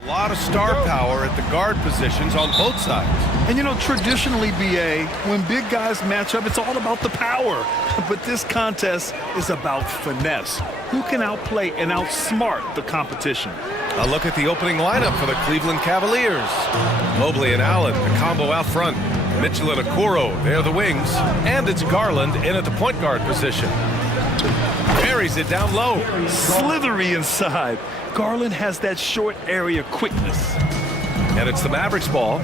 A lot of star power at the guard positions on both sides. And you know, traditionally, BA, when big guys match up, it's all about the power. But this contest is about finesse. Who can outplay and outsmart the competition? A look at the opening lineup for the Cleveland Cavaliers. Mobley and Allen, the combo out front. Mitchell and Okoro, they're the wings. And it's Garland in at the point guard position. Buries it down low. Slithery inside. Garland has that short area quickness. And it's the Mavericks ball.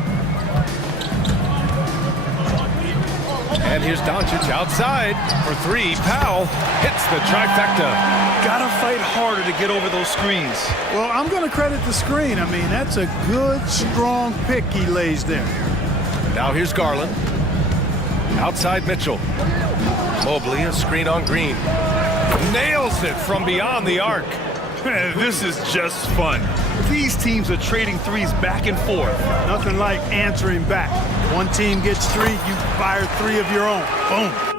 And here's Doncic outside for three. Powell hits the trifecta. Gotta fight harder to get over those screens. Well, I'm going to credit the screen. I mean, that's a good, strong pick he lays there. Now here's Garland. Outside Mitchell. Mobley, a screen on Green. Nails it from beyond the arc. This is just fun. These teams are trading threes back and forth. Nothing like answering back. One team gets three, you fire three of your own. Boom.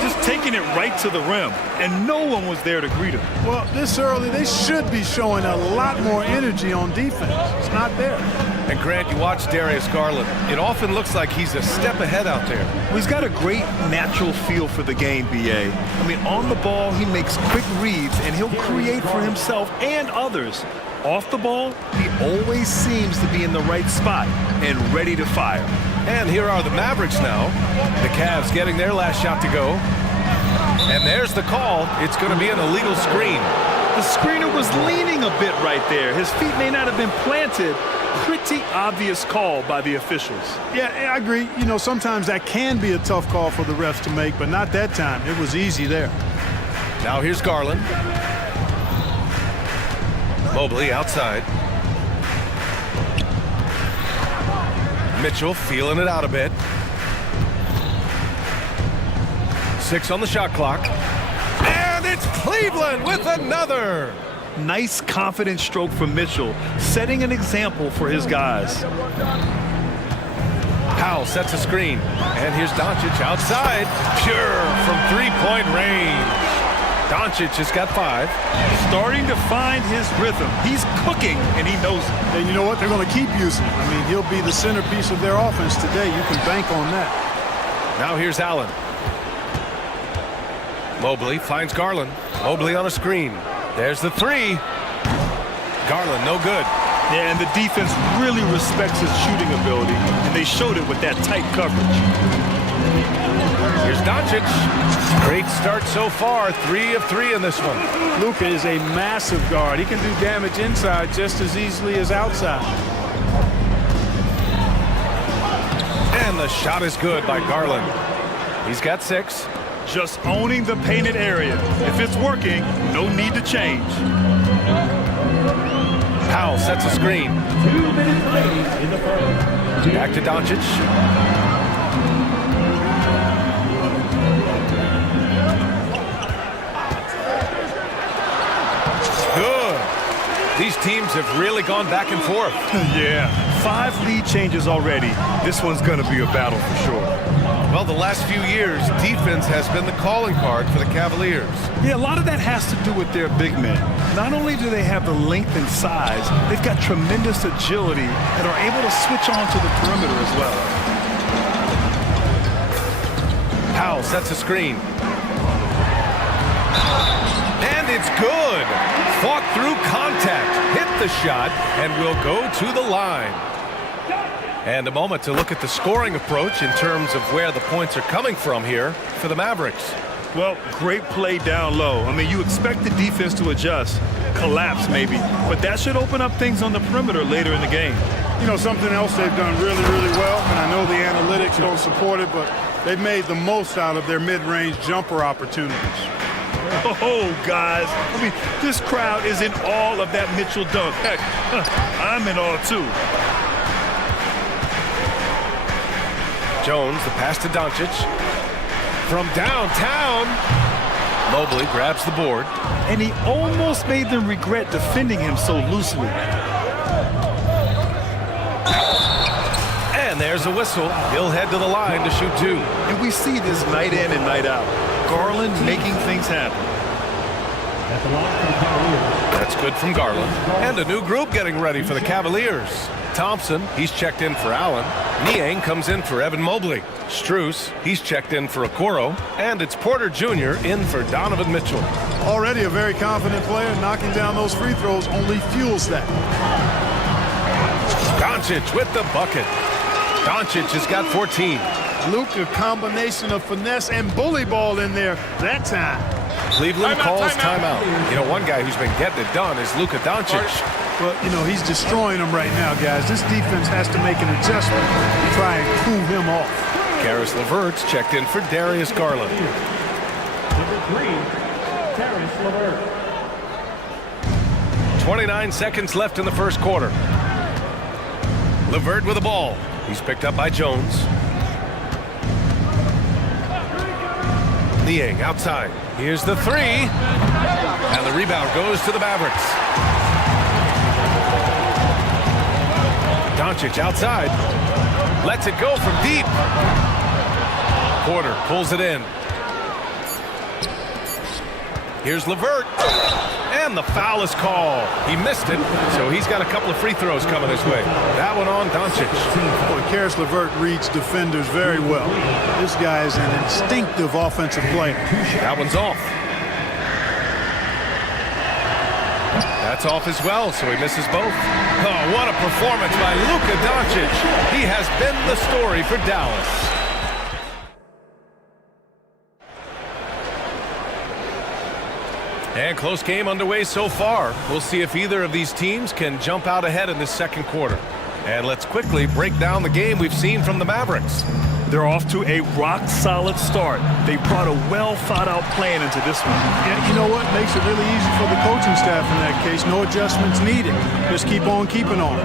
Just taking it right to the rim, and no one was there to greet him. Well, this early, they should be showing a lot more energy on defense. It's not there. And Grant, you watch Darius Garland. It often looks like he's a step ahead out there. Well, he's got a great natural feel for the game, BA. I mean, on the ball, he makes quick reads, and he'll create for himself and others. Off the ball, he always seems to be in the right spot and ready to fire. And here are the Mavericks now. The Cavs getting their last shot to go. And there's the call. It's going to be an illegal screen. The screener was leaning a bit right there. His feet may not have been planted. Pretty obvious call by the officials. Yeah, I agree. You know, sometimes that can be a tough call for the refs to make, but not that time. It was easy there. Now here's Garland. Mobley outside. Mitchell feeling it out a bit. 6 on the shot clock. And it's Cleveland with another. Nice, confident stroke from Mitchell, setting an example for his guys. Powell sets a screen. And here's Doncic outside. Pure from three-point range. Doncic has got 5. Starting to find his rhythm. He's cooking, and he knows it. And you know what? They're going to keep using him. I mean, he'll be the centerpiece of their offense today. You can bank on that. Now here's Allen. Mobley finds Garland. Mobley on a screen. There's the 3. Garland, no good. Yeah, and the defense really respects his shooting ability, and they showed it with that tight coverage. Here's Doncic. Great start so far. 3 of 3 in this one. Luka is a massive guard. He can do damage inside just as easily as outside. And the shot is good by Garland. He's got 6. Just owning the painted area. If it's working, no need to change. Powell sets a screen. Back to Doncic. Good. These teams have really gone back and forth. Yeah, 5 lead changes already. This one's going to be a battle for sure. Well, the last few years, defense has been the calling card for the Cavaliers. Yeah, a lot of that has to do with their big men. Not only do they have the length and size, they've got tremendous agility and are able to switch on to the perimeter as well. Powell sets a screen. And it's good. Fought through contact, hit the shot, and will go to the line. And a moment to look at the scoring approach in terms of where the points are coming from here for the Mavericks. Well, great play down low. I mean, you expect the defense to adjust, collapse maybe, but that should open up things on the perimeter later in the game. You know, something else they've done really, really well, and I know the analytics don't support it, but they've made the most out of their mid-range jumper opportunities. Oh, guys, I mean, this crowd is in awe of that Mitchell dunk. Heck, I'm in awe, too. Jones, the pass to Doncic. From downtown, Mobley grabs the board. And he almost made them regret defending him so loosely. There's a whistle. He'll head to the line to shoot 2. And we see this night in and night out. Garland making things happen. That's good from Garland. And a new group getting ready for the Cavaliers. Thompson, he's checked in for Allen. Niang comes in for Evan Mobley. Strus, he's checked in for Okoro. And it's Porter Jr. in for Donovan Mitchell. Already a very confident player. Knocking down those free throws only fuels that. Doncic with the bucket. Doncic has got 14. Luka, combination of finesse and bully ball in there that time. Cleveland calls timeout. You know, one guy who's been getting it done is Luka Doncic. Well, you know, he's destroying them right now, guys. This defense has to make an adjustment to try and cool him off. Karis LeVert's checked in for Darius Garland. Number 3, Karis LeVert. 29 seconds left in the first quarter. LeVert with the ball. He's picked up by Jones. Niang outside. Here's the 3. And the rebound goes to the Mavericks. Doncic outside. Lets it go from deep. Porter pulls it in. Here's LeVert. And the foul is called. He missed it, so he's got a couple of free throws coming his way. That one on Doncic. Boy, Karis LeVert reads defenders very well. This guy is an instinctive offensive player. That one's off. That's off as well, so he misses both. Oh, what a performance by Luka Doncic. He has been the story for Dallas. And close game underway so far. We'll see if either of these teams can jump out ahead in this second quarter. And let's quickly break down the game we've seen from the Mavericks. They're off to a rock-solid start. They brought a well-thought-out plan into this one. Yeah, you know what? Makes it really easy for the coaching staff in that case. No adjustments needed. Just keep on keeping on.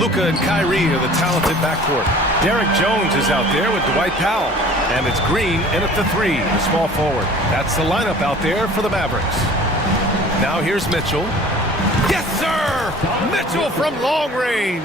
Luka and Kyrie are the talented backcourt. Derek Jones is out there with Dwight Powell. And it's Green in at the 3, the small forward. That's the lineup out there for the Mavericks. Now here's Mitchell. Yes, sir! Mitchell from long range.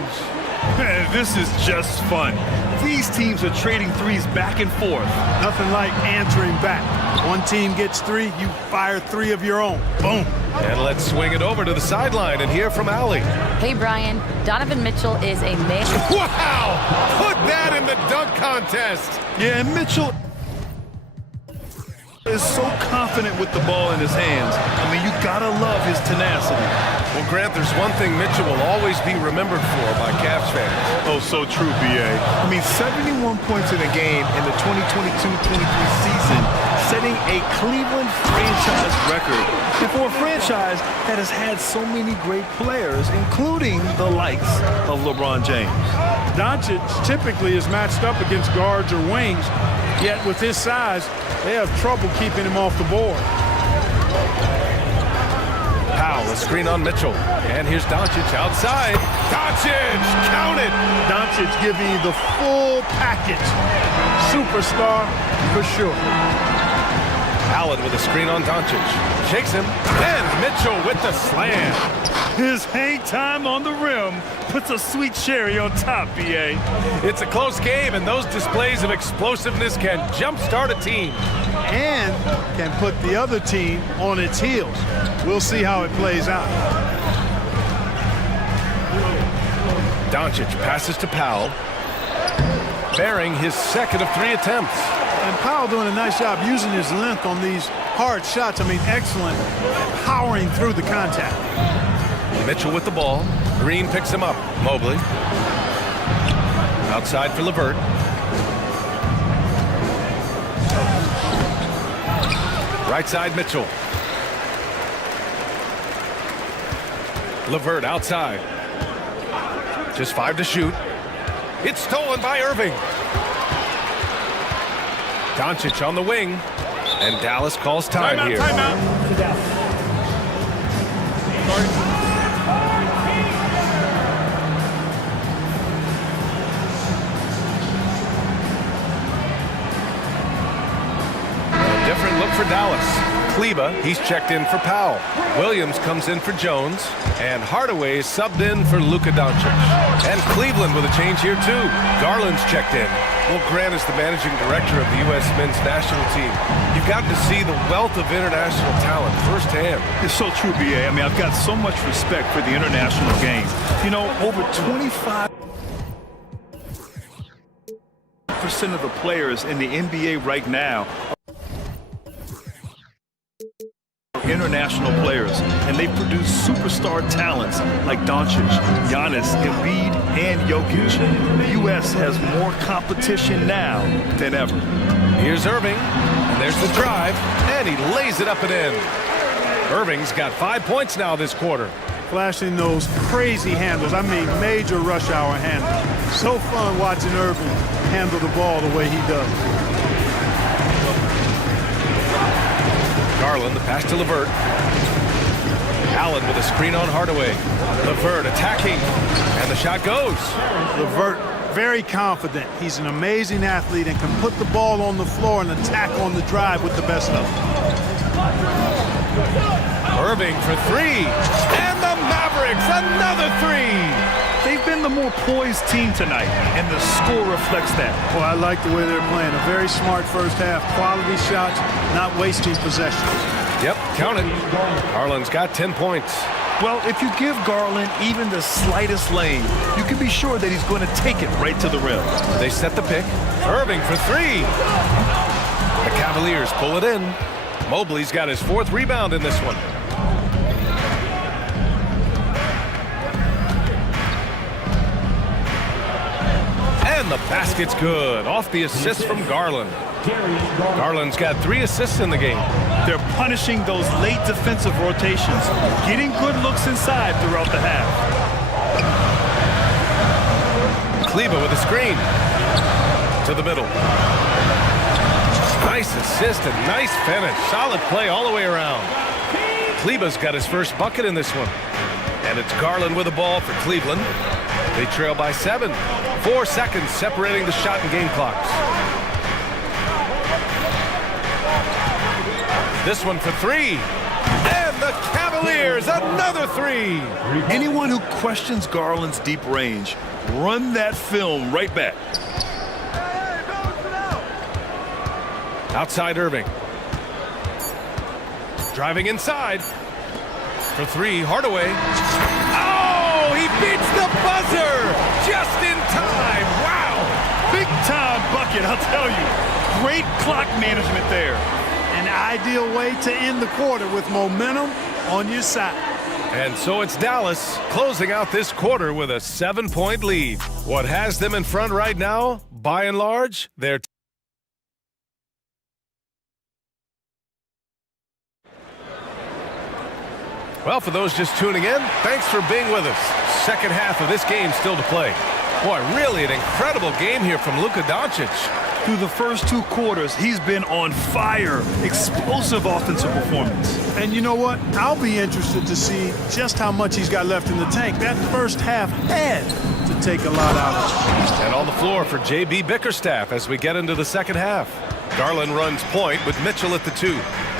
This is just fun. These teams are trading threes back and forth. Nothing like answering back. One team gets 3, you fire 3 of your own. Boom. And let's swing it over to the sideline and hear from Allie. Hey, Brian. Donovan Mitchell is a man. Wow! Put that in the dunk contest. Yeah, and Mitchell is so confident with the ball in his hands. I mean, you gotta love his tenacity. Well, Grant, there's one thing Mitchell will always be remembered for by Cavs fans. Oh, so true, B.A. I mean, 71 points in a game in the 2022-23 season, setting a Cleveland franchise record. And for a franchise that has had so many great players, including the likes of LeBron James. Doncic typically is matched up against guards or wings, yet with his size, they have trouble keeping him off the board. Powell, a screen on Mitchell. And here's Doncic outside. Doncic, count it. Doncic giving you the full package. Superstar for sure. Allen with a screen on Doncic. Shakes him. And Mitchell with the slam. His hang time on the rim puts a sweet cherry on top, B.A. It's a close game, and those displays of explosiveness can jumpstart a team. And can put the other team on its heels. We'll see how it plays out. Doncic passes to Powell, bearing his second of 3 attempts. And Powell doing a nice job using his length on these hard shots. I mean, excellent, powering through the contact. Mitchell with the ball. Green picks him up. Mobley. Outside for LeVert. Right side, Mitchell. LeVert outside. Just 5 to shoot. It's stolen by Irving. Doncic on the wing. And Dallas calls time here. Timeout. Different look for Dallas. Kleba, he's checked in for Powell. Williams comes in for Jones. And Hardaway is subbed in for Luka Doncic. And Cleveland with a change here too. Garland's checked in. Well, Grant is the managing director of the U.S. men's national team. You've gotten to see the wealth of international talent firsthand. It's so true, B.A. I mean, I've got so much respect for the international game. You know, over 25% of the players in the NBA right now are international players, and they produce superstar talents like Doncic, Giannis, Embiid, and Jokic. The U.S. has more competition now than ever. Here's Irving, and there's the drive, and he lays it up and in. Irving's got 5 points now this quarter. Flashing those crazy handles. I mean, major rush hour handles. So fun watching Irving handle the ball the way he does. Garland, the pass to LeVert. Allen with a screen on Hardaway. LeVert attacking, and the shot goes. LeVert, very confident. He's an amazing athlete and can put the ball on the floor and attack on the drive with the best of them. Irving for three, and the Mavericks, another three. They've been the more poised team tonight, and the score reflects that. Well, I like the way they're playing. A very smart first half. Quality shots, not wasting possessions. Yep, count it. Garland's got 10 points. Well, if you give Garland even the slightest lane, you can be sure that he's going to take it right to the rim. They set the pick. Irving for three. The Cavaliers pull it in. Mobley's got his fourth rebound in this one. And the basket's good. Off the assist from Garland. Garland's got 3 assists in the game. They're punishing those late defensive rotations, getting good looks inside throughout the half. Kleba with a screen. To the middle. Nice assist and nice finish. Solid play all the way around. Kleba's got his first bucket in this one. And it's Garland with the ball for Cleveland. They trail by 7. 4 seconds separating the shot and game clocks. This one for three. And the Cavaliers, another three. Anyone who questions Garland's deep range, run that film right back. Outside Irving. Driving inside. For three, Hardaway. Oh, he beats the buzzer just in time. Wow. Big time bucket, I'll tell you. Great clock management there. An ideal way to end the quarter with momentum on your side. And so it's Dallas closing out this quarter with a 7-point lead. What has them in front right now, by and large, they're well, for those just tuning in, thanks for being with us. Second half of this game still to play. Boy, really an incredible game here from Luka Doncic. Through the first 2 quarters, he's been on fire. Explosive offensive performance. And you know what? I'll be interested to see just how much he's got left in the tank. That first half had to take a lot out of it. And on the floor for J.B. Bickerstaff as we get into the second half. Garland runs point with Mitchell at the 2.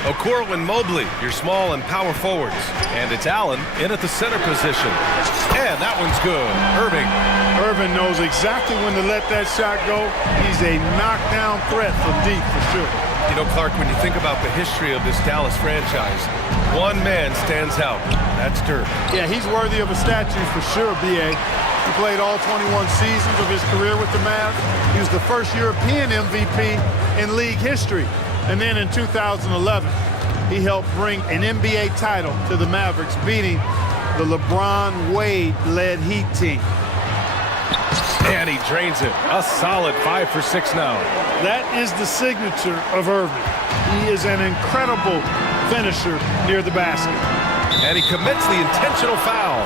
Okoro and Mobley, your small and power forwards. And it's Allen in at the center position. And that one's good. Irving. Irving knows exactly when to let that shot go. He's a knockdown threat from deep for sure. You know, Clark, when you think about the history of this Dallas franchise, one man stands out. That's Dirk. Yeah, he's worthy of a statue for sure, B.A. He played all 21 seasons of his career with the Mavs. He was the first European MVP in league history. And then in 2011, he helped bring an NBA title to the Mavericks, beating the LeBron Wade-led Heat team. And he drains it. A solid 5 for 6 now. That is the signature of Irving. He is an incredible finisher near the basket. And he commits the intentional foul.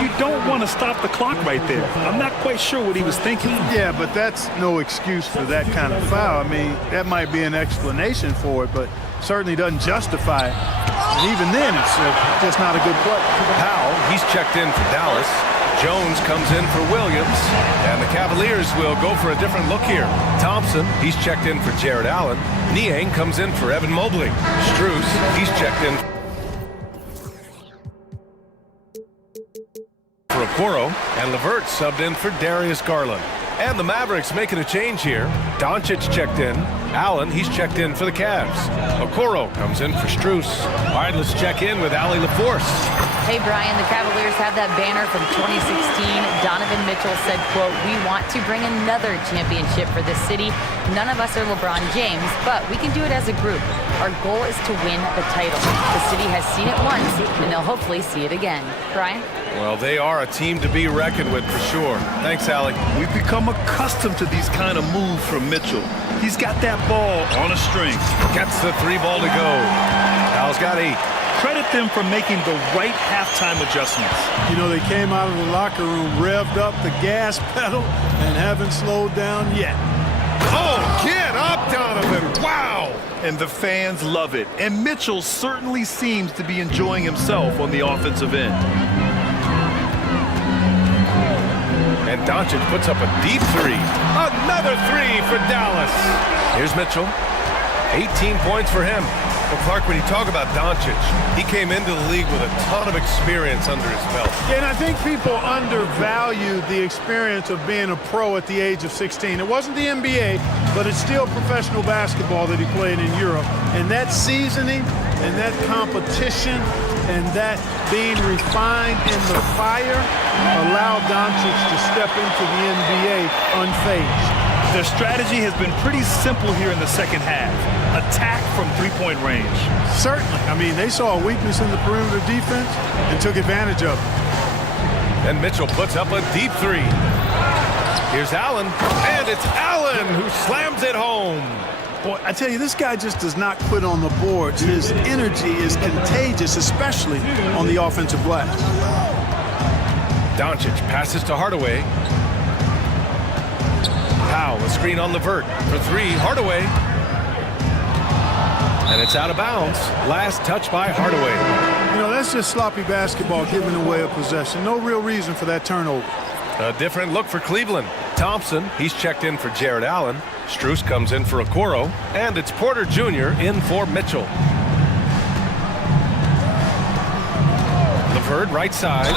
You don't want to stop the clock right there. I'm not quite sure what he was thinking. Yeah, but that's no excuse for that kind of foul. I mean, that might be an explanation for it, but certainly doesn't justify it. And even then, it's just not a good play. Powell, he's checked in for Dallas. Jones comes in for Williams, and the Cavaliers will go for a different look here. Thompson, he's checked in for Jared Allen. Niang comes in for Evan Mobley. Strus, he's checked in for Okoro, and Levert subbed in for Darius Garland. And the Mavericks making a change here. Doncic checked in. Allen, he's checked in for the Cavs. Okoro comes in for Strus. All right, let's check in with Ali LaForce. Hey, Brian, the Cavaliers have that banner from 2016. Donovan Mitchell said, quote, "We want to bring another championship for this city. None of us are LeBron James, but we can do it as a group. Our goal is to win the title. The city has seen it once, and they'll hopefully see it again." Brian? Well, they are a team to be reckoned with for sure. Thanks, Allie. We've become accustomed to these kind of moves from Mitchell. He's got that ball on a string. Gets the 3 ball to go. Al's got 8. Credit them for making the right halftime adjustments. You know, they came out of the locker room, revved up the gas pedal, and haven't slowed down yet. Oh, get up, Donovan. Wow. And the fans love it. And Mitchell certainly seems to be enjoying himself on the offensive end. And Doncic puts up a deep 3. Another 3 for Dallas. Here's Mitchell. 18 points for him. Well, Clark, when you talk about Doncic, he came into the league with a ton of experience under his belt. And I think people undervalue the experience of being a pro at the age of 16. It wasn't the NBA, but it's still professional basketball that he played in Europe. And that seasoning and that competition and that being refined in the fire allowed Doncic to step into the NBA unfazed. Their strategy has been pretty simple here in the second half. Attack from three-point range. Certainly. I mean, they saw a weakness in the perimeter defense and took advantage of it. And Mitchell puts up a deep 3. Here's Allen, and it's Allen who slams it home. Boy, I tell you, this guy just does not quit on the boards. His energy is contagious, especially on the offensive glass. Doncic passes to Hardaway. Powell, a screen on Levert for 3. Hardaway. And it's out of bounds. Last touch by Hardaway. You know, that's just sloppy basketball, giving away a possession. No real reason for that turnover. A different look for Cleveland. Thompson, he's checked in for Jared Allen. Strus comes in for Okoro. And it's Porter Jr. in for Mitchell. Levert, right side.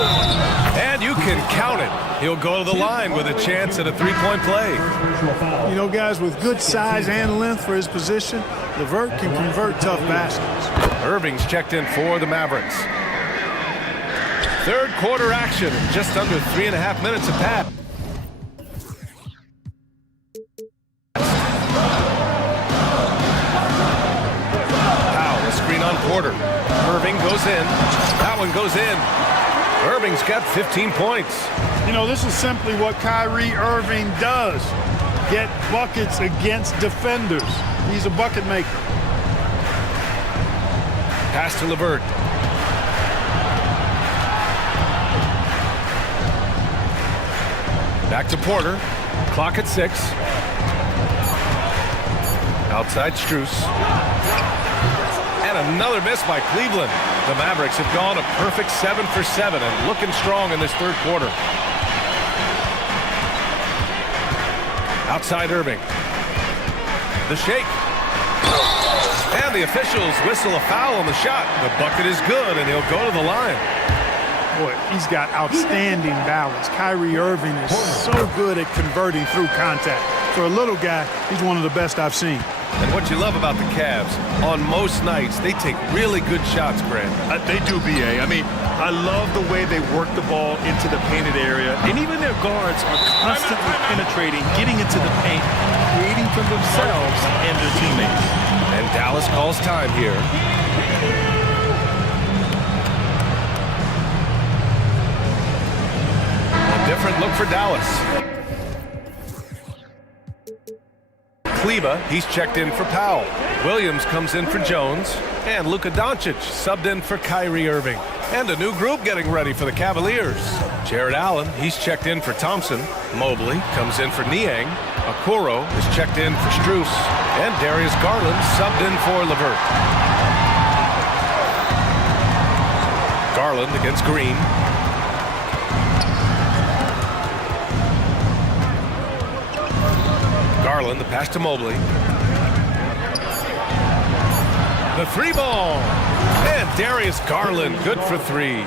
And you can count it. He'll go to the line with a chance at a 3-point play. You know, guys, with good size and length for his position, Levert can convert tough baskets. Irving's checked in for the Mavericks. Third quarter action, just under 3.5 minutes of pass. Powell, a screen on Porter. Irving goes in. That one goes in. Irving's got 15 points. You know, this is simply what Kyrie Irving does. Get buckets against defenders. He's a bucket maker. Pass to Levert. Back to Porter. Clock at 6. Outside Strus. And another miss by Cleveland. The Mavericks have gone a perfect 7 for 7 and looking strong in this third quarter. Outside Irving. The shake. And the officials whistle a foul on the shot. The bucket is good, and he'll go to the line. Boy, he's got outstanding balance. Kyrie Irving is so good at converting through contact. For a little guy, he's one of the best I've seen. And what you love about the Cavs, on most nights, they take really good shots, Grant. They do, B.A. I mean, I love the way they work the ball into the painted area. And even their guards are constantly penetrating, getting into the paint, creating for themselves and their teammates. And Dallas calls time here. A different look for Dallas. Kleba, he's checked in for Powell. Williams comes in for Jones. And Luka Doncic subbed in for Kyrie Irving. And a new group getting ready for the Cavaliers. Jared Allen, he's checked in for Thompson. Mobley comes in for Niang. Okoro is checked in for Strus. And Darius Garland subbed in for Levert. Garland against Green. Garland, the pass to Mobley. The three ball. And Darius Garland, good for three.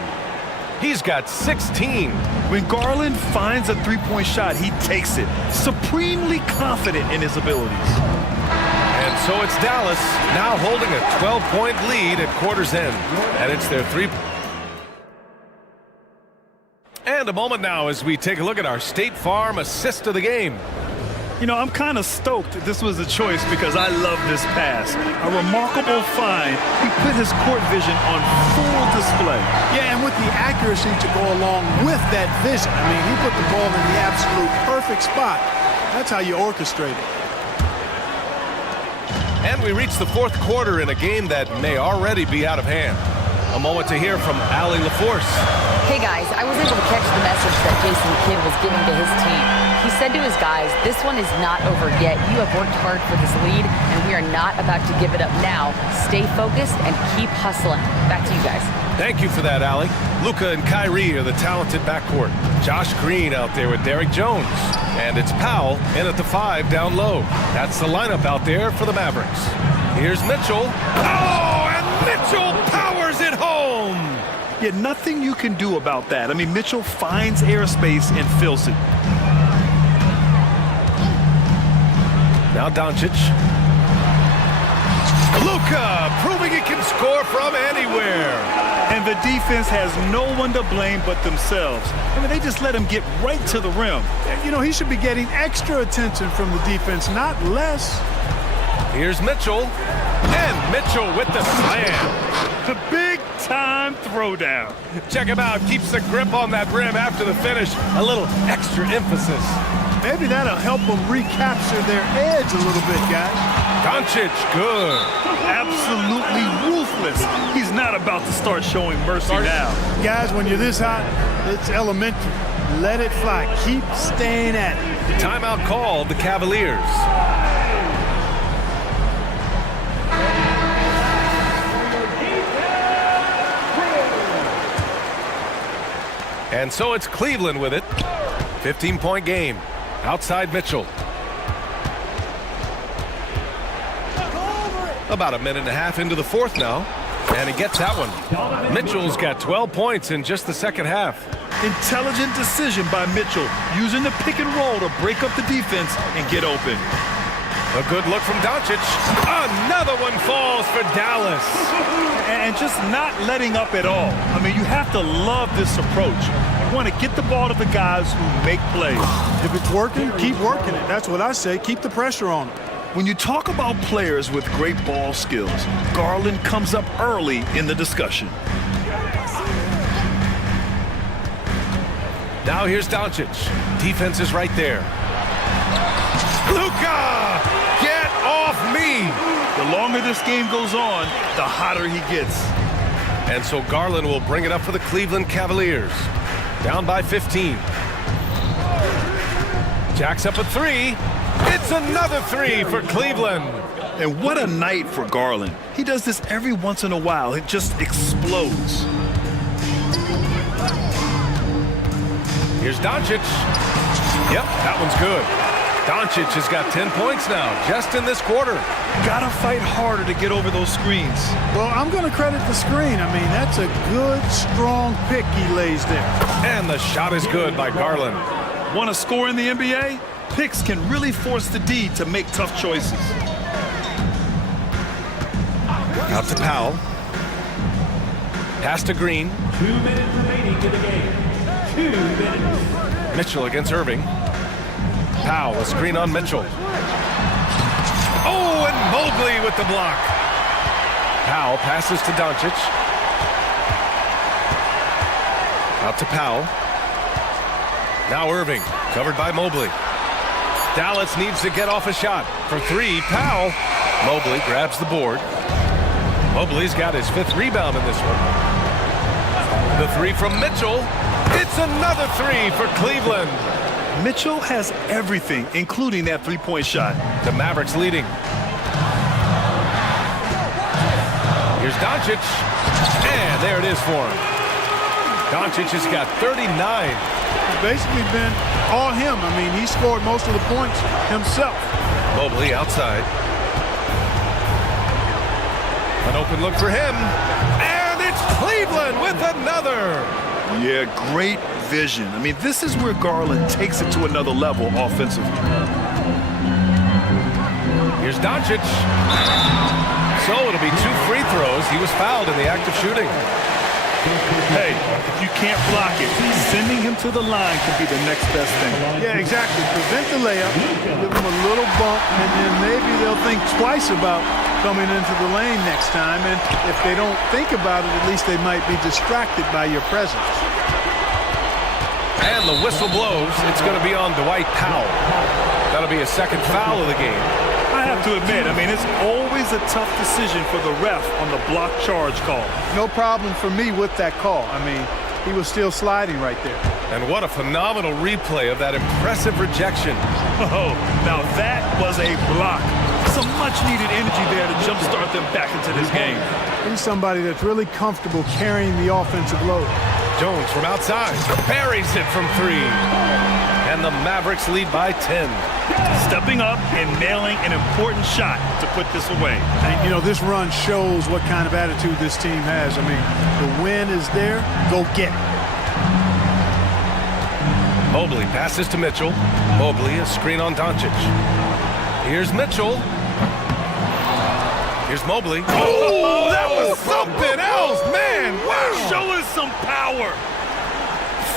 He's got 16. When Garland finds a three-point shot, he takes it, supremely confident in his abilities. And so it's Dallas now holding a 12-point lead at quarter's end. And it's their three. And a moment now as we take a look at our State Farm assist of the game. You know, I'm kind of stoked that this was a choice because I love this pass. A remarkable find. He put his court vision on full display. Yeah, and with the accuracy to go along with that vision. I mean, he put the ball in the absolute perfect spot. That's how you orchestrate it. And we reach the fourth quarter in a game that may already be out of hand. A moment to hear from Allie LaForce. Hey guys, I was able to catch the message that Jason Kidd was giving to his team. He said to his guys, this one is not over yet. You have worked hard for this lead, and we are not about to give it up now. Stay focused and keep hustling. Back to you guys. Thank you for that, Allie. Luka and Kyrie are the talented backcourt. Josh Green out there with Derrick Jones. And it's Powell in at the 5 down low. That's the lineup out there for the Mavericks. Here's Mitchell. Oh, and Mitchell powers it home. Yeah, nothing you can do about that. I mean, Mitchell finds airspace and fills it. Now Doncic. Luka proving he can score from anywhere. And the defense has no one to blame but themselves. I mean, they just let him get right to the rim. You know, he should be getting extra attention from the defense, not less. Here's Mitchell. And Mitchell with the slam. The big-time throwdown. Check him out. Keeps the grip on that rim after the finish. A little extra emphasis. Maybe that'll help them recapture their edge a little bit, guys. Doncic, good. Absolutely ruthless. He's not about to start showing mercy now. Guys, when you're this hot, it's elementary. Let it fly. Keep staying at it. Timeout called the Cavaliers. And so it's Cleveland with it. 15-point game. Outside Mitchell. About a minute and a half into the fourth now. And he gets that one. Mitchell's got 12 points in just the second half. Intelligent decision by Mitchell, using the pick and roll to break up the defense and get open. A good look from Doncic. Another one falls for Dallas. And just not letting up at all. I mean, you have to love this approach. You want to get the ball to the guys who make plays. If it's working, keep working it. That's what I say. Keep the pressure on them. When you talk about players with great ball skills, Garland comes up early in the discussion. Now here's Doncic. Defense is right there. Luka! Get off me! The longer this game goes on, the hotter he gets. And so Garland will bring it up for the Cleveland Cavaliers. Down by 15. Jacks up a three. It's another three for Cleveland. And what a night for Garland. He does this every once in a while. It just explodes. Here's Doncic. Yep, that one's good. Doncic has got 10 points now, just in this quarter. Gotta fight harder to get over those screens. Well, I'm going to credit the screen. I mean, that's a good, strong pick he lays there. And the shot is good by Garland. Want to score in the NBA? Picks can really force the D to make tough choices. Out to Powell. Pass to Green. 2 minutes remaining in the game. 2 minutes. Mitchell against Irving. Powell, a screen on Mitchell. Oh, and Mobley with the block. Powell passes to Doncic. Out to Powell. Now Irving, covered by Mobley. Dallas needs to get off a shot. For three, Powell. Mobley grabs the board. Mobley's got his 5th rebound in this one. The three from Mitchell. It's another three for Cleveland. Mitchell has everything, including that three-point shot. The Mavericks leading. Here's Doncic. And there it is for him. Doncic has got 39. It's basically been all him. I mean, he scored most of the points himself. Mobley outside. An open look for him. And it's Cleveland with another. Yeah, great vision. I mean, this is where Garland takes it to another level offensively. Here's Doncic. So it'll be 2 free throws. He was fouled in the act of shooting. Hey, if you can't block it, sending him to the line can be the next best thing. Yeah, exactly. Prevent the layup, give them a little bump, and then maybe they'll think twice about coming into the lane next time. And if they don't think about it, at least they might be distracted by your presence. And the whistle blows. It's going to be on Dwight Powell. That'll be his second foul of the game. I have to admit, I mean, it's always a tough decision for the ref on the block charge call. No problem for me with that call. I mean, he was still sliding right there. And what a phenomenal replay of that impressive rejection. Oh, now that was a block. Some much-needed energy there to jumpstart them back into this game. He's somebody that's really comfortable carrying the offensive load. Jones from outside buries it from 3. And the Mavericks lead by 10. Stepping up and nailing an important shot to put this away. And, you know, this run shows what kind of attitude this team has. I mean, the win is there. Go get it. Mobley passes to Mitchell. Mobley, a screen on Doncic. Here's Mitchell. Here's Mobley. Oh, that was something else, man. Wow. Show us some power.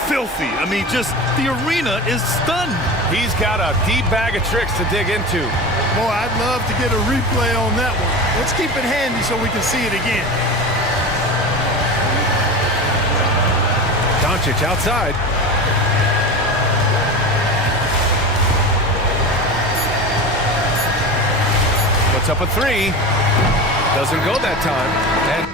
Filthy. I mean, just the arena is stunned. He's got a deep bag of tricks to dig into. Boy, I'd love to get a replay on that one. Let's keep it handy so we can see it again. Doncic outside. Puts up a 3. Doesn't go that time. And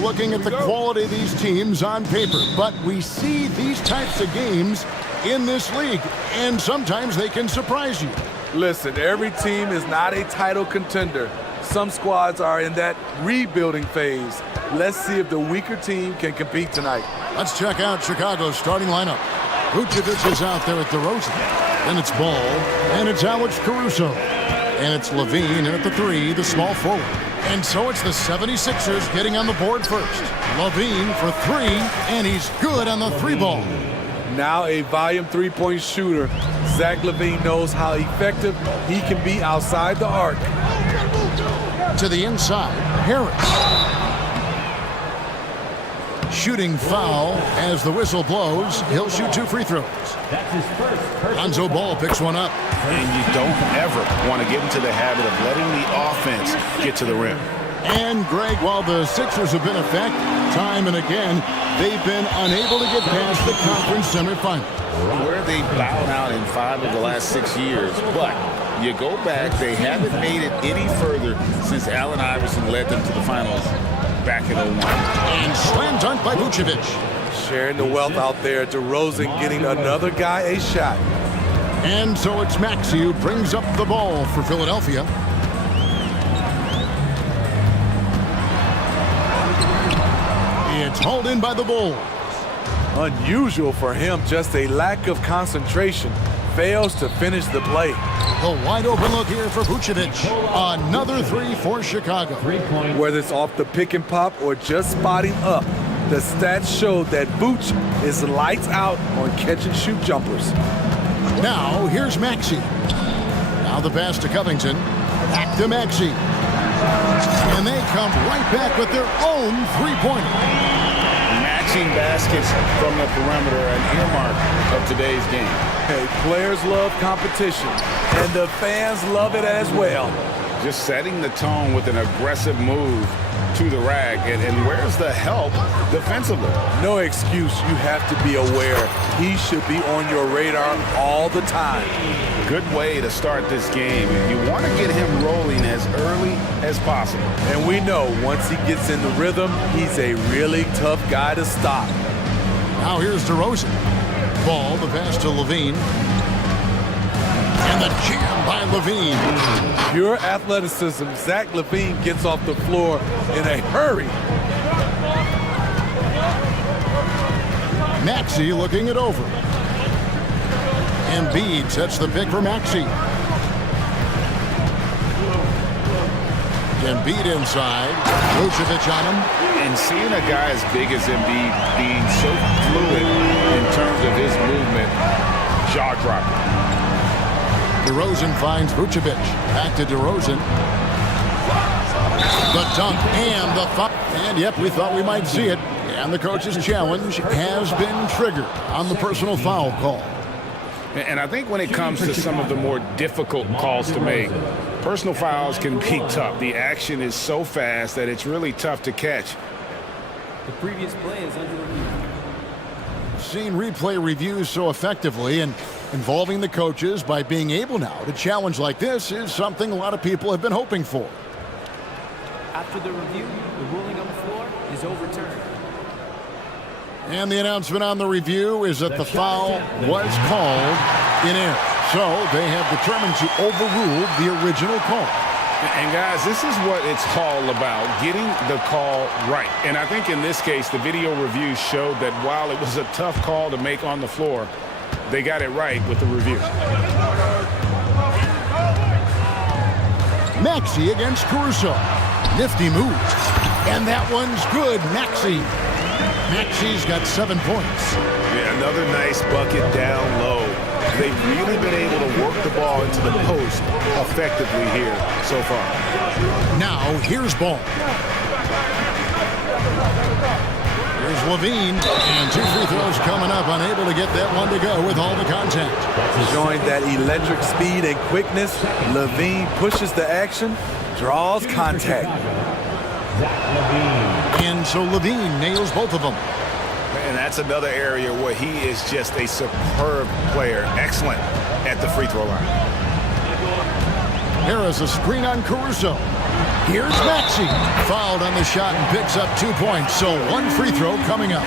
Looking at the quality of these teams on paper, but we see these types of games in this league, and sometimes they can surprise you. Listen, every team is not a title contender. Some squads are in that rebuilding phase. Let's see if the weaker team can compete tonight. Let's check out Chicago's starting lineup. Vucevic is out there at DeRozan. Then it's Ball, and it's Alex Caruso. And it's Levine, and at the 3, the small forward. And so it's the 76ers getting on the board first. Levine for 3, and he's good on the 3 ball. Now a volume three-point shooter. Zach LaVine knows how effective he can be outside the arc. To the inside, Harris. Shooting foul as the whistle blows. He'll shoot 2 free throws. That's his first. Lonzo Ball picks one up. And you don't ever want to get into the habit of letting the offense get to the rim. And, Greg, while the Sixers have been a fact time and again, they've been unable to get past the conference semifinal. Where they've bowed out in 5 of the last 6 years. But you go back, they haven't made it any further since Allen Iverson led them to the finals back in 01. And slam dunk by Vucevic. Sharing the wealth out there. DeRozan getting another guy a shot. And so it's Maxey who brings up the ball for Philadelphia. It's hauled in by the Bulls. Unusual for him, just a lack of concentration. Fails to finish the play. The wide open look here for Vucevic. Another 3 for Chicago. 3-point. Whether it's off the pick and pop or just spotting up, the stats show that Vooch is lights out on catch and shoot jumpers. Now here's Maxey. Now the pass to Covington. Back to Maxey. And they come right back with their own three-pointer. Matching baskets from the perimeter, an earmark of today's game. Hey, players love competition, and the fans love it as well. Just setting the tone with an aggressive move to the rack. And where's the help defensively? No excuse. You have to be aware. He should be on your radar all the time. Good way to start this game. You want to get him rolling as early as possible. And we know once he gets in the rhythm, he's a really tough guy to stop. Now here's DeRozan. Ball, the pass to Levine. And the jam by Levine. Pure athleticism. Zach LaVine gets off the floor in a hurry. Maxey looking it over. Embiid sets the pick for Maxey. Embiid inside. Vucevic on him. And seeing a guy as big as Embiid being so fluid in terms of his movement, jaw-dropping. DeRozan finds Vucevic. Back to DeRozan. The dunk and the foul. And yep, we thought we might see it. And the coach's challenge has been triggered on the personal foul call. And I think when it comes to some of the more difficult calls to make, personal fouls can be tough. The action is so fast that it's really tough to catch. The previous play is under review. Seen replay reviews so effectively, and involving the coaches by being able now to challenge like this is something a lot of people have been hoping for. After the review, the ruling on the floor is overturned. And the announcement on the review is that the foul was called in error. So they have determined to overrule the original call. And guys, this is what it's all about, getting the call right. And I think in this case, the video review showed that while it was a tough call to make on the floor, they got it right with the review. Maxey against Caruso. Nifty move. And that one's good. Maxey. Maxey's got 7 points. Yeah, another nice bucket down low. They've really been able to work the ball into the post effectively here so far. Now, here's Ball. Here's Levine. And 2 free throws coming up. Unable to get that one to go with all the contact. Showing that electric speed and quickness, LaVine pushes the action, draws contact. And so Levine nails both of them. And that's another area where he is just a superb player. Excellent at the free throw line. Harris a screen on Caruso. Here's Maxey. Fouled on the shot and picks up 2 points. So one free throw coming up.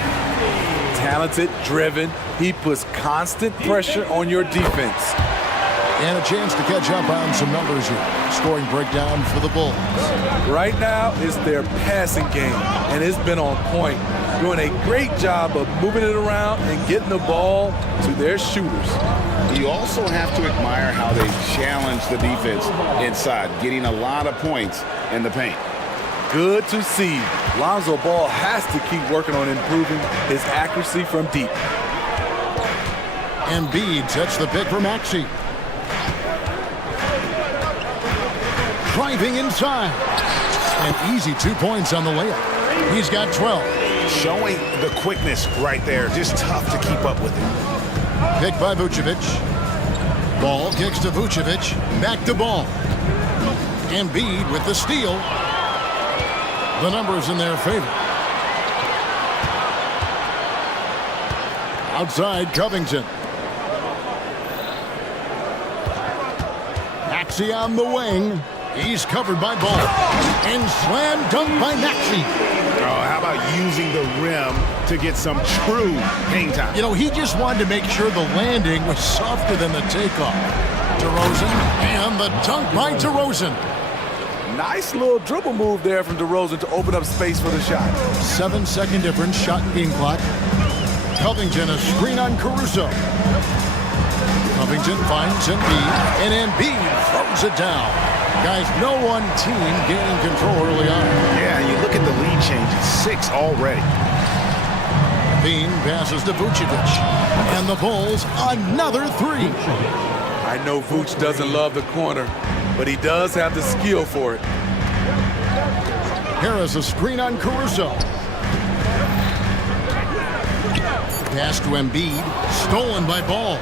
Talented, driven. He puts constant pressure on your defense. And a chance to catch up on some numbers here. Scoring breakdown for the Bulls. Right now is their passing game, and it's been on point. Doing a great job of moving it around and getting the ball to their shooters. You also have to admire how they challenge the defense inside, getting a lot of points in the paint. Good to see. Lonzo Ball has to keep working on improving his accuracy from deep. Embiid sets the pick for Maxey. Driving inside. An easy 2 points on the layup. He's got 12. Showing the quickness right there. Just tough to keep up with it. Picked by Vucevic. Ball kicks to Vucevic. Back to Ball. Embiid with the steal. The numbers in their favor. Outside Covington. Maxey on the wing. He's covered by Ball. And slam dunk by Maxey. Oh, how about using the rim to get some true hang time? You know, he just wanted to make sure the landing was softer than the takeoff. DeRozan and the dunk by DeRozan. Nice little dribble move there from DeRozan to open up space for the shot. 7-second difference, shot and game clock. Covington a screen on Caruso. Covington finds Embiid, and Embiid throws it down. Guys, no one team gaining control early on. Yeah, you look at the lead changes, 6 already. Bean passes to Vucevic, and the Bulls another 3. I know Vooch doesn't love the corner, but he does have the skill for it. Harris a screen on Caruso. Pass to Embiid, stolen by Ball.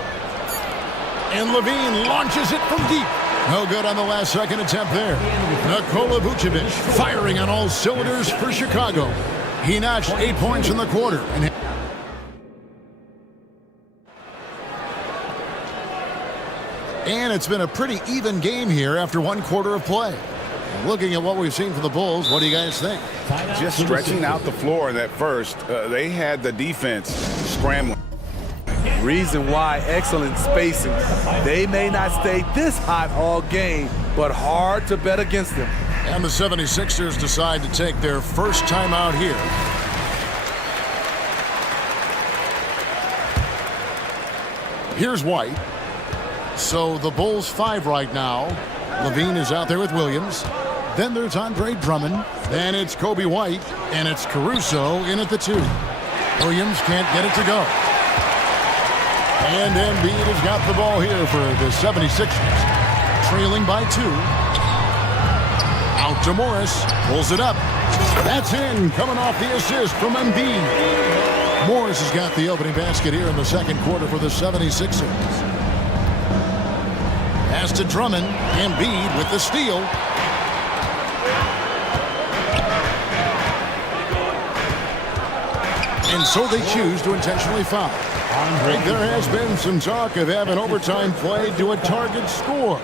And Levine launches it from deep. No good on the last second attempt there. Nikola Vucevic firing on all cylinders for Chicago. He notched 8 points in the quarter. And it's been a pretty even game here after 1 quarter of play. Looking at what we've seen from the Bulls, what do you guys think? Just stretching out the floor that first. They had the defense scrambling. Reason why, excellent spacing. They may not stay this hot all game, but hard to bet against them. And the 76ers decide to take their first time out here. Here's White. So the Bulls 5 right now. Levine is out there with Williams. Then there's Andre Drummond. Then it's Kobe White. And it's Caruso in at the 2. Williams can't get it to go. And Embiid has got the ball here for the 76ers. Trailing by 2. Out to Morris. Pulls it up. That's in. Coming off the assist from Embiid. Morris has got the opening basket here in the second quarter for the 76ers. Pass to Drummond. Embiid with the steal. And so they choose to intentionally foul. There has been some talk of having overtime played to a target score.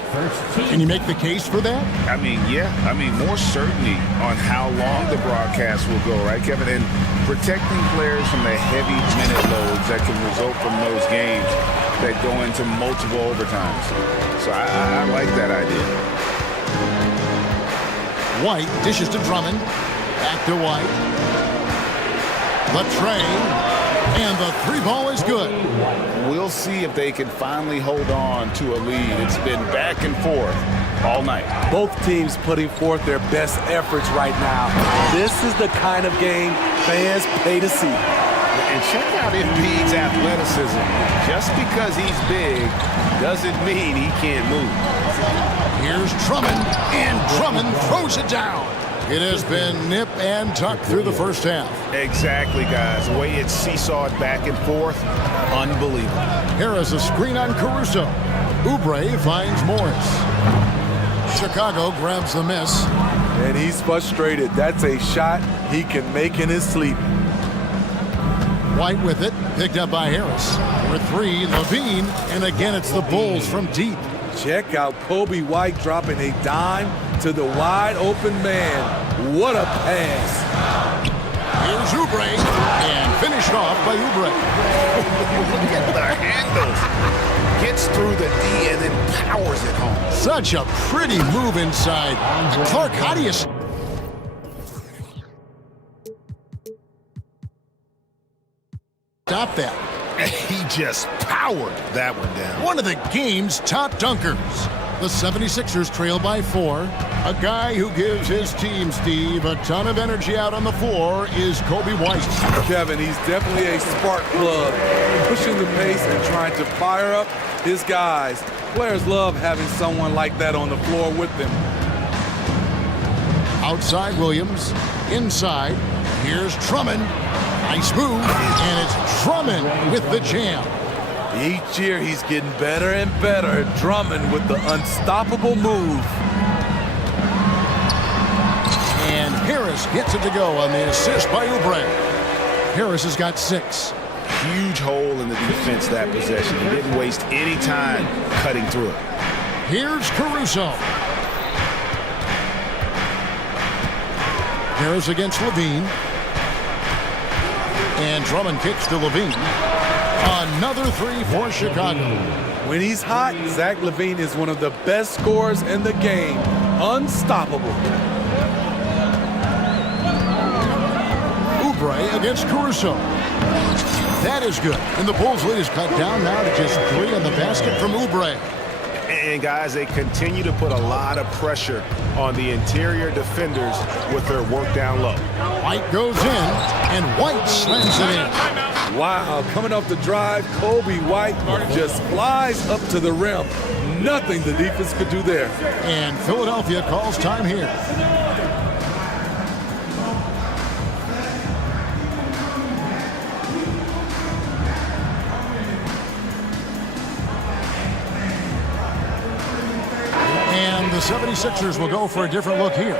Can you make the case for that? I mean, yeah. I mean, more certainty on how long the broadcast will go, right, Kevin? And protecting players from the heavy minute loads that can result from those games that go into multiple overtimes. So I like that idea. White dishes to Drummond. Back to White. Latre. And the 3 ball is good. We'll see if they can finally hold on to a lead. It's been back and forth all night. Both teams putting forth their best efforts right now. This is the kind of game fans pay to see. And check out Embiid's athleticism. Just because he's big doesn't mean he can't move. Here's Drummond, and Drummond throws it down. It has been nip and tuck through the first half. Exactly, guys. The way it's seesawed back and forth, unbelievable. Harris a screen on Caruso. Oubre finds Morris. Chicago grabs the miss. And he's frustrated. That's a shot he can make in his sleep. White with it, picked up by Harris. For 3, Levine, and again it's the Bulls from deep. Check out Kobe White dropping a dime to the wide open man. What a pass. Here's Oubre, and finished off by Oubre. Look at the handles. Gets through the D and then powers it home. Such a pretty move inside. Clark, how do you... Stop that. He just powered that one down. One of the game's top dunkers. The 76ers trail by 4. A guy who gives his team, Steve, a ton of energy out on the floor is Kobe White. Kevin, he's definitely a spark plug, pushing the pace and trying to fire up his guys. Players love having someone like that on the floor with them. Outside Williams, inside, here's Drummond. Nice move, and it's Drummond with the jam. Each year he's getting better and better. Drummond with the unstoppable move. And Harris gets it to go on the assist by Oubre. Harris has got 6. Huge hole in the defense that possession. He didn't waste any time cutting through it. Here's Caruso. Harris against Levine. And Drummond kicks to Levine. Another 3 for Chicago. When he's hot, Zach LaVine is one of the best scorers in the game. Unstoppable. Oubre against Caruso. That is good. And the Bulls' lead is cut down now to just 3 on the basket from Oubre. And guys, they continue to put a lot of pressure on the interior defenders with their work down low. White goes in, and White slams it in. Wow, coming off the drive, Kobe White just flies up to the rim. Nothing the defense could do there. And Philadelphia calls time here. The 76ers will go for a different look here.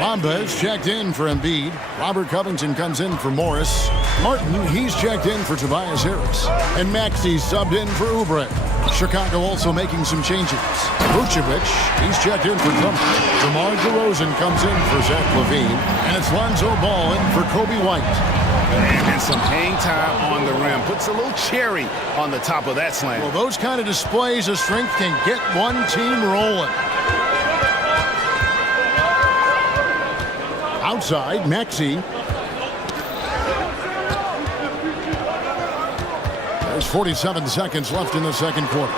Mambas checked in for Embiid. Robert Covington comes in for Morris. Martin, he's checked in for Tobias Harris. And Maxey subbed in for Oubre. Chicago also making some changes. Vucevic, he's checked in for Drummond. DeMar DeRozan comes in for Zach LaVine. And it's Lonzo Ball in for Kobe White. And some hang time on the rim. Puts a little cherry on the top of that slam. Well, those kind of displays of strength can get one team rolling. Outside, Maxey. There's 47 seconds left in the second quarter.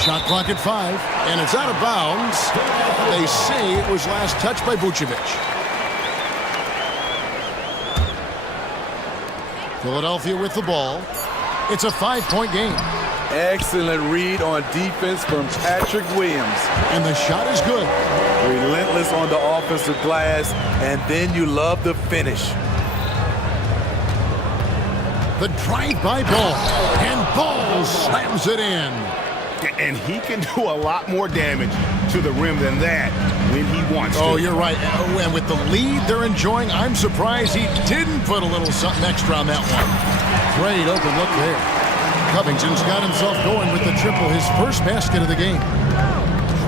Shot clock at 5, and it's out of bounds. They say it was last touched by Vucevic. Philadelphia with the ball. It's a 5-point game. Excellent read on defense from Patrick Williams. And the shot is good. Relentless on the offensive glass, and then you love the finish. The drive-by Ball, and Ball slams it in. And he can do a lot more damage to the rim than that when he wants to. Oh, you're right. And with the lead they're enjoying, I'm surprised he didn't put a little something extra on that one. Great open look there. Covington's got himself going with the triple, his first basket of the game.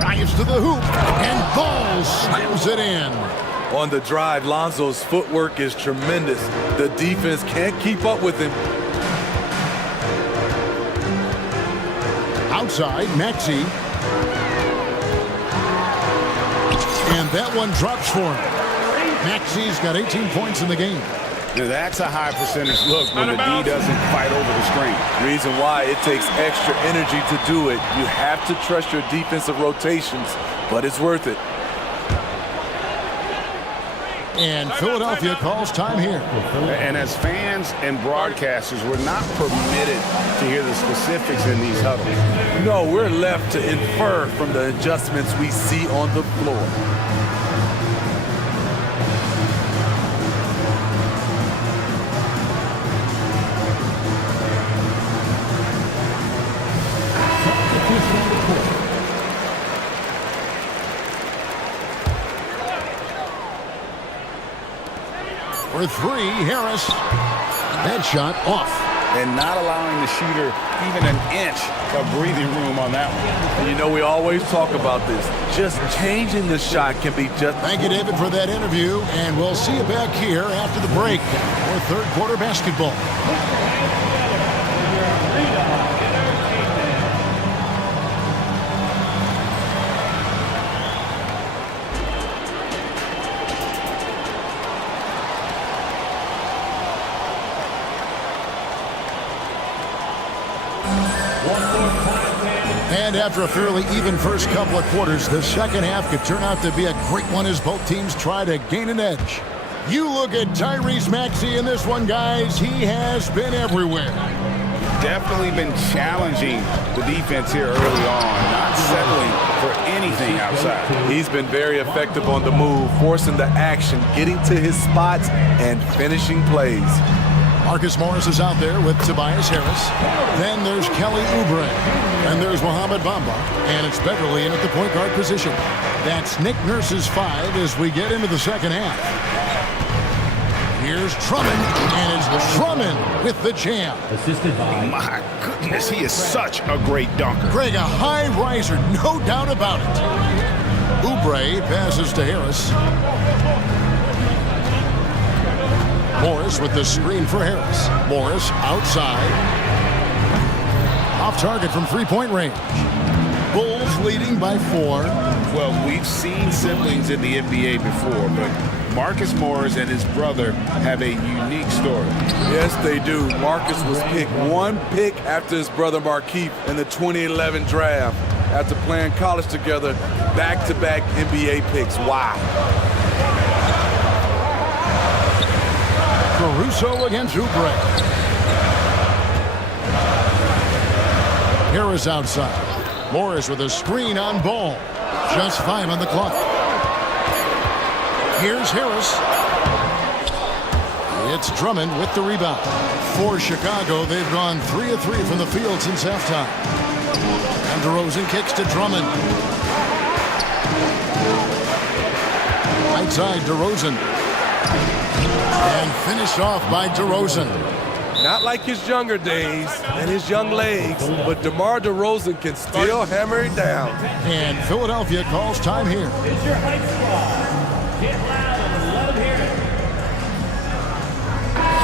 Drives to the hoop, and Ball slams it in. On the drive, Lonzo's footwork is tremendous. The defense can't keep up with him. Outside, Maxey. And that one drops for him. Maxey's got 18 points in the game. Now that's a high percentage look when the D doesn't fight over the screen. Reason why it takes extra energy to do it. You have to trust your defensive rotations, but it's worth it. And Philadelphia calls time here. And as fans and broadcasters, we're not permitted to hear the specifics in these huddles. No, we're left to infer from the adjustments we see on the floor. For 3, Harris. That shot off. and not allowing the shooter even an inch of breathing room on that one. You know, we always talk about this. Just changing the shot can be just... Thank you, David, for that interview, and we'll see you back here after the break for third quarter basketball. And after a fairly even first couple of quarters, the second half could turn out to be a great one as both teams try to gain an edge. You look at Tyrese Maxey in this one, guys. He has been everywhere. Definitely been challenging the defense here early on, not settling for anything outside. He's been very effective on the move, forcing the action, getting to his spots, and finishing plays. Marcus Morris is out there with Tobias Harris. Then there's Kelly Oubre. And there's Mohamed Bamba. And it's Beverly in at the point guard position. That's Nick Nurse's 5 as we get into the second half. Here's Drummond, and it's Drummond with the jam. Assisted by... My goodness, he is such a great dunker. Greg, a high riser, no doubt about it. Oubre passes to Harris. Morris with the screen for Harris. Morris outside. Off target from three-point range. Bulls leading by 4. Well, we've seen siblings in the NBA before, but Marcus Morris and his brother have a unique story. Yes, they do. Marcus was picked one pick after his brother Markieff in the 2011 draft. After playing college together, back-to-back NBA picks. Wow. Caruso against Oubre. Harris outside. Morris with a screen on Ball. Just 5 on the clock. Here's Harris. It's Drummond with the rebound. For Chicago, they've gone 3 of 3 from the field since halftime. And DeRozan kicks to Drummond. Right side, DeRozan. And finished off by DeRozan. Not like his younger days and his young legs, but DeMar DeRozan can still hammer it down. And Philadelphia calls time here. It's your hype squad. Get loud and let them hear it.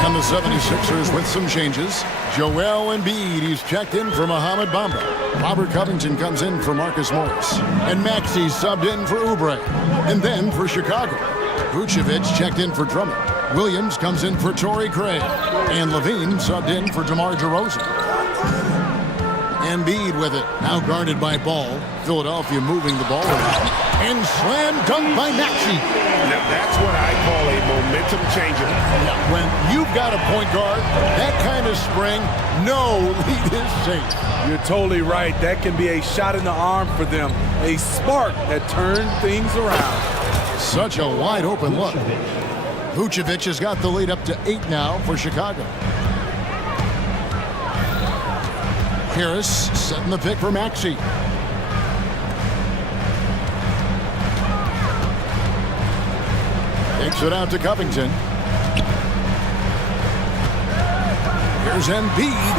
And the 76ers with some changes. Joel Embiid, he's checked in for Mohamed Bamba. Robert Covington comes in for Marcus Morris. And Maxey subbed in for Oubre. And then for Chicago, Vucevic checked in for Drummond. Williams comes in for Torrey Craig. And Levine subbed in for DeMar DeRozan. Embiid with it. Now guarded by Ball. Philadelphia moving the ball around. And slam dunk by Maxey. Now that's what I call a momentum changer. Yeah, when you've got a point guard, that kind of spring, no lead is safe. You're totally right. That can be a shot in the arm for them. A spark that turned things around. Such a wide open look. Vucevic has got the lead up to 8 now for Chicago. Harris setting the pick for Maxey. Takes it out to Covington. Here's Embiid.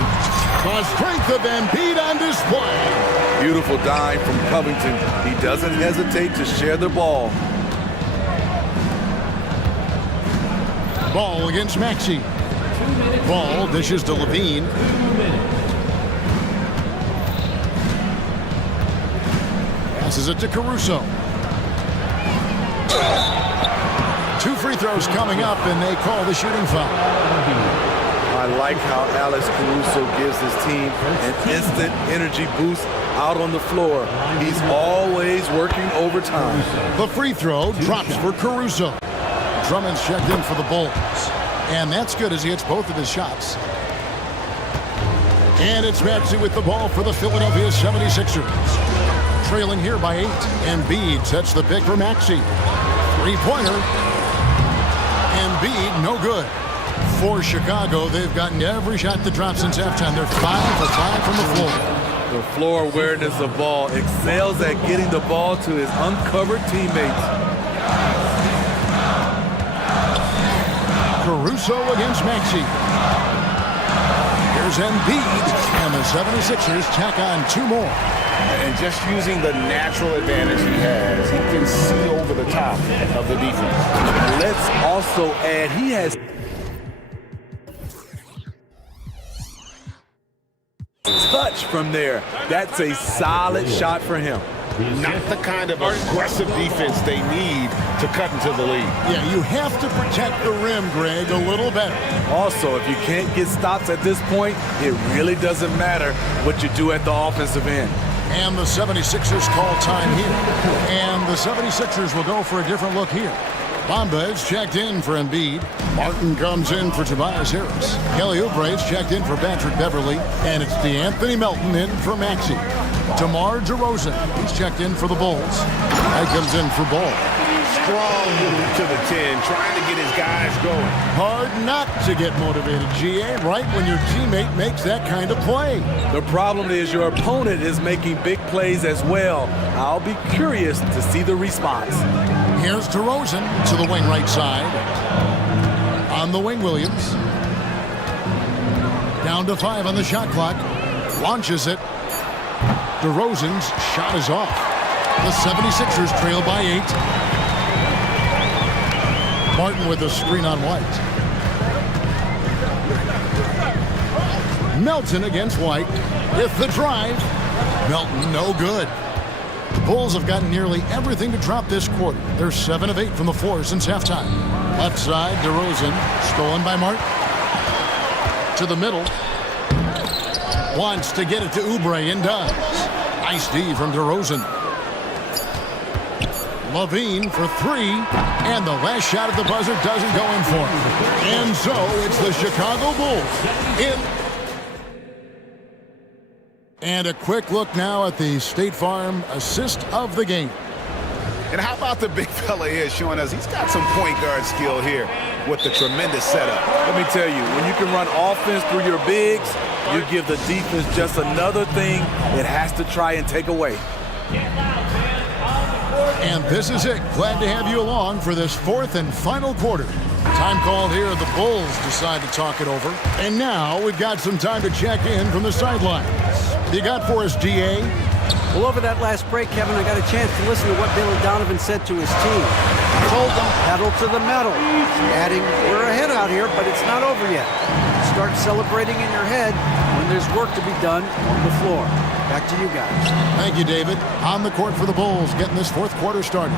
The strength of Embiid on display. Beautiful dime from Covington. He doesn't hesitate to share the ball. Ball against Maxey. Ball dishes to Levine. Passes it to Caruso. 2 free throws coming up, and they call the shooting foul. I like how Alex Caruso gives his team an instant energy boost out on the floor. He's always working overtime. The free throw drops for Caruso. Drummond's checked in for the Bulls. And that's good as he hits both of his shots. And it's Maxey with the ball for the Philadelphia 76ers. Trailing here by 8. Embiid sets the pick for Maxey. Three-pointer. Embiid, no good. For Chicago, they've gotten every shot that dropped since halftime. They're 5 for 5 from the floor. The floor awareness of ball excels at getting the ball to his uncovered teammates. Caruso against Maxey. There's Embiid, and the 76ers tack on 2 more. And just using the natural advantage he has, he can see over the top of the defense. Let's also add he has touch from there. That's a solid shot for him. Not the kind of aggressive defense they need to cut into the lead. Yeah, you have to protect the rim, Greg, a little better. Also, if you can't get stops at this point, it really doesn't matter what you do at the offensive end. And the 76ers call time here. And the 76ers will go for a different look here. Bamba is checked in for Embiid. Martin comes in for Tobias Harris. Kelly Oubre is checked in for Patrick Beverly. And it's DeAnthony Melton in for Maxey. DeMar DeRozan, he's checked in for the Bulls. That comes in for Ball. Strong move to the 10, trying to get his guys going. Hard not to get motivated, GA, right when your teammate makes that kind of play. The problem is your opponent is making big plays as well. I'll be curious to see the response. Here's DeRozan to the wing right side. On the wing, Williams. Down to 5 on the shot clock. Launches it. DeRozan's shot is off. The 76ers trail by 8. Martin with the screen on White. Melton against White with the drive. Melton no good. The Bulls have gotten nearly everything to drop this quarter. They're 7 of 8 from the floor since halftime. Left side, DeRozan, stolen by Martin. To the middle. Wants to get it to Oubre and does. Nice D from DeRozan. Levine for 3, and the last shot at the buzzer doesn't go in for him. And so it's the Chicago Bulls in. And a quick look now at the State Farm assist of the game. And how about the big fella here showing us he's got some point guard skill here with the tremendous setup. Let me tell you, when you can run offense through your bigs, you give the defense just another thing it has to try and take away. And this is it. Glad to have you along for this 4th and final quarter. Time called here. The Bulls decide to talk it over. And now we've got some time to check in from the sidelines. You got for us, GA? Well, over that last break, Kevin, I got a chance to listen to what Billy Donovan said to his team. He told them, pedal to the metal, adding, we're ahead out here, but it's not over yet. Start celebrating in your head when there's work to be done on the floor. Back to you guys. Thank you, David. On the court for the Bulls, getting this 4th quarter started.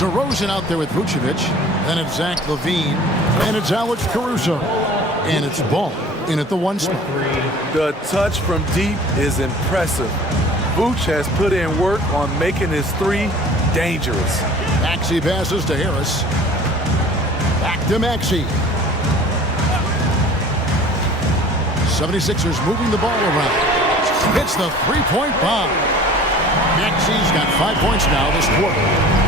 DeRozan out there with Vucevic. Then it's Zach LaVine. And it's Alex Caruso. And it's Ball in at the 1 spot. The touch from deep is impressive. Vooch has put in work on making his 3 dangerous. Maxey passes to Harris. Back to Maxey. 76ers moving the ball around. Hits the 3-point bomb. Maxey's got 5 points now this quarter.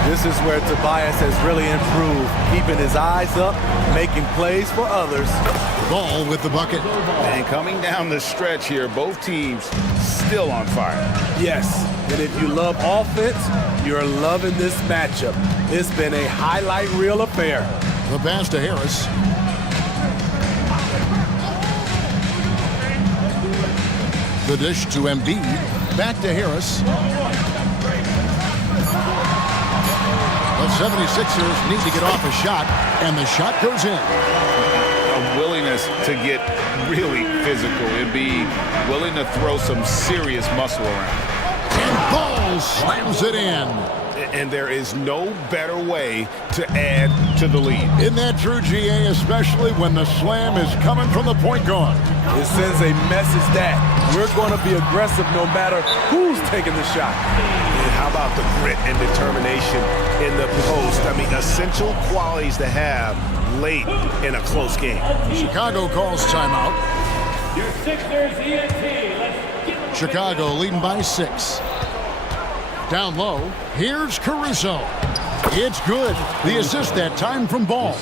This is where Tobias has really improved, keeping his eyes up, making plays for others. Ball with the bucket. And coming down the stretch here, both teams still on fire. Yes, and if you love offense, you're loving this matchup. It's been a highlight reel affair. The pass to Harris. The dish to Embiid. Back to Harris. The 76ers need to get off a shot, and the shot goes in. A willingness to get really physical. It'd be willing to throw some serious muscle around. And Ball slams it in. And there is no better way to add to the lead. Isn't that true, GA, especially when the slam is coming from the point guard? It sends a message that we're going to be aggressive no matter who's taking the shot. And how about the grit and determination in the post? I mean, essential qualities to have late in a close game. Chicago calls timeout. Your Sixers ENT. Let's get Chicago leading by 6. Down low, here's Caruso. It's good. The assist that time from Ball.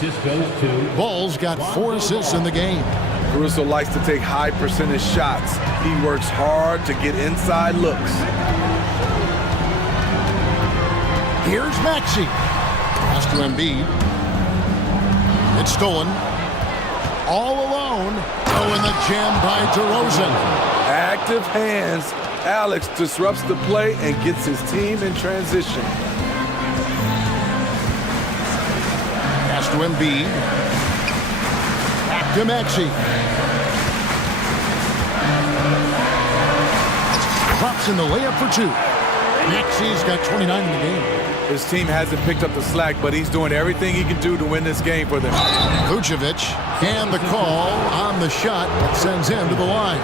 Ball's got 4 assists in the game. Caruso likes to take high percentage shots. He works hard to get inside looks. Here's Maxey. Pass to Embiid. It's stolen. All alone. Oh, and the jam by DeRozan. Active hands. Alex disrupts the play and gets his team in transition. Pass to Embiid. Back to Maxey. Drops in the layup for two. Maxey's got 29 in the game. His team hasn't picked up the slack, but he's doing everything he can do to win this game for them. Vucevic, and the call on the shot that sends him to the line.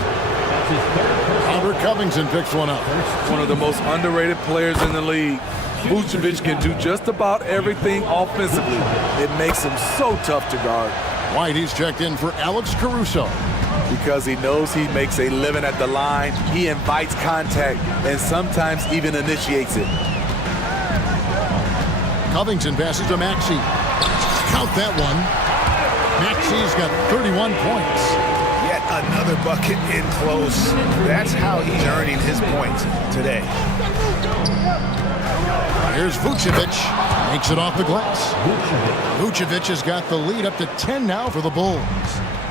Robert Covington picks one up. One of the most underrated players in the league. Vucevic can do just about everything offensively. It makes him so tough to guard. White, he's checked in for Alex Caruso. Because he knows he makes a living at the line, he invites contact and sometimes even initiates it. Covington passes to Maxey. Count that one. Maxey's got 31 points. Yet another bucket in close. That's how he's earning his points today. Here's Vucevic. Makes it off the glass. Vucevic has got the lead up to 10 now for the Bulls.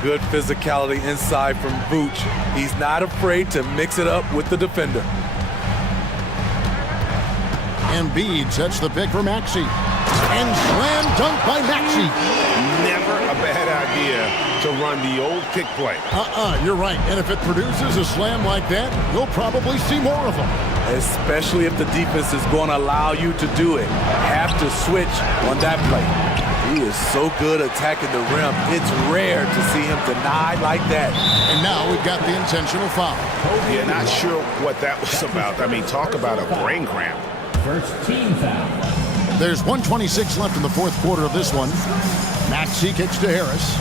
Good physicality inside from Vooch. He's not afraid to mix it up with the defender. Embiid sets the pick for Maxey. And slam dunk by Maxey. Never a bad idea to run the old pick play. You're right. And if it produces a slam like that, you'll probably see more of them. Especially if the defense is going to allow you to do it. Have to switch on that play. He is so good attacking the rim. It's rare to see him denied like that. And now we've got the intentional foul. Yeah, not sure what that was about. I mean, talk about a brain cramp. First team foul. There's 1:26 left in the fourth quarter of this one. Maxey kicks to Harris.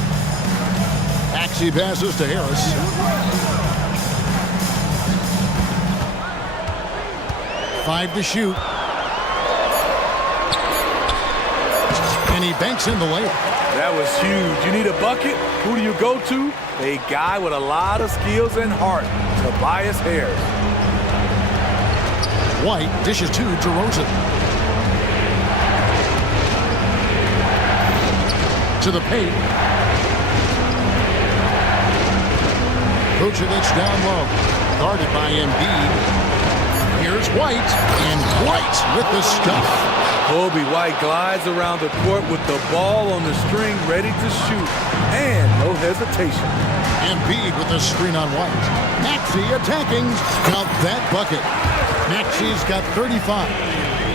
Maxey passes to Harris. Five to shoot. And he banks in the layup. That was huge. You need a bucket? Who do you go to? A guy with a lot of skills and heart, Tobias Harris. White dishes to DeRozan. To the paint. Vucevic down low. Guarded by Embiid. Here's White. And White with the stuff. Kobe White glides around the court with the ball on the string ready to shoot. And no hesitation. Embiid with the screen on White. Maxey attacking. Count that bucket. Maxey's got 35.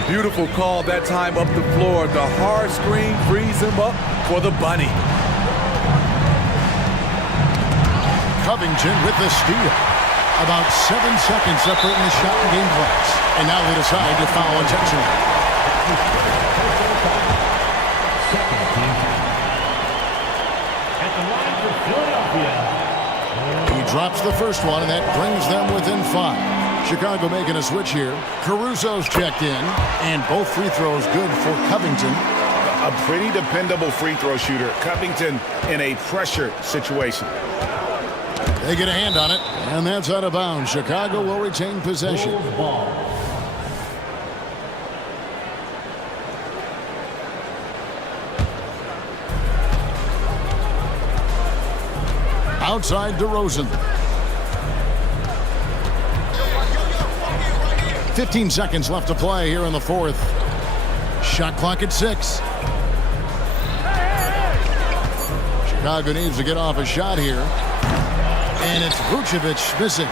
Beautiful call that time up the floor. The hard screen frees him up for the bunny. Covington with the steal. About 7 seconds separating the shot and game clocks. And now they decide to foul intentionally. Second team foul. At the line for Philadelphia. He drops the first one, and that brings them within 5. Chicago making a switch here. Caruso's checked in, and both free throws good for Covington. A pretty dependable free throw shooter. Covington in a pressure situation. They get a hand on it, and that's out of bounds. Chicago will retain possession. Bulls ball. Outside DeRozan. 15 seconds left to play here in the fourth. Shot clock at 6. Chicago needs to get off a shot here. And it's Vucevic missing.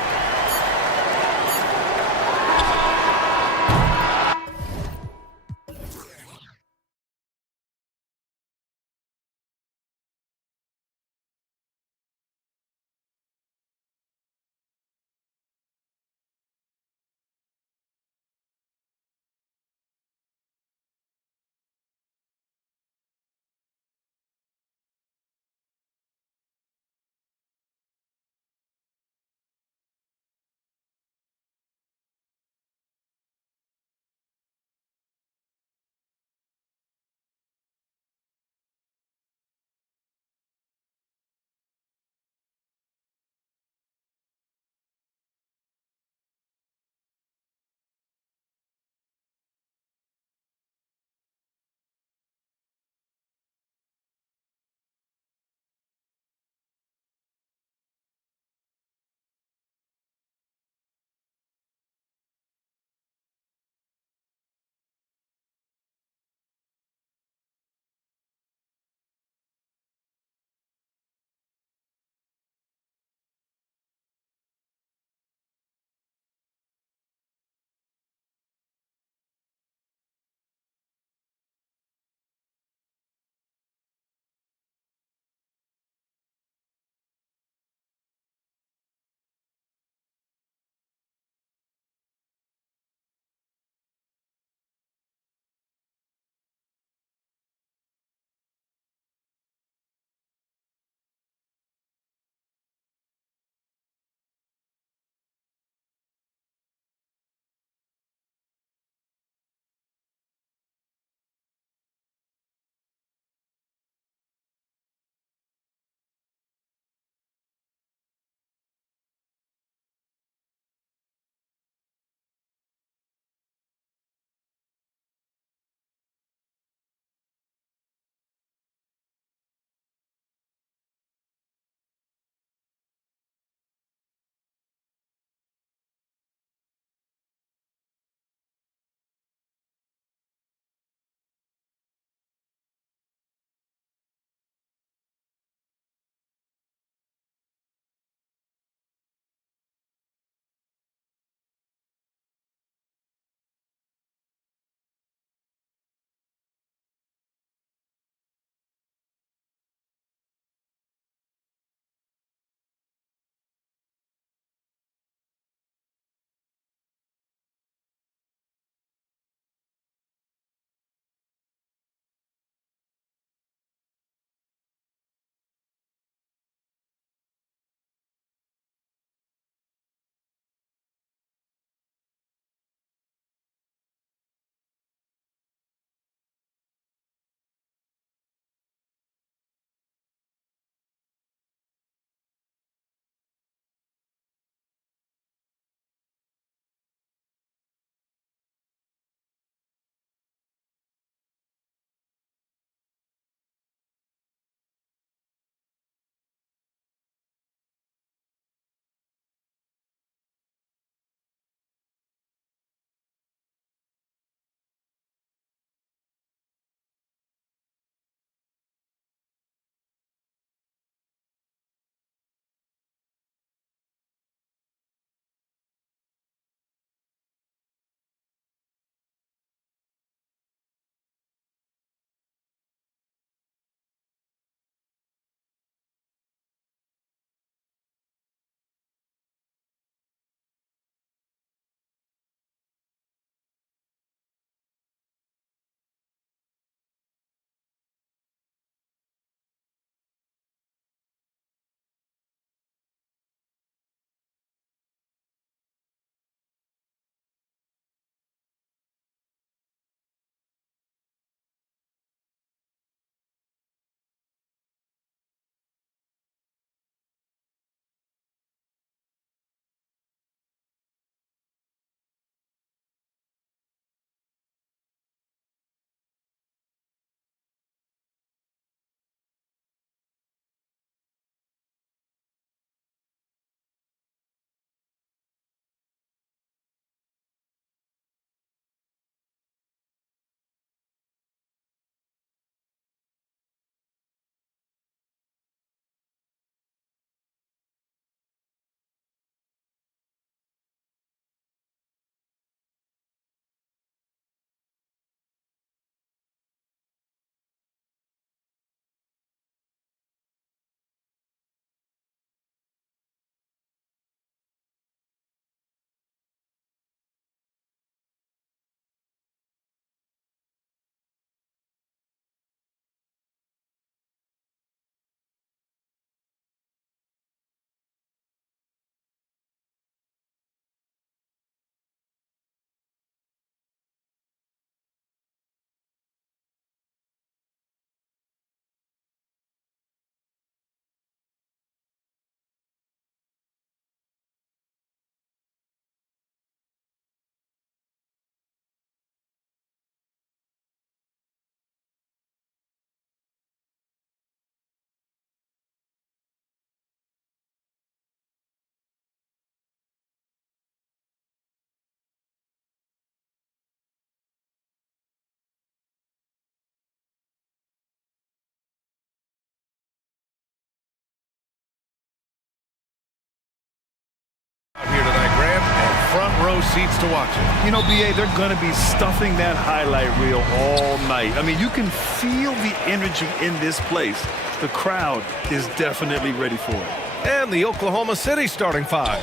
front row seats to watch it. You know, BA, they're going to be stuffing that highlight reel all night. I mean, you can feel the energy in this place. The crowd is definitely ready for it. And the Oklahoma City starting five.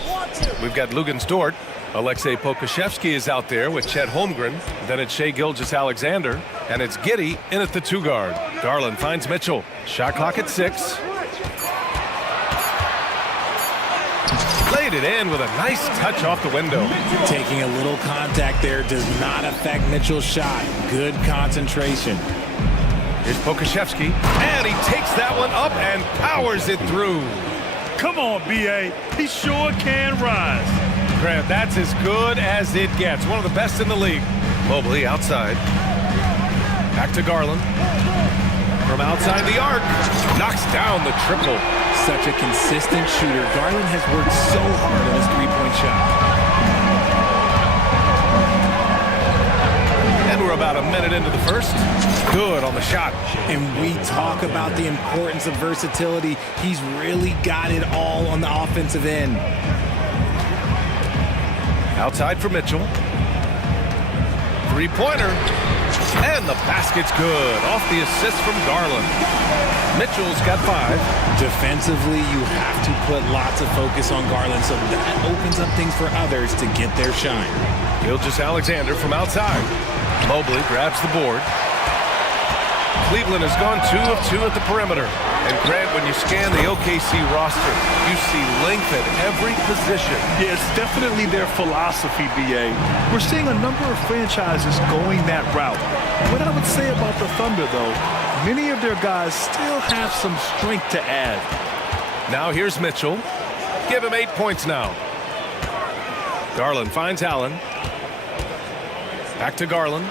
We've got Lugens Dort. Alexei Pokashevsky is out there with Chet Holmgren. Then it's Shai Gilgeous-Alexander. And it's Giddey in at the 2-guard. Garland finds Mitchell. Shot clock at 6. Laid it in with a nice touch off the window. Taking a little contact there does not affect Mitchell's shot. Good concentration. Here's Pokashevsky. And he takes that one up and powers it through. Come on, BA. He sure can rise. Grant, that's as good as it gets. One of the best in the league. Mobley outside. Back to Garland. From outside the arc. Knocks down the triple. Such a consistent shooter. Garland has worked so hard on his three-point shot. And we're about a minute into the first. Good on the shot. And we talk about the importance of versatility. He's really got it all on the offensive end. Outside for Mitchell. Three-pointer. And the basket's good. Off the assist from Garland. Mitchell's got 5. Defensively, you have to put lots of focus on Garland, so that opens up things for others to get their shine. Gilgeous-Alexander from outside. Mobley grabs the board. Cleveland has gone 2 of 2 at the perimeter. And Grant, when you scan the OKC roster, you see length at every position. Yeah, it's definitely their philosophy, BA. We're seeing a number of franchises going that route. What I would say about the Thunder, though, many of their guys still have some strength to add. Now here's Mitchell. Give him 8 points now. Garland finds Allen. Back to Garland.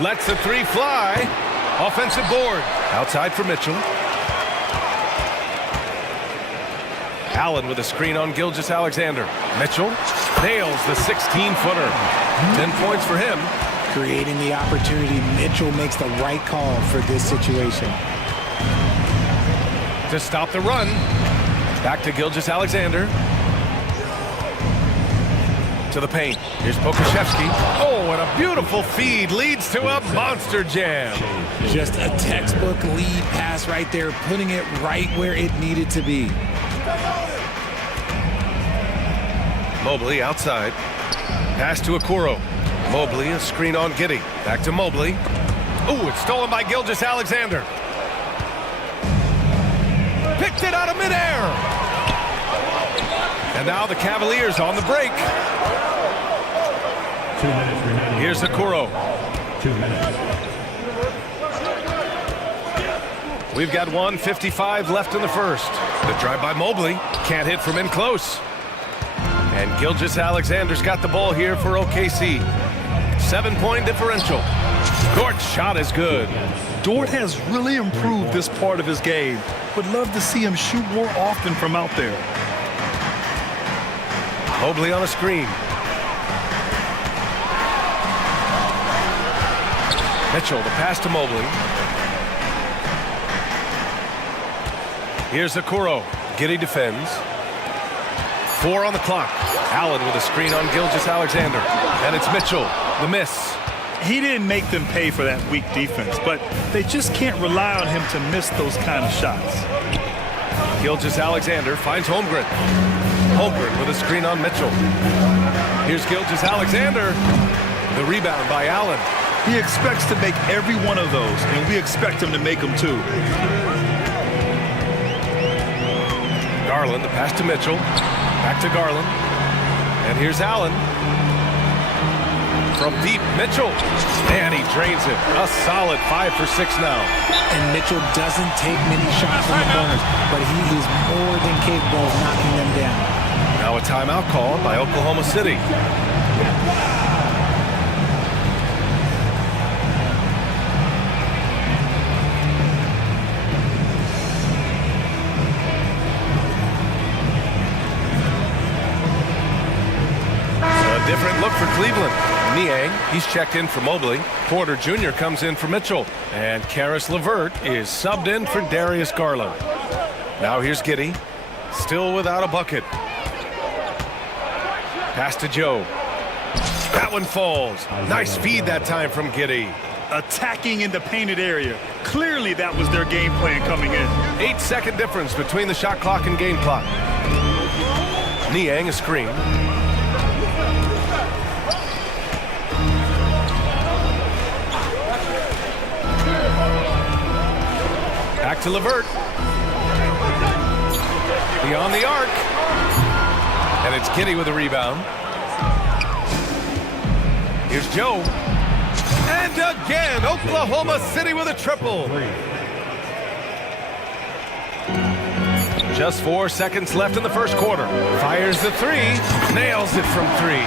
Lets the 3 fly. Offensive board. Outside for Mitchell. Allen with a screen on Gilgeous-Alexander. Mitchell nails the 16-footer. 10 points for him. Creating the opportunity, Mitchell makes the right call for this situation. To stop the run. Back to Gilgeous-Alexander. To the paint. Here's Pokashevsky. Oh, and a beautiful feed leads to a monster jam. Just a textbook lead pass right there, putting it right where it needed to be. Mobley outside. Pass to Okoro. Mobley, a screen on Giddey. Back to Mobley. Oh, it's stolen by Gilgeous-Alexander. Picked it out of midair. And now the Cavaliers on the break. 2 minutes remaining. Here's Okoro. 2 minutes. We've got 1:55 left in the first. The drive by Mobley. Can't hit from in close. And Gilgeous-Alexander's got the ball here for OKC. 7-point differential. Dort's shot is good. Dort has really improved this part of his game. Would love to see him shoot more often from out there. Mobley on a screen. Mitchell, the pass to Mobley. Here's Okoro. Giddey defends. 4 on the clock. Allen with a screen on Gilgeous-Alexander. And it's Mitchell. The miss. He didn't make them pay for that weak defense, but they just can't rely on him to miss those kind of shots. Gilgeous-Alexander finds Holmgren. Holmgren with a screen on Mitchell. Here's Gilgeous-Alexander. The rebound by Allen. He expects to make every one of those, and we expect him to make them too. Garland, the pass to Mitchell. Back to Garland. And here's Allen. From deep, Mitchell. And he drains it. A solid 5 for 6 now. And Mitchell doesn't take many shots from the corners, but he is more than capable of knocking them down. Now a timeout called by Oklahoma City. Different look for Cleveland. Niang, he's checked in for Mobley. Porter Jr. comes in for Mitchell. And Karis LeVert is subbed in for Darius Garland. Now here's Giddey. Still without a bucket. Pass to Joe. That one falls. Nice feed that time from Giddy. Attacking in the painted area. Clearly that was their game plan coming in. 8-second difference between the shot clock and game clock. Niang a screen. Back to Levert. Beyond the arc. And it's Giddy with a rebound. Here's Joe. And again, Oklahoma City with a triple. Just 4 seconds left in the first quarter. Fires the three. Nails it from three.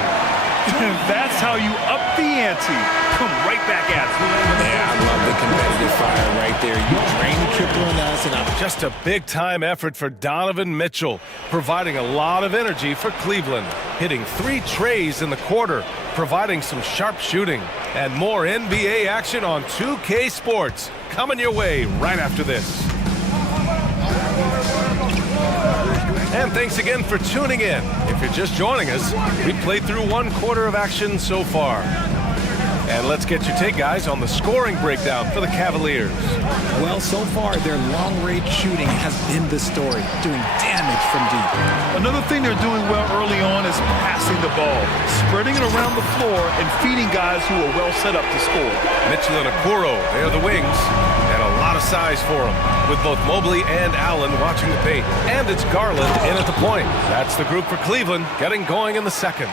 That's how you up the ante. Come right back at it. Yeah, I love the competitive fire right there. You drain the triple on us, and I'm Just a big-time effort for Donovan Mitchell, providing a lot of energy for Cleveland, hitting 3 trays in the quarter, providing some sharp shooting, and more NBA action on 2K Sports. Coming your way right after this. And thanks again for tuning in. If you're just joining us, we played through 1 quarter of action so far. And let's get your take, guys, on the scoring breakdown for the Cavaliers. well, so far their long-range shooting has been the story, doing damage from deep. Another thing they're doing well early on is passing the ball, spreading it around the floor and feeding guys who are well set up to score. Mitchell and Okoro, they're the wings, and a lot of size for them, with both Mobley and Allen watching the paint. And it's Garland in at the point. That's the group for Cleveland, getting going in the second.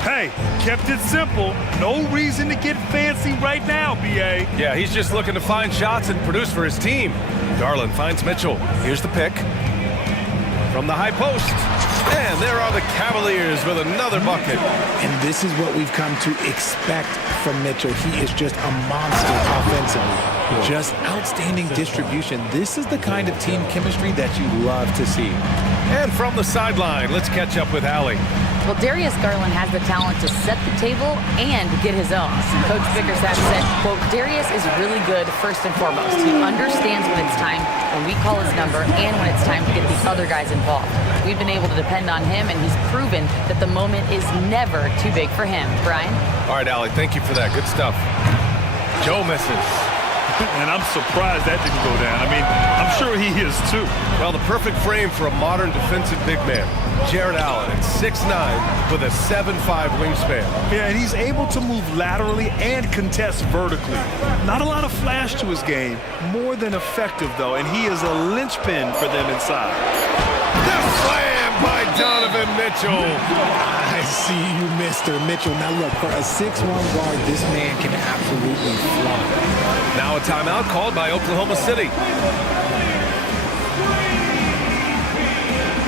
Hey, kept it simple. No reason to get fancy right now, B.A. Yeah, he's just looking to find shots and produce for his team. Garland finds Mitchell. Here's the pick. From the high post. And there are the Cavaliers with another bucket. And this is what we've come to expect from Mitchell. He is just a monster offensively. Just outstanding distribution. This is the kind of team chemistry that you love to see. And from the sideline, let's catch up with Allie. Well, Darius Garland has the talent to set the table and get his own. Coach Bickerstaff said, quote, Darius is really good first and foremost. He understands when it's time when we call his number and when it's time to get the other guys involved. We've been able to depend on him, and he's proven that the moment is never too big for him. Brian? All right, Allie, thank you for that. Good stuff. Joe misses. And I'm surprised that didn't go down. I mean, I'm sure he is too. Well, the perfect frame for a modern defensive big man. Jared Allen at 6'9" with a 7'5" wingspan. Yeah, and he's able to move laterally and contest vertically. Not a lot of flash to his game. More than effective, though, and he is a linchpin for them inside. The slam by Donovan Mitchell. I see you, Mr. Mitchell. Now look, for a 6'1" guard, this man can absolutely fly. Now a timeout called by Oklahoma City.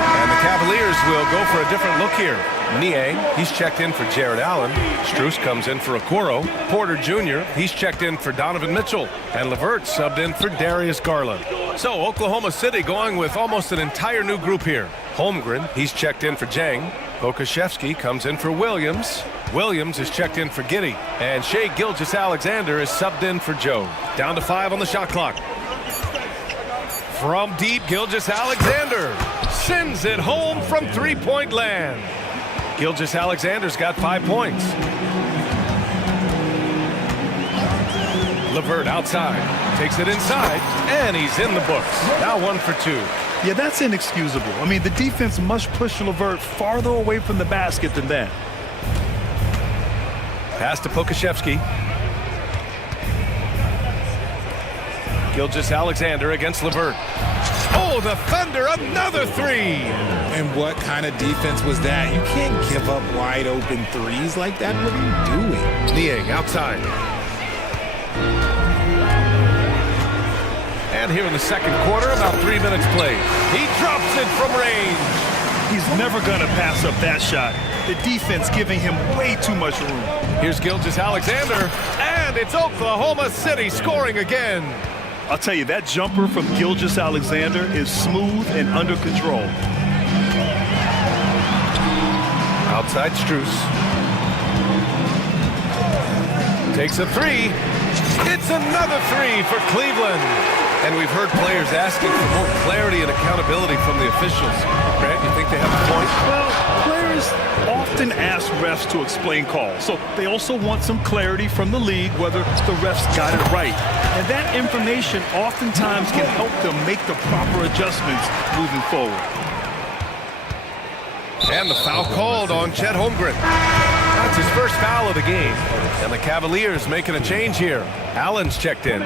And the Cavaliers will go for a different look here. Niang, he's checked in for Jared Allen. Strus comes in for Okoro. Porter Jr., he's checked in for Donovan Mitchell. And Levert subbed in for Darius Garland. So Oklahoma City going with almost an entire new group here. Holmgren, he's checked in for Jang. Pokashevsky comes in for Williams. Williams is checked in for Giddey. And Shai Gilgeous-Alexander is subbed in for Joe. Down to 5 on the shot clock. From deep, Gilgeous-Alexander sends it home from three-point land. Gilgeous-Alexander's got 5 points. Levert outside, takes it inside, and he's in the books. Now 1 for 2. Yeah, that's inexcusable. I mean, the defense must push Levert farther away from the basket than that. Pass to Pokashevsky. Gilgeous-Alexander against Levert. Oh, the Thunder, another 3! And what kind of defense was that? You can't give up wide open threes like that. What are you doing? Niang outside. And here in the second quarter, about 3 minutes played. He drops it from range. He's never going to pass up that shot. The defense giving him way too much room. Here's Gilgeous-Alexander, and it's Oklahoma City scoring again. I'll tell you, that jumper from Gilgeous-Alexander is smooth and under control. Outside Strus. Takes a 3. It's another 3 for Cleveland. And we've heard players asking for more clarity and accountability from the officials. Grant, you think they have a point? Well, players often ask refs to explain calls, so they also want some clarity from the league whether the refs got it right. And that information oftentimes can help them make the proper adjustments moving forward. And the foul called on Chet Holmgren. That's his first foul of the game. And the Cavaliers making a change here. Allen's checked in.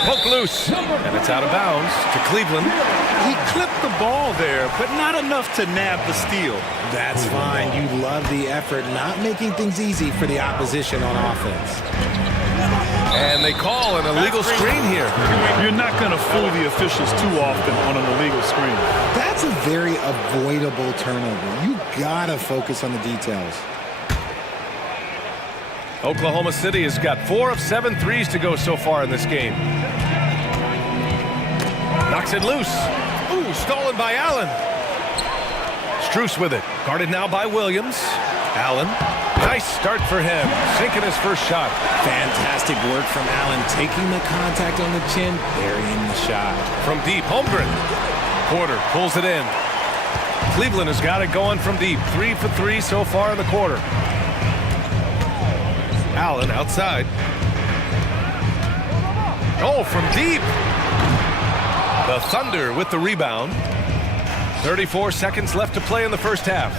Poke loose. And it's out of bounds to Cleveland. He clipped the ball there, but not enough to nab the steal. That's fine. You love the effort, not making things easy for the opposition on offense. And they call an illegal screen here. You're not going to fool the officials too often on an illegal screen. That's a very avoidable turnover. You gotta focus on the details. Oklahoma City has got 4 of 7 threes to go so far in this game. Knocks it loose. Ooh, stolen by Allen. Strus with it. Guarded now by Williams. Allen. Nice start for him. Sinking his first shot. Fantastic work from Allen, taking the contact on the chin, burying the shot. From deep, Holmgren. Porter pulls it in. Cleveland has got it going from deep. 3 for 3 so far in the quarter. Allen outside. Oh, from deep. The Thunder with the rebound. 34 seconds left to play in the first half.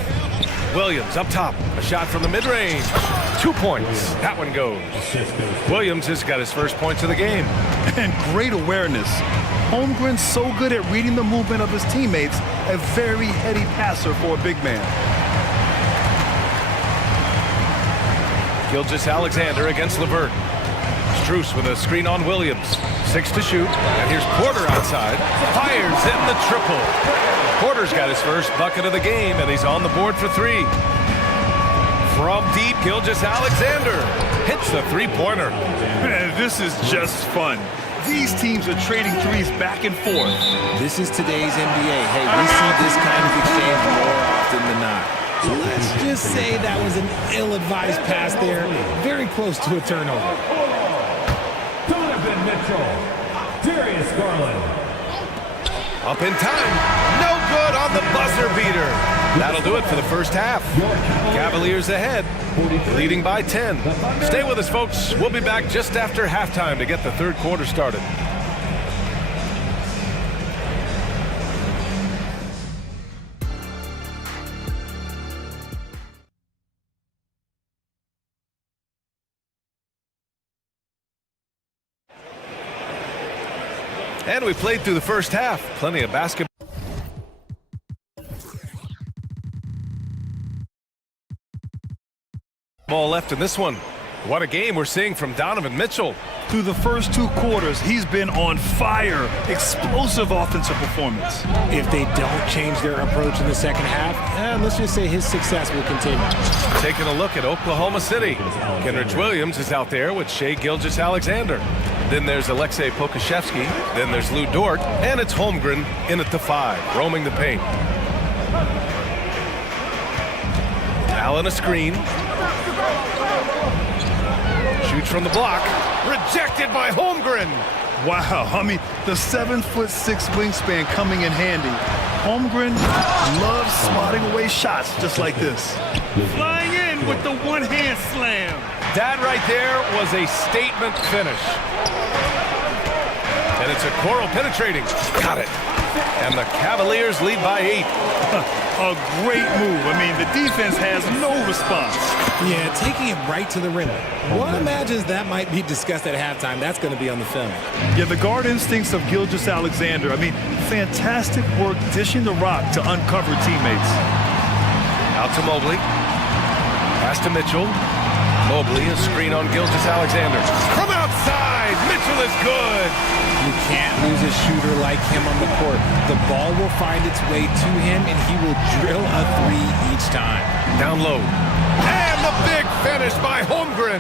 Williams up top. A shot from the mid-range. 2 points. That one goes. Williams has got his first points of the game. And great awareness. Holmgren's so good at reading the movement of his teammates. A very heady passer for a big man. Gilgeous-Alexander against LeVert. Strus with a screen on Williams. 6 to shoot. And here's Porter outside. Fires in the triple. Porter's got his first bucket of the game, and he's on the board for 3. From deep, Gilgeous-Alexander hits the three-pointer. Man, this is just fun. These teams are trading threes back and forth. This is today's NBA. Hey, we see this kind of exchange more often than not. Let's just say that was an ill-advised pass there. Very close to a turnover. Donovan Mitchell. Darius Garland. Up in time. No good on the buzzer beater. That'll do it for the first half. Cavaliers ahead, leading by 10. Stay with us, folks. We'll be back just after halftime to get the third quarter started. And we played through the first half. Plenty of basketball. Ball left in this one. What a game we're seeing from Donovan Mitchell. Through the first 2 quarters, he's been on fire. Explosive offensive performance. If they don't change their approach in the second half, let's just say his success will continue. Taking a look at Oklahoma City. Kenrich Williams is out there with Shai Gilgeous-Alexander. Then there's Alexei Pokusevski. Then there's Lou Dort. And it's Holmgren in at the 5, roaming the paint. Allen a screen. Shoots from the block. Rejected by Holmgren. Wow, I mean, the 7'6" wingspan coming in handy. Holmgren loves swatting away shots just like this. Flying in with the one-hand slam. That right there was a statement finish. And it's a Okoro penetrating. Got it. And the Cavaliers lead by 8. A great move. I mean, the defense has no response. Yeah, taking it right to the rim. One imagines that might be discussed at halftime. That's going to be on the film. Yeah, the guard instincts of Gilgeous-Alexander. I mean, fantastic work dishing the rock to uncover teammates. Out to Mobley. Pass to Mitchell. Mobley, a screen on Gilgeous-Alexander. From outside, Mitchell is good. You can't lose a shooter like him on the court. The ball will find its way to him, and he will drill a 3 each time. Down low. And the big finish by Holmgren.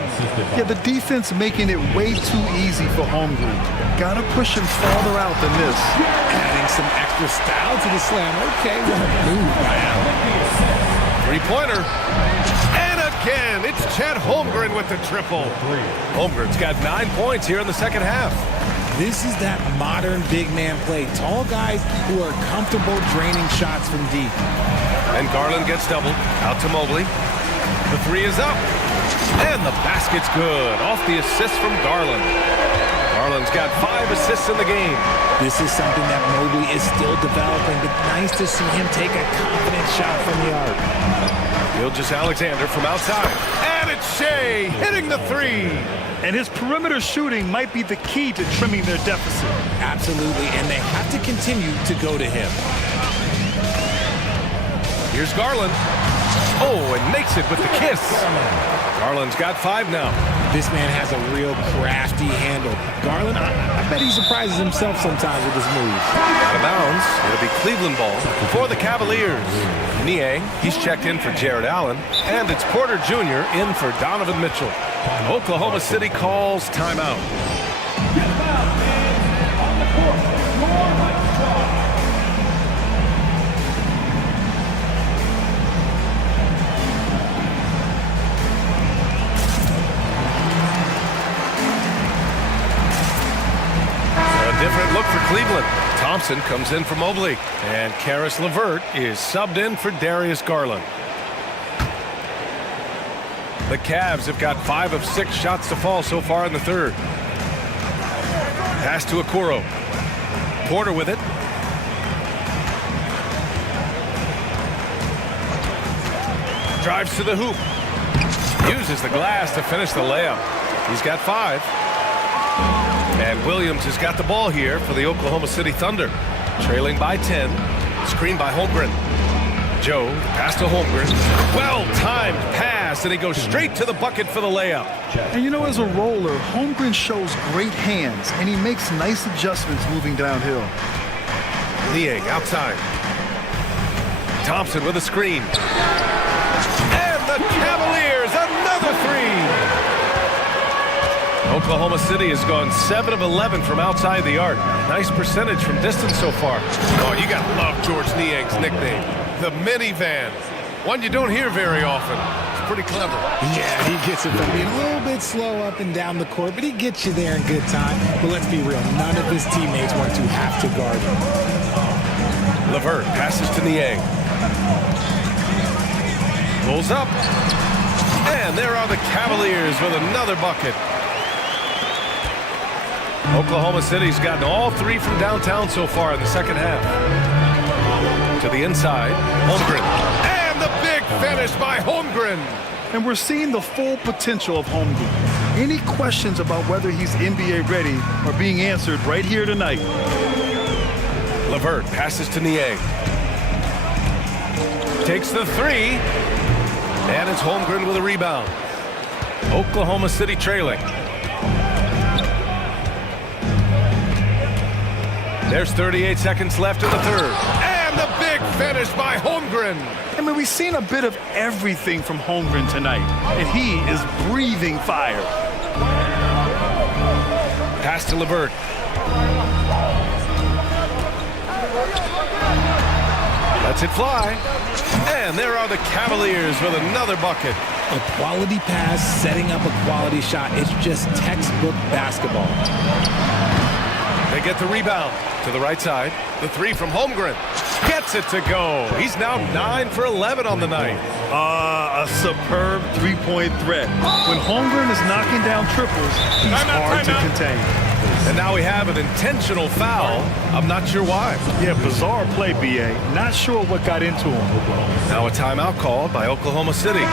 Yeah, the defense making it way too easy for Holmgren. Gotta push him farther out than this. Adding some extra style to the slam. Okay, what a move by Allen. Three-pointer. And again, it's Chet Holmgren with the triple. Holmgren's got 9 points here in the second half. This is that modern big man play. Tall guys who are comfortable draining shots from deep. And Garland gets doubled. Out to Mobley. The three is up. And the basket's good. Off the assist from Garland. Garland's got 5 assists in the game. This is something that Mobley is still developing, but nice to see him take a confident shot from the arc. Gilgeous-Alexander from outside. And it's Shea hitting the three. And his perimeter shooting might be the key to trimming their deficit. Absolutely, and they have to continue to go to him. Here's Garland. Oh, and makes it with the kiss. Garland's got 5 now. This man has a real crafty handle. Garland, I bet he surprises himself sometimes with his moves. Out of bounds. It'll be Cleveland ball for the Cavaliers. Niang, he's checked in for Jared Allen. And it's Porter Jr. in for Donovan Mitchell. Oklahoma City calls timeout. Different look for Cleveland. Thompson comes in for Mobley. And Karis LeVert is subbed in for Darius Garland. The Cavs have got 5 of 6 shots to fall so far in the third. Pass to Okoro. Porter with it. Drives to the hoop. Uses the glass to finish the layup. He's got 5. And Williams has got the ball here for the Oklahoma City Thunder. Trailing by 10. Screen by Holmgren. Joe, pass to Holmgren. Well-timed pass, and he goes straight to the bucket for the layup. And you know, as a roller, Holmgren shows great hands, and he makes nice adjustments moving downhill. Niang outside. Thompson with a screen. And the Cavaliers, another three. Oklahoma City has gone 7 of 11 from outside the arc. Nice percentage from distance so far. Oh, you gotta love George Niang's nickname, the minivan. One you don't hear very often. It's pretty clever. Yeah, he gets it from being a little bit slow up and down the court, but he gets you there in good time. But let's be real, none of his teammates want to have to guard him. LeVert passes to Niang. Pulls up. And there are the Cavaliers with another bucket. Oklahoma City's gotten all 3 from downtown so far in the second half. To the inside, Holmgren. And the big finish by Holmgren. And we're seeing the full potential of Holmgren. Any questions about whether he's NBA ready are being answered right here tonight. LeVert passes to Niang. Takes the 3. And it's Holmgren with a rebound. Oklahoma City trailing. There's 38 seconds left in the third. And the big finish by Holmgren. I mean, we've seen a bit of everything from Holmgren tonight, and he is breathing fire. Pass to LeVert. Lets it fly. And there are the Cavaliers with another bucket. A quality pass, setting up a quality shot. It's just textbook basketball. They get the rebound to the right side. The 3 from Holmgren. Gets it to go. He's now 9 for 11 on the night. A superb three-point threat. When Holmgren is knocking down triples, he's hard to contain. And now we have an intentional foul. I'm not sure why. Yeah, bizarre play, BA. Not sure what got into him. Now a timeout called by Oklahoma City.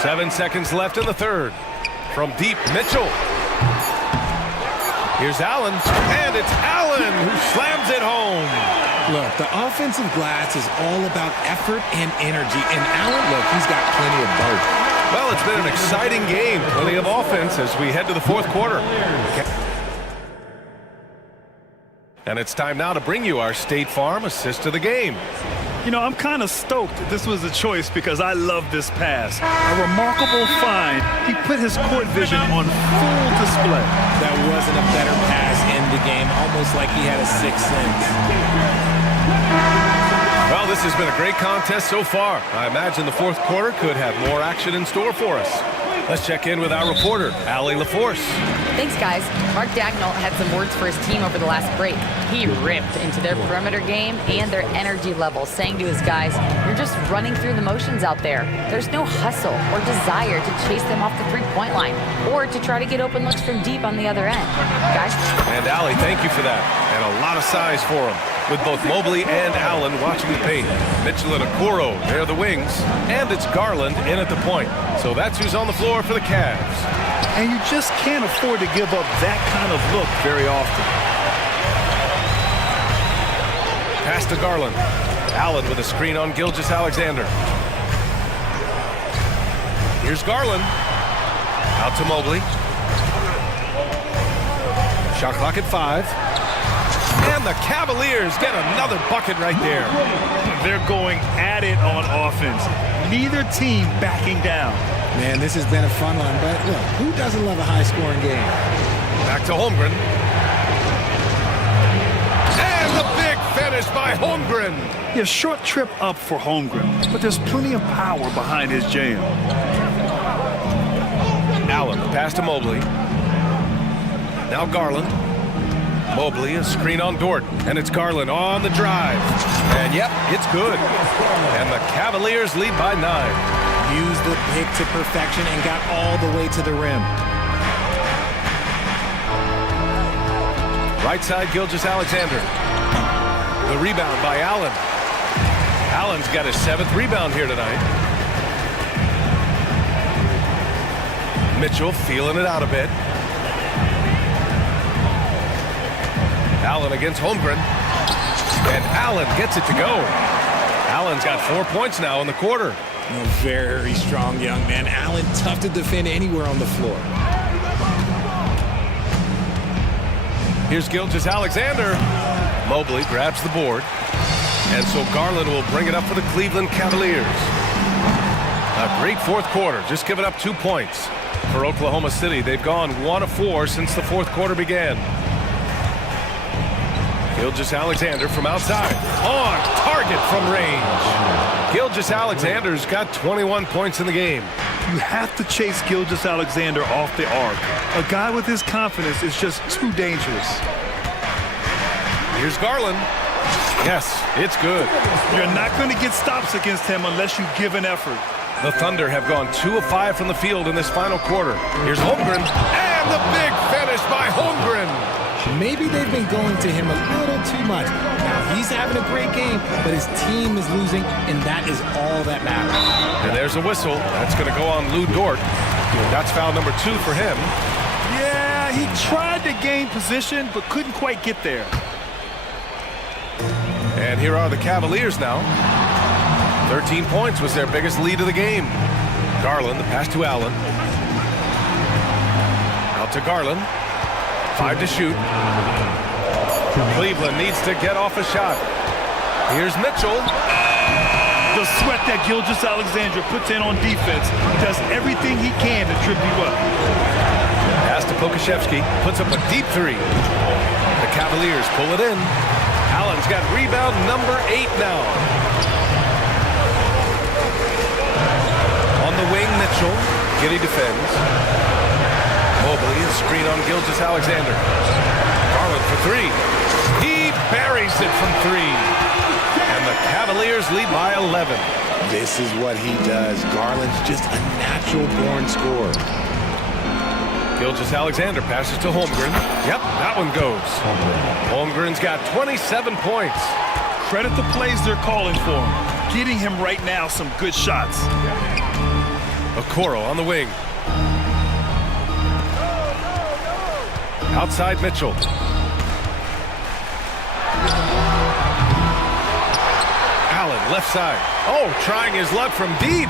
7 seconds left in the third. From deep, Mitchell. Here's Allen, and it's Allen who slams it home. Look, the offensive glass is all about effort and energy, and Allen, look, he's got plenty of both. Well, it's been an exciting game. Plenty of offense as we head to the fourth quarter. And it's time now to bring you our State Farm assist of the game. You know, I'm kind of stoked that this was a choice because I love this pass. A remarkable find. He put his court vision on full display. That wasn't a better pass in the game, almost like he had a sixth sense. Well, this has been a great contest so far. I imagine the fourth quarter could have more action in store for us. Let's check in with our reporter, Allie LaForce. Thanks, guys. Mark Dagnall had some words for his team over the last break. He ripped into their perimeter game and their energy level, saying to his guys, "You're just running through the motions out there. There's no hustle or desire to chase them off the three-point line or to try to get open looks from deep on the other end." Guys? And Allie, thank you for that. And a lot of size for him, with both Mobley and Allen watching the paint. Mitchell and Okoro, they're the wings. And it's Garland in at the point. So that's who's on the floor for the Cavs. And you just can't afford to give up that kind of look very often. Pass to Garland. Allen with a screen on Gilgeous-Alexander. Here's Garland. Out to Mobley. Shot clock at 5. And the Cavaliers get another bucket right there. They're going at it on offense. Neither team backing down. Man, this has been a fun one, but look, who doesn't love a high-scoring game? Back to Holmgren. And the big finish by Holmgren. Yeah, short trip up for Holmgren, but there's plenty of power behind his jam. Allen, pass to Mobley. Now Garland. Mobley, a screen on Dort, and it's Garland on the drive. And yep, it's good. And the Cavaliers lead by 9. Used the pick to perfection and got all the way to the rim. Right side, Gilgeous-Alexander. The rebound by Allen. Allen's got his 7th rebound here tonight. Mitchell feeling it out a bit. Allen against Holmgren. And Allen gets it to go. Allen's got 4 points now in the quarter. A very strong young man. Allen, tough to defend anywhere on the floor. Here's Gilgeous-Alexander. Mobley grabs the board. And so Garland will bring it up for the Cleveland Cavaliers. A great fourth quarter, just giving up 2 points. For Oklahoma City, they've gone 1 of 4 since the fourth quarter began. Gilgeous-Alexander from outside. On target from range. Gilgeous-Alexander's got 21 points in the game. You have to chase Gilgeous-Alexander off the arc. A guy with his confidence is just too dangerous. Here's Garland. Yes, it's good. You're not going to get stops against him unless you give an effort. The Thunder have gone 2 of 5 from the field in this final quarter. Here's Holmgren. And the big finish by Holmgren. Maybe they've been going to him a little too much. Now, he's having a great game, but his team is losing, and that is all that matters. And there's a whistle. That's going to go on Lou Dort. That's foul number 2 for him. Yeah, he tried to gain position, but couldn't quite get there. And here are the Cavaliers now. 13 points was their biggest lead of the game. Garland, the pass to Allen. Out to Garland. 5 to shoot. Cleveland needs to get off a shot. Here's Mitchell. The sweat that Gilgeous-Alexander puts in on defense does everything he can to trip you up. Pass to Pokashevsky. Puts up a deep 3. The Cavaliers pull it in. Allen's got rebound number 8 now. On the wing, Mitchell. Giddy defends. Mobley, a screen on Gilgeous-Alexander. Garland for 3. He buries it from 3. And the Cavaliers lead by 11. This is what he does. Garland's just a natural-born scorer. Gilgeous-Alexander passes to Holmgren. Yep, that one goes. Holmgren's got 27 points. Credit the plays they're calling for him. Getting him right now some good shots. Okoro on the wing. Outside Mitchell. Allen, left side. Oh, trying his luck from deep.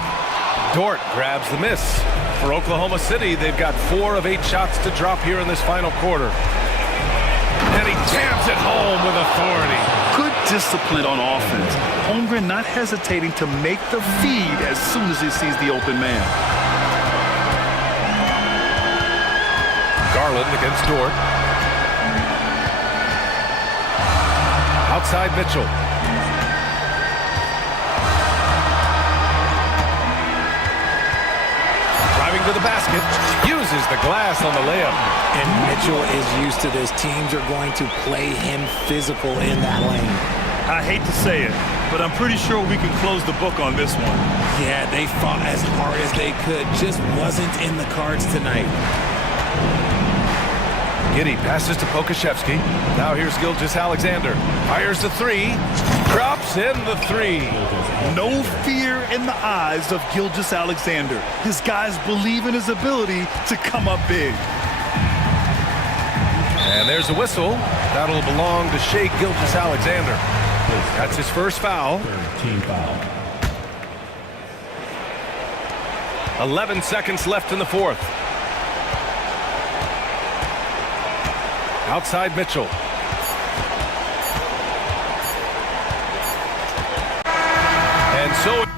Dort grabs the miss. For Oklahoma City, they've got 4 of 8 shots to drop here in this final quarter. And he jams it home with authority. Good discipline on offense. Holmgren not hesitating to make the feed as soon as he sees the open man. Garland against Dort. Outside Mitchell. Driving to the basket, uses the glass on the layup. And Mitchell is used to this. Teams are going to play him physical in that lane. I hate to say it, but I'm pretty sure we can close the book on this one. Yeah, they fought as hard as they could. Just wasn't in the cards tonight. Giddy passes to Pokashevsky. Now here's Gilgeous-Alexander. Fires the three. Drops in the three. No fear in the eyes of Gilgeous-Alexander. His guys believe in his ability to come up big. And there's a whistle. That'll belong to Shai Gilgeous-Alexander. That's his first foul. Team foul. 11 seconds left in the fourth. Outside Mitchell. And so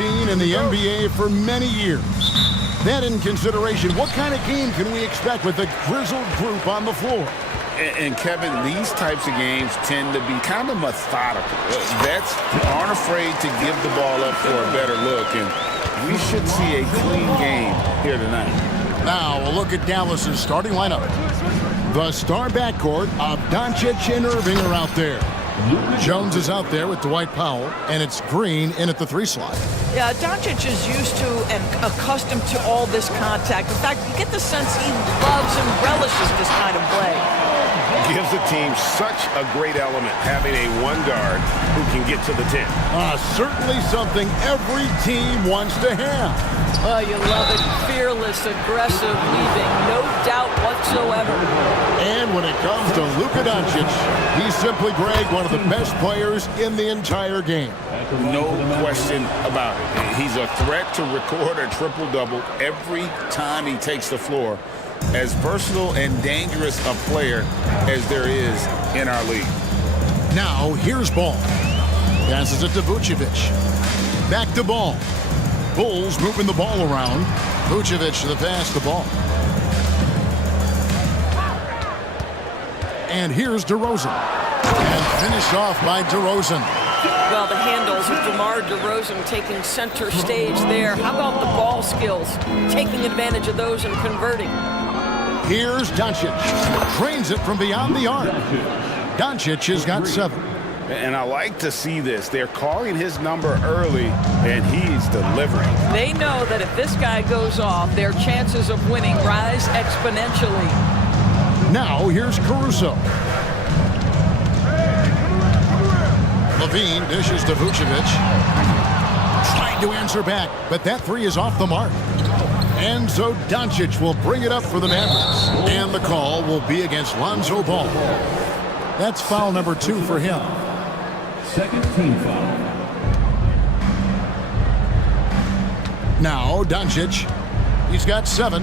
routine in the NBA for many years. That in consideration, what kind of game can we expect with a grizzled group on the floor? And Kevin, these types of games tend to be kind of methodical. Vets aren't afraid to give the ball up for a better look, and we should see a clean game here tonight. Now, a look at Dallas's starting lineup. The star backcourt of Doncic and Irving are out there. Jones is out there with Dwight Powell, and it's Green in at the 3 slot. Yeah, Doncic is used to and accustomed to all this contact. In fact, you get the sense he loves and relishes this kind of play. Gives the team such a great element, having a one guard who can get to the 10. Certainly something every team wants to have. Oh, you love it. Fearless, aggressive, leaving no doubt whatsoever. And when it comes to Luka Doncic, he's simply, Greg, one of the best players in the entire game. No question about it. He's a threat to record a triple-double every time he takes the floor. As versatile and dangerous a player as there is in our league. Now, here's Ball. Passes it to Vucevic. Back to Ball. Bulls moving the ball around. Vucevic the pass to Ball. And here's DeRozan. And finished off by DeRozan. Well, the handles of DeMar DeRozan taking center stage there. How about the ball skills? Taking advantage of those and converting. Here's Doncic. Trains it from beyond the arc. Doncic has got 7. And I like to see this. They're calling his number early, and he's delivering. They know that if this guy goes off, their chances of winning rise exponentially. Now, here's Caruso. Levine dishes to Vucevic. Trying to answer back, but that 3 is off the mark. And so Doncic will bring it up for the Mavericks. And the call will be against Lonzo Ball. That's foul number 2 for him. Second team foul. Now Doncic. He's got 7.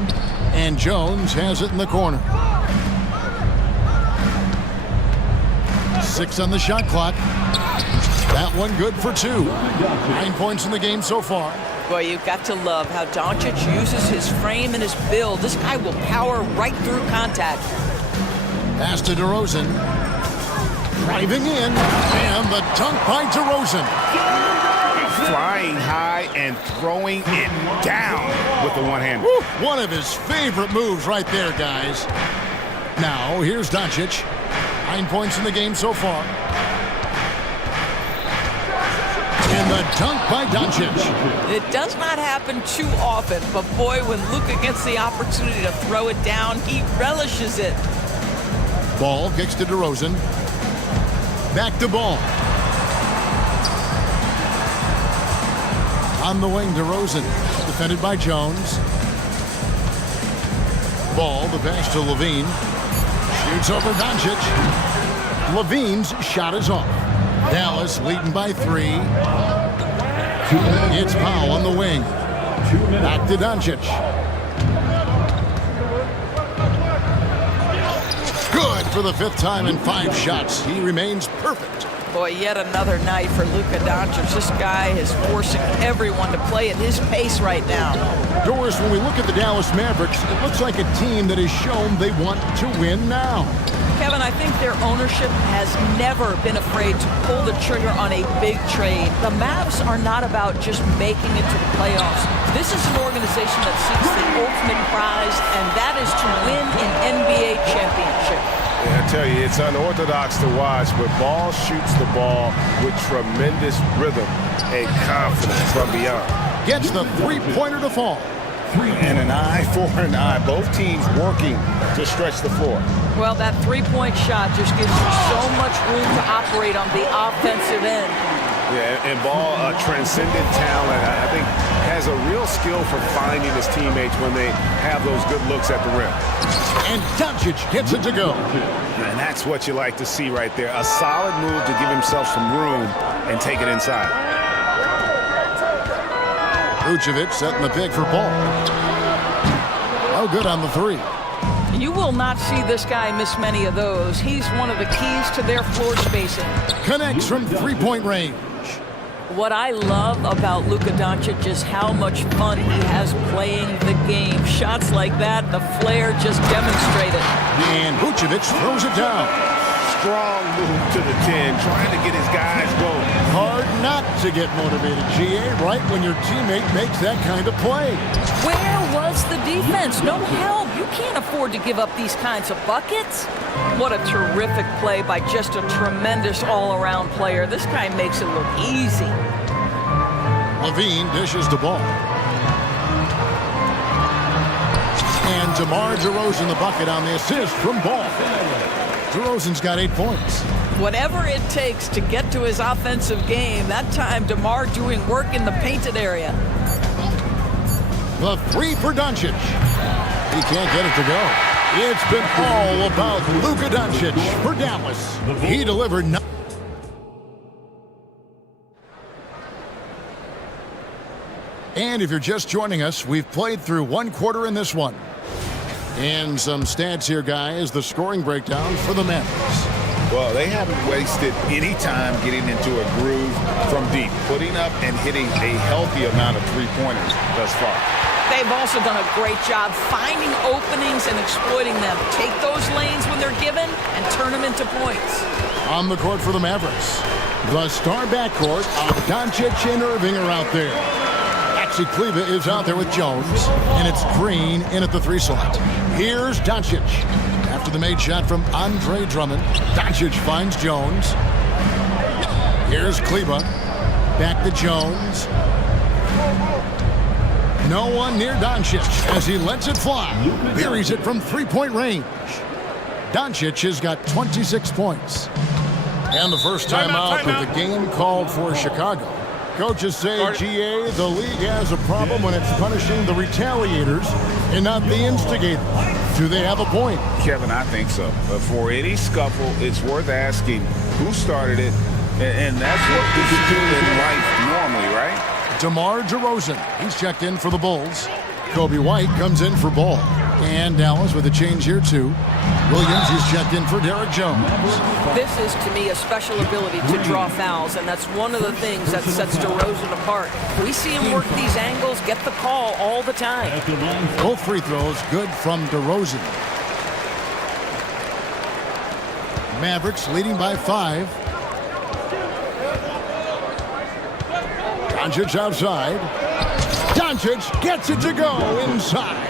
And Jones has it in the corner. 6 on the shot clock. That one good for 2. 9 points in the game so far. Boy, you've got to love how Doncic uses his frame and his build. This guy will power right through contact. Pass to DeRozan. Driving in. And the dunk by DeRozan. Flying high and throwing it down with the one-hand. One of his favorite moves right there, guys. Now, here's Doncic. 9 points in the game so far. And the dunk by Doncic. It does not happen too often, but boy, when Luka gets the opportunity to throw it down, he relishes it. Ball kicks to DeRozan. Back to Ball. On the wing, DeRozan. Defended by Jones. Ball, the pass to Levine. Shoots over Doncic. Levine's shot is off. Dallas leading by 3. It's Powell on the wing. Back to Doncic. Good for the 5th time in 5 shots. He remains perfect. Boy, yet another night for Luka Doncic. This guy is forcing everyone to play at his pace right now. Doris, when we look at the Dallas Mavericks, it looks like a team that has shown they want to win now. Kevin, I think their ownership has never been afraid to pull the trigger on a big trade. The Mavs are not about just making it to the playoffs. This is an organization that seeks the ultimate prize, and that is to win an NBA championship. I tell you, it's unorthodox to watch, but Ball shoots the ball with tremendous rhythm and confidence from beyond. Gets the 3-pointer to fall. And an eye for an eye. Both teams working to stretch the floor. Well, that 3-point shot just gives you so much room to operate on the offensive end. Yeah, and Ball, a transcendent talent, I think, has a real skill for finding his teammates when they have those good looks at the rim. And Doncic gets it to go. And that's what you like to see right there. A solid move to give himself some room and take it inside. Vucevic setting the pick for Ball. Oh, good on the 3. You will not see this guy miss many of those. He's one of the keys to their floor spacing. Connects from 3-point range. What I love about Luka Doncic is how much fun he has playing the game. Shots like that, the flair just demonstrated. And Vucevic throws it down. Strong move to the 10, trying to get his guys going. Hard not to get motivated, GA, right when your teammate makes that kind of play. Where was the defense? No help. You can't afford to give up these kinds of buckets. What a terrific play by just a tremendous all-around player. This guy makes it look easy. Levine dishes the ball. And DeMar DeRozan the bucket on the assist from Ball. DeRozan's got 8 points. Whatever it takes to get to his offensive game, that time DeMar doing work in the painted area. The three for Doncic. He can't get it to go. It's been all about Luka Doncic for Dallas. He delivered. And if you're just joining us, we've played through 1 quarter in this one. And some stats here, guys. The scoring breakdown for the Mavericks. Well, they haven't wasted any time getting into a groove from deep, putting up and hitting a healthy amount of three-pointers thus far. They've also done a great job finding openings and exploiting them. Take those lanes when they're given and turn them into points. On the court for the Mavericks, the star backcourt of Doncic and Irving are out there. Actually, Kleba is out there with Jones, and it's Green in at the 3 slot. Here's Doncic. After the made shot from Andre Drummond, Doncic finds Jones. Here's Kleba. Back to Jones. No one near Doncic as he lets it fly. Buries it from 3-point range. Doncic has got 26 points. And the first time out with the game called for Chicago. Coaches say, GA, the league has a problem when it's punishing the retaliators and not the instigators. Do they have a point? Kevin, I think so. But for any scuffle, it's worth asking who started it, and that's what we do in life normally, right? DeMar DeRozan, he's checked in for the Bulls. Kobe White comes in for Ball. And Dallas with a change here, too. Williams is checked in for Derek Jones. This is, to me, a special ability to draw fouls, and that's one of the things that sets DeRozan apart. We see him work these angles, get the call all the time. Both free throws good from DeRozan. Mavericks leading by 5. Doncic outside. Doncic gets it to go inside.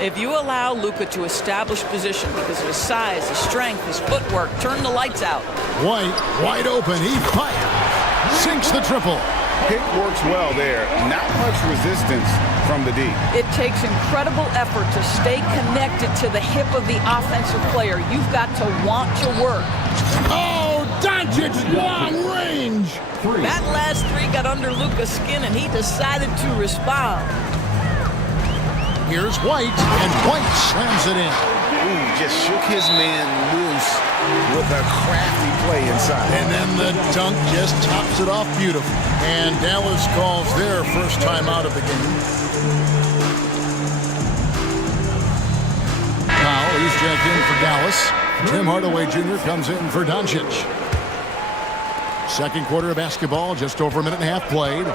If you allow Luka to establish position because of his size, his strength, his footwork, turn the lights out. White, wide open, he fires. Sinks the triple. Pick works well there. Not much resistance from the D. It takes incredible effort to stay connected to the hip of the offensive player. You've got to want to work. Oh, Doncic, long range. That last 3 got under Luka's skin, and he decided to respond. Here's White, and White slams it in. Ooh, just shook his man loose with a crafty play inside. And then the dunk just tops it off beautifully. And Dallas calls their first time out of the game. Now he's checked in for Dallas. Tim Hardaway Jr. comes in for Doncic. Second quarter of basketball, just over a minute and a half played.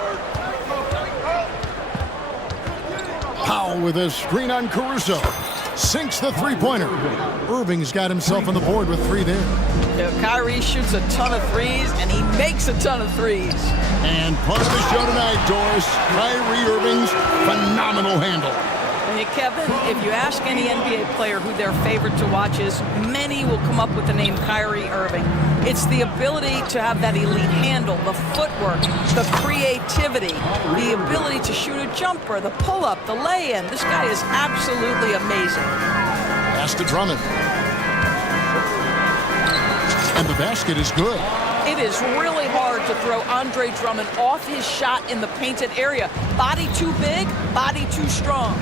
Powell with a screen on Caruso. Sinks the three-pointer. Irving's got himself on the board with 3 there. Kyrie shoots a ton of threes, and he makes a ton of threes. And part of the show tonight, Doris, Kyrie Irving's phenomenal handle. Hey, Kevin, if you ask any NBA player who their favorite to watch is, many will come up with the name Kyrie Irving. It's the ability to have that elite handle, the footwork, the creativity, the ability to shoot a jumper, the pull-up, the lay-in. This guy is absolutely amazing. Pass to Drummond. And the basket is good. It is really hard to throw Andre Drummond off his shot in the painted area. Body too big, body too strong.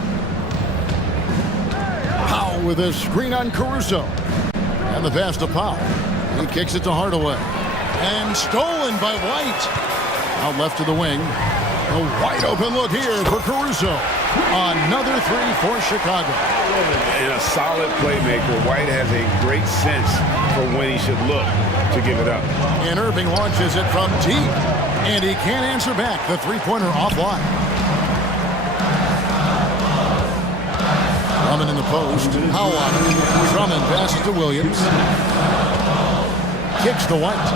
Powell with a screen on Caruso. And the pass to Powell. He kicks it to Hardaway. And stolen by White. Out left to the wing. A wide open look here for Caruso. Another 3 for Chicago. And a solid playmaker. White has a great sense for when he should look to give it up. And Irving launches it from deep. And he can't answer back. The three-pointer offline. Drummond in the post. Howell on it. Drummond passes to Williams. Kicks to White.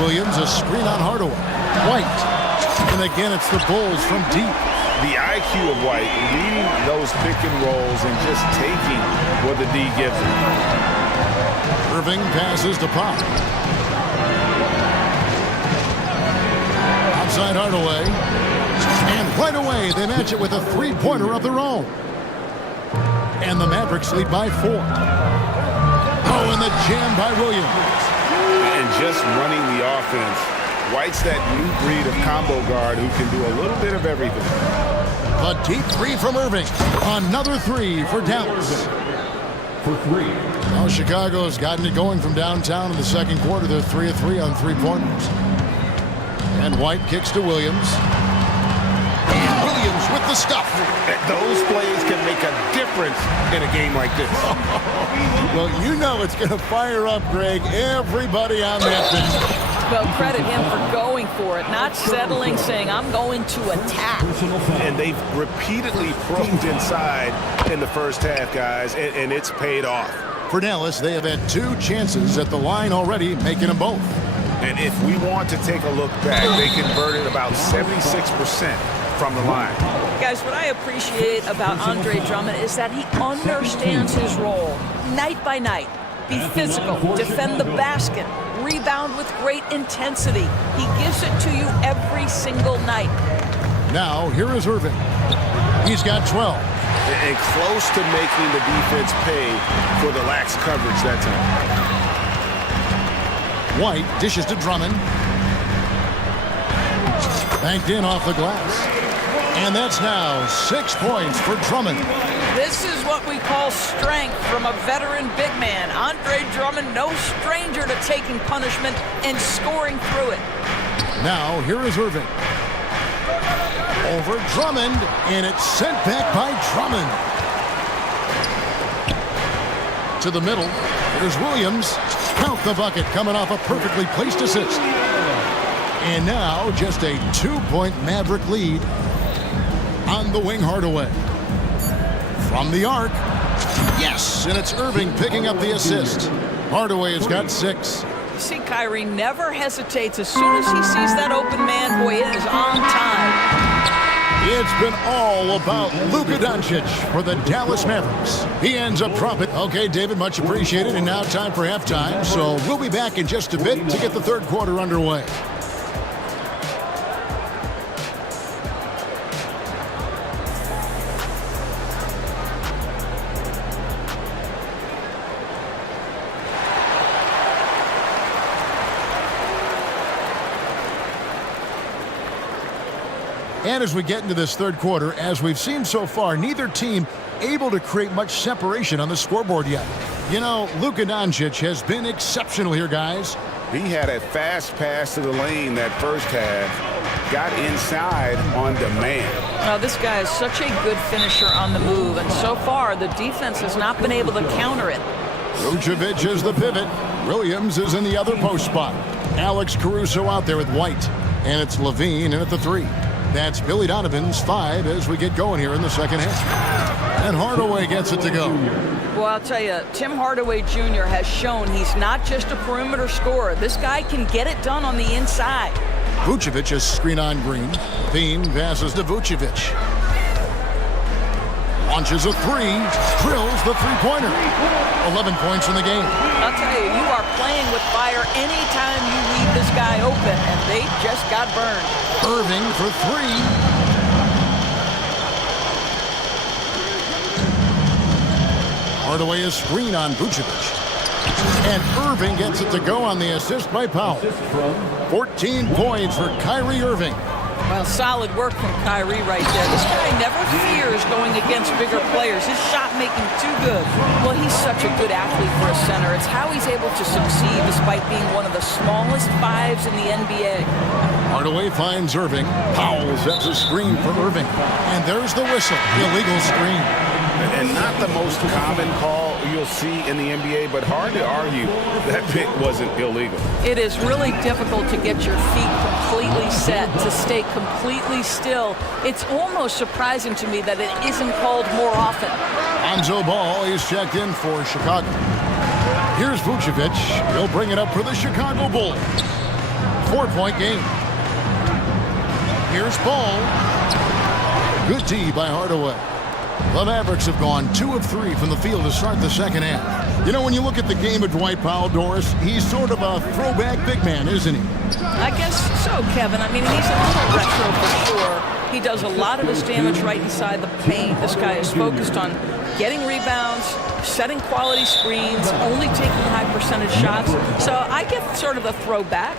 Williams, a screen on Hardaway. White. And again, it's the Bulls from deep. The IQ of White, reading those pick and rolls and just taking what the D gives him. Irving passes to Pop. Outside Hardaway. And right away, they match it with a three-pointer of their own. And the Mavericks lead by 4. Oh, and the jam by Williams. And just running the offense. White's that new breed of combo guard who can do a little bit of everything. A deep three from Irving. Another three for Dallas. For 3. Now Chicago's gotten it going from downtown in the second quarter. They're 3 of 3 on three-pointers. And White kicks to Williams. And Williams with the stuff. Those plays can make a difference in a game like this. Well, you know it's going to fire up, Greg, everybody on that bench. Well, credit him for going for it, not settling, saying, I'm going to attack. And they've repeatedly probed inside in the first half, guys, and it's paid off. For Dallas, they have had 2 chances at the line already, making them both. And if we want to take a look back, they converted about 76% from the line. Guys, what I appreciate about Andre Drummond is that he understands his role night by night. Be physical, defend the basket, rebound with great intensity. He gives it to you every single night. Now, here is Irving. He's got 12. And close to making the defense pay for the lax coverage that time. White dishes to Drummond. Banked in off the glass. And that's now 6 points for Drummond. This is what we call strength from a veteran big man. Andre Drummond, no stranger to taking punishment and scoring through it. Now, here is Irving. Over Drummond, and it's sent back by Drummond. To the middle, here's Williams. Count the bucket, coming off a perfectly placed assist. And now, just a 2-point Maverick lead on the wing Hardaway. From the arc. Yes, and it's Irving picking up the assist. Hardaway has got 6. See, Kyrie never hesitates. As soon as he sees that open man, boy, it is on time. It's been all about Luka Doncic for the Dallas Mavericks. He ends up dropping. Okay, David, much appreciated. And now time for halftime. So we'll be back in just a bit to get the third quarter underway. And as we get into this third quarter, as we've seen so far, neither team able to create much separation on the scoreboard yet. You know, Luka Doncic has been exceptional here, guys. He had a fast pass to the lane that first half, got inside on demand. Now, this guy is such a good finisher on the move, and so far the defense has not been able to counter it. Vucevic is the pivot. Williams is in the other post spot. Alex Caruso out there with White. And it's Levine in at the 3. That's Billy Donovan's 5 as we get going here in the second half. And Hardaway gets it to go. Well, I'll tell you, Tim Hardaway Jr. has shown he's not just a perimeter scorer. This guy can get it done on the inside. Vucevic is screen on Green. Bean passes to Vucevic. Launches a 3. Drills the three-pointer. 11 points in the game. I'll tell you, you are playing with fire anytime you leave this guy open, and they just got burned. Irving for 3. Hardaway is screen on Vucevic. And Irving gets it to go on the assist by Powell. 14 points for Kyrie Irving. Well, solid work from Kyrie right there. This guy never fears going against bigger players. His shot making too good. Well, he's such a good athlete for a center. It's how he's able to succeed despite being one of the smallest 5s in the NBA. Hardaway finds Irving. Powell sets a screen for Irving. And there's the whistle. Illegal screen. And not the most common call you'll see in the NBA, but hard to argue that pick wasn't illegal. It is really difficult to get your feet completely set, to stay completely still. It's almost surprising to me that it isn't called more often. Lonzo Ball is checked in for Chicago. Here's Vucevic. He'll bring it up for the Chicago Bulls. 4-point game. Here's Ball. Good D by Hardaway. The Mavericks have gone 2 of 3 from the field to start the second half. You know, when you look at the game of Dwight Powell, Doris, he's sort of a throwback big man, isn't he? I guess so, Kevin. I mean, he's a little retro for sure. He does a lot of his damage right inside the paint. This guy is focused on getting rebounds, setting quality screens, only taking high percentage shots. So I get sort of a throwback.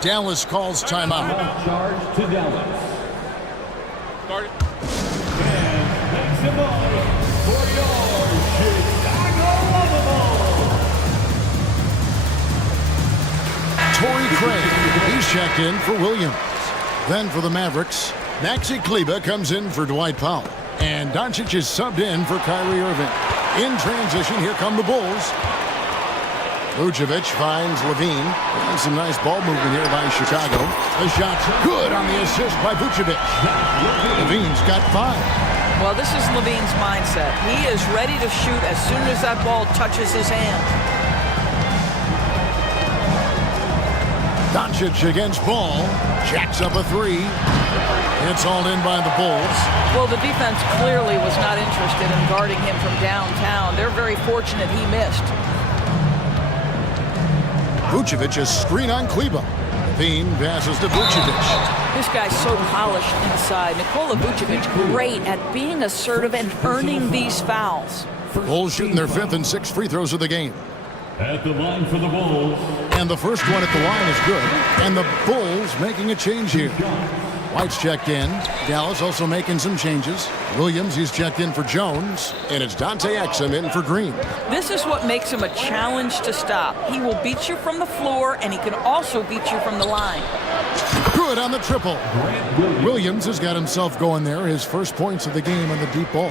Dallas calls timeout. Charge to Dallas. Started. And makes the ball for your Chicago Bulls. Torrey Craig, he's checked in for Williams. Then for the Mavericks, Maxi Kleber comes in for Dwight Powell. And Doncic is subbed in for Kyrie Irving. In transition, here come the Bulls. Vucevic finds Levine. And some nice ball movement here by Chicago. The shot's good on the assist by Vucevic. Levine's got 5. Well, this is Levine's mindset. He is ready to shoot as soon as that ball touches his hand. Doncic against Ball. Jacks up a 3. It's all in by the Bulls. Well, the defense clearly was not interested in guarding him from downtown. They're very fortunate he missed. Vucevic is screen on Kleber. Levine passes to Vucevic. This guy's so polished inside. Nikola Vucevic, great at being assertive and earning these fouls. Bulls shooting their 5th and 6th free throws of the game. At the line for the Bulls. And the first one at the line is good. And the Bulls making a change here. White's checked in. Dallas also making some changes. Williams, he's checked in for Jones. And it's Dante Exum in for Green. This is what makes him a challenge to stop. He will beat you from the floor, and he can also beat you from the line. Good on the triple. Williams has got himself going there. His first points of the game on the deep ball.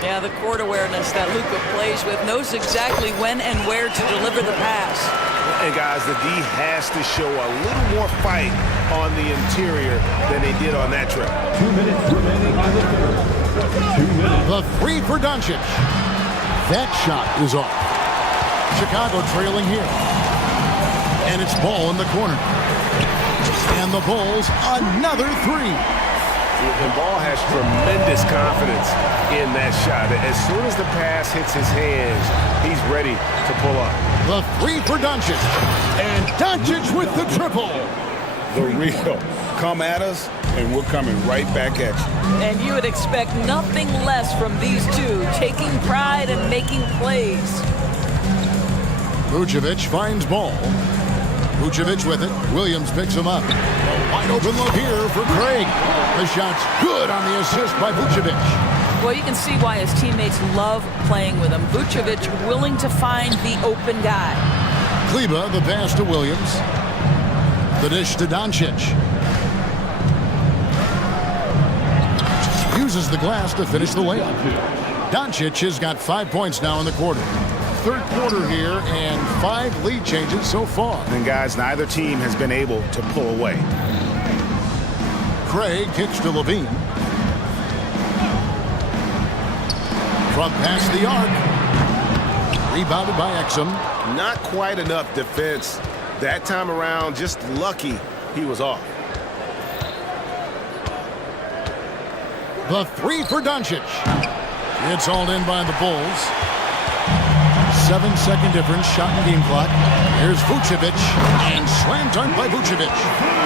Yeah, the court awareness that Luka plays with, knows exactly when and where to deliver the pass. And guys, the D has to show a little more fight on the interior than they did on that trip. 2 minutes remaining on the third. 2 minutes. The 3 for Doncic. That shot is off. Chicago trailing here. And it's Ball in the corner. And the Bulls, another 3. And Ball has tremendous confidence in that shot. As soon as the pass hits his hands, he's ready to pull up. The 3 for Doncic. And Doncic with the triple. The real. Come at us, and we're coming right back at you. And you would expect nothing less from these two, taking pride and making plays. Vucevic finds Ball. Vucevic with it. Williams picks him up. A wide open look here for Craig. The shot's good on the assist by Vucevic. Well, you can see why his teammates love playing with him. Vucevic willing to find the open guy. Kleber, the pass to Williams. The dish to Doncic. Uses the glass to finish the layup. Doncic has got 5 points now in the quarter. Third quarter here and 5 lead changes so far. And guys, neither team has been able to pull away. Craig kicks to Levine. From past the arc. Rebounded by Exum. Not quite enough defense. That time around, just lucky he was off. The 3 for Doncic. It's all in by the Bulls. 7-second difference, shot and game clock. Here's Vucevic, and slam dunk by Vucevic.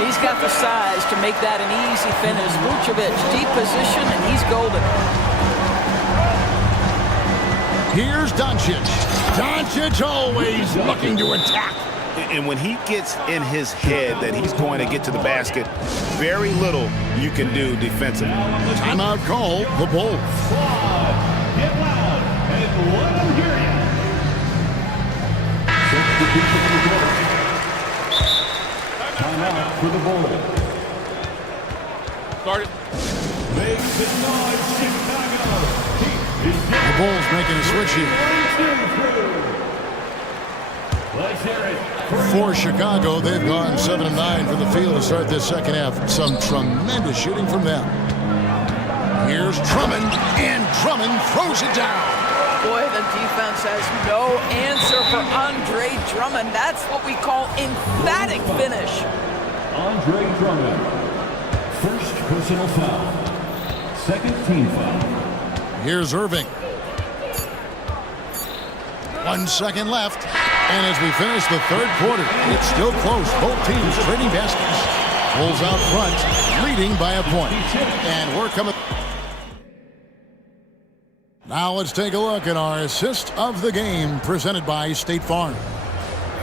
He's got the size to make that an easy finish. Vucevic, deep position, and he's golden. Here's Doncic. Doncic always looking to attack. And when he gets in his head that he's going to get to the basket, very little you can do defensively. Timeout call, the Bulls. Get loud and let them hear you. Timeout for the Bulls. Started. The Bulls making a switch here. For Chicago, they've gone 7 of 9 from the field to start this second half. Some tremendous shooting from them. Here's Drummond, and Drummond throws it down. Boy, the defense has no answer for Andre Drummond. That's what we call emphatic finish. Andre Drummond, first personal foul, second team foul. Here's Irving. 1 second left. And as we finish the third quarter, it's still close. Both teams trading baskets. Bulls out front, leading by a point. And we're coming. Now let's take a look at our assist of the game presented by State Farm.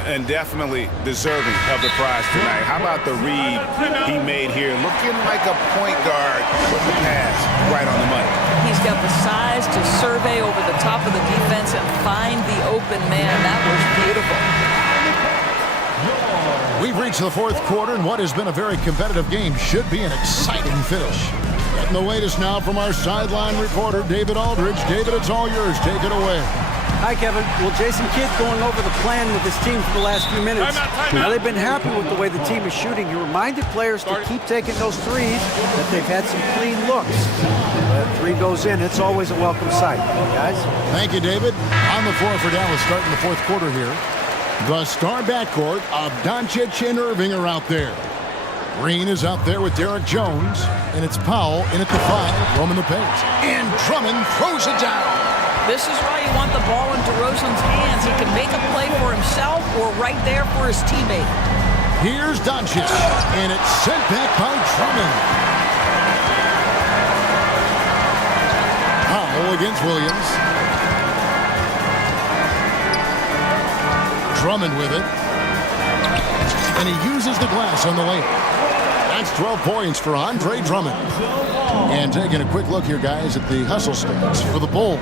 And definitely deserving of the prize tonight. How about the read he made here? Looking like a point guard, putting the pass right on the money. He's got the size to survey over the top of the defense and find the open man. That was beautiful. We've reached the fourth quarter, and what has been a very competitive game should be an exciting finish. Getting the latest now from our sideline reporter, David Aldridge. David, it's all yours. Take it away. Hi, Kevin. Well, Jason Kidd going over the plan with his team for the last few minutes. Now, they've been happy with the way the team is shooting. He reminded players to keep taking those threes, that they've had some clean looks. That three goes in, it's always a welcome sight. Guys? Thank you, David. On the floor for Dallas starting the fourth quarter here. The star backcourt of Doncic and Irving are out there. Green is out there with Derek Jones, and it's Powell in at the 5, roaming the paint. And Drummond throws it down. This is why you want the ball in DeRozan's hands. He can make a play for himself or right there for his teammate. Here's Doncic, and it's sent back by Drummond. Powell against Williams. Drummond with it. And he uses the glass on the layup. That's 12 points for Andre Drummond. And taking a quick look here, guys, at the hustle stats for the Bulls.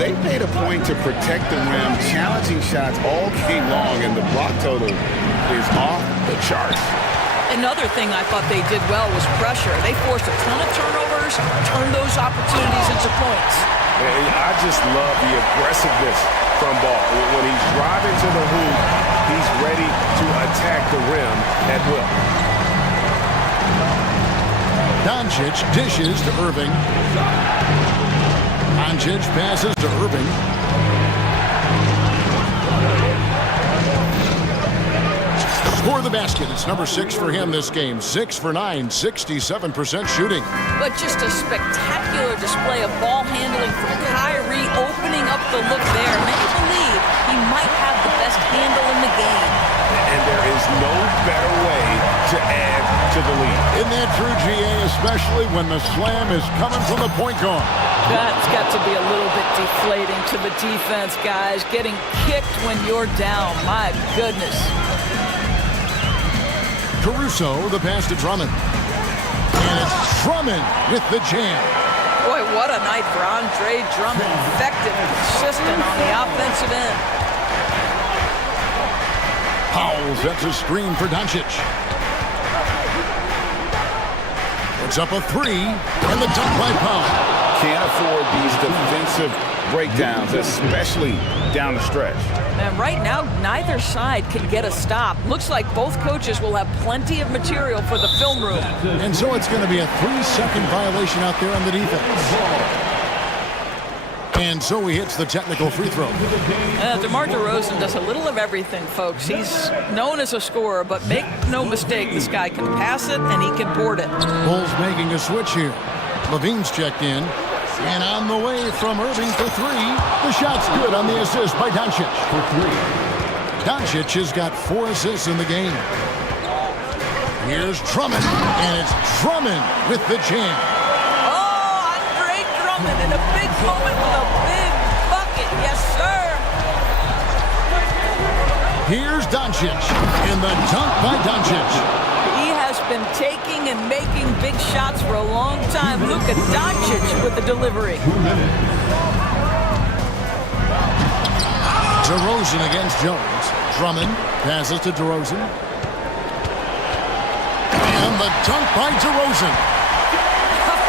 They made a point to protect the rim, challenging shots all game long, and the block total is off the charts. Another thing I thought they did well was pressure. They forced a ton of turnovers, turned those opportunities into points. I just love the aggressiveness from Ball. When he's driving to the hoop, he's ready to attack the rim at will. Doncic dishes to Irving. Doncic passes to Irving. For the basket, it's number 6 for him this game. 6 for 9, 67% shooting. But just a spectacular display of ball handling from Kyrie, opening up the look there. Many believe he might have the best handle in the game. And there is no better way to add to the lead. Isn't that true, GA, especially when the slam is coming from the point guard? That's got to be a little bit deflating to the defense, guys. Getting kicked when you're down. My goodness. Caruso, the pass to Drummond. And it's Drummond with the jam. Boy, what a night for Andre Drummond. Effective, consistent on the offensive end. Powell sets a screen for Doncic. Puts up a 3, and the dunk by Powell. Can't afford these defensive breakdowns, especially down the stretch. And right now, neither side can get a stop. Looks like both coaches will have plenty of material for the film room. And so it's going to be a 3-second violation out there on the defense. And so he hits the technical free throw. DeMar DeRozan does a little of everything, folks. He's known as a scorer, but make no mistake, this guy can pass it and he can board it. Bulls making a switch here. Levine's checked in. And on the way from Irving for 3. The shot's good on the assist by Doncic. For 3. Doncic has got 4 assists in the game. Here's Drummond. And it's Drummond with the jam. Oh, Andre Drummond in a big moment with a big bucket. Yes, sir. Here's Doncic. And the dunk by Doncic. He has been taking and making big shots for a long time. Look at Doncic with the delivery. DeRozan against Jones. Drummond passes to DeRozan. And the dunk by DeRozan. Oh,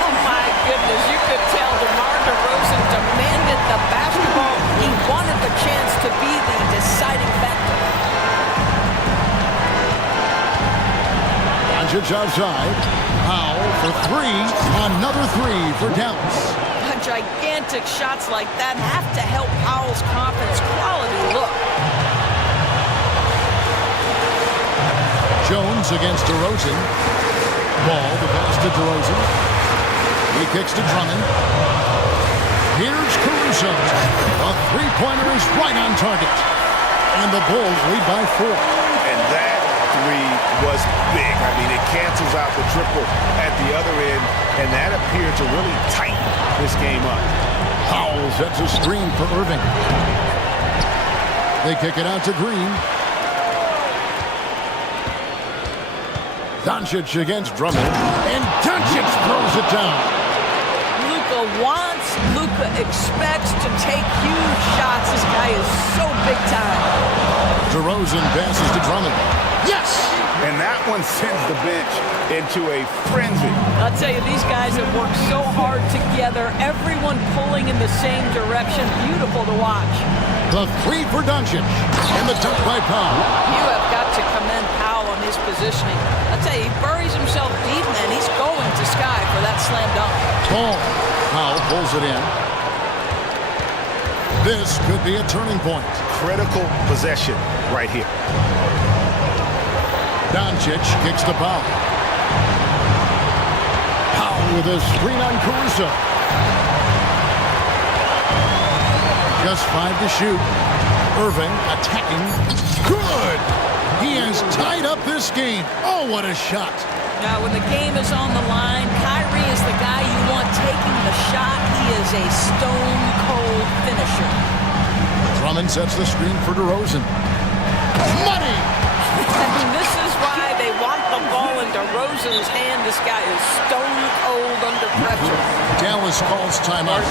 as you could tell, DeMar DeRozan demanded the basketball. He wanted the chance to be the deciding factor. Doncic outside. Powell for three. Another three for Dallas. Gigantic shots like that have to help Powell's confidence. Quality look. Jones against DeRozan. Ball, the pass to DeRozan. He kicks to Drummond. Here's Caruso. A three-pointer is right on target. And the Bulls lead by 4. And that three was big. I mean, it cancels out the triple at the other end, and that appeared to really tighten this game up. Powell sets a screen for Irving. They kick it out to Green. Doncic against Drummond, and Doncic throws it down. Luka wants, Luka expects to take huge shots. This guy is so big time. DeRozan passes to Drummond. Yes! And that one sends the bench into a frenzy. I'll tell you, these guys have worked so hard together. Everyone pulling in the same direction. Beautiful to watch. The three for Doncic, and the dunk by Powell. You have got to commend Powell on his positioning. I'll tell you, he buries himself deep, man. He's going to sky for that slam dunk. Ball. Powell pulls it in. This could be a turning point. Critical possession right here. Doncic kicks to Powell. Powell with a screen on Caruso. Just 5 to shoot. Irving attacking. Good! He has tied up this game. Oh, what a shot. Now, when the game is on the line, Kyrie is the guy you want taking the shot. He is a stone-cold finisher. Drummond sets the screen for DeRozan. Money! This is why they want the ball in DeRozan's hand. This guy is stone-cold under pressure. Dallas calls timeout.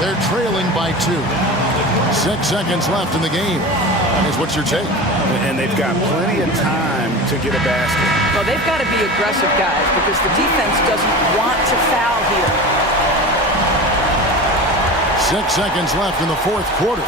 They're trailing by 2. 6 seconds left in the game. Here's what's your take? And they've got plenty of time to get a basket. Well, they've got to be aggressive, guys, because the defense doesn't want to foul here. 6 seconds left in the fourth quarter.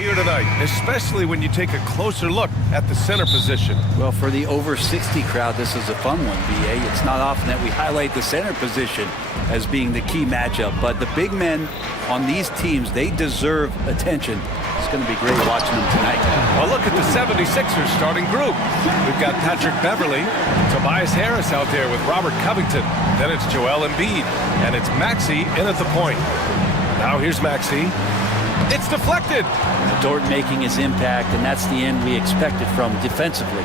here tonight, especially when you take a closer look at the center position. Well, for the over 60 crowd, this is a fun one, BA. It's not often that we highlight the center position as being the key matchup, but the big men on these teams, they deserve attention. It's going to be great watching them tonight. Well, look at the 76ers starting group. We've got Patrick Beverley, Tobias Harris out there with Robert Covington. Then it's Joel Embiid, and it's Maxey in at the point. Now here's Maxey. It's deflected. Dort making his impact, and that's the end we expected from defensively.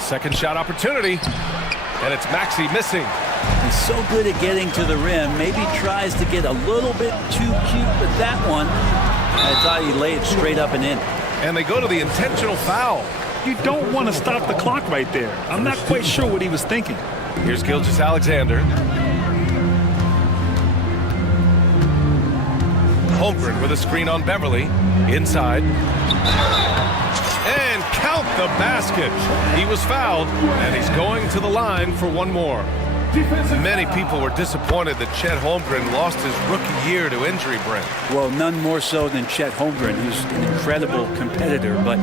Second shot opportunity, and it's Maxey missing. He's so good at getting to the rim. Maybe tries to get a little bit too cute with that one. I thought he laid it straight up and in. And they go to the intentional foul. You don't want to stop the clock right there. I'm not quite sure what he was thinking. Here's Gilgeous-Alexander. Holmgren with a screen on Beverly. Inside. And count the basket. He was fouled, and he's going to the line for one more. Many people were disappointed that Chet Holmgren lost his rookie year to injury, Brent. Well, none more so than Chet Holmgren, who's an incredible competitor, but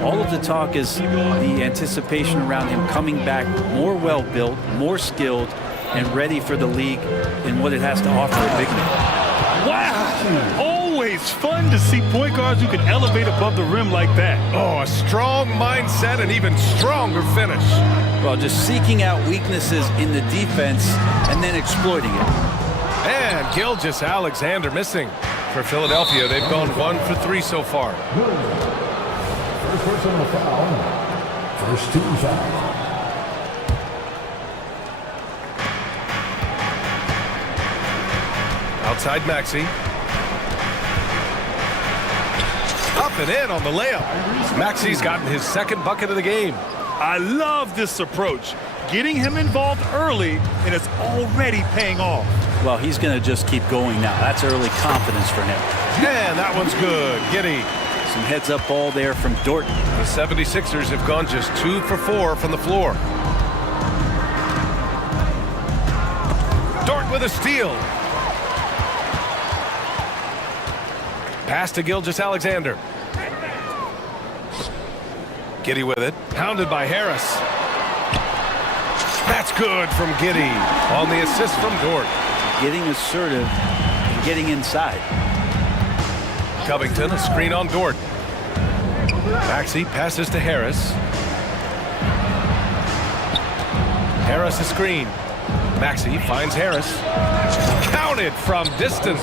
all of the talk is the anticipation around him coming back more well-built, more skilled, and ready for the league and what it has to offer a big man. Wow! Always fun to see point guards who can elevate above the rim like that. Oh, a strong mindset and even stronger finish. Well, just seeking out weaknesses in the defense and then exploiting it. And Gilgeous-Alexander missing. For Philadelphia, they've gone 1 for 3 so far. First personal foul. First team foul. Outside Maxey. Up and in on the layup. Maxey's gotten his second bucket of the game. I love this approach. Getting him involved early, and it's already paying off. Well, he's going to just keep going now. That's early confidence for him. And that one's good. Giddey. Some heads-up ball there from Dort. The 76ers have gone just 2 for 4 from the floor. Dort with a steal. Pass to Gilgeous-Alexander. Giddey with it. Pounded by Harris. That's good from Giddey on the assist from Dort. Getting assertive and getting inside. Covington, a screen on Dort. Maxey passes to Harris. Harris a screen. Maxey finds Harris. Counted from distance.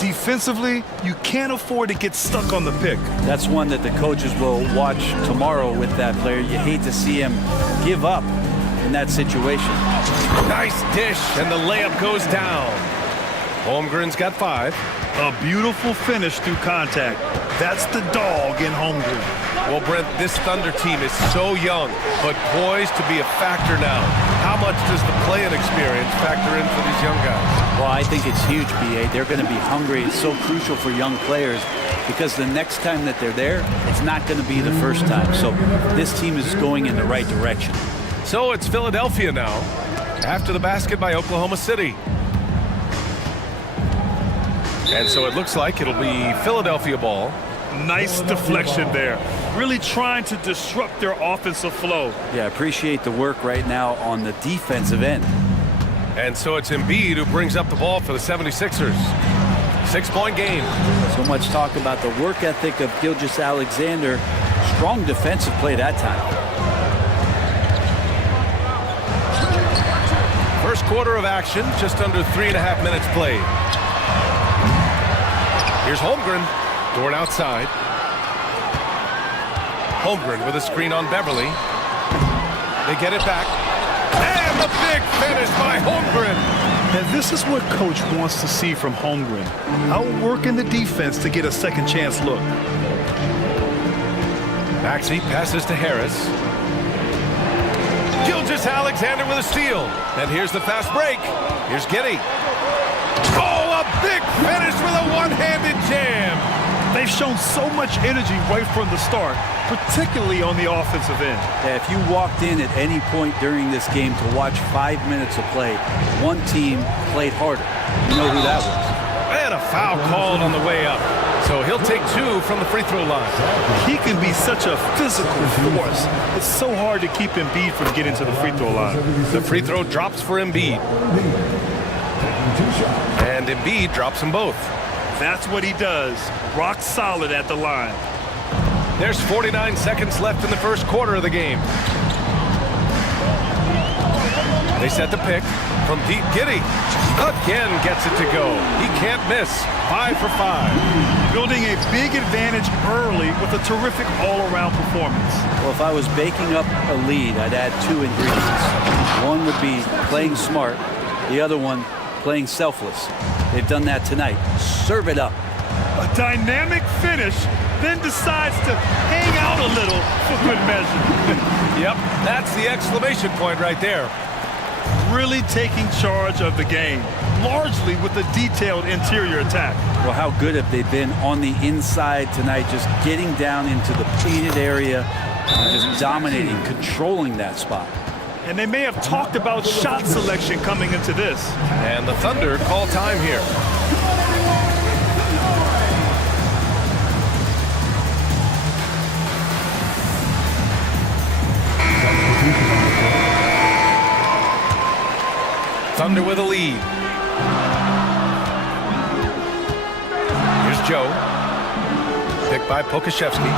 Defensively, you can't afford to get stuck on the pick. That's one that the coaches will watch tomorrow with that player. You hate to see him give up in that situation. Nice dish, and the layup goes down. Holmgren's got 5. A beautiful finish through contact. That's the dog in Holmgren. Well, Brent, this Thunder team is so young, but poised to be a factor now. How much does the play-in experience factor in for these young guys? Well, I think it's huge, BA. They're going to be hungry. It's so crucial for young players because the next time that they're there, it's not going to be the first time. So this team is going in the right direction. So it's Philadelphia now, after the basket by Oklahoma City. And so it looks like it'll be Philadelphia ball. Nice deflection there. Really trying to disrupt their offensive flow. Yeah, I appreciate the work right now on the defensive end. And so it's Embiid who brings up the ball for the 76ers. 6-point game. So much talk about the work ethic of Gilgeous-Alexander. Strong defensive play that time. First quarter of action, just under 3.5 minutes played. Here's Holmgren. Dort outside. Holmgren with a screen on Beverly. They get it back. And the big finish by Holmgren. And this is what coach wants to see from Holmgren. Outworking the defense to get a second chance look. Maxey passes to Harris. Gilgeous-Alexander with a steal. And here's the fast break. Here's Giddey. Oh, a big finish with a one-handed jam. They've shown so much energy right from the start, particularly on the offensive end. Yeah, if you walked in at any point during this game to watch 5 minutes of play, one team played harder. You know who that was. And And a foul called on the way up. So he'll take 2 from the free throw line. He can be such a physical force. It's so hard to keep Embiid from getting to the free throw line. The free throw drops for Embiid. And Embiid drops them both. That's what he does. Rock solid at the line. There's 49 seconds left in the first quarter of the game. They set the pick from deep. Giddey again gets it to go. He can't miss. 5 for 5. Building a big advantage early with a terrific all-around performance. Well, if I was baking up a lead, I'd add 2 ingredients. One would be playing smart. The other one, playing selfless. They've done that tonight. Serve it up. A dynamic finish, then decides to hang out a little for good measure. Yep, that's the exclamation point right there. Really taking charge of the game, largely with a detailed interior attack. Well, how good have they been on the inside tonight, just getting down into the painted area and just dominating, controlling that spot. And they may have talked about shot selection coming into this. And the Thunder call time here. Thunder with a lead. Here's Joe. Picked by Pokashevsky.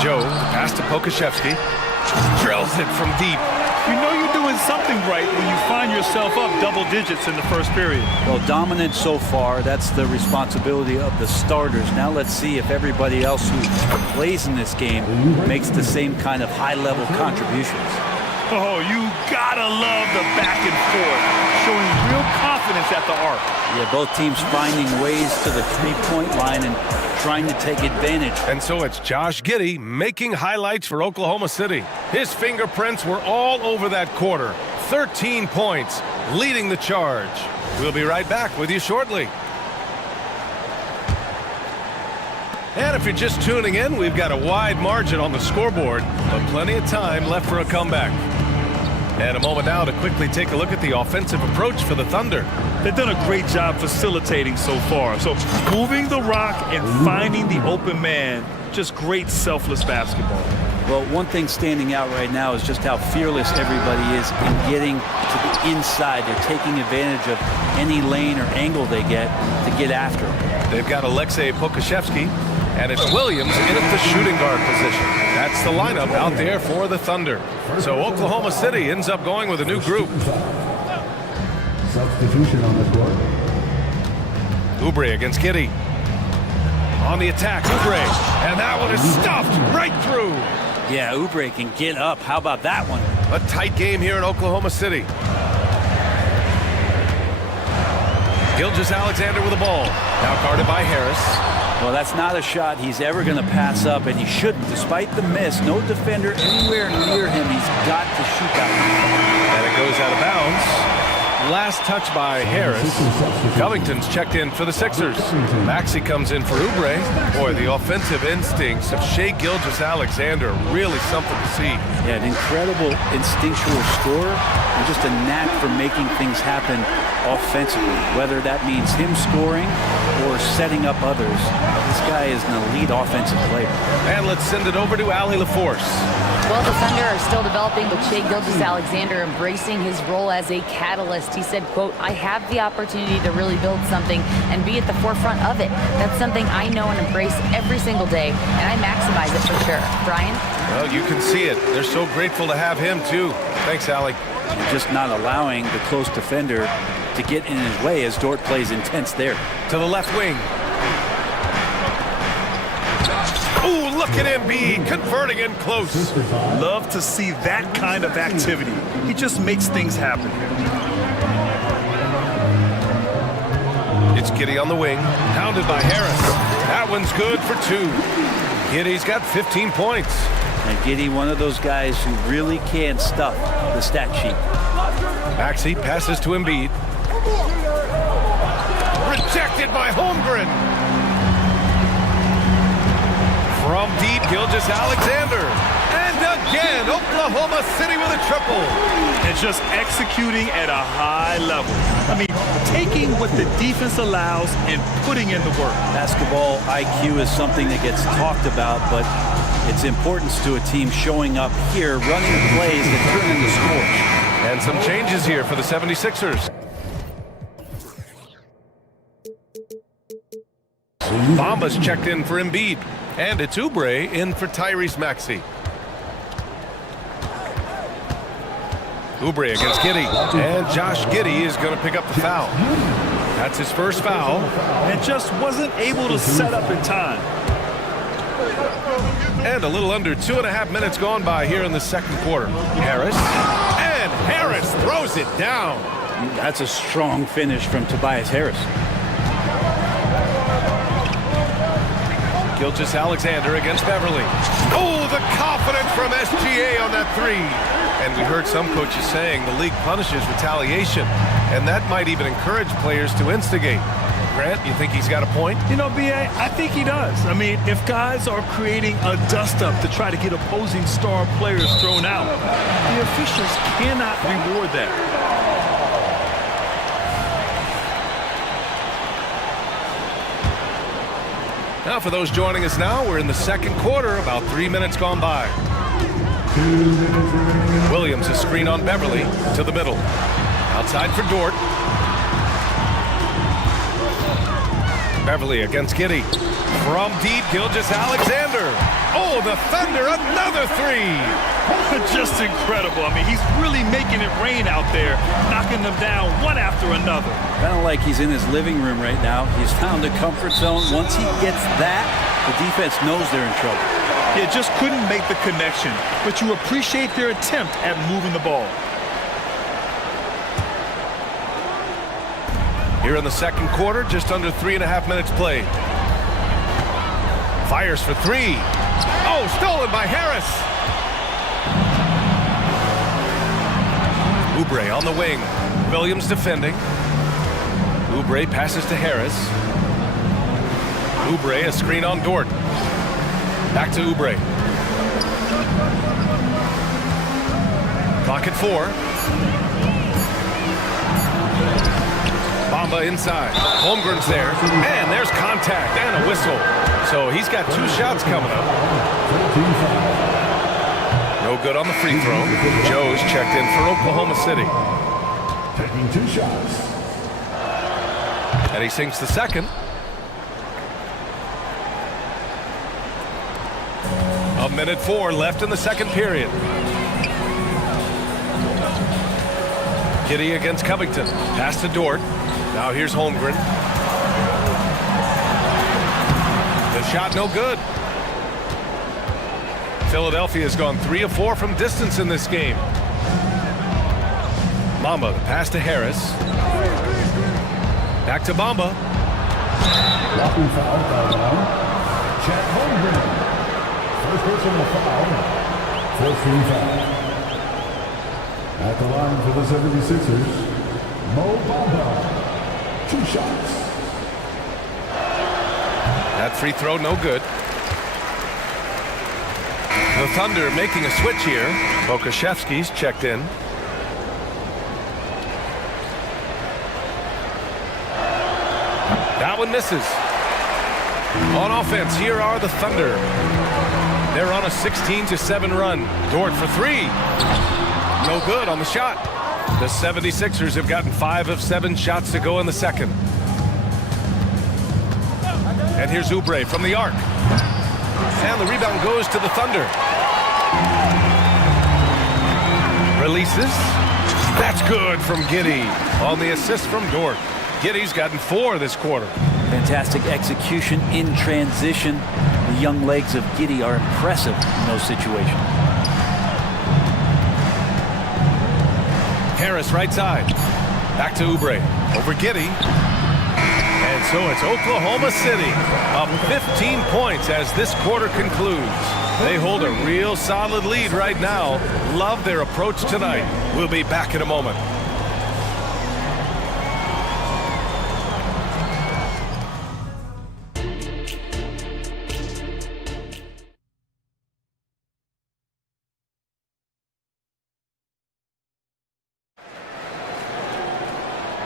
Joe, pass to Pokashevsky. Drills it from deep. You know you're doing something right when you find yourself up double digits in the first period. Well, dominant so far. That's the responsibility of the starters. Now let's see if everybody else who plays in this game makes the same kind of high-level contributions. Oh, you gotta love the back and forth, showing real confidence at the arc. Yeah, both teams finding ways to the three-point line and trying to take advantage. And so it's Josh Giddey making highlights for Oklahoma City. His fingerprints were all over that quarter. 13 points, leading the charge. We'll be right back with you shortly. And if you're just tuning in, we've got a wide margin on the scoreboard, but plenty of time left for a comeback. And a moment now to quickly take a look at the offensive approach for the Thunder. They've done a great job facilitating so far. So moving the rock and finding the open man, just great selfless basketball. Well, one thing standing out right now is just how fearless everybody is in getting to the inside. They're taking advantage of any lane or angle they get to get after them. They've got Alexei Pokashevsky, and it's Williams in at the shooting guard position. That's the lineup out there for the Thunder. So Oklahoma City ends up going with a new group. Substitution on the court. Oubre against Giddey. On the attack, Oubre. And that one is stuffed right through. Yeah, Oubre can get up. How about that one? A tight game here in Oklahoma City. Gilgeous-Alexander with the ball. Now guarded by Harris. Well, that's not a shot he's ever going to pass up, and he shouldn't. Despite the miss, no defender anywhere near him. He's got to shoot that one. And it goes out of bounds. Last touch by Harris. Covington's checked in for the Sixers. Maxey comes in for Oubre. Boy, the offensive instincts of Shai Gilgeous-Alexander, really something to see. Yeah, an incredible instinctual scorer and just a knack for making things happen offensively, whether that means him scoring or setting up others. This guy is an elite offensive player. And let's send it over to Allie LaForce. Well, the Thunder are still developing with Shai Gilgeous-Alexander embracing his role as a catalyst. He said, quote, "I have the opportunity to really build something and be at the forefront of it. That's something I know and embrace every single day, and I maximize it for sure." Brian? Well, you can see it. They're so grateful to have him, too. Thanks, Allie. Just not allowing the close defender to get in his way as Dort plays intense there. To the left wing. Ooh, look at Embiid converting in close. Love to see that kind of activity. He just makes things happen. It's Giddey on the wing, pounded by Harris. That one's good for 2. Giddey's got 15 points. And Giddey, one of those guys who really can stuff the stat sheet. Maxey passes to Embiid. Rejected by Holmgren. From deep, Gilgeous-Alexander. And again. Oklahoma City with a triple. And just executing at a high level. I mean, taking what the defense allows and putting in the work. Basketball IQ is something that gets talked about, but its importance to a team showing up here, running plays that turn into scores. And some changes here for the 76ers. Bamba's checked in for Embiid. And it's Oubre in for Tyrese Maxey. Oubre against Giddey. And Josh Giddey is going to pick up the foul. That's his first foul. And just wasn't able to set up in time. And a little under 2.5 minutes gone by here in the second quarter. Harris. And Harris throws it down. That's a strong finish from Tobias Harris. Gilgeous-Alexander against Beverly. Oh, the confidence from SGA on that three. And we heard some coaches saying the league punishes retaliation, and that might even encourage players to instigate. Grant, you think he's got a point? You know, B.A., I think he does. I mean, if guys are creating a dust-up to try to get opposing star players thrown out, the officials cannot reward that. Now, for those joining us now, we're in the second quarter, about 3 minutes gone by. Williams, a screen on Beverly to the middle. Outside for Dort. Beverly against Giddey. From deep, Gilgeous-Alexander. Oh, the Thunder, another three. Just incredible. I mean, he's really making it rain out there, knocking them down one after another. Kind of like he's in his living room right now. He's found a comfort zone. Once he gets that, the defense knows they're in trouble. Yeah, just couldn't make the connection, but you appreciate their attempt at moving the ball. Here in the second quarter, just under 3.5 minutes played. Fires for three. Oh, stolen by Harris. Oubre on the wing. Williams defending. Oubre passes to Harris. Oubre, a screen on Dort. Back to Oubre. Clock at 4. Bamba inside. Holmgren's there. And there's contact and a whistle. So he's got 2 shots coming up. No good on the free throw. Joe's checked in for Oklahoma City. Taking 2 shots. And he sinks the second. A minute 4 left in the second period. Giddey against Covington. Pass to Dort. Now here's Holmgren. The shot no good. Philadelphia's gone 3 of 4 from distance in this game. Bamba, the pass to Harris. Back to Bamba. Walking foul now. Chet Holmgren. First personal foul. 4th foul. At the line for the 76ers, Mo Bamba. 2 shots. That free throw no good. The Thunder making a switch here. Bokashevsky's checked in. That one misses. On offense, here are the Thunder. They're on a 16-7 run. Dort for 3. No good on the shot. The 76ers have gotten 5 of 7 shots to go in the second. And here's Oubre from the arc. And the rebound goes to the Thunder. Releases. That's good from Giddey on the assist from Dort. Giddey's gotten 4 this quarter. Fantastic execution in transition. The young legs of Giddey are impressive in those situations. Harris right side. Back to Oubre. Over Giddey. And so it's Oklahoma City up 15 points as this quarter concludes. They hold a real solid lead right now. Love their approach tonight. We'll be back in a moment.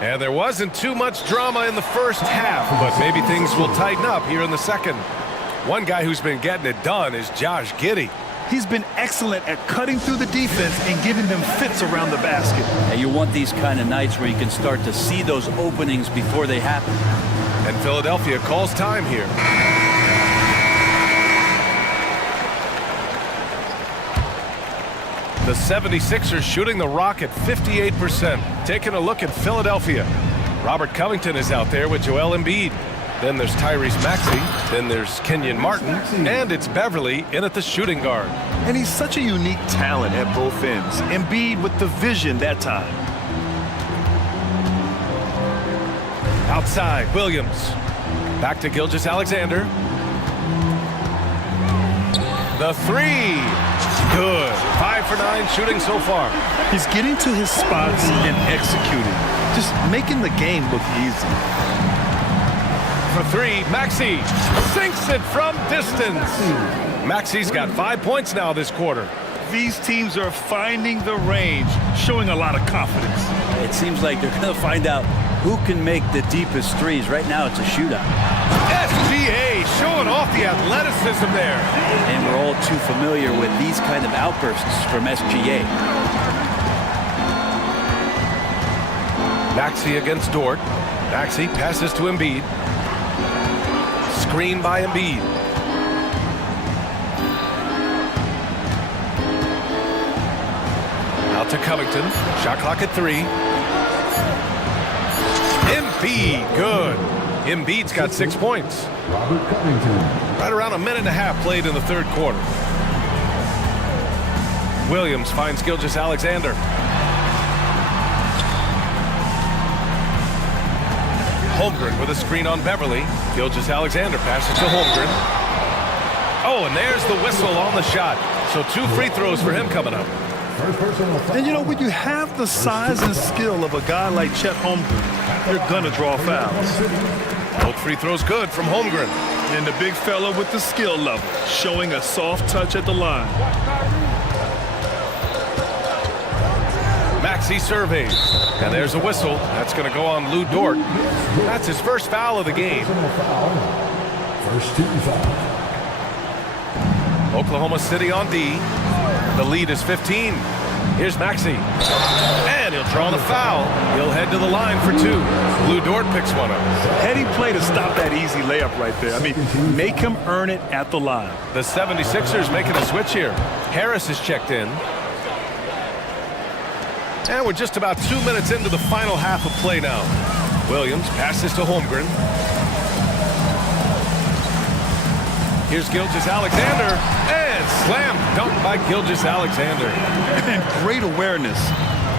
And there wasn't too much drama in the first half, but maybe things will tighten up here in the second. One guy who's been getting it done is Josh Giddey. He's been excellent at cutting through the defense and giving them fits around the basket. And you want these kind of nights where you can start to see those openings before they happen. And Philadelphia calls time here. The 76ers shooting the rock at 58%. Taking a look at Philadelphia. Robert Covington is out there with Joel Embiid. Then there's Tyrese Maxey. Then there's Kenyon Martin. And it's Beverly in at the shooting guard. And he's such a unique talent at both ends. Embiid with the vision that time. Outside, Williams. Back to Gilgeous-Alexander. The three. Good. 5 for 9 shooting so far. He's getting to his spots and executing. Just making the game look easy. For three, Maxey sinks it from distance. Maxey's got 5 points now this quarter. These teams are finding the range, showing a lot of confidence. It seems like they're going to find out who can make the deepest threes. Right now, it's a shootout. SGA showing off the athleticism there. And we're all too familiar with these kind of outbursts from SGA. Maxey against Dort. Maxey passes to Embiid. Screen by Embiid. Out to Covington. Shot clock at 3. Embiid, good. Embiid's got 6 points. Robert Covington. Right around a minute and a half played in the third quarter. Williams finds Gilgeous-Alexander. Holmgren with a screen on Beverly. Gilgeous-Alexander passes to Holmgren. Oh, and there's the whistle on the shot. So 2 free throws for him coming up. And you know, when you have the size and skill of a guy like Chet Holmgren, you're gonna draw fouls. Both free throws good from Holmgren. And the big fella with the skill level, showing a soft touch at the line. Maxey surveys. And there's a whistle. That's going to go on Lou Dort. That's his first foul of the game. First team foul. Oklahoma City on D. The lead is 15. Here's Maxey. And he'll draw the foul. He'll head to the line for 2. Lou Dort picks one up. Heady play to stop that easy layup right there. I mean, make him earn it at the line. The 76ers making a switch here. Harris is checked in. And we're just about 2 minutes into the final half of play now. Williams passes to Holmgren. Here's Gilgeous-Alexander. And slam dunk by Gilgeous-Alexander. And great awareness.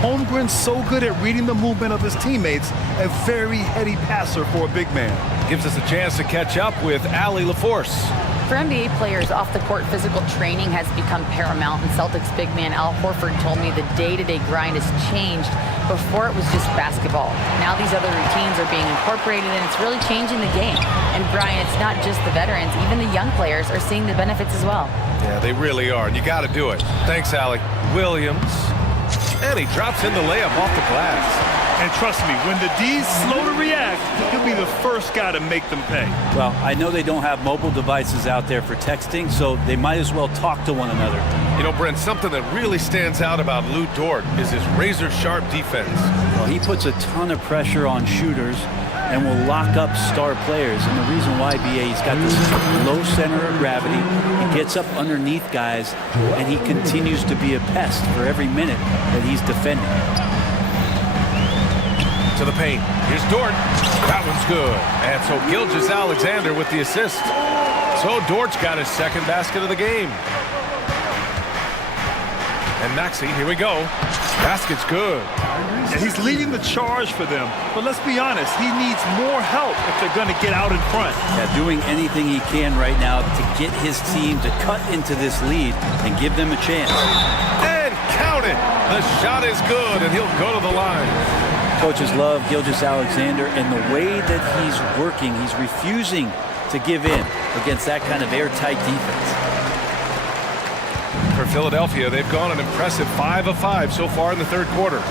Holmgren's so good at reading the movement of his teammates. A very heady passer for a big man. Gives us a chance to catch up with Allie LaForce. For NBA players, off-the-court physical training has become paramount, and Celtics big man Al Horford told me the day-to-day grind has changed. Before it was just basketball. Now these other routines are being incorporated, and it's really changing the game. And Brian, it's not just the veterans, even the young players are seeing the benefits as well. Yeah, they really are, and you got to do it. Thanks, Allie. Williams. And he drops in the layup off the glass. And trust me, when the D's slow to react, he'll be the first guy to make them pay. Well, I know they don't have mobile devices out there for texting, so they might as well talk to one another. You know, Brent, something that really stands out about Lou Dort is his razor-sharp defense. Well, he puts a ton of pressure on shooters and will lock up star players. And the reason why, BA, he's got this low center of gravity. He gets up underneath guys, and he continues to be a pest for every minute that he's defending. To the paint. Here's Dort. That one's good. And so Gilgeous-Alexander with the assist. So Dort's got his second basket of the game. And Maxey, here we go. Basket's good. And he's leading the charge for them. But let's be honest, he needs more help if they're going to get out in front. Yeah, doing anything he can right now to get his team to cut into this lead and give them a chance. And count it. The shot is good, and he'll go to the line. Coaches love Gilgeous-Alexander, and the way that he's working, he's refusing to give in against that kind of airtight defense. For Philadelphia, they've gone an impressive 5 of 5 so far in the third quarter.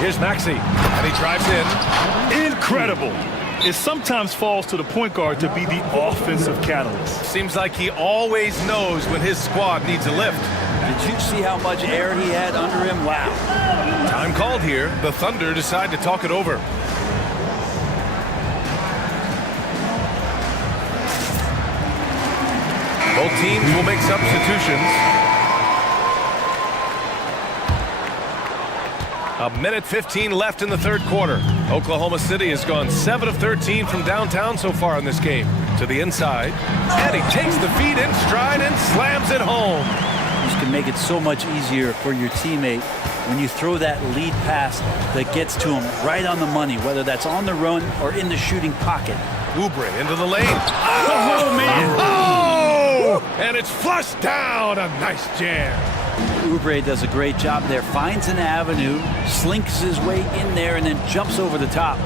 Here's Maxey, and he drives in. Incredible. It sometimes falls to the point guard to be the offensive catalyst. Seems like he always knows when his squad needs a lift. Did you see how much air he had under him? Wow. Time called here. The Thunder decide to talk it over. Both teams will make substitutions. A minute 15 left in the third quarter. Oklahoma City has gone 7 of 13 from downtown so far in this game. To the inside. And he takes the feed in stride and slams it home. This can make it so much easier for your teammate when you throw that lead pass that gets to him right on the money, whether that's on the run or in the shooting pocket. Oubre into the lane. Oh, man! Oh! And it's flushed down. A nice jam. Oubre does a great job there. Finds an avenue, slinks his way in there, and then jumps over the top.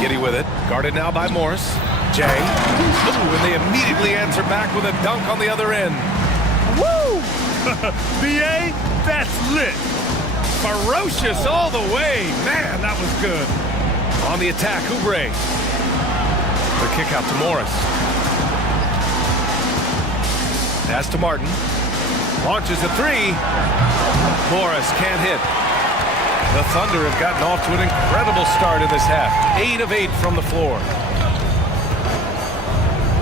Giddey with it. Guarded now by Morris. Jay. Ooh, and they immediately answer back with a dunk on the other end. Woo! BA, that's lit. Ferocious all the way. Man, that was good. On the attack, Oubre. The kick out to Morris. Pass to Martin. Launches a three. Morris can't hit. The Thunder have gotten off to an incredible start in this half. 8 of 8 from the floor.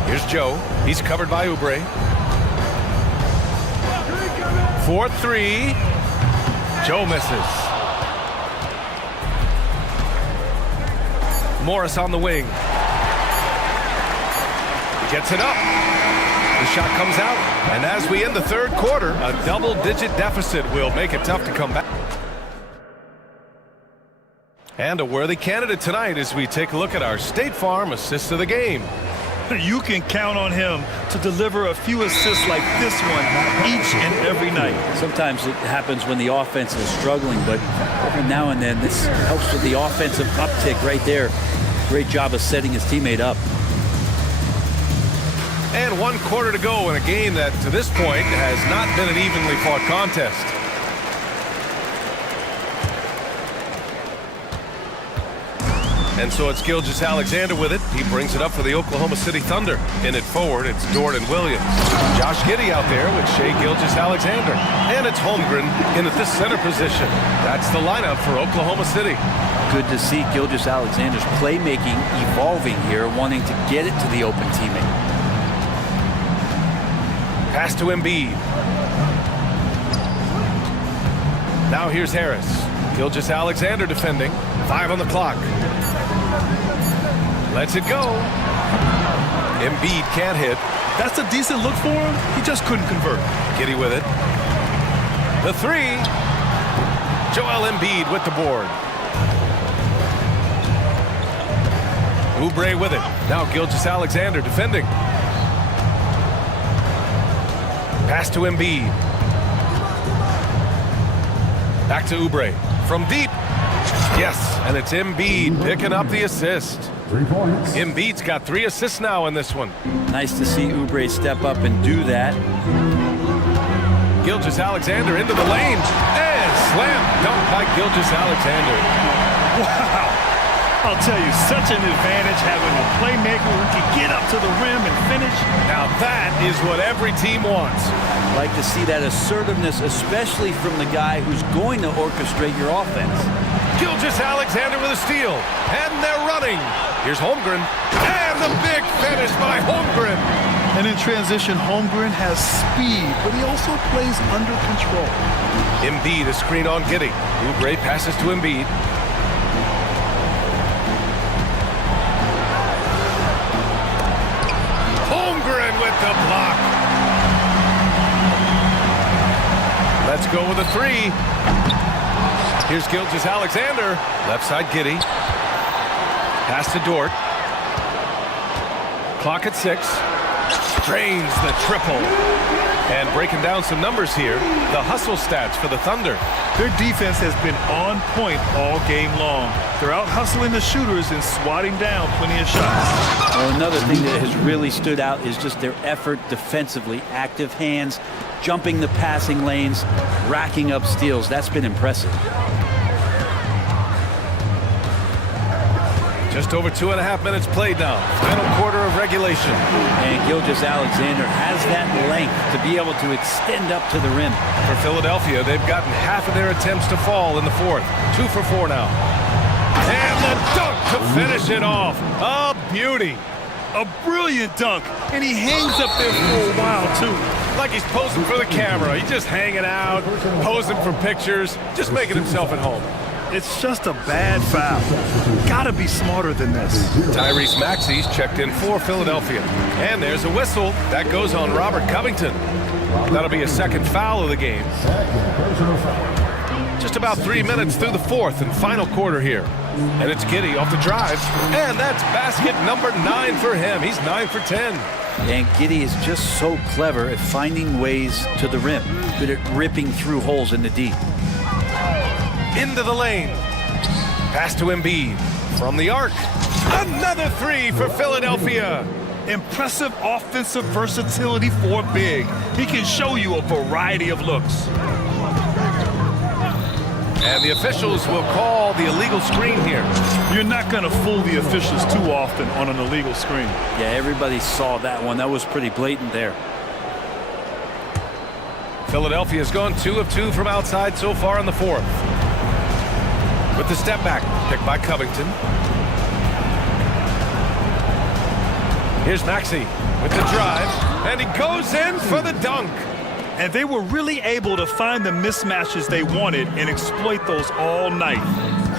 Here's Joe. He's covered by Oubre. 4-3. Joe misses. Morris on the wing. He gets it up. The shot comes out, and as we end the third quarter, a double-digit deficit will make it tough to come back. And a worthy candidate tonight as we take a look at our State Farm assist of the game. You can count on him to deliver a few assists like this one each and every night. Sometimes it happens when the offense is struggling, but every now and then this helps with the offensive uptick right there. Great job of setting his teammate up. And 1 quarter to go in a game that, to this point, has not been an evenly fought contest. And so it's Gilgeous-Alexander with it. He brings it up for the Oklahoma City Thunder. In it forward, it's Jordan Williams. Josh Giddey out there with Shai Gilgeous-Alexander. And it's Holmgren in at the center position. That's the lineup for Oklahoma City. Good to see Gilgeous-Alexander's playmaking evolving here, wanting to get it to the open teammate. Pass to Embiid. Now here's Harris. Gilgeous-Alexander defending. 5 on the clock. Lets it go. Embiid can't hit. That's a decent look for him. He just couldn't convert. Giddey with it. The three. Joel Embiid with the board. Oubre with it. Now Gilgeous-Alexander defending. Pass to Embiid. Back to Oubre. From deep. Yes, and it's Embiid picking up the assist. 3 points. Embiid's got 3 assists now in this one. Nice to see Oubre step up and do that. Gilgeous-Alexander into the lane. And slam dunk by Gilgeous-Alexander. Wow. I'll tell you, such an advantage having a playmaker who can get up to the rim and finish. Now that is what every team wants. Like to see that assertiveness, especially from the guy who's going to orchestrate your offense. Gilgeous-Alexander with a steal. And they're running. Here's Holmgren. And the big finish by Holmgren. And in transition, Holmgren has speed, but he also plays under control. Embiid is screen on Giddey. Oubre passes to Embiid. Holmgren with the block. Let's go with a three. Here's Gilgeous-Alexander. Left side Giddey. Pass to Dort. Clock at 6. Drains the triple. And breaking down some numbers here, the hustle stats for the Thunder. Their defense has been on point all game long. They're out hustling the shooters and swatting down plenty of shots. Well, another thing that has really stood out is just their effort defensively. Active hands, jumping the passing lanes, racking up steals. That's been impressive. Just over 2.5 minutes played now. Final quarter of regulation. And Gilgeous-Alexander has that length to be able to extend up to the rim. For Philadelphia, they've gotten half of their attempts to fall in the fourth. 2 for 4 now. And the dunk to finish it off. A beauty. A brilliant dunk, and he hangs up there for a while, too. Like he's posing for the camera. He's just hanging out, posing for pictures, just making himself at home. It's just a bad foul. Gotta be smarter than this. Tyrese Maxey's checked in for Philadelphia. And there's a whistle. That goes on Robert Covington. That'll be a second foul of the game. Just about 3 minutes through the fourth and final quarter here. And it's Giddey off the drive. And that's basket number 9 for him. He's 9 for 10. And Giddey is just so clever at finding ways to the rim. Good at ripping through holes in the D. Into the lane. Pass to Embiid. From the arc. Another 3 for Philadelphia. Impressive offensive versatility for big. He can show you a variety of looks. And the officials will call the illegal screen here. You're not going to fool the officials too often on an illegal screen. Yeah, everybody saw that one. That was pretty blatant there. Philadelphia's gone 2 of 2 from outside so far in the fourth. With the step back, picked by Covington. Here's Maxey with the drive, and he goes in for the dunk. And they were really able to find the mismatches they wanted and exploit those all night.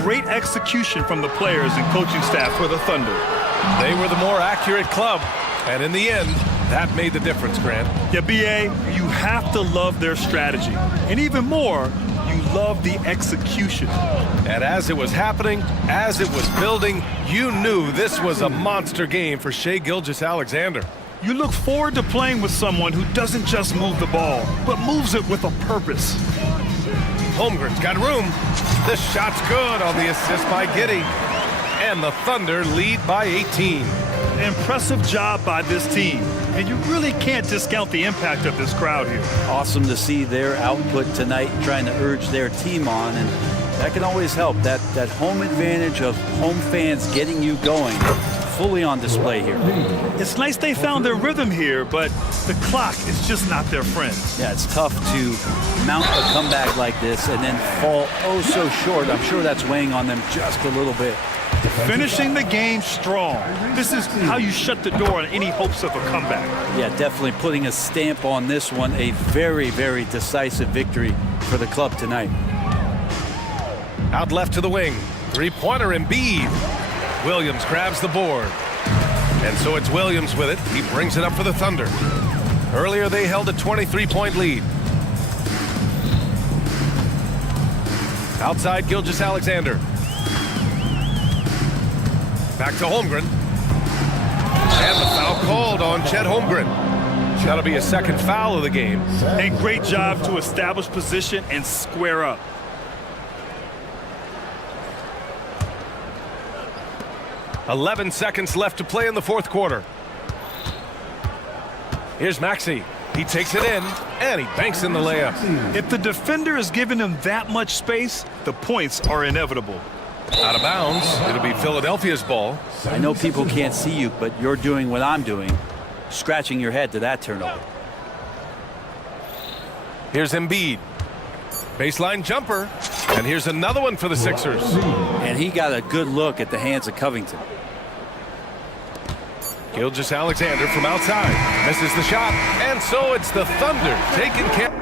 Great execution from the players and coaching staff for the Thunder. They were the more accurate club, and in the end, that made the difference, Grant. Yeah, B.A., you have to love their strategy. And even more, you love the execution. And as it was happening, as it was building, you knew this was a monster game for Shai Gilgeous-Alexander. You look forward to playing with someone who doesn't just move the ball, but moves it with a purpose. Holmgren's got room. The shot's good on the assist by Giddey. And the Thunder lead by 18. Impressive job by this team. And you really can't discount the impact of this crowd here. Awesome to see their output tonight, trying to urge their team on. And that can always help. That home advantage of home fans getting you going. Fully on display here. It's nice they found their rhythm here, but the clock is just not their friend. Yeah, it's tough to mount a comeback like this and then fall oh so short. I'm sure that's weighing on them just a little bit. Finishing the game strong. This is how you shut the door on any hopes of a comeback. Yeah, definitely putting a stamp on this one. A very, very decisive victory for the club tonight. Out left to the wing. Three-pointer Embiid. Williams grabs the board. And so it's Williams with it. He brings it up for the Thunder. Earlier they held a 23-point lead. Outside Gilgeous-Alexander. Back to Holmgren. And the foul called on Chet Holmgren. That'll be a second foul of the game. And great job to establish position and square up. "11 seconds left to play in the fourth quarter. Here's Maxey. He takes it in, and he banks in the layup. If the defender is giving him that much space, the points are inevitable. Out of bounds. It'll be Philadelphia's ball. I know people can't see you, but you're doing what I'm doing, scratching your head to that turnover. Here's Embiid. Baseline jumper. And here's another one for the Sixers. And he got a good look at the hands of Covington. Gilgeous-Alexander from outside. Misses the shot. And so it's the Thunder taking care.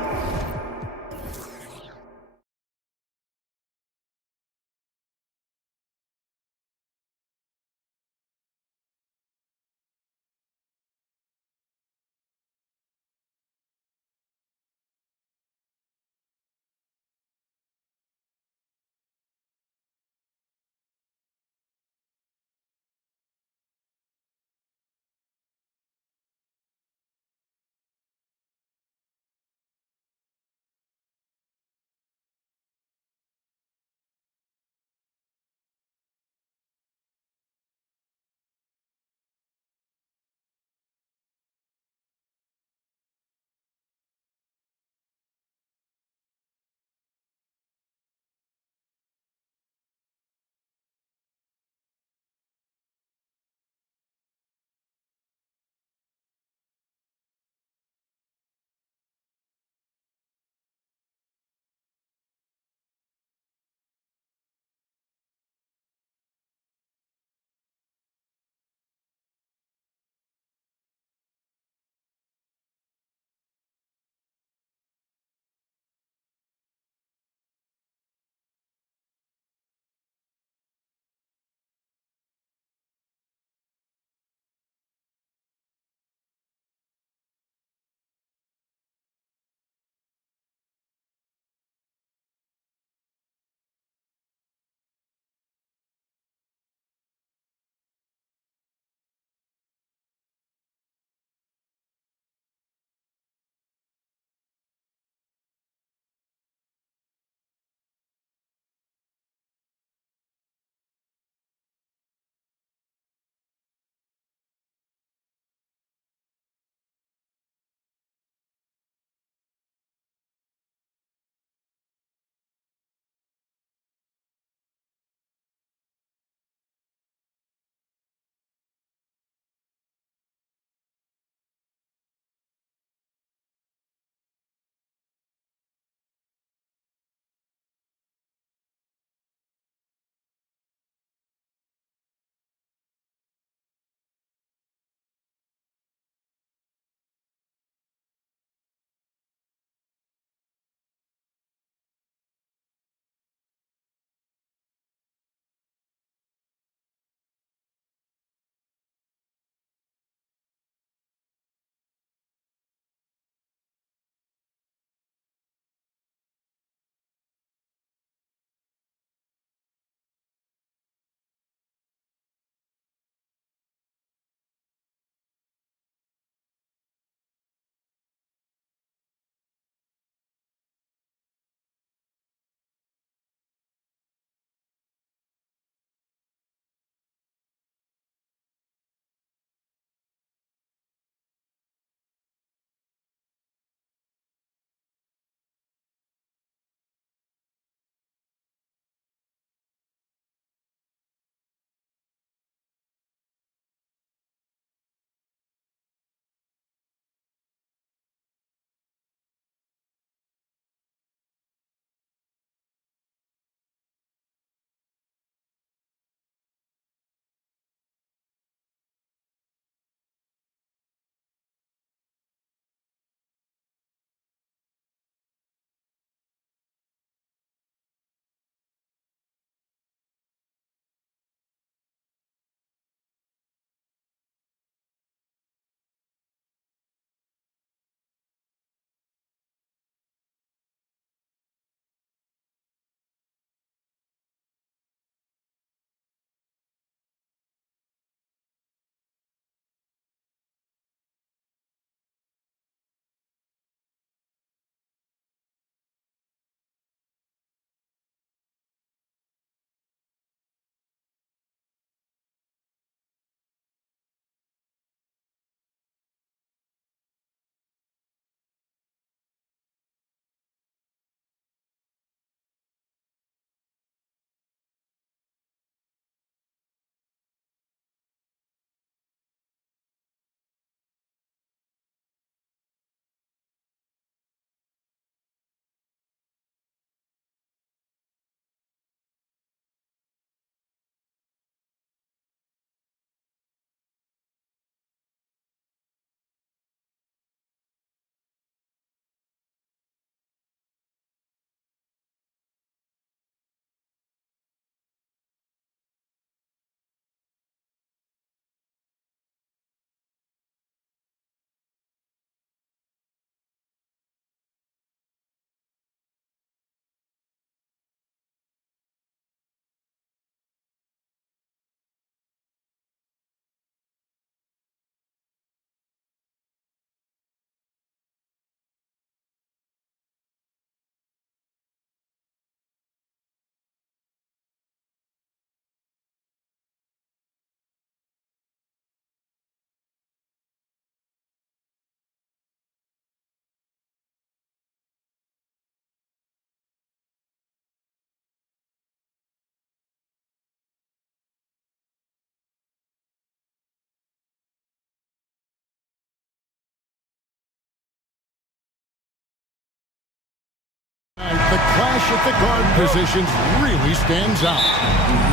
The clash at the guard positions really stands out.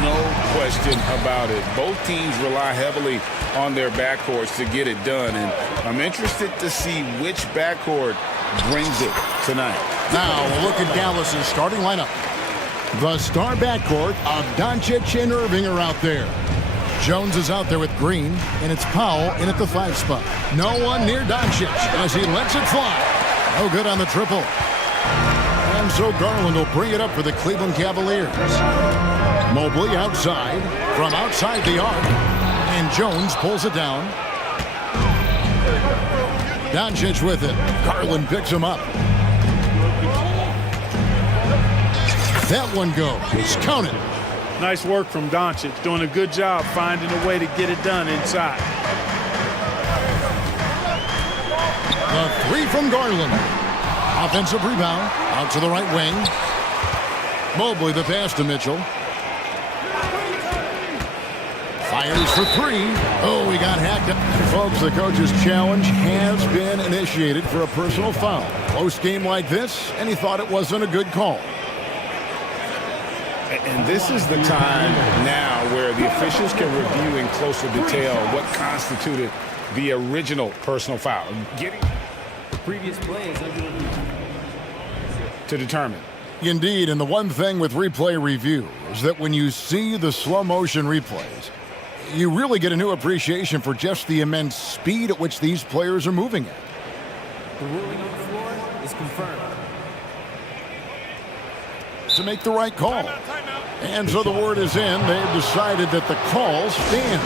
No question about it. Both teams rely heavily on their backcourts to get it done, and I'm interested to see which backcourt brings it tonight. Now, we'll look at Dallas's starting lineup. The star backcourt of Doncic and Irving are out there. Jones is out there with Green, and it's Powell in at the 5 spot. No one near Doncic as he lets it fly. No good on the triple. And so Garland will bring it up for the Cleveland Cavaliers. Mobley outside, from outside the arc, and Jones pulls it down. Doncic with it. Garland picks him up. That one goes. Count it. Nice work from Doncic, doing a good job finding a way to get it done inside. The 3 from Garland. Offensive rebound, out to the right wing. Mobley the pass to Mitchell. Fires for 3. Oh, he got hacked up. Folks, the coach's challenge has been initiated for a personal foul. Close game like this, and he thought it wasn't a good call. And this is the time now where the officials can review in closer detail what constituted the original personal foul. Getting the previous play is under review to determine. Indeed, and the one thing with replay review is that when you see the slow motion replays, you really get a new appreciation for just the immense speed at which these players are moving at. The ruling on the floor is confirmed. To make the right call. And so the word is in. They've decided that the call stands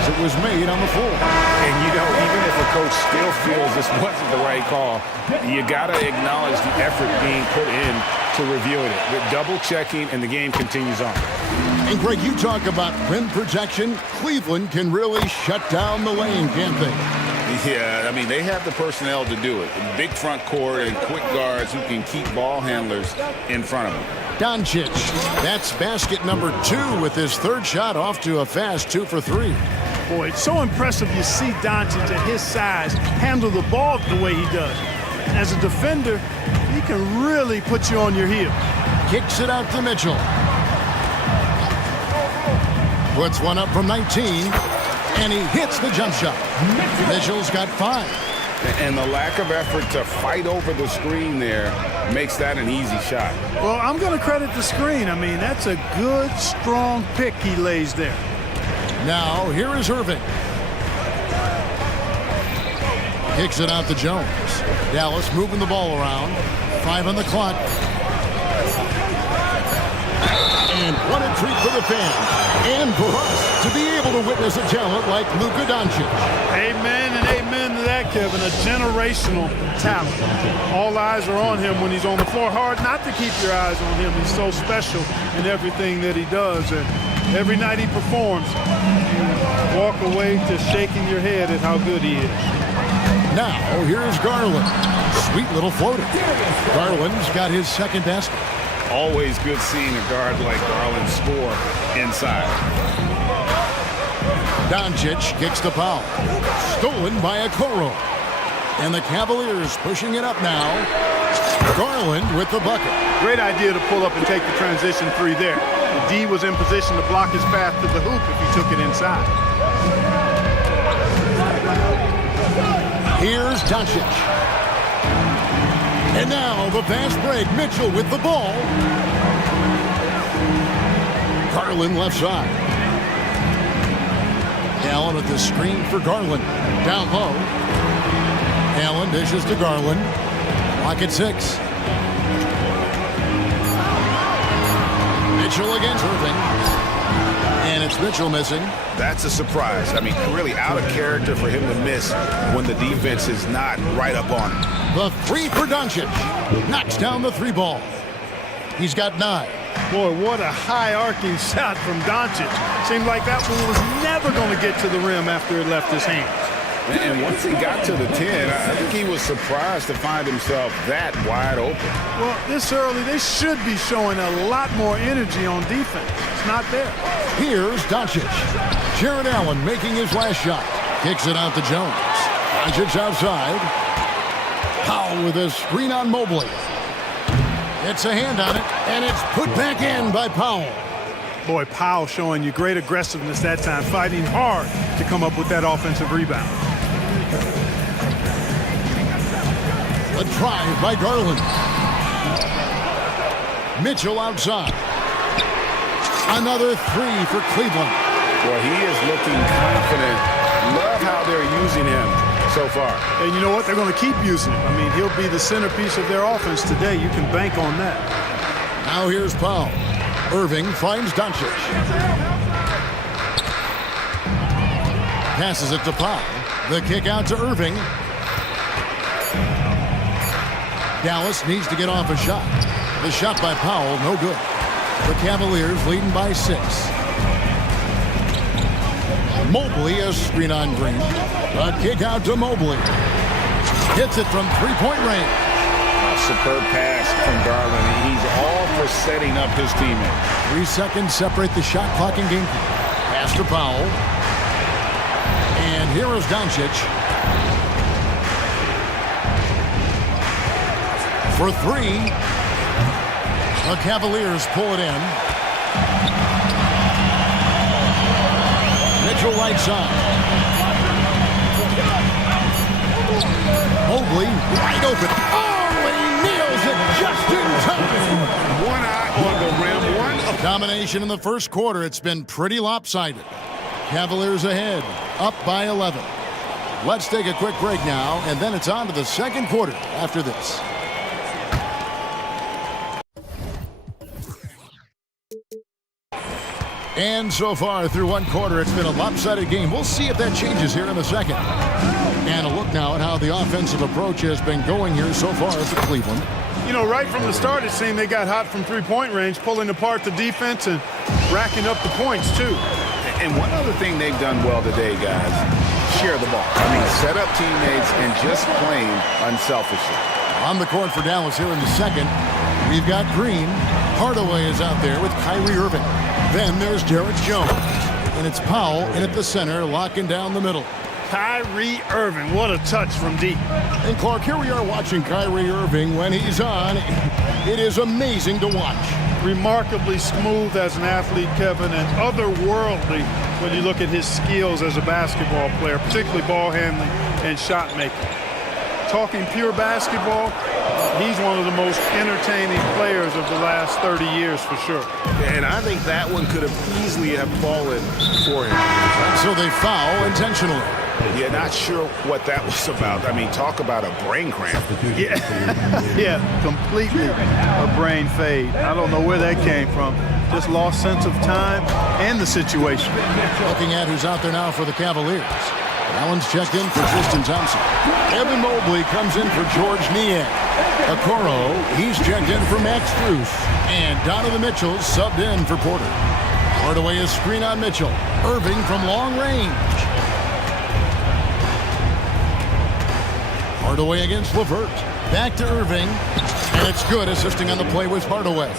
as it was made on the floor. And you know, even if a coach still feels this wasn't the right call, you got to acknowledge the effort being put in to reviewing it. With double checking, and the game continues on. And Greg, you talk about rim protection. Cleveland can really shut down the lane, can't they? Yeah, I mean, they have the personnel to do it. Big front court and quick guards who can keep ball handlers in front of them. Doncic, that's basket number 2 with his 3rd shot off to a fast 2 for 3. Boy, it's so impressive you see Doncic at his size handle the ball the way he does. As a defender, he can really put you on your heel. Kicks it out to Mitchell. Puts one up from 19. And he hits the jump shot. Mitchell's got 5. And the lack of effort to fight over the screen there makes that an easy shot. Well, I'm going to credit the screen. I mean, that's a good, strong pick he lays there. Now, here is Irving. Kicks it out to Jones. Dallas moving the ball around. 5 on the clock. And what a treat for the fans. And for us to be able to witness a talent like Luka Doncic. Amen and amen to that, Kevin. A generational talent. All eyes are on him when he's on the floor. Hard not to keep your eyes on him. He's so special in everything that he does. And every night he performs, you walk away to shaking your head at how good he is. Now, here's Garland. Sweet little floater. Garland's got his 2nd basket. Always good seeing a guard like Garland score inside. Doncic kicks to Powell. Stolen by Okoro. And the Cavaliers pushing it up now. Garland with the bucket. Great idea to pull up and take the transition 3 there. The D was in position to block his path to the hoop if he took it inside. Here's Doncic. And now the fast break. Mitchell with the ball. Garland left side. Allen at the screen for Garland. Down low. Allen dishes to Garland. Lock at 6. Mitchell against Irving. And it's Mitchell missing. That's a surprise. I mean, really out of character for him to miss when the defense is not right up on him. The 3 for Doncic. Knocks down the 3 ball. He's got 9. Boy, what a high-arcing shot from Doncic. Seemed like that one was never going to get to the rim after it left his hands. And once he got to the 10, I think he was surprised to find himself that wide open. Well, this early, they should be showing a lot more energy on defense. It's not there. Here's Doncic. Jared Allen making his last shot. Kicks it out to Jones. Doncic outside. Powell with a screen on Mobley. It's a hand on it, and it's put back in by Powell. Boy, Powell showing you great aggressiveness that time, fighting hard to come up with that offensive rebound. A drive by Garland. Mitchell outside. Another three for Cleveland. Well, he is looking confident. Love how they're using him so far. And you know what? They're going to keep using him. I mean, he'll be the centerpiece of their offense today. You can bank on that. Now here's Powell. Irving finds Doncic. Passes it to Powell. The kick out to Irving. Dallas needs to get off a shot. The shot by Powell, no good. The Cavaliers leading by 6. Mobley, a screen on Green. A kick out to Mobley. Hits it from three-point range. A superb pass from Garland. He's all for setting up his teammate. 3 seconds separate the shot clock and game clock. Pass to Powell. And here is Doncic. For 3. The Cavaliers pull it in. Mitchell right side. Mobley wide open. Oh, and he nails it just in time. One eye on the rim. Domination in the first quarter. It's been pretty lopsided. Cavaliers ahead, up by 11. Let's take a quick break now, and then it's on to the second quarter after this. And so far through one quarter, it's been a lopsided game. We'll see if that changes here in the second. And a look now at how the offensive approach has been going here so far for Cleveland. You know, right from the start, it seemed they got hot from three-point range, pulling apart the defense and racking up the points, too. And one other thing they've done well today, guys, share the ball. I mean, set up teammates and just playing unselfishly. On the court for Dallas here in the second, we've got Green. Hardaway is out there with Kyrie Irving. Then there's Derek Jones. And it's Powell in at the center, locking down the middle. Kyrie Irving, what a touch from deep. And Clark, here we are watching Kyrie Irving when he's on. It is amazing to watch. Remarkably smooth as an athlete, Kevin, and otherworldly when you look at his skills as a basketball player, particularly ball handling and shot making. Talking pure basketball, he's one of the most entertaining players of the last 30 years for sure. And I think that one could have easily have fallen for him. And so they foul intentionally. Yeah, not sure what that was about. I mean, talk about a brain cramp. Yeah, yeah, completely a brain fade. I don't know where that came from. Just lost sense of time and the situation. Looking at who's out there now for the Cavaliers. Allen's checked in for Tristan Thompson. Evan Mobley comes in for George Niang. Okoro, he's checked in for Max Strus. And Donovan Mitchell subbed in for Porter. Hardaway is screen on Mitchell. Irving from long range. Hardaway against LeVert. Back to Irving. And it's good, assisting on the play with Hardaway.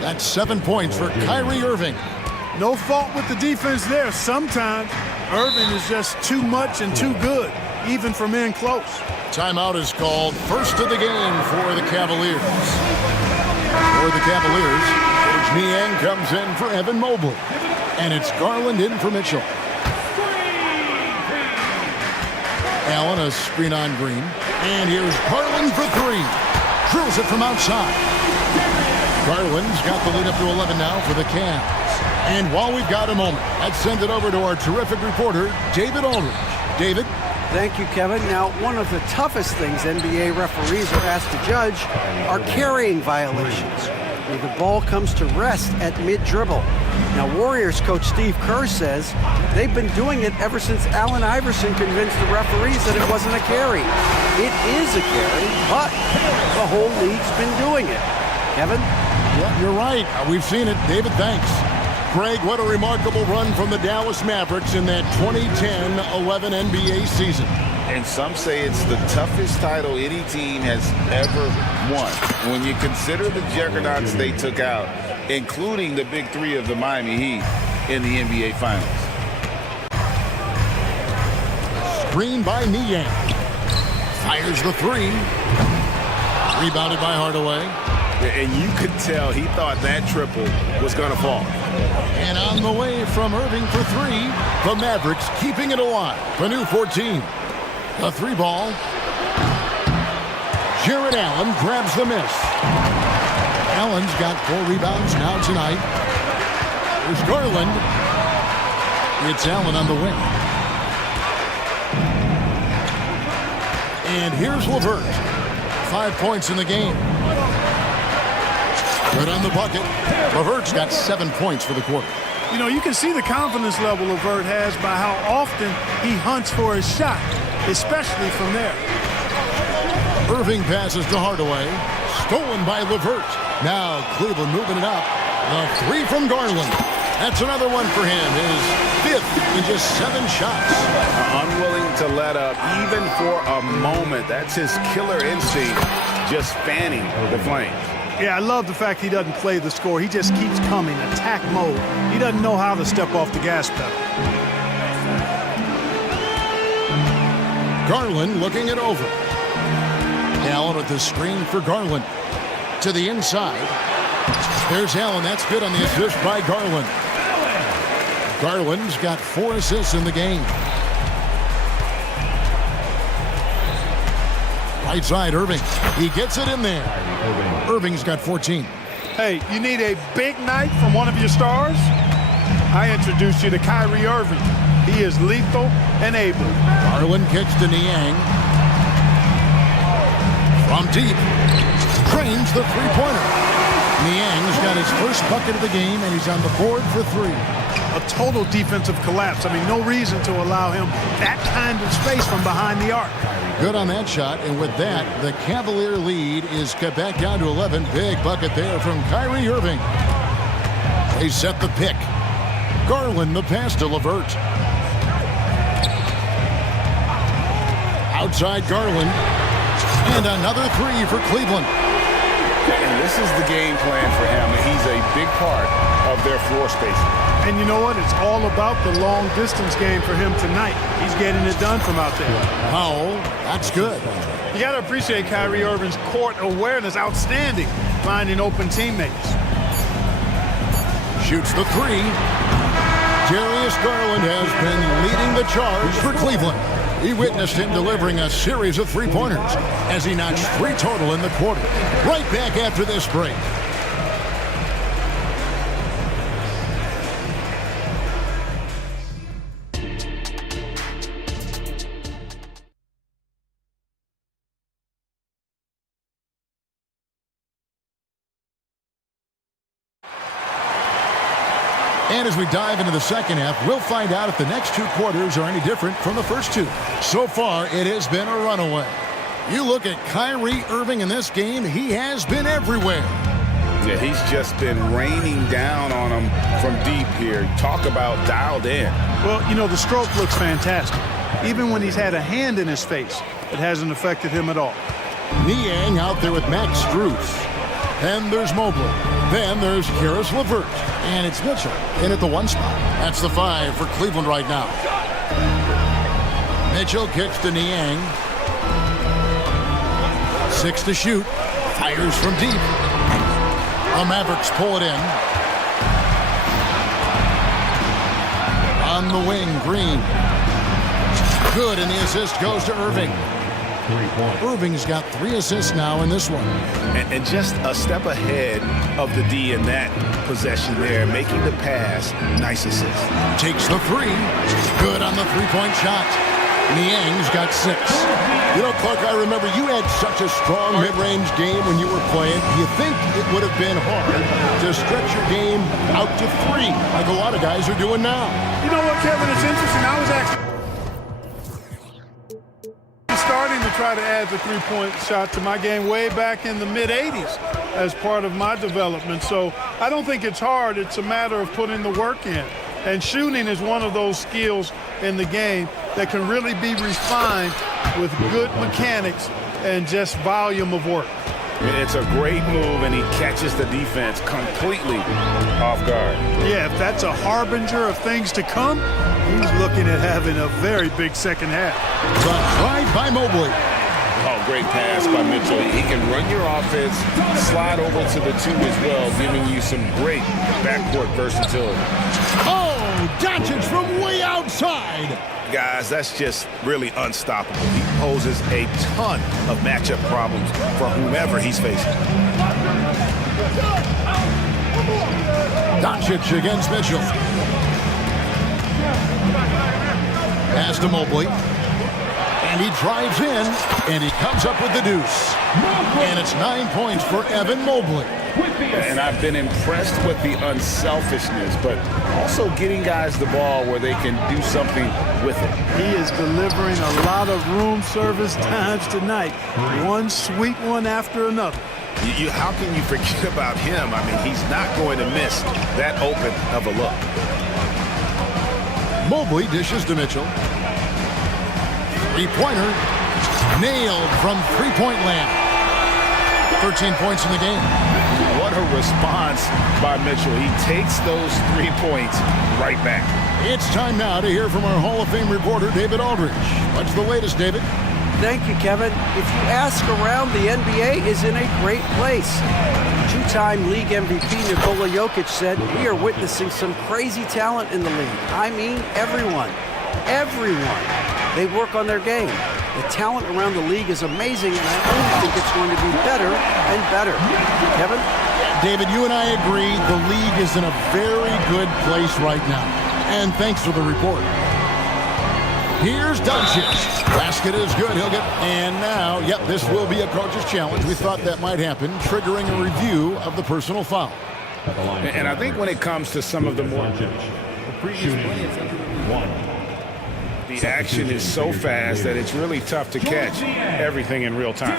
That's 7 points for Kyrie Irving. No fault with the defense there. Sometimes Irving is just too much and too good, even from in close. Timeout is called. First of the game for the Cavaliers. For the Cavaliers, George Niang comes in for Evan Mobley. And it's Garland in for Mitchell. Allen, a screen on Green. And here's Garland for 3. Drills it from outside. Garland's got the lead up to 11 now for the Cavs. And while we've got a moment, let's send it over to our terrific reporter, David Aldridge. David? Thank you, Kevin. Now, one of the toughest things NBA referees are asked to judge are carrying violations, where the ball comes to rest at mid-dribble. Now, Warriors coach Steve Kerr says they've been doing it ever since Allen Iverson convinced the referees that it wasn't a carry. It is a carry, but the whole league's been doing it. Kevin? Yeah, you're right. We've seen it. David, thanks. Greg, what a remarkable run from the Dallas Mavericks in that 2010-11 NBA season. And some say it's the toughest title any team has ever won. When you consider the juggernauts they took out, including the big three of the Miami Heat in the NBA Finals. Screen by Niang. Fires the 3. Rebounded by Hardaway. And you could tell he thought that triple was going to fall. And on the way from Irving for three, the Mavericks keeping it alive. The new 14. The three ball. Jared Allen grabs the miss. Allen's got 4 rebounds now tonight. There's Garland. It's Allen on the wing. And here's LeVert. 5 points in the game. Good on the bucket. LeVert's got 7 points for the quarter. You know, you can see the confidence level LeVert has by how often he hunts for his shot, especially from there. Irving passes to Hardaway. Stolen by LeVert. Now Cleveland moving it up. The three from Garland. That's another one for him. His 5th in just 7 shots. Unwilling to let up even for a moment. That's his killer instinct, just fanning the flames. Yeah, I love the fact he doesn't play the score. He just keeps coming, attack mode. He doesn't know how to step off the gas pedal. Garland looking it over. Allen with the screen for Garland. To the inside. There's Allen. That's good on the assist by Garland. Garland's got 4 assists in the game. Right side, Irving. He gets it in there. Irving's got 14. Hey, you need a big night from one of your stars? I introduced you to Kyrie Irving. He is lethal and able. Garland kicks to Niang. From deep. Drains the three-pointer. Niang's got his first bucket of the game, and he's on the board for 3. A total defensive collapse. I mean, no reason to allow him that kind of space from behind the arc. Good on that shot, and with that, the Cavalier lead is cut back down to 11. Big bucket there from Kyrie Irving. They set the pick. Garland the pass to LeVert. Outside Garland. And another 3 for Cleveland. And this is the game plan for him. He's a big part of their floor spacing. And you know what? It's all about the long distance game for him tonight. He's getting it done from out there. Powell, that's good. You got to appreciate Kyrie Irving's court awareness. Outstanding. Finding open teammates. Shoots the 3. Darius Garland has been leading the charge for Cleveland. We witnessed him delivering a series of three-pointers as he notched 3 total in the quarter. Right back after this break. And as we dive into the second half, we'll find out if the next 2 quarters are any different from the first 2. So far, it has been a runaway. You look at Kyrie Irving in this game, he has been everywhere. Yeah, he's just been raining down on them from deep here. Talk about dialed in. Well, you know, the stroke looks fantastic. Even when he's had a hand in his face, it hasn't affected him at all. Niang out there with Max Strus. Then there's Mobley. Then there's Karis LeVert. And it's Mitchell in at the 1 spot. That's the 5 for Cleveland right now. Mitchell kicks to Niang. 6 to shoot. Fires from deep. The Mavericks pull it in. On the wing, Green. Good, and the assist goes to Irving. Irving's got 3 assists now in this one. And just a step ahead of the D in that possession there, making the pass. Nice assist. Takes the 3. Good on the three-point shot. Niang's got 6. You know, Clark, I remember you had such a strong mid-range game when you were playing. You think it would have been hard to stretch your game out to 3, like a lot of guys are doing now. You know what, Kevin? It's interesting. I was actually starting to try to add the three-point shot to my game way back in the mid-'80s as part of my development. So I don't think it's hard. It's a matter of putting the work in. And shooting is one of those skills in the game that can really be refined with good mechanics and just volume of work. It's a great move, and he catches the defense completely off guard. Yeah, if that's a harbinger of things to come, he's looking at having a very big second half. The drive by Mobley. Oh, great pass by Mitchell. He can run your offense, slide over to the 2 as well, giving you some great backcourt versatility. Oh, Doncic from way outside. Guys, that's just really unstoppable. He poses a ton of matchup problems for whomever he's facing. Doncic against Mitchell. Pass to Mobley. And he drives in, and he comes up with the deuce. And it's 9 points for Evan Mobley. And I've been impressed with the unselfishness, but also getting guys the ball where they can do something with it. He is delivering a lot of room service times tonight. One sweet one after another. How can you forget about him? I mean, he's not going to miss that open of a look. Mobley dishes to Mitchell. Three-pointer nailed from three-point land. 13 points in the game. What a response by Mitchell. He takes those 3 points right back. It's time now to hear from our Hall of Fame reporter, David Aldridge. What's the latest, David? Thank you, Kevin. If you ask around, the NBA is in a great place. Two-time league MVP Nikola Jokic said, "We are witnessing some crazy talent in the league. I mean, everyone. Everyone. They work on their game. The talent around the league is amazing, and I only think it's going to be better and better." Kevin? David, you and I agree the league is in a very good place right now. And thanks for the report. Here's Doncic. Basket is good. He'll get... And now, yep, this will be a coach's challenge. We thought that might happen, triggering a review of the personal foul. And I think when it comes to some of the more... The action is so fast that it's really tough to catch everything in real time.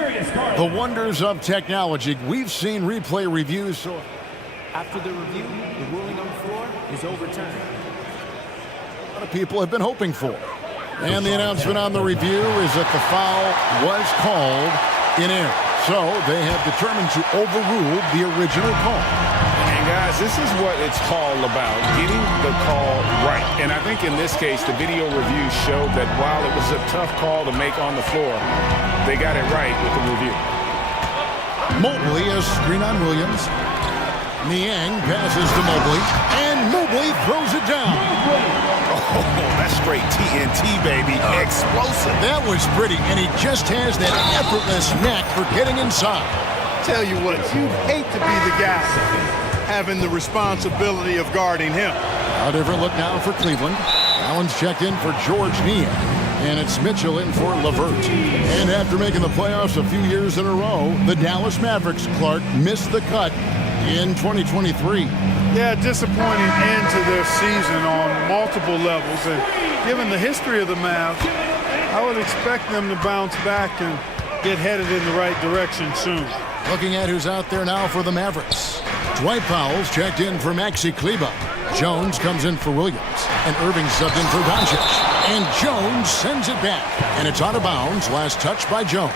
The wonders of technology. We've seen replay reviews. So after the review, the ruling on the floor is overturned. A lot of people have been hoping for. And the announcement on the review is that the foul was called in error. So they have determined to overrule the original call. And guys, this is what it's all about, getting the call right. And I think in this case, the video review showed that while it was a tough call to make on the floor, they got it right with the review. Mobley is screen on Williams. Niang passes to Mobley, and Mobley throws it down. Oh, that's straight TNT, baby. Explosive. That was pretty, and he just has that effortless knack for getting inside. Tell you what, you'd hate to be the guy having the responsibility of guarding him. A different look now for Cleveland. Allen's checked in for George Niang, and it's Mitchell in for LeVert. And after making the playoffs a few years in a row, the Dallas Mavericks, Clark, missed the cut in 2023. Yeah, disappointing end to their season on multiple levels. And given the history of the Mavs, I would expect them to bounce back and get headed in the right direction soon. Looking at who's out there now for the Mavericks. Dwight Powell's checked in for Maxi Kleber. Jones comes in for Williams. And Irving subbed in for Doncic. And Jones sends it back. And it's out of bounds. Last touch by Jones.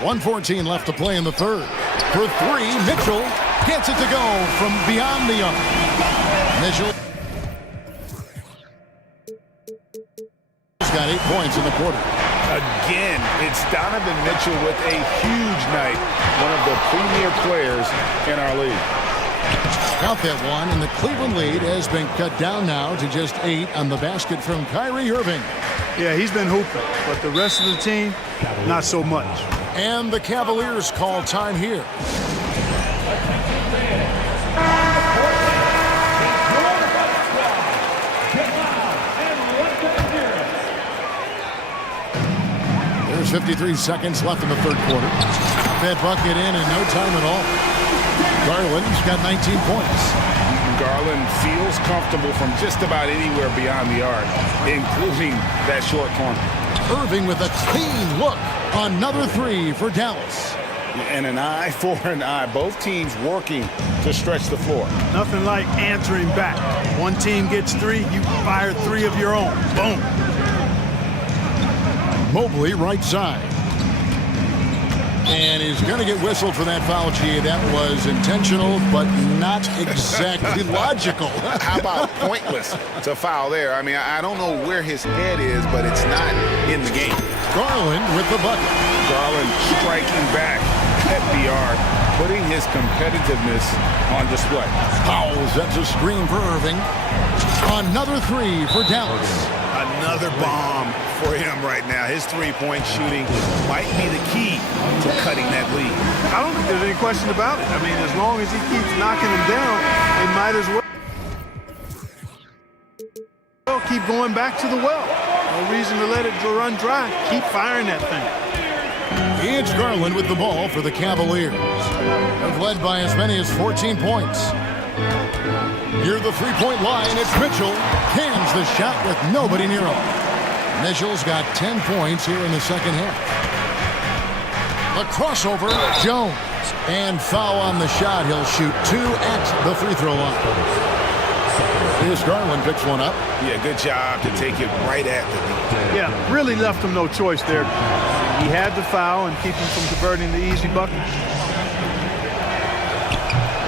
.114 left to play in the third. For three, Mitchell gets it to go from beyond the arc. Mitchell has got 8 points in the quarter. Again, it's Donovan Mitchell with a huge night. One of the premier players in our league. Count that one, and the Cleveland lead has been cut down now to just 8 on the basket from Kyrie Irving. Yeah, he's been hooping, but the rest of the team, not so much. And the Cavaliers call time here. There's 53 seconds left in the third quarter. That bucket in no time at all. Garland's got 19 points. Garland feels comfortable from just about anywhere beyond the arc, including that short corner. Irving with a clean look. Another three for Dallas. And an eye for an eye. Both teams working to stretch the floor. Nothing like answering back. One team gets 3, you fire 3 of your own. Boom. Mobley right side. And he's going to get whistled for that foul, G. That was intentional, but not exactly logical. How about pointless to foul there? I mean, I don't know where his head is, but it's not in the game. Garland with the bucket. Garland striking back at the arc, putting his competitiveness on display. Powell sets a screen for Irving. Another three for Dallas. Another bomb for him right now. His three-point shooting might be the key to cutting that lead. I don't think there's any question about it. I mean, as long as he keeps knocking him down, they might as well keep going back to the well. No reason to let it run dry. Keep firing that thing. It's Garland with the ball for the Cavaliers. They've led by as many as 14 points. Near the three-point line, it's Mitchell. Cans the shot with nobody near him. Mitchell's got 10 points here in the second half. The crossover, Jones. And foul on the shot. He'll shoot 2 at the free throw line. Here's Garland, picks one up. Yeah, good job to take it right at the lead. Yeah, really left him no choice there. He had to foul and keep him from converting the easy bucket.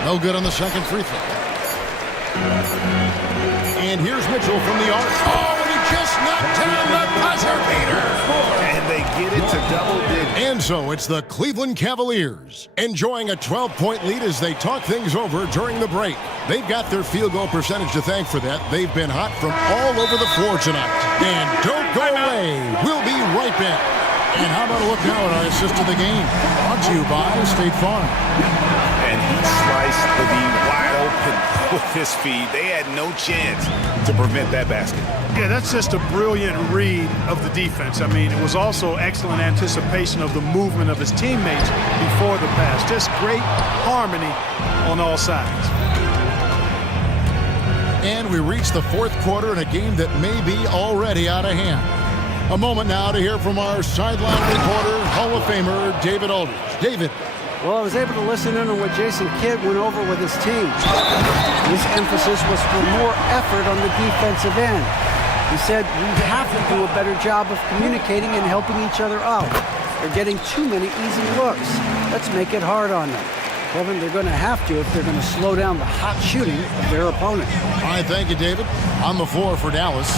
No good on the second free throw. And here's Mitchell from the arc. Oh, and he just knocked down the buzzer beater. And they get it to double digits. And so it's the Cleveland Cavaliers enjoying a 12-point lead as they talk things over during the break. They've got their field goal percentage to thank for that. They've been hot from all over the floor tonight. And don't go away. We'll be right back. And how about a look now at our assist to the game? Brought to you by State Farm. And he sliced the D wide open with his feed. They had no chance to prevent that basket. Yeah, that's just a brilliant read of the defense. I mean, it was also excellent anticipation of the movement of his teammates before the pass. Just great harmony on all sides. And we reach the fourth quarter in a game that may be already out of hand. A moment now to hear from our sideline reporter, Hall of Famer David Aldridge. David. Well, I was able to listen in on what Jason Kidd went over with his team. His emphasis was for more effort on the defensive end. He said we have to do a better job of communicating and helping each other out. They're getting too many easy looks. Let's make it hard on them. Kevin, they're going to have to if they're going to slow down the hot shooting of their opponent. All right, thank you, David. On the floor for Dallas,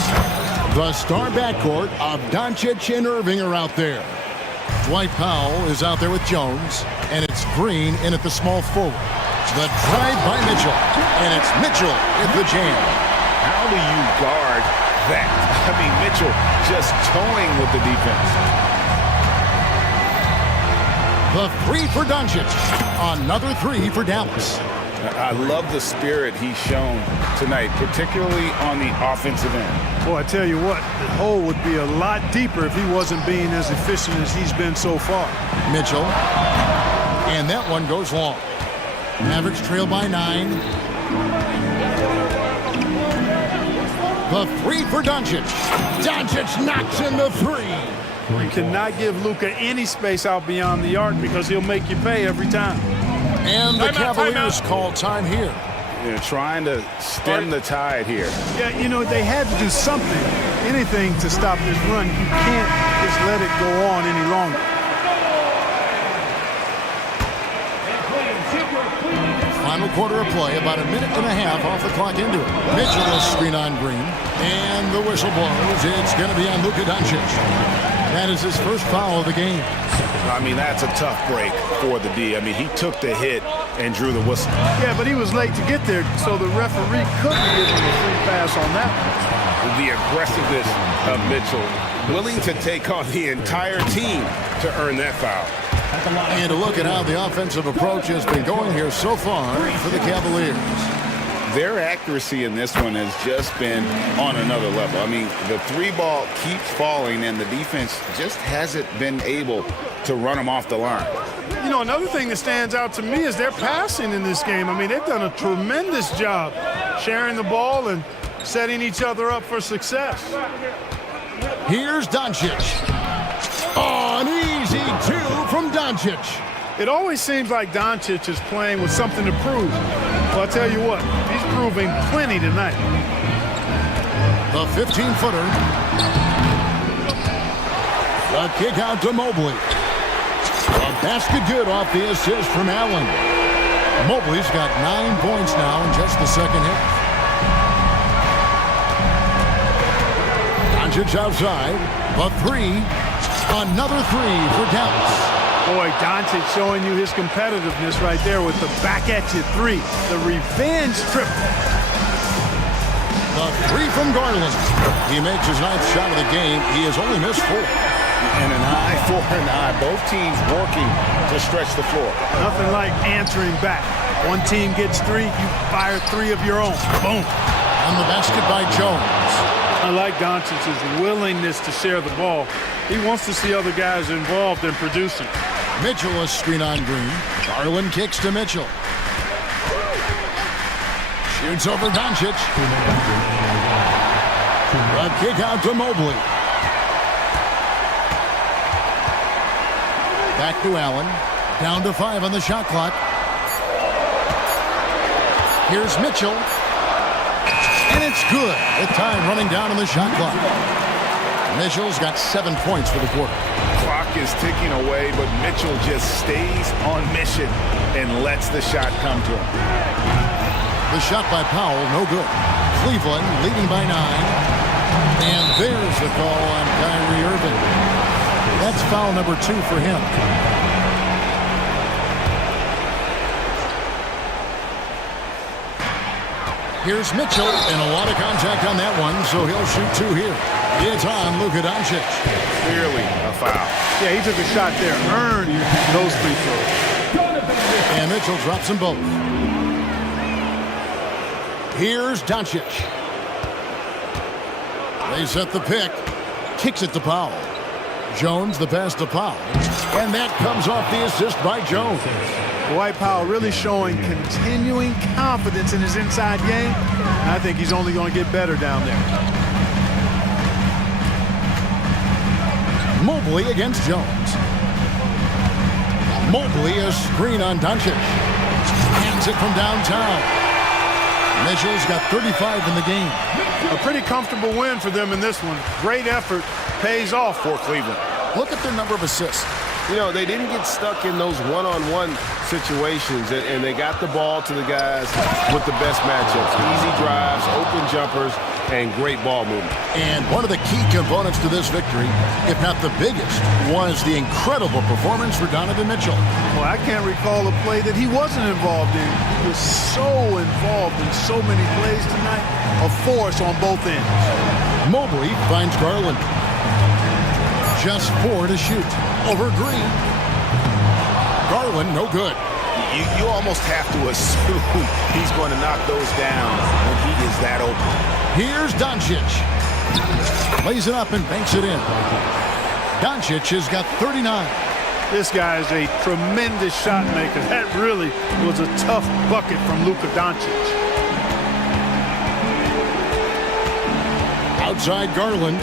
the star backcourt of Doncic and Irving are out there. Dwight Powell is out there with Jones, and it's Green in at the small forward. The drive by Mitchell, and it's Mitchell with the jam. How do you guard that? I mean, Mitchell just toying with the defense. The three for Doncic. Another three for Dallas. I love the spirit he's shown tonight, particularly on the offensive end. Boy, I tell you what, the hole would be a lot deeper if he wasn't being as efficient as he's been so far. Mitchell. And that one goes long. Mavericks trail by 9. The three for Doncic. Doncic knocks in the three. You cannot give Luka any space out beyond the arc because he'll make you pay every time. And the Cavaliers call time here. They're trying to stem the tide here. Yeah, you know, they had to do something, anything to stop this run. You can't just let it go on any longer. Final quarter of play, about a minute and a half off the clock into it. Mitchell will screen on Green. And the whistle blows. It's going to be on Luka Doncic. That is his first foul of the game. I mean, that's a tough break for the D. I mean, he took the hit and drew the whistle. Yeah, but he was late to get there, so the referee couldn't give him a free pass on that one. The aggressiveness of Mitchell, willing to take on the entire team to earn that foul. And a look at how the offensive approach has been going here so far for the Cavaliers. Their accuracy in this one has just been on another level. I mean, the three ball keeps falling, and the defense just hasn't been able to run them off the line. You know, another thing that stands out to me is their passing in this game. I mean, they've done a tremendous job sharing the ball and setting each other up for success. Here's Doncic. Oh, an easy two from Doncic. It always seems like Doncic is playing with something to prove. Well, I'll tell you what, he's proving plenty tonight. The 15-footer. The kick out to Mobley. A basket good off the assist from Allen. Mobley's got 9 points now in just the second half. Doncic outside. The three. Another three for Dallas. Boy, Doncic showing you his competitiveness right there with the back-at-you three. The revenge triple. The three from Garland. He makes his 9th shot of the game. He has only missed 4. And an eye for an eye. Both teams working to stretch the floor. Nothing like answering back. One team gets 3, you fire 3 of your own. Boom. And the basket by Jones. I like Doncic's willingness to share the ball. He wants to see other guys involved in producing. Mitchell a screen on Green. Garland kicks to Mitchell. Shoots over Doncic. A kick out to Mobley. Back to Allen. Down to 5 on the shot clock. Here's Mitchell. And it's good. With time running down on the shot clock. Mitchell's got 7 points for the quarter. Clock is ticking away, but Mitchell just stays on mission and lets the shot come to him. The shot by Powell, no good. Cleveland leading by 9. And there's the call on Kyrie Irving. That's foul number 2 for him. Here's Mitchell, and a lot of contact on that one, so he'll shoot 2 here. It's on Luka Doncic. Clearly a foul. Yeah, he took a shot there. Earned those free throws. And Mitchell drops them both. Here's Doncic. They set the pick. Kicks it to Powell. Jones the pass to Powell. And that comes off the assist by Jones. Dwight Powell really showing continuing confidence in his inside game. And I think he's only going to get better down there. Mobley against Jones. Mobley a screen on Doncic. Hands it from downtown. Mitchell's got 35 in the game. A pretty comfortable win for them in this one. Great effort pays off for Cleveland. Look at their number of assists. You know, they didn't get stuck in those one-on-one situations, and they got the ball to the guys with the best matchups. Easy drives, open jumpers, and great ball movement. And one of the key components to this victory, if not the biggest, was the incredible performance for Donovan Mitchell. Well, I can't recall a play that he wasn't involved in. He was so involved in so many plays tonight. A force on both ends. Mobley finds Garland. Just 4 to shoot. Over Green. Garland, no good. You almost have to assume he's going to knock those down when he is that open. Here's Doncic. Lays it up and banks it in. Doncic has got 39. This guy is a tremendous shot maker. That really was a tough bucket from Luka Doncic. Outside Garland.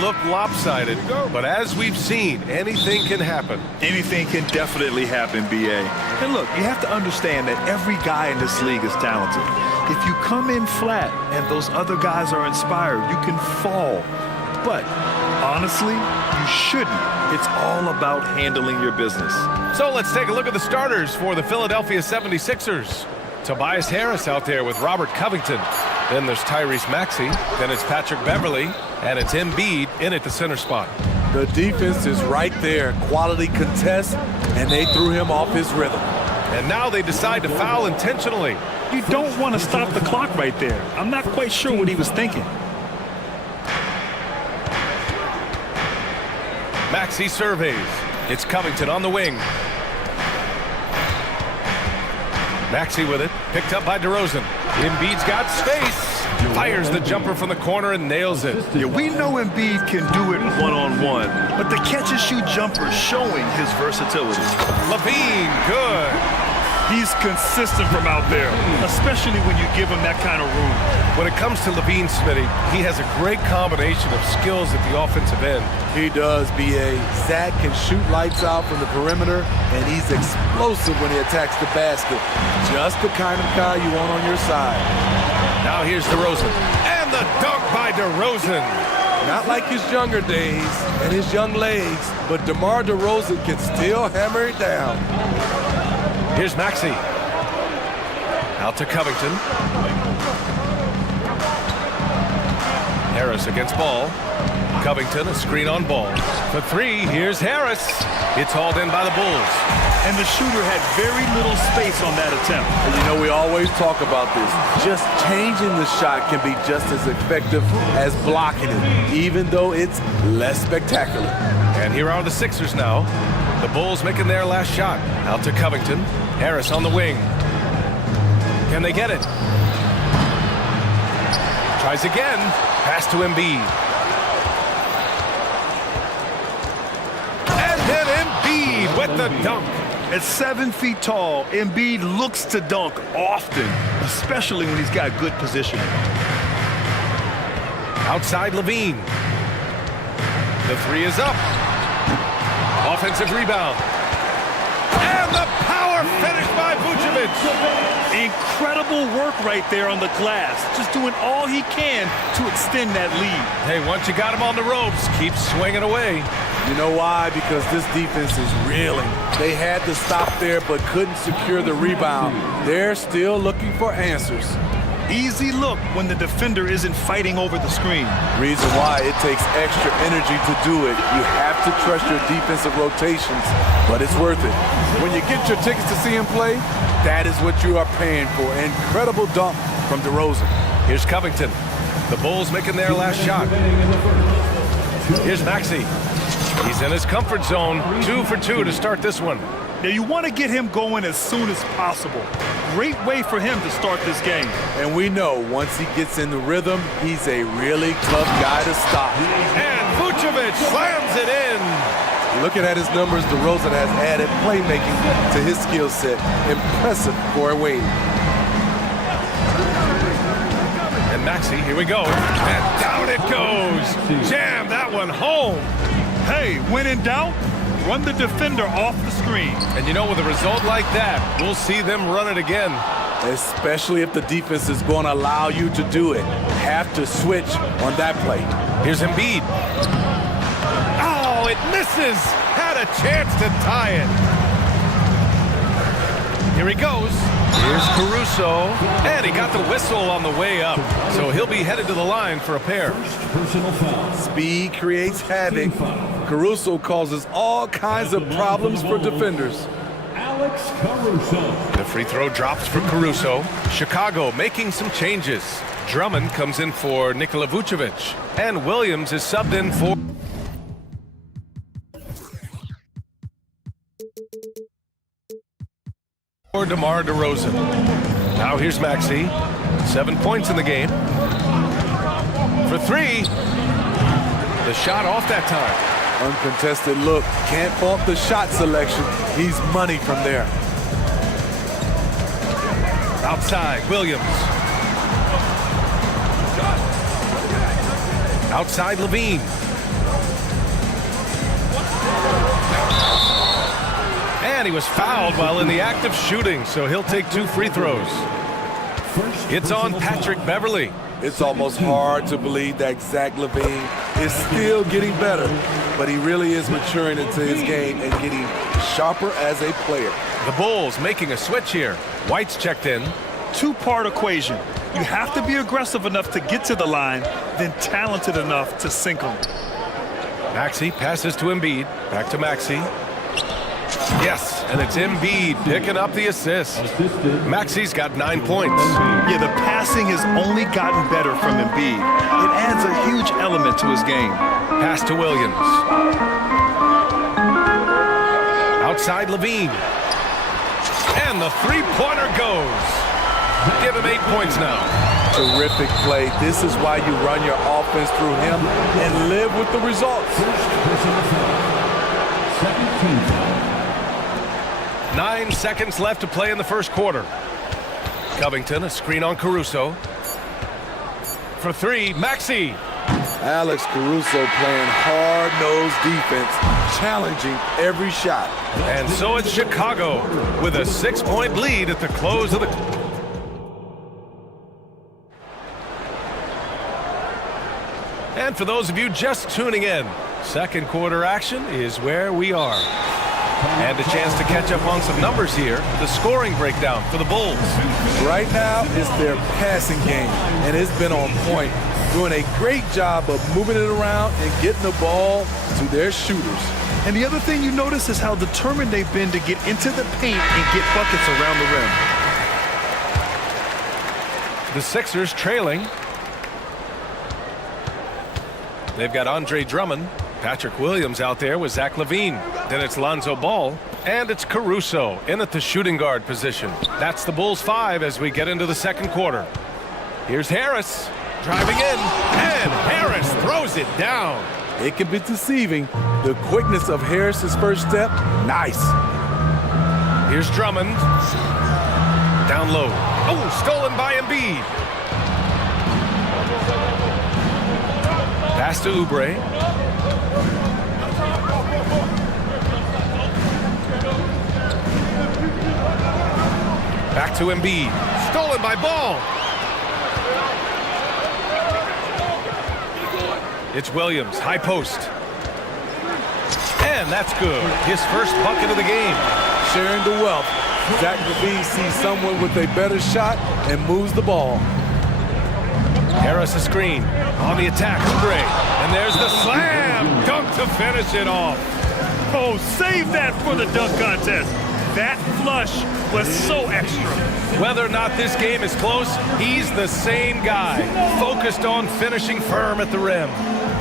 look lopsided, but as we've seen, anything can happen. Anything can definitely happen, BA. And look, you have to understand that every guy in this league is talented. If you come in flat and those other guys are inspired, you can fall. But honestly, you shouldn't. It's all about handling your business. So let's take a look at the starters for the Philadelphia 76ers. Tobias Harris out there with Robert Covington. Then there's Tyrese Maxey. Then it's Patrick Beverly. And it's Embiid in at the center spot. The defense is right there. Quality contest, and they threw him off his rhythm. And now they decide to foul intentionally. You don't want to stop the clock right there. I'm not quite sure what he was thinking. Maxey surveys. It's Covington on the wing. Maxey with it, picked up by DeRozan. Embiid's got space. Fires the jumper from the corner and nails it. Yeah, we know Embiid can do it one-on-one, but the catch-and-shoot jumper showing his versatility. LaVine, good. He's consistent from out there, especially when you give him that kind of room. When it comes to LaVine, Smitty, he has a great combination of skills at the offensive end. He does, B.A. Zach can shoot lights out from the perimeter, and he's explosive when he attacks the basket. Just the kind of guy you want on your side. Now here's DeRozan. And the dunk by DeRozan. Not like his younger days and his young legs, but DeMar DeRozan can still hammer it down. Here's Maxey. Out to Covington. Harris against Ball. Covington, a screen on Ball. For three, here's Harris. It's hauled in by the Bulls. And the shooter had very little space on that attempt. And you know, we always talk about this. Just changing the shot can be just as effective as blocking it, even though it's less spectacular. And here are the Sixers now. The Bulls making their last shot. Out to Covington. Harris on the wing. Can they get it? Tries again. Pass to Embiid. And then Embiid with the dunk. At 7 feet tall, Embiid looks to dunk often, especially when he's got good positioning. Outside LaVine. The three is up. Offensive rebound. And the power finish by Vucevic. Incredible work right there on the glass. Just doing all he can to extend that lead. Hey, once you got him on the ropes, keep swinging away. You know why? Because this defense is reeling. They had to stop there but couldn't secure the rebound. They're still looking for answers. Easy look when the defender isn't fighting over the screen. Reason why it takes extra energy to do it. You have to trust your defensive rotations, but it's worth it. When you get your tickets to see him play, that is what you are paying for. Incredible dunk from DeRozan. Here's Covington. The Bulls making their last shot. Here's Maxey. He's in his comfort zone. 2 for 2 to start this one. Now you want to get him going as soon as possible. Great way for him to start this game. And we know once he gets in the rhythm, he's a really tough guy to stop. And Vucevic slams it in. Looking at his numbers, DeRozan has added playmaking to his skill set. Impressive for a wing. And Maxey, here we go. And down it goes. Jam that one home. Hey, when in doubt, run the defender off the screen. And you know, with a result like that, we'll see them run it again. Especially if the defense is going to allow you to do it. Have to switch on that play. Here's Embiid. Oh, it misses. Had a chance to tie it. Here he goes. Here's Caruso. And he got the whistle on the way up. So he'll be headed to the line for a pair. Speed creates havoc. Caruso causes all kinds of problems for defenders. Alex Caruso. The free throw drops for Caruso. Chicago making some changes. Drummond comes in for Nikola Vucevic. And Williams is subbed in for... DeMar DeRozan. Now here's Maxey. 7 points in the game. For three. The shot off that time. Uncontested look. Can't fault the shot selection. He's money from there. Outside, Williams. Outside, LaVine. And he was fouled while in the act of shooting, so he'll take 2 free throws. It's on Patrick Beverly. It's almost hard to believe that Zach LaVine is still getting better, but he really is maturing into his game and getting sharper as a player. The Bulls making a switch here. White's checked in. Two-part equation. You have to be aggressive enough to get to the line, then talented enough to sink them. Maxey passes to Embiid. Back to Maxey. Yes, and it's Embiid picking up the assist. Maxey's got 9 points. Yeah, the passing has only gotten better from Embiid. It adds a huge element to his game. Pass to Williams. Outside Levine. And the three-pointer goes. Give him 8 points now. Terrific play. This is why you run your offense through him and live with the results. 9 seconds left to play in the first quarter. Covington, a screen on Caruso. For 3, Maxey. Alex Caruso playing hard-nosed defense, challenging every shot. And so it's Chicago with a 6-point lead at the close of the... And for those of you just tuning in, second quarter action is where we are. And a chance to catch up on some numbers here. The scoring breakdown for the Bulls. Right now, it's their passing game, and it's been on point. Doing a great job of moving it around and getting the ball to their shooters. And the other thing you notice is how determined they've been to get into the paint and get buckets around the rim. The Sixers trailing. They've got Andre Drummond. Patrick Williams out there with Zach LaVine. Then it's Lonzo Ball. And it's Caruso in at the shooting guard position. That's the Bulls 5 as we get into the second quarter. Here's Harris driving in. And Harris throws it down. It can be deceiving. The quickness of Harris's first step, nice. Here's Drummond. Down low. Oh, stolen by Embiid. Pass to Oubre. Back to Embiid. Stolen by Ball. It's Williams, high post. And that's good. His first bucket of the game. Sharing the wealth. Zach LaVine sees someone with a better shot and moves the ball. Harris a screen. On the attack, Oubre. And there's the slam. Dunk to finish it off. Oh, save that for the dunk contest. That flush was so extra. Whether or not this game is close, he's the same guy. Focused on finishing firm at the rim.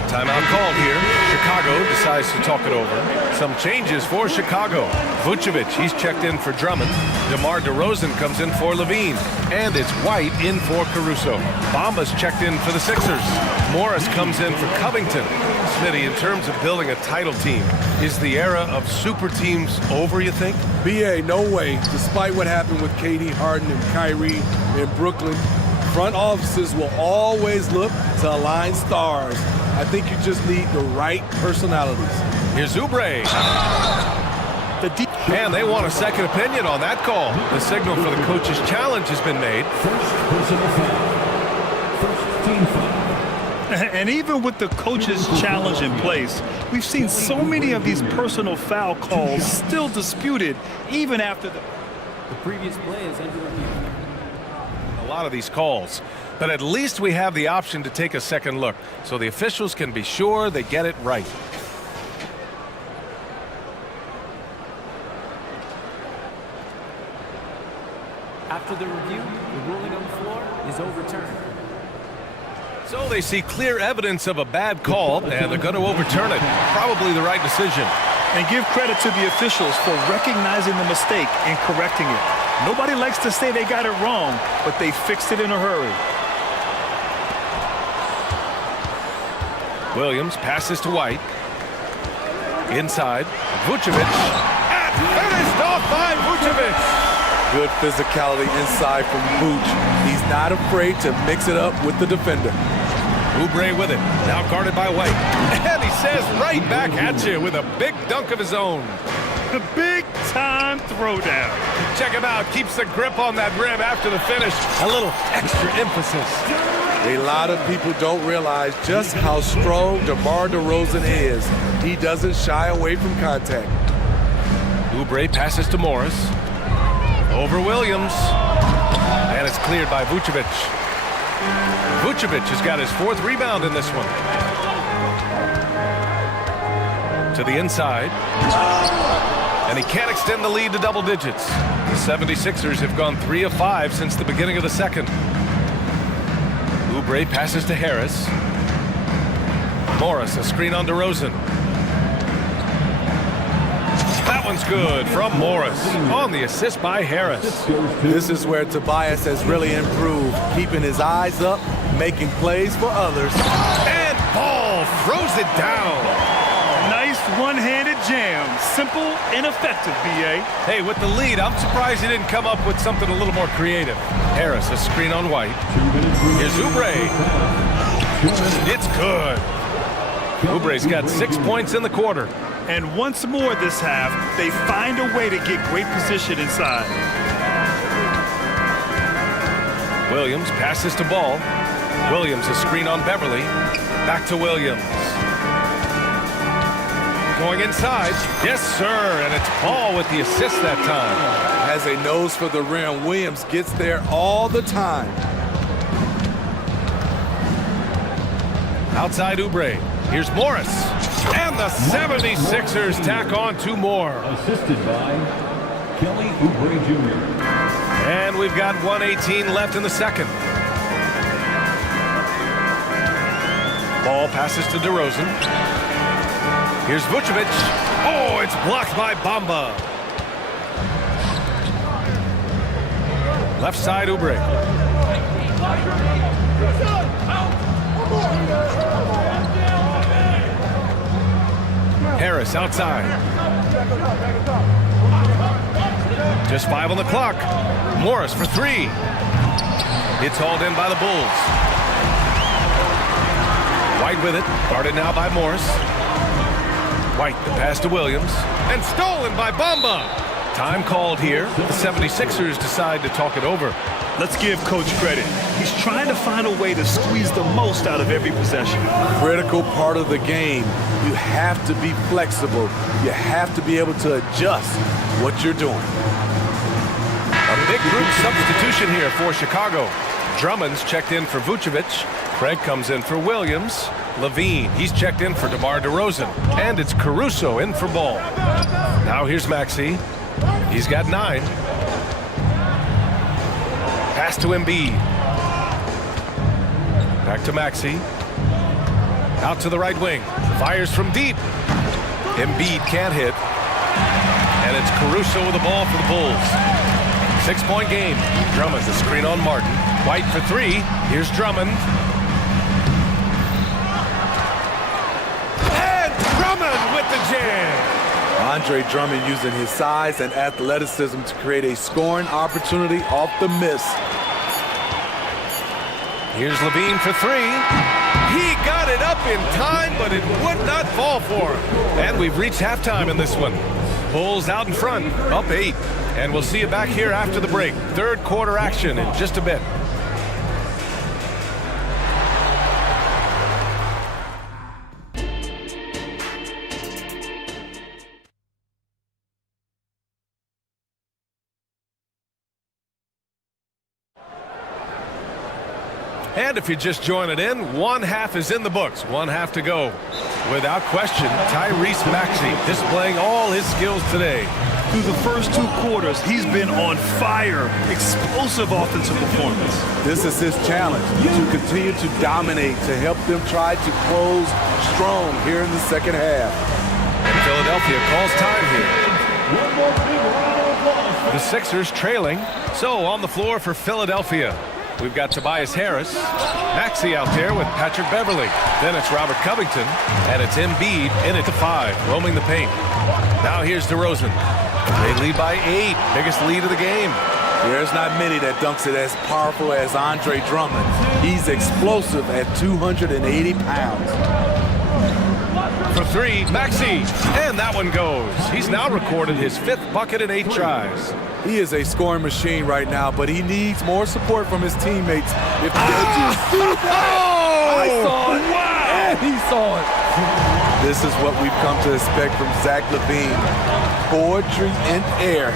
Timeout called here. Chicago decides to talk it over. Some changes for Chicago. Vucevic, he's checked in for Drummond. DeMar DeRozan comes in for LaVine. And it's White in for Caruso. Bamba's checked in for the Sixers. Morris comes in for Covington. Smitty, in terms of building a title team, is the era of super teams over, you think? BA, no way. Despite what happened with KD, Harden, and Kyrie in Brooklyn, front offices will always look to align stars. I think you just need the right personalities. Here's Oubre. And they want a second opinion on that call. The signal for the coach's challenge has been made. And even with the coach's challenge in place, we've seen so many of these personal foul calls still disputed even after the previous play is under review. A lot of these calls. But at least we have the option to take a second look, so the officials can be sure they get it right. After the review, the ruling on the floor is overturned. So they see clear evidence of a bad call, and they're going to overturn it. Probably the right decision. And give credit to the officials for recognizing the mistake and correcting it. Nobody likes to say they got it wrong, but they fixed it in a hurry. Williams passes to White. Inside, Vucevic. And finished off by Vucevic. Good physicality inside from Vooch. He's not afraid to mix it up with the defender. Oubre with it, now guarded by White. And he says right back at you with a big dunk of his own. The big-time throwdown. Check him out, keeps the grip on that rim after the finish. A little extra emphasis. A lot of people don't realize just how strong DeMar DeRozan is. He doesn't shy away from contact. Oubre passes to Morris. Over Williams. And it's cleared by Vucevic. Vucevic has got his 4th rebound in this one. To the inside. And he can't extend the lead to double digits. The 76ers have gone 3 of 5 since the beginning of the second. Oubre passes to Harris. Morris, a screen on DeRozan. That one's good from Morris on the assist by Harris. This is where Tobias has really improved, keeping his eyes up, making plays for others. And Ball throws it down. Nice one-handed jam. Simple and effective, B.A. Hey, with the lead, I'm surprised he didn't come up with something a little more creative. Harris, a screen on White. Here's Oubre. It's good. Oubre's got 6 points in the quarter. And once more this half, they find a way to get great position inside. Williams passes to Ball. Williams, a screen on Beverly. Back to Williams. Going inside. Yes, sir. And it's Ball with the assist that time. Has a nose for the rim. Williams gets there all the time. Outside Oubre. Here's Morris. And the 76ers tack on 2 more. Assisted by Kelly Oubre Jr. And we've got 1:18 left in the second. Ball passes to DeRozan. Here's Vucevic. Oh, it's blocked by Bamba. Left side, Oubre. Harris outside. Just 5 on the clock. Morris for 3. It's hauled in by the Bulls. White with it. Guarded now by Morris. White, the pass to Williams. And stolen by Bamba. Time called here. The 76ers decide to talk it over. Let's give Coach credit. He's trying to find a way to squeeze the most out of every possession. Critical part of the game. You have to be flexible. You have to be able to adjust what you're doing. A big group substitution here for Chicago. Drummond's checked in for Vucevic. Craig comes in for Williams. Levine, he's checked in for DeMar DeRozan. And it's Caruso in for Ball. Now here's Maxey. He's got 9. Pass to Embiid. Back to Maxey. Out to the right wing. Fires from deep. Embiid can't hit. And it's Caruso with the ball for the Bulls. 6-point game. Drummond, the screen on Martin. White for 3. Here's Drummond. And Drummond with the jam. Andre Drummond using his size and athleticism to create a scoring opportunity off the miss. Here's Levine for 3. He got it up in time, but it would not fall for him. And we've reached halftime in this one. Bulls out in front, up 8. And we'll see you back here after the break. Third quarter action in just a bit. And if you're just joining in, 1 half is in the books. 1 half to go. Without question, Tyrese Maxey displaying all his skills today. Through the first 2 quarters, he's been on fire. Explosive offensive performance. This is his challenge, to continue to dominate, to help them try to close strong here in the second half. And Philadelphia calls time here. The Sixers trailing. So on the floor for Philadelphia, we've got Tobias Harris, Maxey out there with Patrick Beverly. Then it's Robert Covington, and it's Embiid in at the 5, roaming the paint. Now here's DeRozan. They lead by 8, biggest lead of the game. There's not many that dunks it as powerful as Andre Drummond. He's explosive at 280 pounds. For three, Maxey. And that one goes. He's now recorded his 5th bucket in 8 tries. He is a scoring machine right now, but he needs more support from his teammates. If I saw it. Wow! And he saw it. This is what we've come to expect from Zach LaVine. Poetry in air.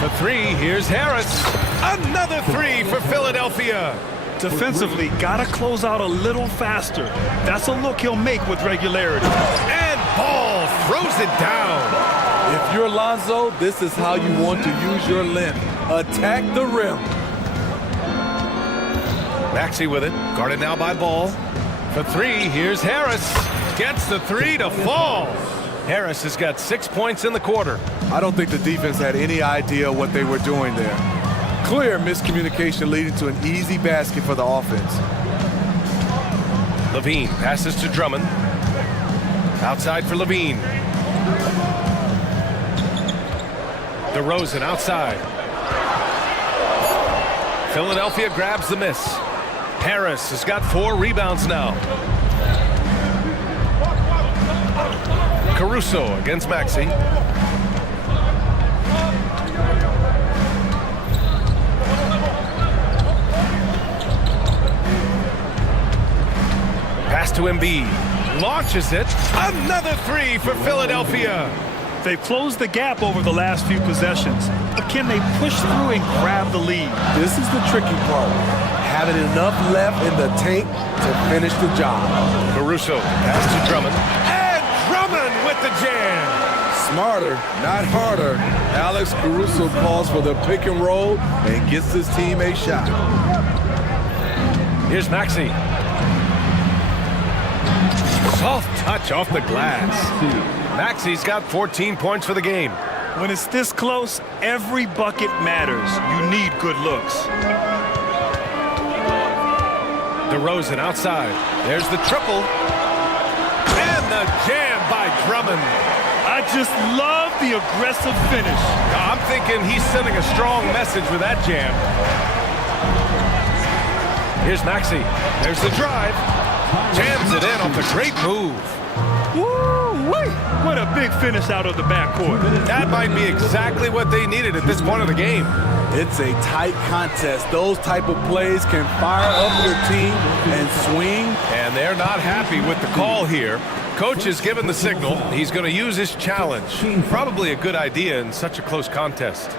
For three, here's Harris. Another 3 for Philadelphia. Defensively, gotta close out a little faster. That's a look he'll make with regularity. And Ball throws it down. If you're Lonzo, this is how you want to use your length. Attack the rim. Maxey with it, guarded now by Ball. For three, here's Harris. Gets the 3 to fall. Harris has got 6 points in the quarter. I don't think the defense had any idea what they were doing there. Clear miscommunication leading to an easy basket for the offense. LaVine passes to Drummond. Outside for LaVine. DeRozan outside. Philadelphia grabs the miss. Harris has got 4 rebounds now. Caruso against Maxey. Pass to Embiid. Launches it. Another 3 for Philadelphia. They've closed the gap over the last few possessions. But can they push through and grab the lead? This is the tricky part. Having enough left in the tank to finish the job. Caruso pass to Drummond. And Drummond with the jam. Smarter, not harder. Alex Caruso calls for the pick and roll and gets his team a shot. Here's Maxey. Soft touch off the glass. Maxey's got 14 points for the game. When it's this close, every bucket matters. You need good looks. DeRozan outside. There's the triple. And the jam by Drummond. I just love the aggressive finish. I'm thinking he's sending a strong message with that jam. Here's Maxey. There's the drive. Jams it in off a great move. Woo-wee! What a big finish out of the backcourt. That might be exactly what they needed at this point of the game. It's a tight contest. Those type of plays can fire up your team and swing. And they're not happy with the call here. Coach has given the signal. He's going to use his challenge. Probably a good idea in such a close contest.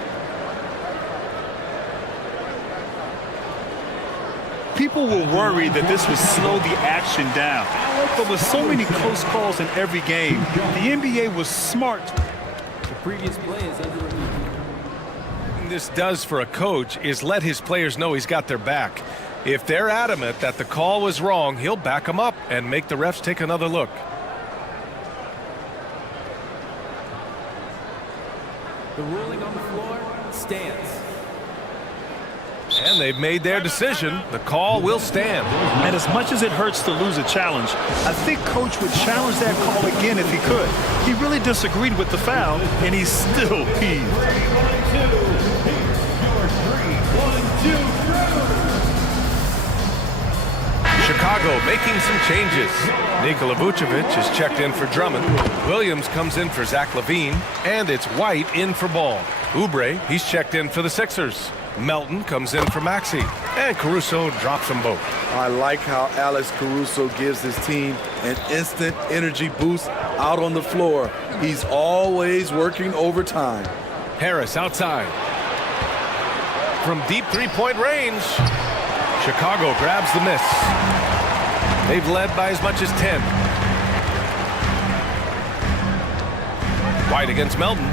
People were worried that this would slow the action down. But with so many close calls in every game, the NBA was smart. The previous play is under review. What this does for a coach is let his players know he's got their back. If they're adamant that the call was wrong, he'll back them up and make the refs take another look. The ruling on the floor stands. And they've made their decision. The call will stand. And as much as it hurts to lose a challenge, I think Coach would challenge that call again if he could. He really disagreed with the foul, and he's still peeved. Chicago making some changes. Nikola Vucevic is checked in for Drummond. Williams comes in for Zach LaVine. And it's White in for Ball. Oubre, he's checked in for the Sixers. Melton comes in for Maxey. And Caruso drops them both. I like how Alex Caruso gives his team an instant energy boost out on the floor. He's always working overtime. Harris outside. From deep three-point range, Chicago grabs the miss. They've led by as much as 10. White against Melton.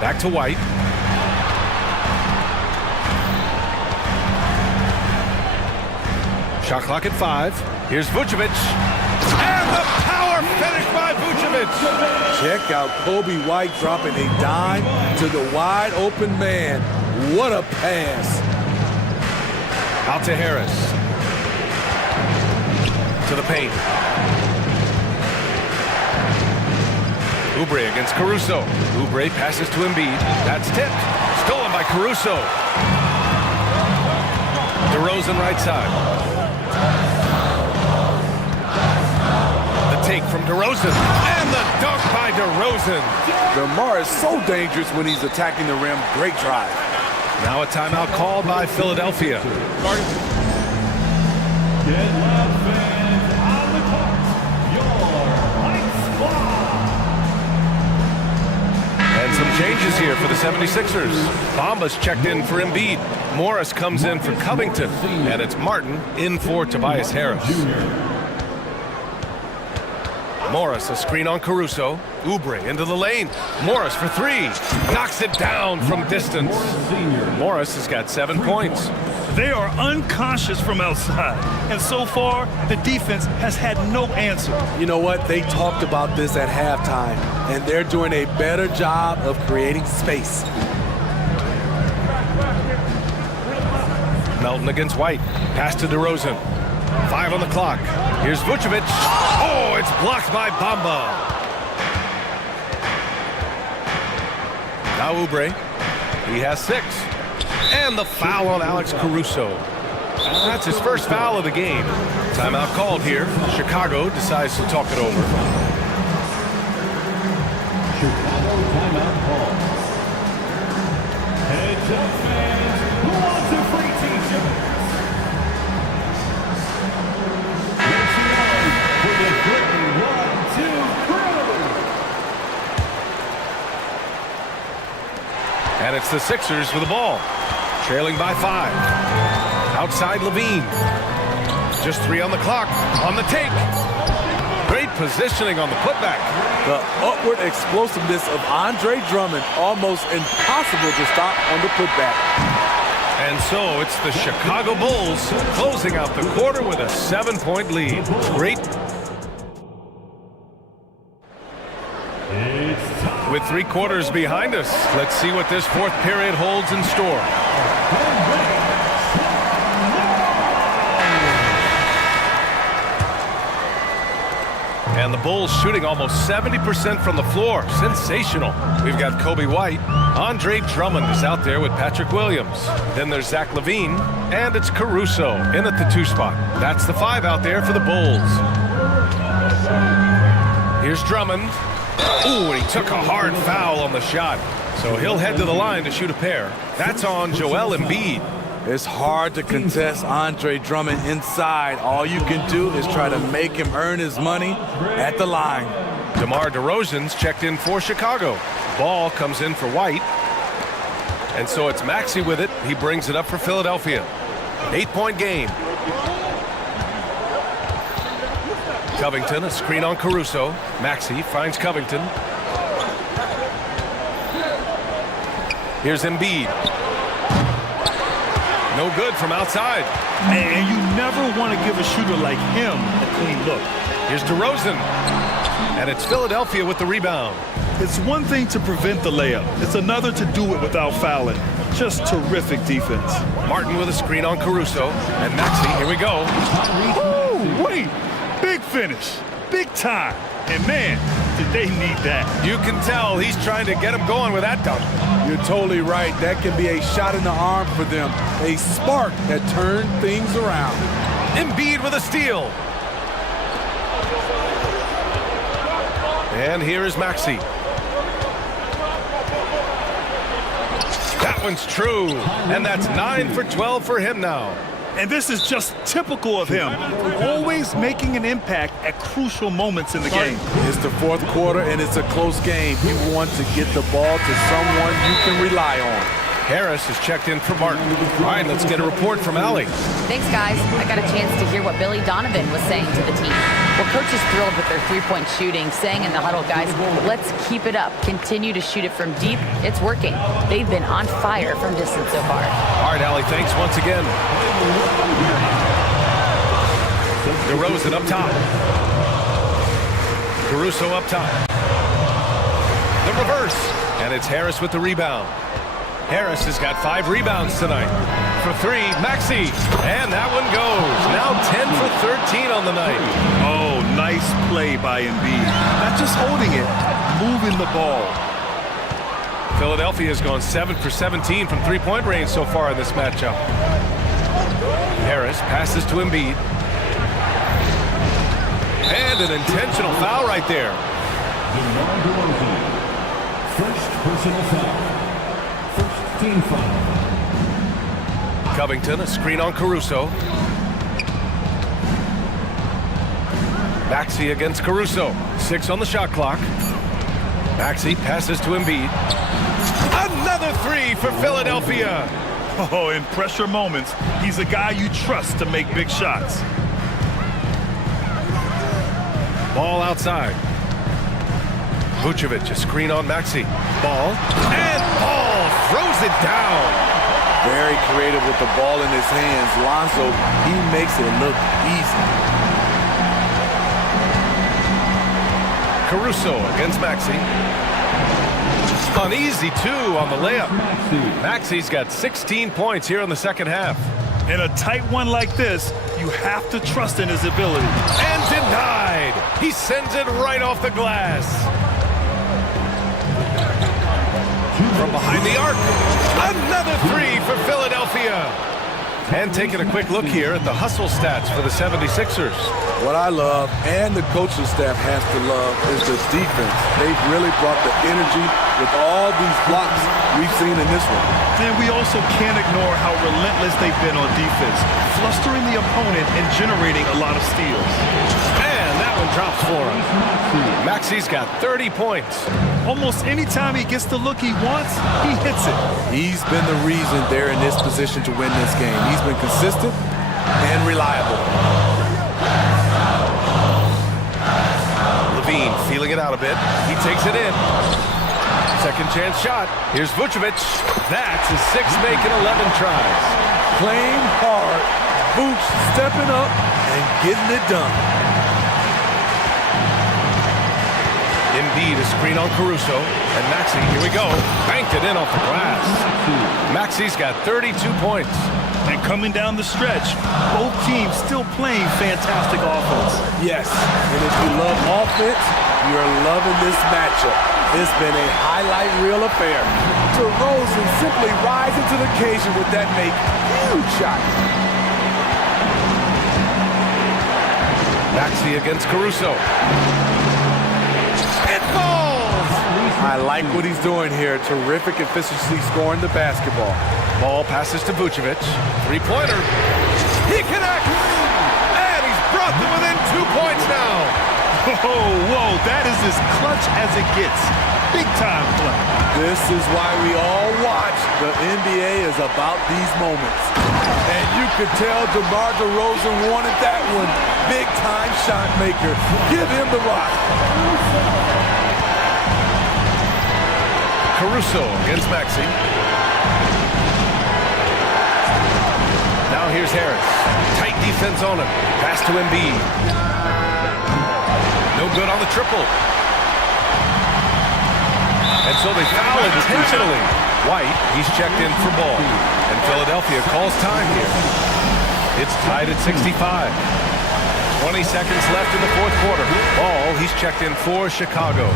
Back to White. Shot clock at 5. Here's Vucevic. And the power finish by Vucevic. Check out Kobe White dropping a dime to the wide open man. What a pass. Out to Harris. To the paint. Oubre against Caruso. Oubre passes to Embiid. That's tipped. Stolen by Caruso. DeRozan right side. The take from DeRozan. And the dunk by DeRozan. DeMar is so dangerous when he's attacking the rim. Great drive. Now a timeout called by Philadelphia. Get loud, fans, on the court. Your lights And some changes here for the 76ers. Bamba's checked in for Embiid. Morris comes in for Covington. And it's Martin in for Tobias Harris. Morris, a screen on Caruso. Oubre into the lane. Morris for three. Knocks it down from distance. Morris has got 7 points. They are unconscious from outside, and so far, the defense has had no answer. You know what? They talked about this at halftime, and they're doing a better job of creating space. Melton against White. Pass to DeRozan. 5 on the clock. Here's Vucevic. Oh, it's blocked by Bamba. Now Oubre. He has 6. And the foul on Alex Caruso. That's his first foul of the game. Timeout called here. Chicago decides to talk it over. Chicago timeout call. Heads up, fans. Who wants a free t-shirt? Let's see for the good 1, 2, 3. And it's the Sixers with the ball. Trailing by 5. Outside Levine. Just 3 on the clock. On the take. Great positioning on the putback. The upward explosiveness of Andre Drummond, almost impossible to stop on the putback. And so it's the Chicago Bulls closing out the quarter with a 7-point lead. Great. With 3 quarters behind us, let's see what this 4th period holds in store. And the Bulls shooting almost 70% from the floor. Sensational. We've got Kobe White. Andre Drummond is out there with Patrick Williams. Then there's Zach LaVine. And it's Caruso in at the 2 spot. That's the 5 out there for the Bulls. Here's Drummond. Ooh, and he took a hard foul on the shot. So he'll head to the line to shoot a pair. That's on Joel Embiid. It's hard to contest Andre Drummond inside. All you can do is try to make him earn his money at the line. DeMar DeRozan's checked in for Chicago. Ball comes in for White. And so it's Maxey with it. He brings it up for Philadelphia. 8-point game. Covington, a screen on Caruso. Maxey finds Covington. Here's Embiid. No good from outside. And you never want to give a shooter like him a clean look. Here's DeRozan. And it's Philadelphia with the rebound. It's one thing to prevent the layup. It's another to do it without fouling. Just terrific defense. Martin with a screen on Caruso. And Maxey, here we go. Ooh, wait. Big finish. Big time. And man, did they need that. You can tell he's trying to get him going with that dunk. You're totally right. That can be a shot in the arm for them. A spark that turned things around. Embiid with a steal. And here is Maxey. That one's true. And that's 9 for 12 for him now. And this is just typical of him. Always making an impact at crucial moments in the game. It's the 4th quarter, and it's a close game. You want to get the ball to someone you can rely on. Harris is checked in for Martin. All right, let's get a report from Allie. Thanks, guys. I got a chance to hear what Billy Donovan was saying to the team. Well, coach is thrilled with their 3-point shooting, saying in the huddle, guys, let's keep it up. Continue to shoot it from deep. It's working. They've been on fire from distance so far. All right, Allie, thanks once again. DeRozan up top. Caruso up top. The reverse. And it's Harris with the rebound. Harris has got 5 rebounds tonight. For 3, Maxey. And that one goes. Now 10 for 13 on the night. Oh, nice play by Embiid. Not just holding it, moving the ball. Philadelphia has gone 7 for 17 from three-point range so far in this matchup. Harris passes to Embiid. And an intentional foul right there. First personal foul. First team foul. Covington, a screen on Caruso. Maxey against Caruso. 6 on the shot clock. Maxey passes to Embiid. Another three for Philadelphia. Oh, in pressure moments, he's a guy you trust to make big shots. Ball outside. Vucevic, a screen on Maxey. Ball. And Ball throws it down. Very creative with the ball in his hands. Lonzo, he makes it look easy. Caruso against Maxey. An easy 2 on the layup. Maxey's got 16 points here in the second half. In a tight one like this, you have to trust in his ability. And denied. He sends it right off the glass. From behind the arc. Another 3 for Philadelphia. And taking a quick look here at the hustle stats for the 76ers. What I love, and the coaching staff has to love, is the defense. They've really brought the energy with all these blocks we've seen in this one. And we also can't ignore how relentless they've been on defense, flustering the opponent and generating a lot of steals. And that one drops for him. Maxey's got 30 points. Almost any time he gets the look he wants, he hits it. He's been the reason they're in this position to win this game. He's been consistent and reliable. Levine feeling it out a bit. He takes it in. Second chance shot. Here's Vucevic. That's his 6th make in 11 tries. Playing hard. Vooch stepping up and getting it done. Embiid a screen on Caruso. And Maxey, here we go. Banked it in off the glass. Maxey's got 32 points. And coming down the stretch, both teams still playing fantastic offense. Yes, and if you love offense, you're loving this matchup. It's been a highlight reel affair. DeRozan simply rising to the occasion with that make. Huge shot. Maxey against Caruso. It falls! I like what he's doing here. Terrific efficiency scoring the basketball. Ball passes to Vucevic. Three-pointer. He connects! And he's brought them within 2 points now. Whoa, that is as clutch as it gets. Big time play. This is why we all watch. The NBA is about these moments. And you could tell DeMar DeRozan wanted that one. Big time shot maker. Give him the rock. Caruso against Maxey. Now here's Harris. Tight defense on him. Pass to Embiid. No good on the triple. And so they foul intentionally. White, he's checked in for ball. And Philadelphia calls time here. It's tied at 65. 20 seconds left in the fourth quarter. Ball, he's checked in for Chicago.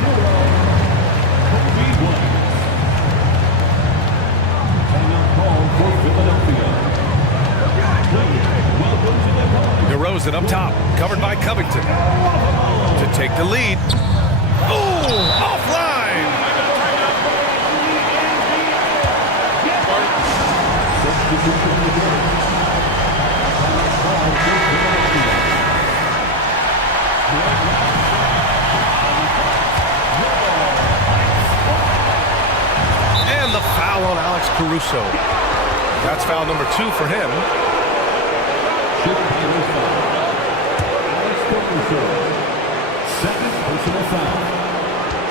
DeRozan up top, covered by Covington. To take the lead. Oh, offline! And the foul on Alex Caruso. That's foul number 2 for him. Second personal foul.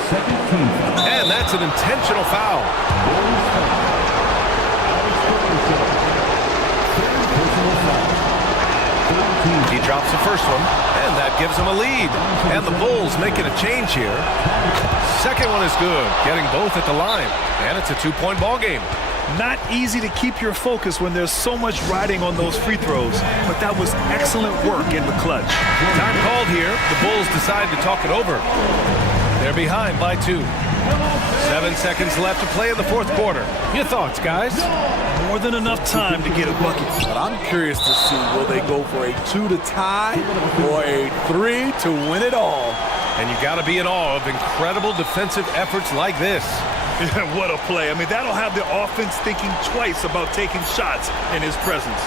Second team foul. And that's an intentional foul. He drops the first one, and that gives him a lead. And the Bulls making a change here. Second one is good, getting both at the line. And it's a 2-point ball game. Not easy to keep your focus when there's so much riding on those free throws, but that was excellent work in the clutch. Time called here. The Bulls decide to talk it over. They're behind by 2. 7 seconds left to play in the fourth quarter. Your thoughts, guys? More than enough time to get a bucket. But I'm curious to see, will they go for a 2 to tie or a 3 to win it all? And you got to be in awe of incredible defensive efforts like this. What a play. I mean, that'll have the offense thinking twice about taking shots in his presence.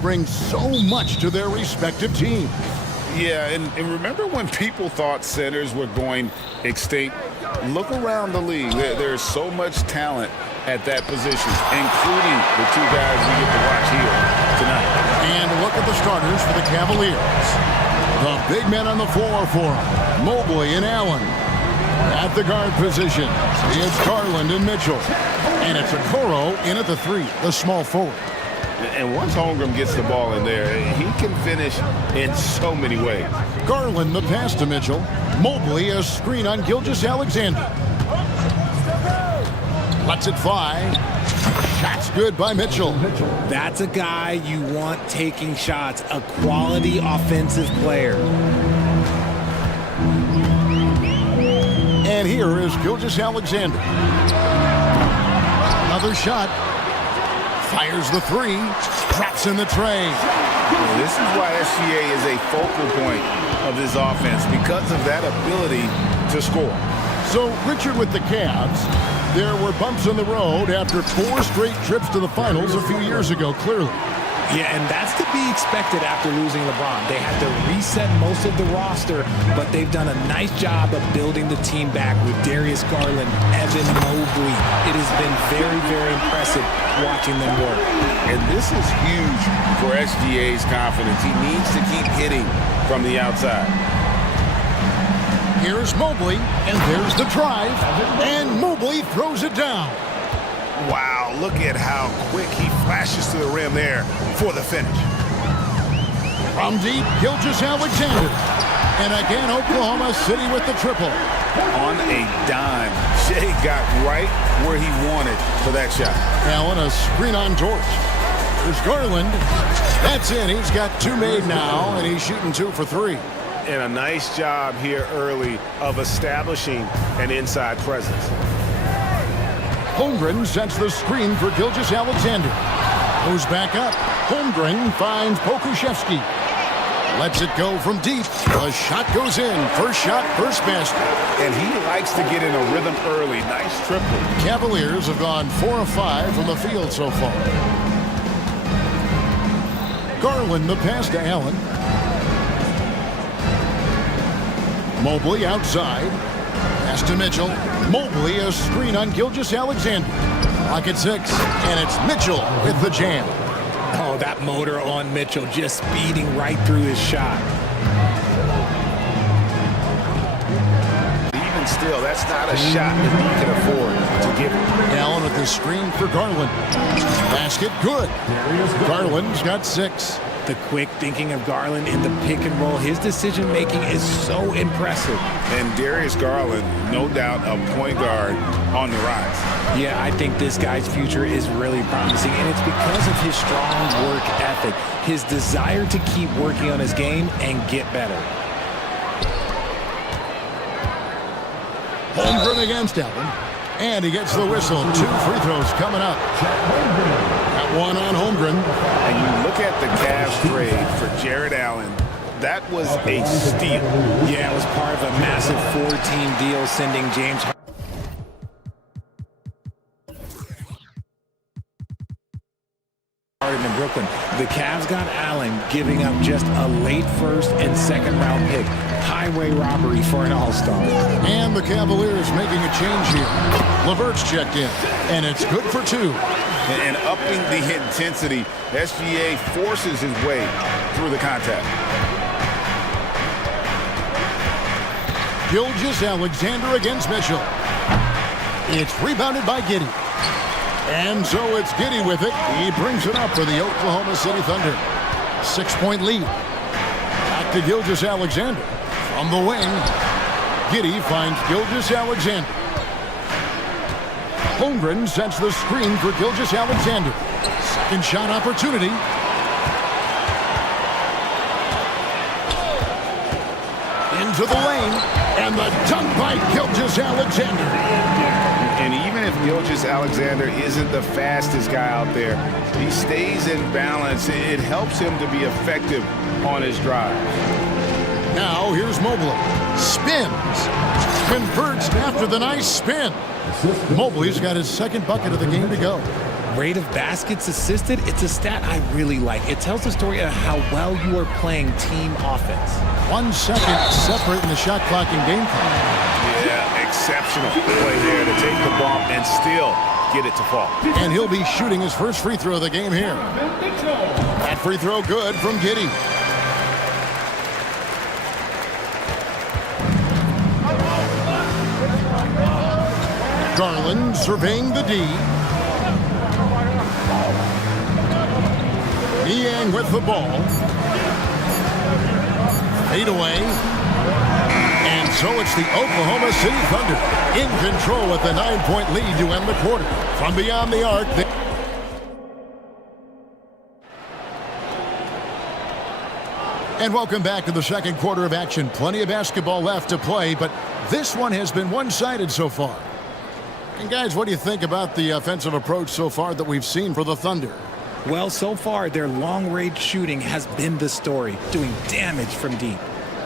bring so much to their respective teams. Yeah, and remember when people thought centers were going extinct? Look around the league. There's so much talent at that position, including the two guys we get to watch here tonight. And look at the starters for the Cavaliers. The big men on the floor for them, Mobley and Allen. At the guard position, it's Garland and Mitchell. And it's Okoro in at the 3, the small forward. And once Holmgren gets the ball in there, he can finish in so many ways. Garland the pass to Mitchell. Mobley a screen on Gilgeous-Alexander. Lets it fly. Shot's good by Mitchell. That's a guy you want taking shots, a quality offensive player. And here is Gilgeous-Alexander. Another shot. Fires the 3. Drops in the tray. Well, this is why SGA is a focal point of this offense, because of that ability to score. So, Richard, with the Cavs, there were bumps on the road after 4 straight trips to the finals a few years ago, clearly. Yeah, and that's to be expected after losing LeBron. They had to reset most of the roster, but they've done a nice job of building the team back with Darius Garland, Evan Mobley. It has been very, very impressive watching them work. And this is huge for SGA's confidence. He needs to keep hitting from the outside. Here's Mobley, and there's the drive, and Mobley throws it down. Wow, look at how quick he flashes to the rim there for the finish. From deep, Gilgeous-Alexander. And again, Oklahoma City with the triple. On a dime, Shea got right where he wanted for that shot. Allen, a screen on George. There's Garland. That's in. He's got 2 made now, and he's shooting 2 for 3. And a nice job here early of establishing an inside presence. Holmgren sets the screen for Gilgeous-Alexander. Goes back up. Holmgren finds Pokuševski. Lets it go from deep. The shot goes in. First shot, first basket. And he likes to get in a rhythm early. Nice triple. Cavaliers have gone 4 of 5 from the field so far. Garland the pass to Allen. Mobley outside. Pass to Mitchell. Mobley a screen on Gilgeous-Alexander. Pocket 6, and it's Mitchell with the jam. Oh, that motor on Mitchell just speeding right through his shot. Even still, that's not a shot that he can afford to give him. Allen with the screen for Garland. Basket good. Garland's got 6. The quick thinking of Garland in the pick and roll. His decision making is so impressive. And Darius Garland, no doubt, a point guard on the rise. Yeah, I think this guy's future is really promising, and it's because of his strong work ethic, his desire to keep working on his game and get better. Holmgren against Allen, and he gets the whistle. 2 free throws coming up. That one on Holmgren. And you look at the Cavs trade for Jared Allen. That was a steal. Yeah, it was part of a massive 4-team deal sending James Harden to Brooklyn. The Cavs got Allen, giving up just a late first and second round pick. Highway robbery for an all-star. And the Cavaliers making a change here. LeVert's checked in, and it's good for 2. And upping the intensity, SGA forces his way through the contact. Gilgeous-Alexander against Mitchell. It's rebounded by Giddey. And so it's Giddey with it. He brings it up for the Oklahoma City Thunder. 6-point lead. Back to Gilgeous-Alexander. From the wing, Giddey finds Gilgeous-Alexander. Holmgren sets the screen for Gilgeous-Alexander. Second shot opportunity. Into the lane, and the dunk by Gilgeous-Alexander. And even if Gilgeous-Alexander isn't the fastest guy out there, he stays in balance. It helps him to be effective on his drive. Now here's Mobley. Spins. converts after the nice spin. Mobley's got his second bucket of the game to go. Rate of baskets assisted, it's a stat I really like. It tells the story of how well you are playing team offense. 1 second separating the shot clock and game clock. Yeah, exceptional play there to take the bump and still get it to fall. And he'll be shooting his first free throw of the game here. That free throw good from Giddey. Garland surveying the D. Niang with the ball. Fade away. And so it's the Oklahoma City Thunder in control with a 9-point lead to end the quarter. From beyond the arc. And welcome back to the second quarter of action. Plenty of basketball left to play, but this one has been one-sided so far. And guys, what do you think about the offensive approach so far that we've seen for the Thunder? Well, so far, their long-range shooting has been the story, doing damage from deep.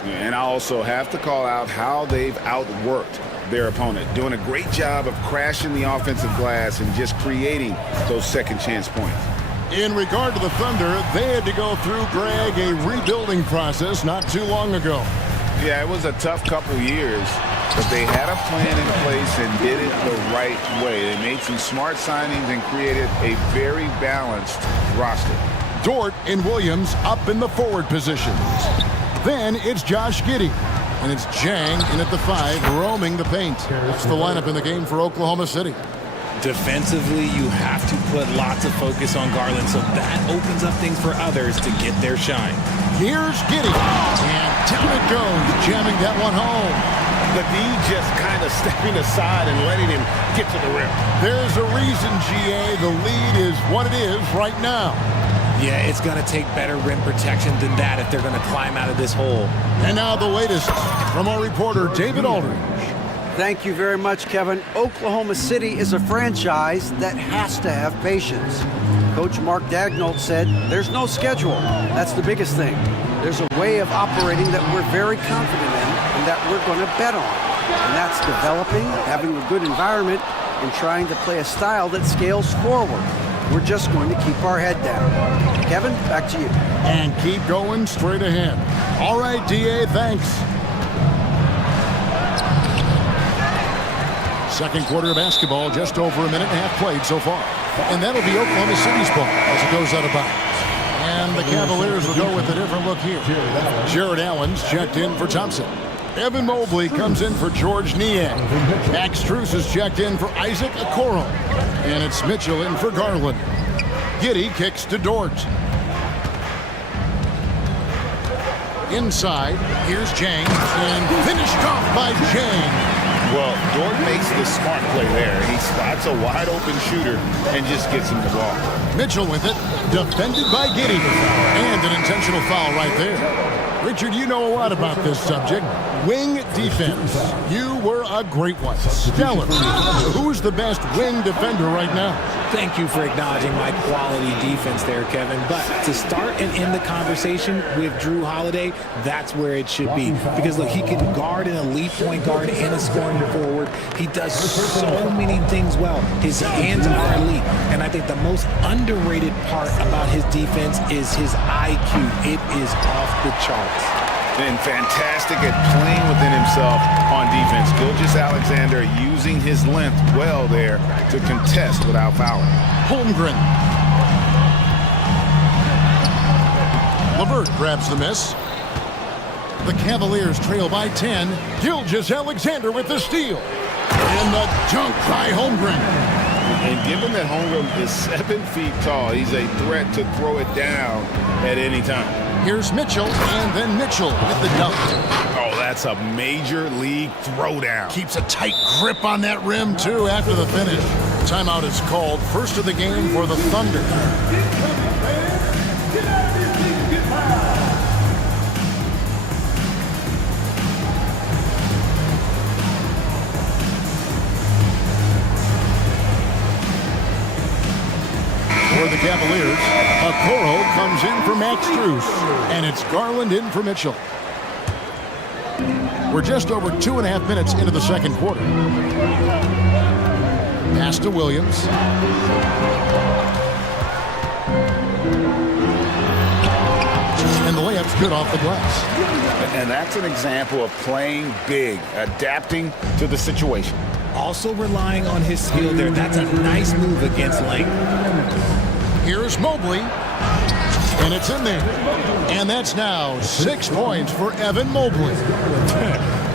And I also have to call out how they've outworked their opponent, doing a great job of crashing the offensive glass and just creating those second chance points. In regard to the Thunder, they had to go through, Greg, a rebuilding process not too long ago. Yeah, it was a tough couple years, but they had a plan in place and did it the right way. They made some smart signings and created a very balanced roster. Dort and Williams up in the forward positions. Then it's Josh Giddey. And it's Jang in at the 5, roaming the paint. That's the lineup in the game for Oklahoma City. Defensively, you have to put lots of focus on Garland, so that opens up things for others to get their shine. Here's Giddey. And down it goes, jamming that one home. The D just kind of stepping aside and letting him get to the rim. There's a reason, GA, the lead is what it is right now. Yeah, it's going to take better rim protection than that if they're going to climb out of this hole. And now the latest from our reporter, David Aldridge. Thank you very much, Kevin. Oklahoma City is a franchise that has to have patience. Coach Mark Daigneault said, there's no schedule. That's the biggest thing. There's a way of operating that we're very confident in and that we're going to bet on. And that's developing, having a good environment, and trying to play a style that scales forward. We're just going to keep our head down. Kevin, back to you. And keep going straight ahead. All right, DA, thanks. Second quarter of basketball, just over a minute and a half played so far. And that'll be Oklahoma City's ball as it goes out of bounds. And the Cavaliers will go with a different look here. Jared Allen's checked in for Thompson. Evan Mobley comes in for George Niang. Max Strus is checked in for Isaac Okoro. And it's Mitchell in for Garland. Giddey kicks to Dort. Inside, here's Jang. And finished off by Jang. Well, Dort makes the smart play there. He spots a wide-open shooter and just gets him the ball. Mitchell with it, defended by Giddey. And an intentional foul right there. Richard, you know a lot about this subject. Wing defense. You were a great one. Stellar. Who's the best wing defender right now? Thank you for acknowledging my quality defense there, Kevin. But to start and end the conversation with Drew Holiday, that's where it should be. Because, look, he can guard an elite point guard and a scoring forward. He does so many things well. His hands are elite. And I think the most underrated part about his defense is his IQ. It is off the charts. And fantastic at playing within himself on defense. Gilgeous-Alexander using his length well there to contest without fouling. Holmgren. LeVert grabs the miss. The Cavaliers trail by 10. Gilgeous-Alexander with the steal. And the dunk by Holmgren. And given that Holmgren is 7 feet tall, he's a threat to throw it down at any time. Here's Mitchell, and then Mitchell with the dunk. Oh, that's a major league throwdown. Keeps a tight grip on that rim, too, after the finish. Timeout is called. First of the game for the Thunder. For the Cavaliers, Okoro comes in for Max Strus, and it's Garland in for Mitchell. We're just over 2.5 minutes into the second quarter. Pass to Williams. And the layup's good off the glass. And that's an example of playing big, adapting to the situation. Also relying on his skill there. That's a nice move against length. Here's Mobley. And it's in there. And that's now 6 points for Evan Mobley.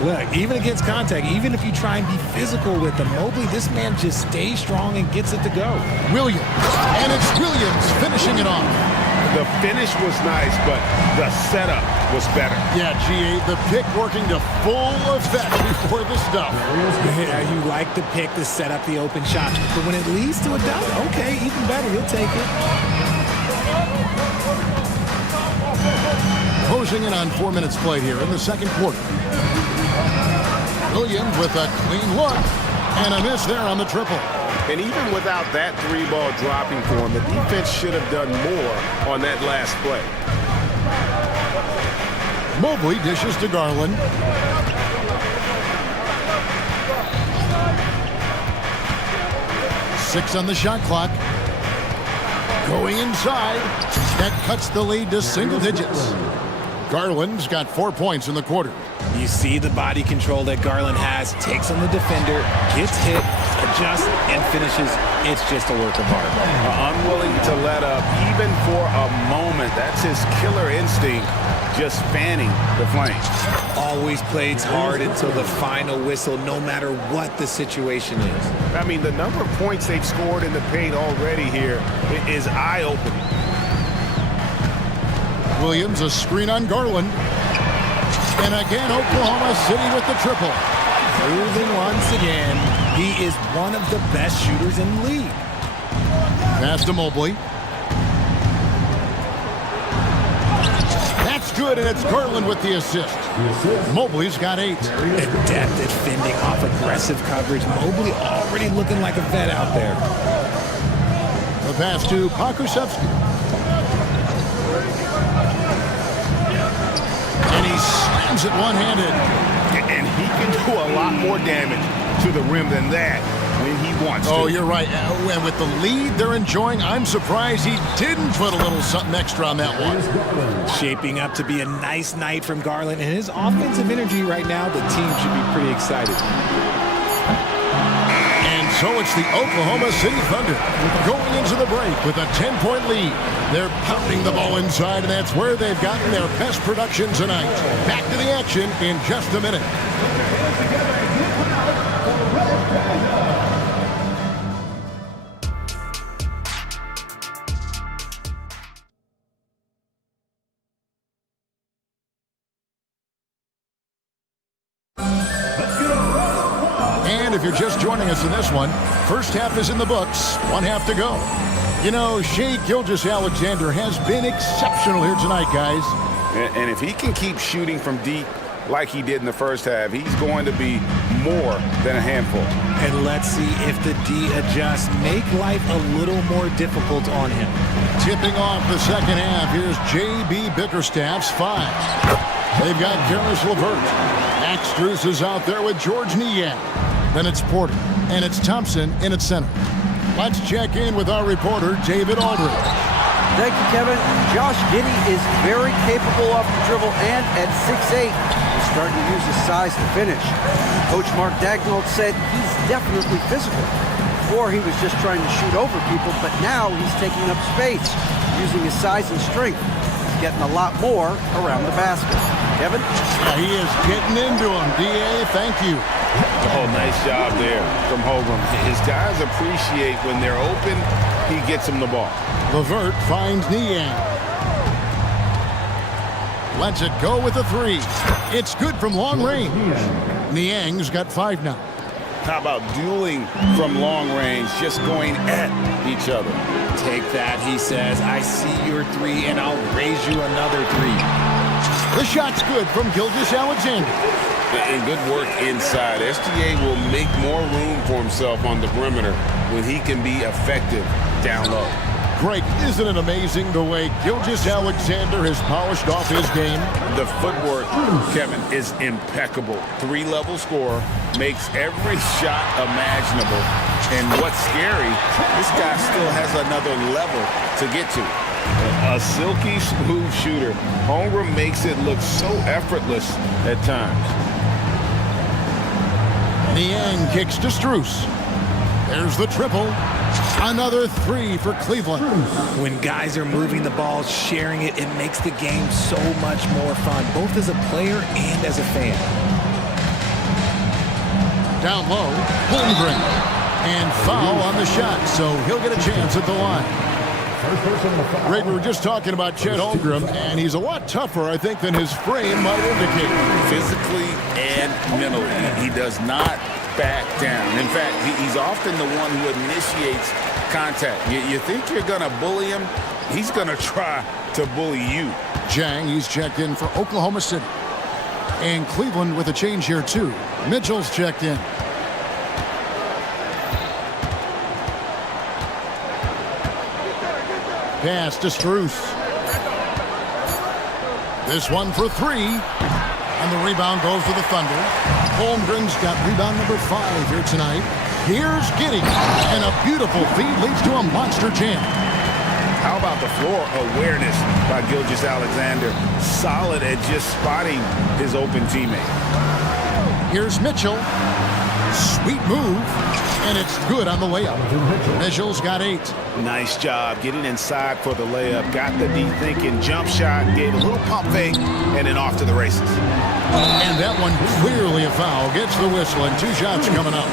Look, even against contact, even if you try and be physical with him, Mobley, this man just stays strong and gets it to go. Williams. And it's Williams finishing it off. The finish was nice, but the setup was better. Yeah, GA, the pick working to full effect before the stuff. Yeah, you like the pick to set up the open shot. But when it leads to a dunk, okay, even better, you'll take it. Closing in on 4 minutes played here in the second quarter. Williams with a clean look. And a miss there on the triple. And even without that three ball dropping for him, the defense should have done more on that last play. Mobley dishes to Garland. Six on the shot clock. Going inside. That cuts the lead to single digits. Garland's got 4 points in the quarter. You see the body control that Garland has, takes on the defender, gets hit, adjusts, and finishes. It's just a work of art. Unwilling to let up even for a moment. That's his killer instinct, just fanning the flame. Always plays hard until the final whistle, no matter what the situation is. I mean, the number of points they've scored in the paint already here is eye-opening. Williams, a screen on Garland. And again, Oklahoma City with the triple. Proving once again, he is one of the best shooters in the league. Pass to Mobley. That's good, and it's Garland with the assist. Mobley's got 8. Adept at fending off aggressive coverage. Mobley already looking like a vet out there. The pass to Pakusevsky. And he slams it one-handed. And he can do a lot more damage to the rim than that when he wants to. Oh, you're right. And with the lead they're enjoying, I'm surprised he didn't put a little something extra on that one. Shaping up to be a nice night from Garland. And his offensive energy right now, the team should be pretty excited. And so it's the Oklahoma City Thunder going into the break with a 10-point lead. They're pounding the ball inside, and that's where they've gotten their best production tonight. Back to the action in just a minute. And if you're just joining us in this one, first half is in the books, 1 half to go. You know, Shai Gilgeous-Alexander has been exceptional here tonight, guys. And if he can keep shooting from deep like he did in the first half, he's going to be more than a handful. And let's see if the D adjusts, make life a little more difficult on him. Tipping off the second half, here's J.B. Bickerstaff's 5. They've got Karis LeVert. Max Strus is out there with George Niang. Then it's Porter, and it's Thompson in at center. Let's check in with our reporter, David Aldridge. Thank you, Kevin. Josh Giddey is very capable off the dribble, and at 6'8", he's starting to use his size to finish. Coach Mark Daigneault said he's definitely physical. Before, he was just trying to shoot over people, but now he's taking up space, using his size and strength. He's getting a lot more around the basket. Kevin? Yeah, he is getting into him. D.A., thank you. Oh, nice job there from Holgram. His guys appreciate when they're open, he gets them the ball. LeVert finds Niang. Lets it go with a 3. It's good from long range. Niang's got 5 now. How about dueling from long range, just going at each other? Take that, he says. I see your 3, and I'll raise you another 3. The shot's good from Gilgeous-Alexander. And good work inside. SGA will make more room for himself on the perimeter when he can be effective down low. Greg, isn't it amazing the way Gilgeous-Alexander has polished off his game? The footwork, Kevin, is impeccable. 3-level scorer, makes every shot imaginable. And what's scary, this guy still has another level to get to. A silky smooth shooter. Holmgren makes it look so effortless at times. Niang kicks to Strus. There's the triple. Another 3 for Cleveland. When guys are moving the ball, sharing it, it makes the game so much more fun, both as a player and as a fan. Down low, Holmgren. And foul on the shot, so he'll get a chance at the line. Greg, we were just talking about Chet Holmgren, and he's a lot tougher, I think, than his frame might indicate. Physically and mentally, he does not back down. In fact, he's often the one who initiates contact. You think you're going to bully him, he's going to try to bully you. Jang, he's checked in for Oklahoma City. And Cleveland with a change here, too. Mitchell's checked in. Pass to Strus. This one for 3. And the rebound goes to the Thunder. Holmgren's got rebound number 5 here tonight. Here's Giddey. And a beautiful feed leads to a monster jam. How about the floor awareness by Gilgeous-Alexander? Solid at just spotting his open teammate. Here's Mitchell. Sweet move. And it's good on the layup. Mitchell's got 8. Nice job getting inside for the layup. Got the deep thinking jump shot, gave a little pump fake, and then off to the races. And that one clearly a foul. Gets the whistle, and 2 shots coming up.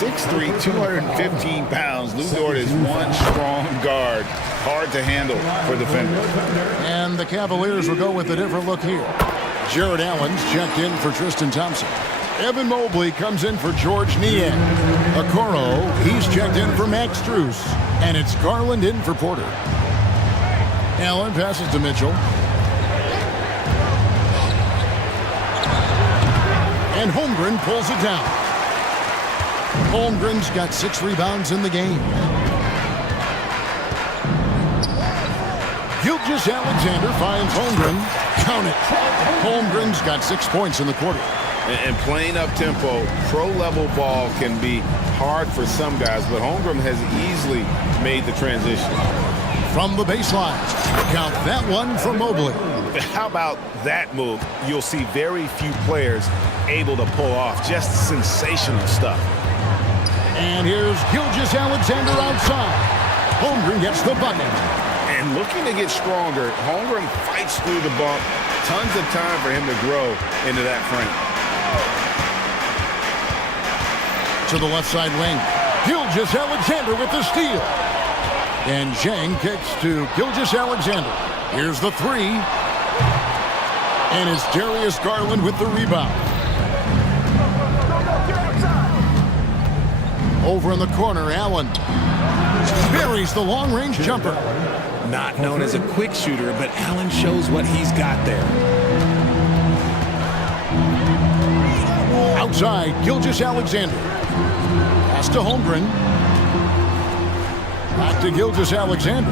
6'3", 215 pounds. Lou Dort is one strong guard. Hard to handle for defenders. And the Cavaliers will go with a different look here. Jared Allen's checked in for Tristan Thompson. Evan Mobley comes in for George Niang. Okoro, he's checked in for Max Strus. And it's Garland in for Porter. Allen passes to Mitchell. And Holmgren pulls it down. Holmgren's got 6 rebounds in the game. Gilgeous-Alexander finds Holmgren. Count it. Holmgren's got 6 points in the quarter. And playing up-tempo, pro-level ball can be hard for some guys, but Holmgren has easily made the transition. From the baseline, count that one from Mobley. How about that move? You'll see very few players able to pull off. Just sensational stuff. And here's Gilgeous-Alexander outside. Holmgren gets the bucket. And looking to get stronger, Holmgren fights through the bump. Tons of time for him to grow into that frame. To the left side wing. Gilgeous-Alexander with the steal. And Zhang kicks to Gilgeous-Alexander. Here's the 3. And it's Darius Garland with the rebound. Over in the corner, Allen buries the long-range jumper. Not known as a quick shooter, but Allen shows what he's got there. Outside, Gilgeous-Alexander. Pass to Holmgren. Back to Gilgeous-Alexander.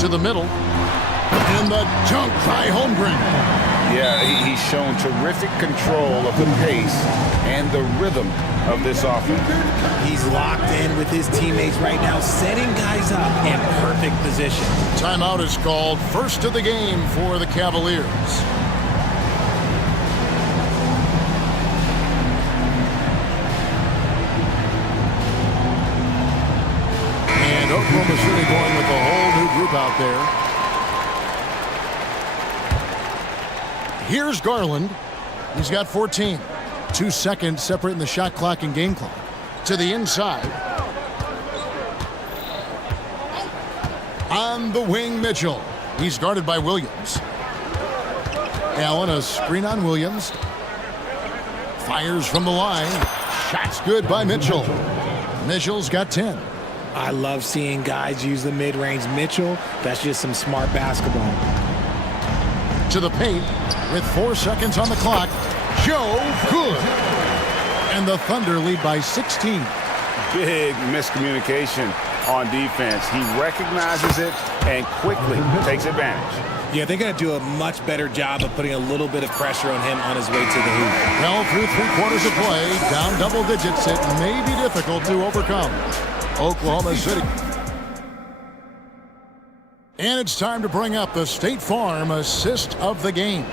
To the middle. And the dunk by Holmgren. Yeah, he's shown terrific control of the pace and the rhythm of this offense. He's locked in with his teammates right now, setting guys up in perfect position. Timeout is called. First of the game for the Cavaliers. And Oklahoma City going with a whole new group out there. Here's Garland. He's got 14. 2 seconds separating the shot clock and game clock. To the inside. On the wing, Mitchell. He's guarded by Williams. Allen, a screen on Williams. Fires from the line. Shot's good by Mitchell. Mitchell's got 10. I love seeing guys use the mid-range. Mitchell, that's just some smart basketball. To the paint with 4 seconds on the clock. Joe, good. And the Thunder lead by 16. Big miscommunication on defense. He recognizes it and quickly takes advantage. Yeah, they're going to do a much better job of putting a little bit of pressure on him on his way to the hoop. Well, through 3/4 of play, down double digits, it may be difficult to overcome. Oklahoma City. And it's time to bring up the State Farm assist of the game.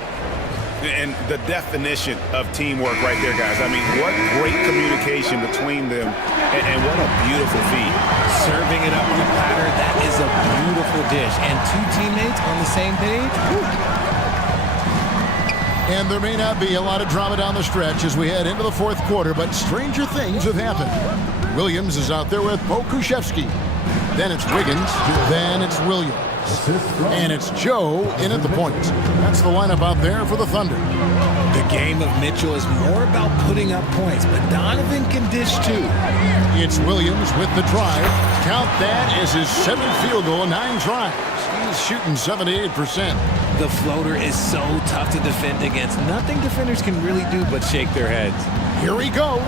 And the definition of teamwork right there, guys. I mean, what great communication between them, and what a beautiful feed. Serving it up on the platter, that is a beautiful dish. And two teammates on the same page. And there may not be a lot of drama down the stretch as we head into the 4th quarter, but stranger things have happened. Williams is out there with Pokushevsky. Then it's Wiggins. Then it's Williams. And it's Joe in at the point. That's the lineup out there for the Thunder. The game of Mitchell is more about putting up points, but Donovan can dish too. It's Williams with the drive. Count that as his 7th field goal in 9 tries. He's shooting 78%. The floater is so tough to defend against. Nothing defenders can really do but shake their heads. Here he goes.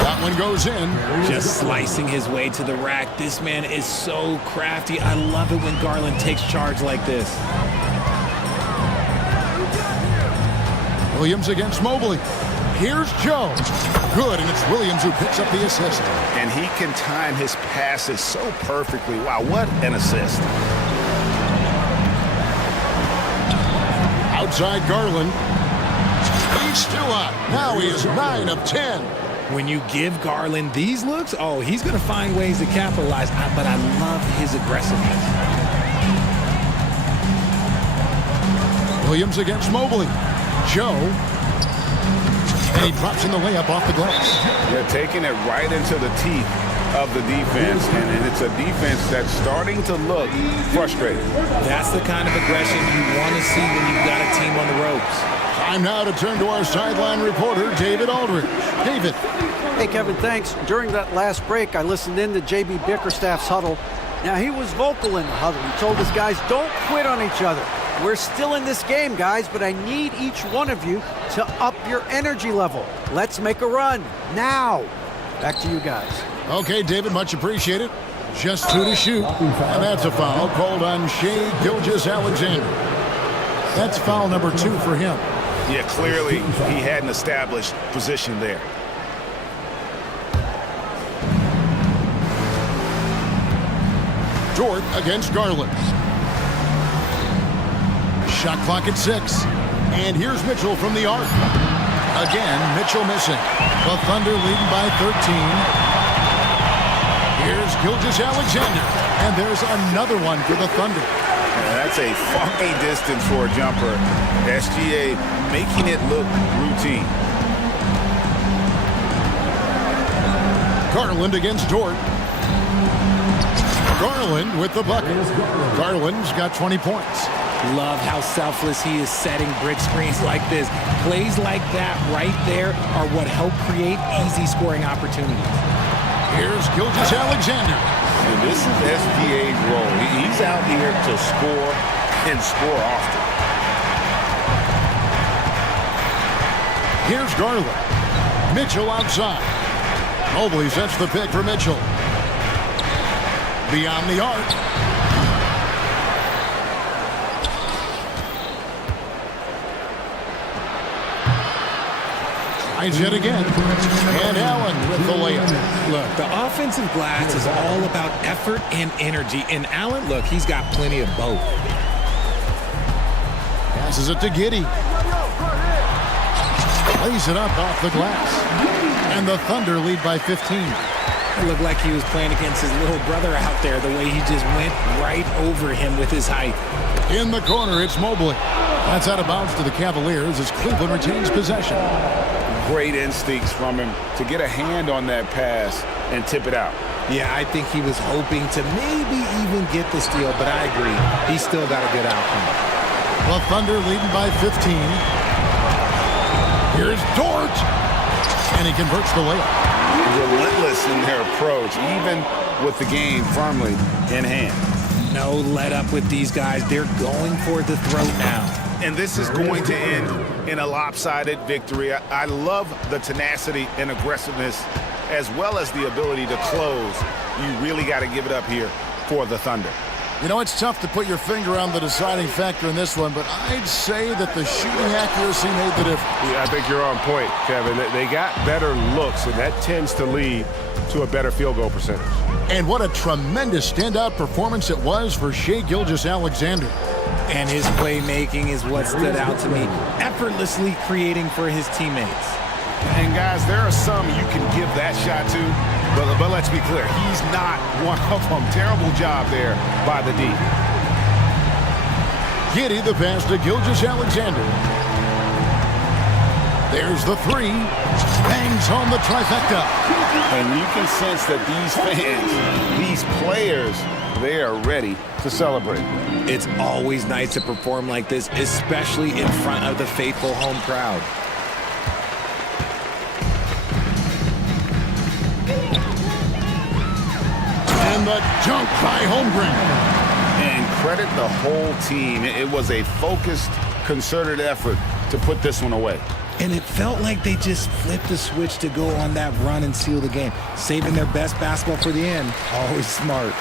That one goes in. Just slicing his way to the rack. This man is so crafty. I love it when Garland takes charge like this. Williams against Mobley. Here's Joe. Good, and it's Williams who picks up the assist. And he can time his passes so perfectly. Wow, what an assist. Outside Garland. He's still hot. Now he is 9 of 10. When you give Garland these looks, oh, he's going to find ways to capitalize. But I love his aggressiveness. Williams against Mobley. Joe. And he drops in the layup off the glass. They're taking it right into the teeth of the defense, and it's a defense that's starting to look frustrated. That's the kind of aggression you want to see when you've got a team on the ropes. Time now to turn to our sideline reporter, David Aldridge. David. Hey, Kevin, thanks. During that last break, I listened in to J.B. Bickerstaff's huddle. Now, he was vocal in the huddle. He told his guys, don't quit on each other. We're still in this game, guys, but I need each one of you to up your energy level. Let's make a run now. Back to you guys. Okay, David, much appreciated. Just 2 to shoot. And that's a foul called on Shai Gilgeous-Alexander. That's foul number 2 for him. Yeah, clearly he hadn't established position there. Dort against Garland. Shot clock at 6. And here's Mitchell from the arc. Again, Mitchell missing. The Thunder leading by 13. Here's Gilgeous-Alexander. And there's another one for the Thunder. Yeah, that's a funky distance for a jumper. SGA making it look routine. Garland against Dort. Garland with the bucket. Garland's got 20 points. Love how selfless he is setting brick screens like this. Plays like that right there are what help create easy scoring opportunities. Here's Gilgeous-Alexander. And this is SGA's role. He's out here to score and score often. Here's Garland. Mitchell outside. Mobley sets the pick for Mitchell. Beyond the arc. Tries yet again. And Allen with the layup. Look, the offensive glass is all about effort and energy. And Allen, look, he's got plenty of both. Passes it to Giddey. Lays it up off the glass. And the Thunder lead by 15. It looked like he was playing against his little brother out there, the way he just went right over him with his height. In the corner, it's Mobley. That's out of bounds to the Cavaliers as Cleveland retains possession. Great instincts from him to get a hand on that pass and tip it out. Yeah, I think he was hoping to maybe even get the steal, but I agree. He still got a good outcome. The Thunder leading by 15. Here's Dort. And he converts the layup. Relentless in their approach, even with the game firmly in hand. No let up with these guys. They're going for the throat now. And this is going to end in a lopsided victory. I love the tenacity and aggressiveness as well as the ability to close. You really got to give it up here for the Thunder. You know, it's tough to put your finger on the deciding factor in this one, but I'd say that the shooting accuracy made the difference. Yeah, I think you're on point, Kevin. They got better looks, and that tends to lead to a better field goal percentage. And what a tremendous standout performance it was for Shai Gilgeous-Alexander. And his playmaking is what stood out to me, effortlessly creating for his teammates. And guys, there are some you can give that shot to, but let's be clear, he's not one of them. Terrible job there by the D. Giddy the pass to Gilgeous-Alexander. There's the three. Bangs home the trifecta. And you can sense that these fans, these players, they are ready to celebrate. It's always nice to perform like this, especially in front of the faithful home crowd. And the dunk by Holmgren. And credit the whole team. It was a focused, concerted effort to put this one away. And it felt like they just flipped the switch to go on that run and seal the game. Saving their best basketball for the end. Always smart.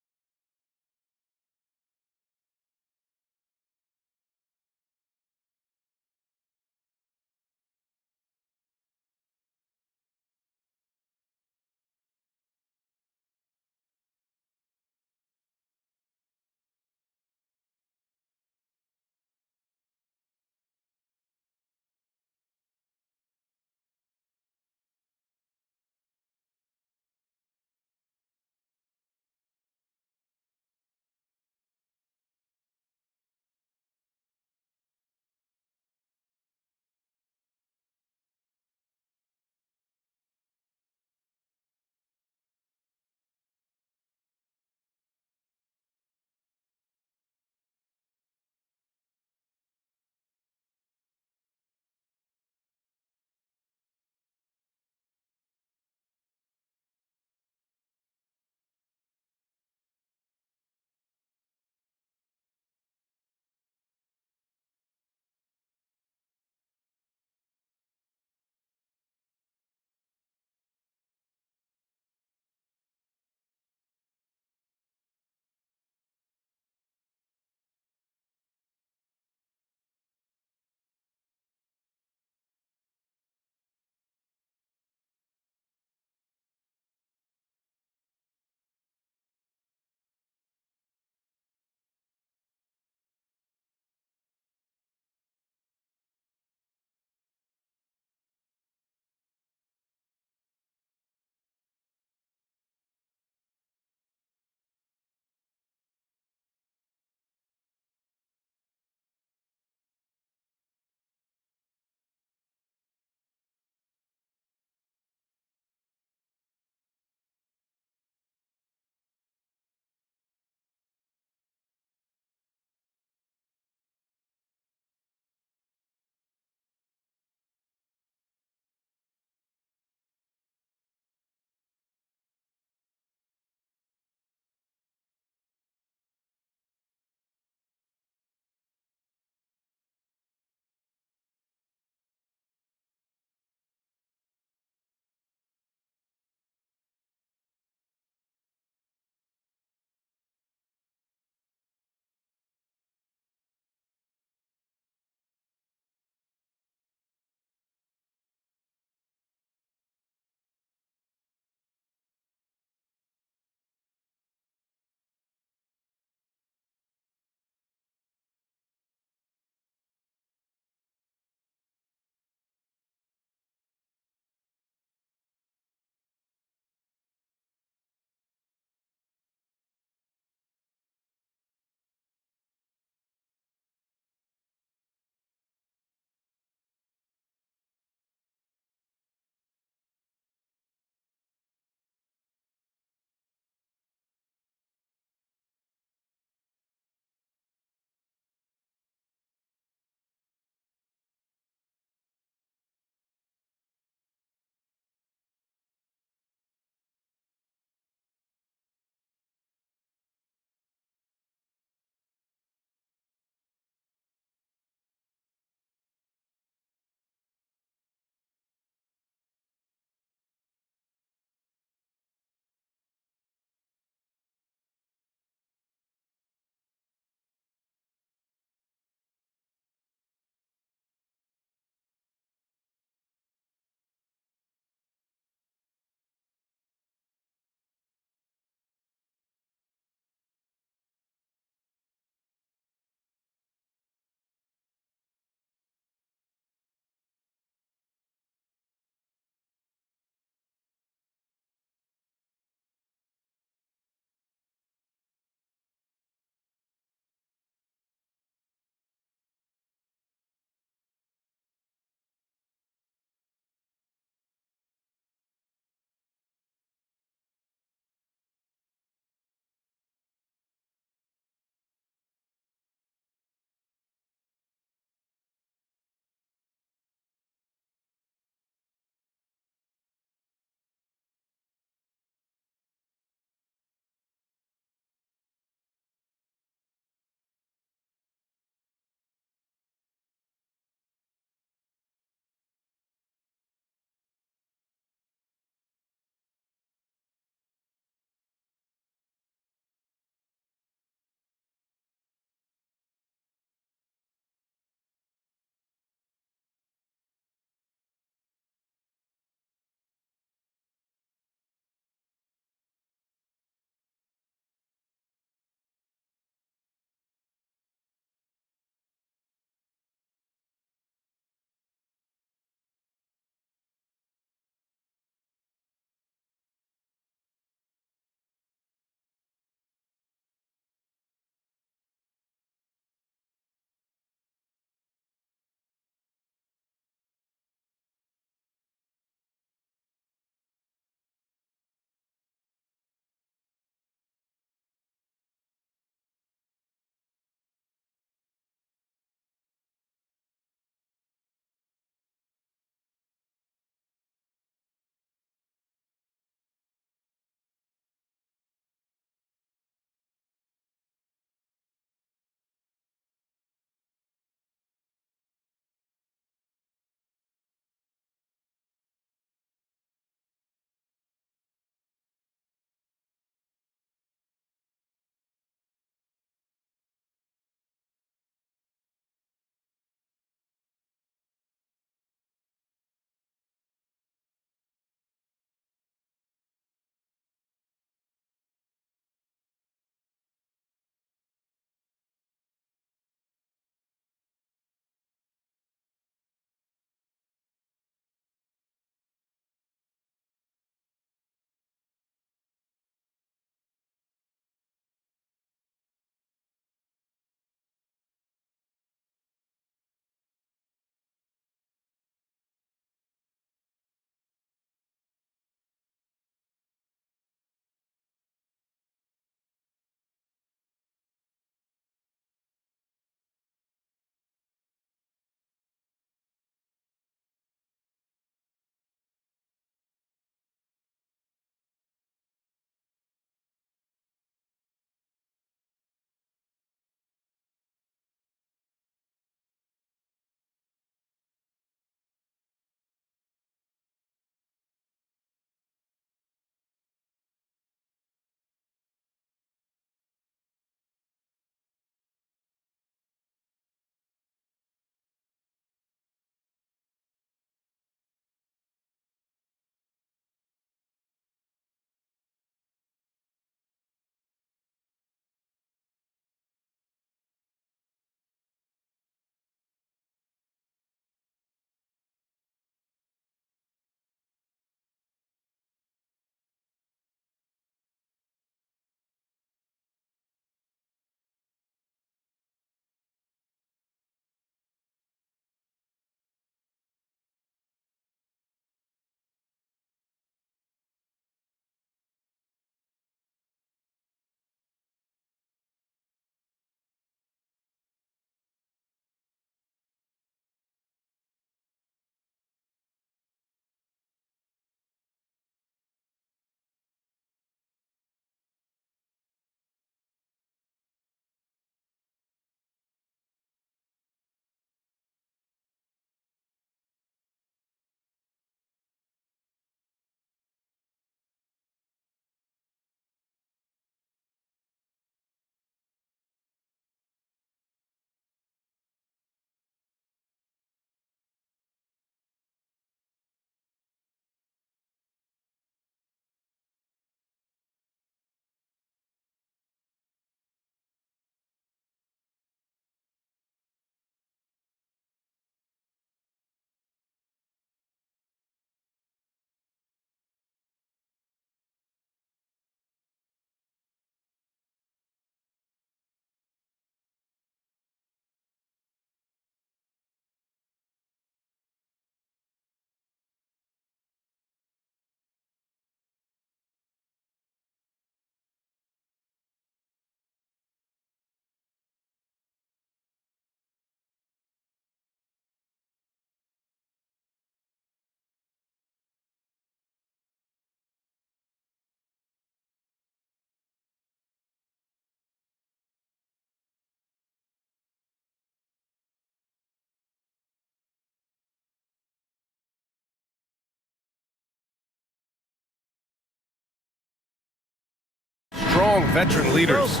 strong veteran leaders.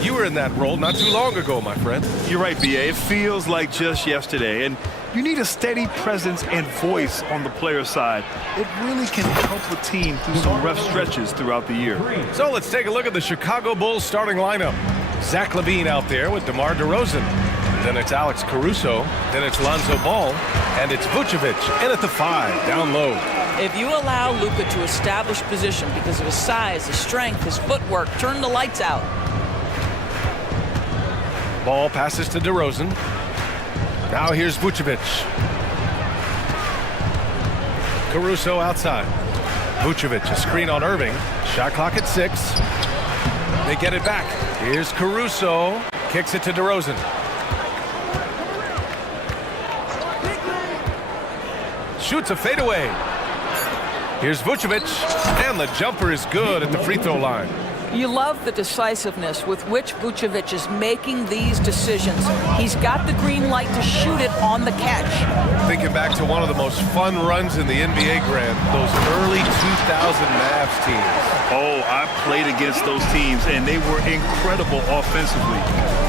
You were in that role not too long ago, my friend. You're right, B.A. It feels like just yesterday. And you need a steady presence and voice on the player side. It really can help the team through some rough stretches throughout the year. So let's take a look at the Chicago Bulls starting lineup. Zach LaVine out there with DeMar DeRozan. Then it's Alex Caruso. Then it's Lonzo Ball. And it's Vucevic in at the 5, down low. If you allow Luka to establish position because of his size, his strength, his footwork, turn the lights out. Ball passes to DeRozan. Now here's Vucevic. Caruso outside. Vucevic, a screen on Irving. Shot clock at 6. They get it back. Here's Caruso. Kicks it to DeRozan. Shoots a fadeaway. Here's Vucevic. And the jumper is good at the free throw line. You love the decisiveness with which Vucevic is making these decisions. He's got the green light to shoot it on the catch. Thinking back to one of the most fun runs in the NBA, Grant, those early 2000 Mavs teams. Oh, I played against those teams, and they were incredible offensively.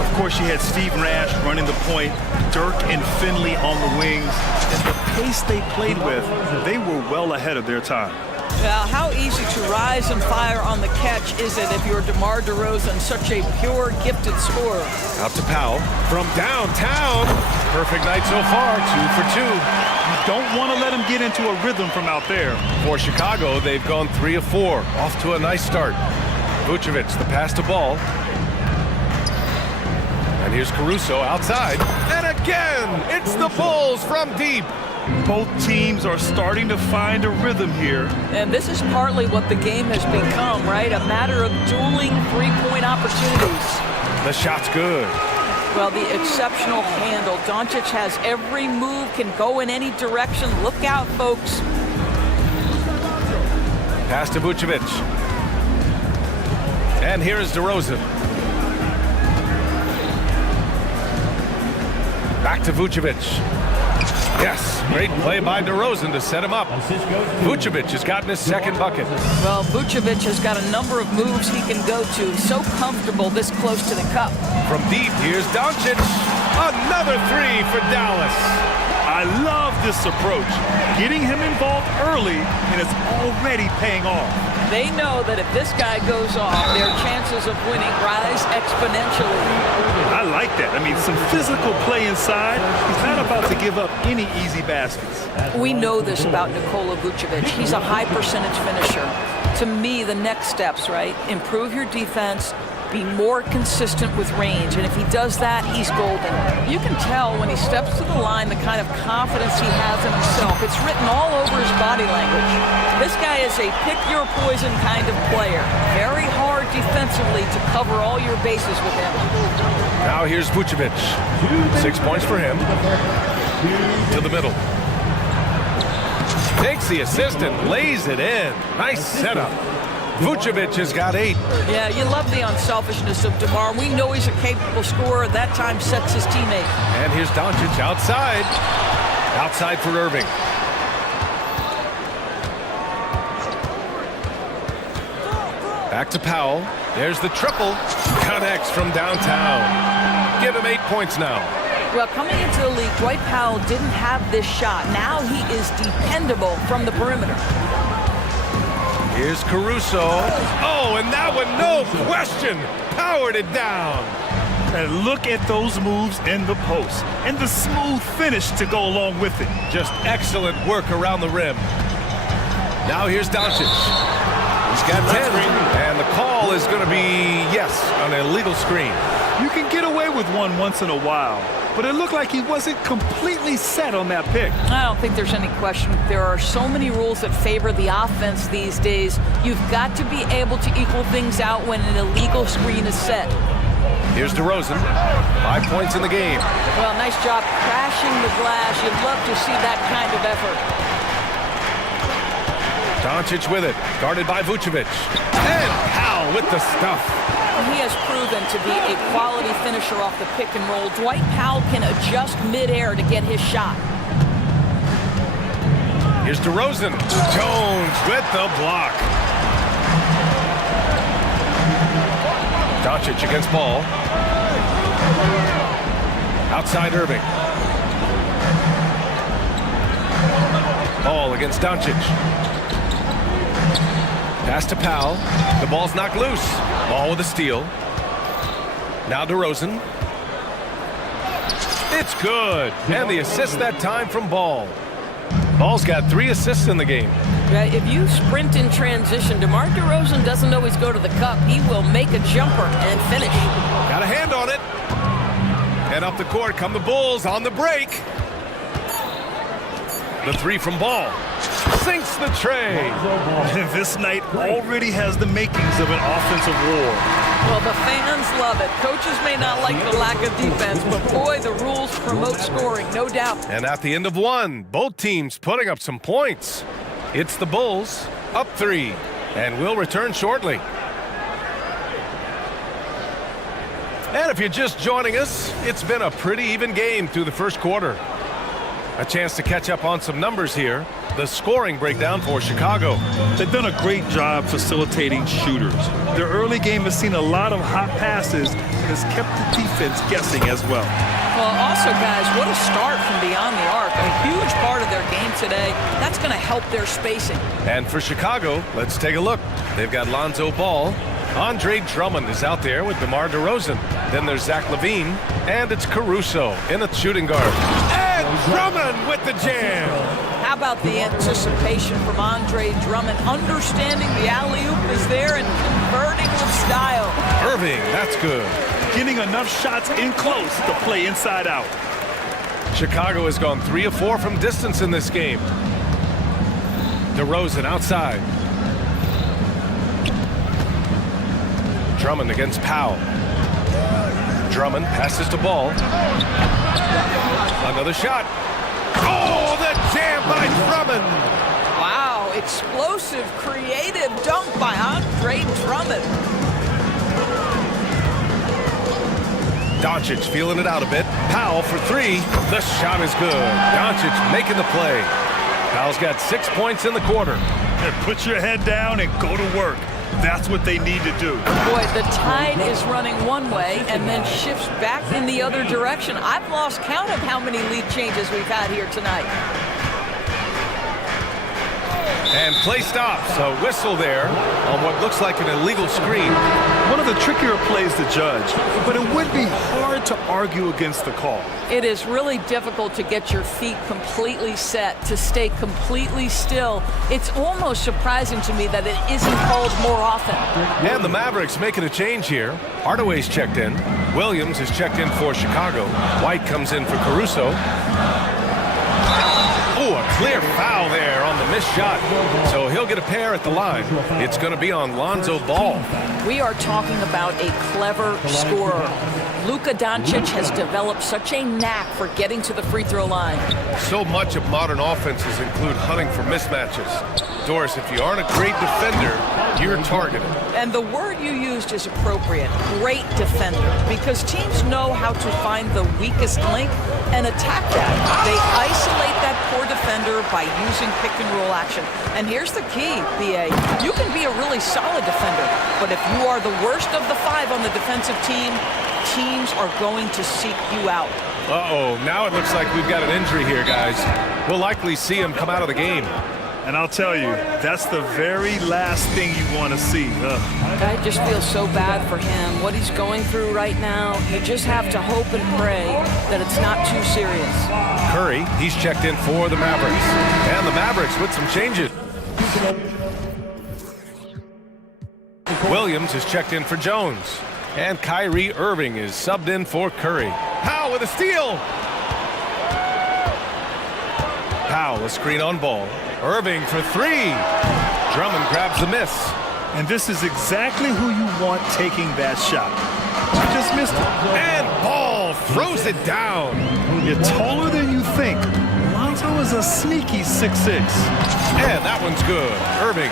Of course, you had Steve Nash running the point, Dirk and Finley on the wings, and the pace they played with, they were well ahead of their time. Now, how easy to rise and fire on the catch is it if you're DeMar DeRozan, such a pure, gifted scorer? Out to Powell from downtown. Perfect night so far, 2 for 2. You don't want to let him get into a rhythm from out there. For Chicago, they've gone 3 of 4. Off to a nice start. Vucevic, the pass to Ball. And here's Caruso outside. And again, it's the Bulls from deep. Both teams are starting to find a rhythm here. And this is partly what the game has become, right? A matter of dueling three-point opportunities. The shot's good. Well, the exceptional handle. Doncic has every move, can go in any direction. Look out, folks. Pass to Vucevic. And here is DeRozan. Back to Vucevic. Yes, great play by DeRozan to set him up. Vucevic has gotten his second bucket. Well, Vucevic has got a number of moves he can go to. So comfortable this close to the cup. From deep, here's Doncic. Another 3 for Dallas. I love this approach. Getting him involved early, and it's already paying off. They know that if this guy goes off, their chances of winning rise exponentially. I like that. I mean, some physical play inside. He's not about to give up any easy baskets. We know this about Nikola Vucevic. He's a high percentage finisher. To me, the next steps, right? Improve your defense, be more consistent with range, and if he does that, he's golden. You can tell when he steps to the line the kind of confidence he has in himself. It's written all over his body language. This guy is a pick-your-poison kind of player. Very hard defensively to cover all your bases with him. Now here's Vucevic. 6 points for him. To the middle. Takes the assist and lays it in. Nice setup. Vucevic has got 8. Yeah, you love the unselfishness of DeMar. We know he's a capable scorer. That time sets his teammate. And here's Doncic outside. Outside for Irving. Back to Powell. There's the triple. Connects from downtown. Give him 8 points now. Well, coming into the league, Dwight Powell didn't have this shot. Now he is dependable from the perimeter. Here's Caruso. Oh, and that one, no question, powered it down. And look at those moves in the post and the smooth finish to go along with it. Just excellent work around the rim. Now here's Doncic. He's got 10, and the call is going to be, yes, an illegal screen. You can get away with one once in a while, but it looked like he wasn't completely set on that pick. I don't think there's any question. There are so many rules that favor the offense these days. You've got to be able to equal things out when an illegal screen is set. Here's DeRozan. 5 points in the game. Well, nice job crashing the glass. You'd love to see that kind of effort. Doncic with it, guarded by Vucevic. And Powell with the stuff. He has proven to be a quality finisher off the pick and roll. Dwight Powell can adjust midair to get his shot. Here's DeRozan. Jones with the block. Doncic against Ball. Outside Irving. Ball against Doncic. Pass to Powell. The ball's knocked loose. Ball with a steal. Now DeRozan. It's good. And the assist that time from Ball. Ball's got 3 assists in the game. If you sprint in transition, DeMar DeRozan doesn't always go to the cup. He will make a jumper and finish. Got a hand on it. And up the court come the Bulls on the break. The 3 from Ball. Sinks the tray. And this night already has the makings of an offensive war. Well, the fans love it. Coaches may not like the lack of defense, but boy, the rules promote scoring, no doubt. And at the end of 1, both teams putting up some points. It's the Bulls up 3, and we'll return shortly. And if you're just joining us, it's been a pretty even game through the first quarter. A chance to catch up on some numbers here. The scoring breakdown for Chicago. They've done a great job facilitating shooters. Their early game has seen a lot of hot passes and has kept the defense guessing as well. Well, also, guys, what a start from beyond the arc. A huge part of their game today. That's going to help their spacing. And for Chicago, let's take a look. They've got Lonzo Ball. Andre Drummond is out there with DeMar DeRozan. Then there's Zach LaVine, and it's Caruso in a shooting guard. And Drummond with the jam. How about the anticipation from Andre Drummond, understanding the alley-oop is there and converting with style. Irving, that's good. Getting enough shots in close to play inside out. Chicago has gone 3 of 4 from distance in this game. DeRozan outside. Drummond against Powell. Drummond passes to Ball. Another shot. Oh, the jam by Drummond. Wow, explosive, creative dunk by Andre Drummond. Doncic feeling it out a bit. Powell for 3. The shot is good. Doncic making the play. Powell's got 6 points in the quarter. And put your head down and go to work. That's what they need to do. Boy, the tide is running one way and then shifts back in the other direction. I've lost count of how many lead changes we've had here tonight. And play stops. A whistle there on what looks like an illegal screen. One of the trickier plays to judge, but it would be hard to argue against the call. It is really difficult to get your feet completely set, to stay completely still. It's almost surprising to me that it isn't called more often. And the Mavericks making a change here. Hardaway's checked in. Williams is checked in for Chicago. White comes in for Caruso. Oh, a clear foul there on the missed shot. So he'll get a pair at the line. It's going to be on Lonzo Ball. We are talking about a clever scorer. Luka Doncic has developed such a knack for getting to the free throw line. So much of modern offenses include hunting for mismatches. Doris, if you aren't a great defender, you're targeted. And the word you used is appropriate, great defender, because teams know how to find the weakest link and attack that. They isolate that poor defender by using pick and roll action. And here's the key, BA. You can be a really solid defender, but if you are the worst of the 5 on the defensive team, teams are going to seek you out. Uh-oh, now it looks like we've got an injury here, guys. We'll likely see him come out of the game. And I'll tell you, that's the very last thing you want to see. I just feel so bad for him. What he's going through right now, you just have to hope and pray that it's not too serious. Curry, he's checked in for the Mavericks. And the Mavericks with some changes. Williams is checked in for Jones. And Kyrie Irving is subbed in for Curry. Powell with a steal. Powell, a screen on Ball. Irving for 3. Drummond grabs the miss. And this is exactly who you want taking that shot. You just missed it. And Ball throws it down. You're taller than you think. Lonzo is a sneaky 6'6". And that one's good. Irving.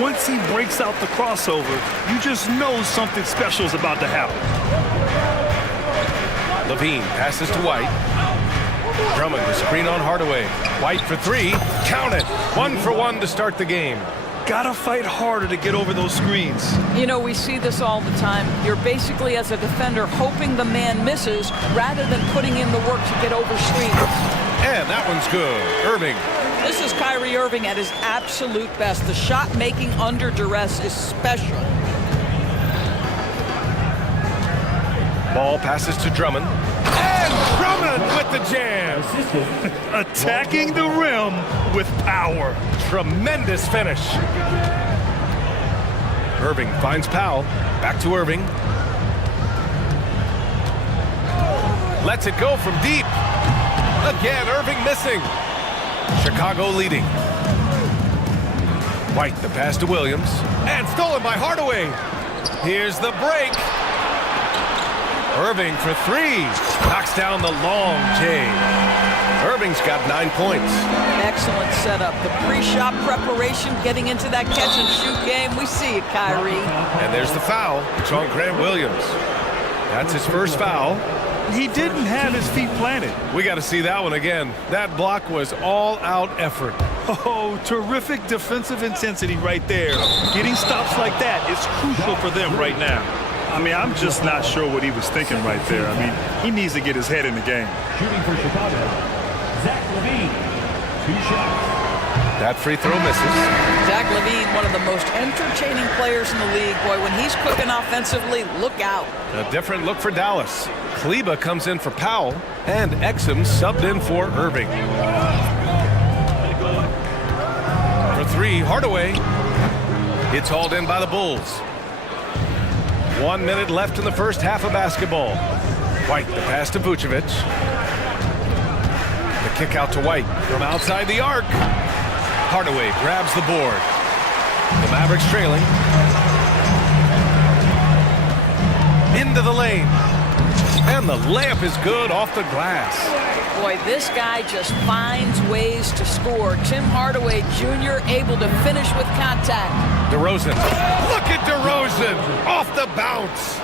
Once he breaks out the crossover, you just know something special is about to happen. LaVine passes to White. Drummond, the screen on Hardaway. White for 3. Count it. 1 for 1 to start the game. Gotta fight harder to get over those screens. You know, we see this all the time. You're basically, as a defender, hoping the man misses rather than putting in the work to get over screens. And that one's good. Irving. This is Kyrie Irving at his absolute best. The shot making under duress is special. Ball passes to Drummond. And Drummond with the jam. Attacking the rim with power. Tremendous finish. Irving finds Powell. Back to Irving. Lets it go from deep. Again, Irving missing. Chicago leading. White, the pass to Williams. And stolen by Hardaway. Here's the break. Irving for three. Knocks down the long J. Irving's got 9 points. Excellent setup. The pre-shot preparation, getting into that catch-and-shoot game. We see it, Kyrie. And there's the foul. It's on Grant Williams. That's his first foul. He didn't have his feet planted. We got to see that one again. That block was all-out effort. Oh, terrific defensive intensity right there. Getting stops like that is crucial for them right now. I mean, I'm just not sure what he was thinking right there. I mean, he needs to get his head in the game. Shooting for Chicago, Zach LaVine, 2 shots. That free throw misses. Zach LaVine, one of the most entertaining players in the league. Boy, when he's cooking offensively, look out. A different look for Dallas. Kleba comes in for Powell, and Exum subbed in for Irving. For three, Hardaway. It's hauled in by the Bulls. 1 minute left in the first half of basketball. White, the pass to Vucevic. The kick out to White from outside the arc. Hardaway grabs the board. The Mavericks trailing. Into the lane. And the layup is good off the glass. Boy, this guy just finds ways to score. Tim Hardaway Jr. able to finish with contact. DeRozan. Look at DeRozan off the bounce.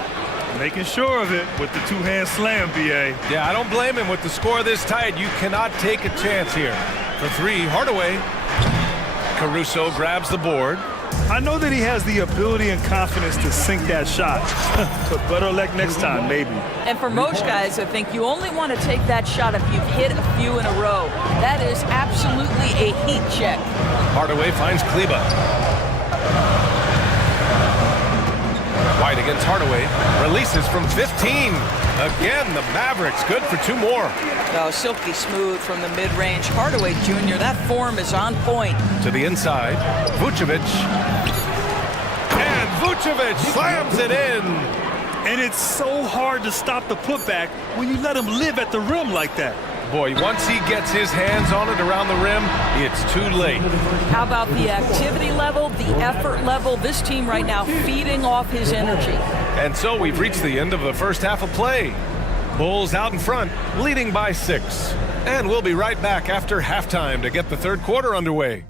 Making sure of it with the two-hand slam, B.A. Yeah, I don't blame him with the score this tight. You cannot take a chance here. For three, Hardaway. Caruso grabs the board. I know that he has the ability and confidence to sink that shot, but better luck next time, maybe. And for most guys, I think you only want to take that shot if you've hit a few in a row. That is absolutely a heat check. Hardaway finds Kleba. White against Hardaway. Releases from 15. Again, the Mavericks good for 2 more. Oh, silky smooth from the mid-range. Hardaway Jr., that form is on point. To the inside. Vucevic. And Vucevic slams it in. And it's so hard to stop the putback when you let him live at the rim like that. Boy, once he gets his hands on it around the rim, it's too late. How about the activity level, the effort level? This team right now feeding off his energy. And so we've reached the end of the first half of play. Bulls out in front, leading by 6. And we'll be right back after halftime to get the third quarter underway.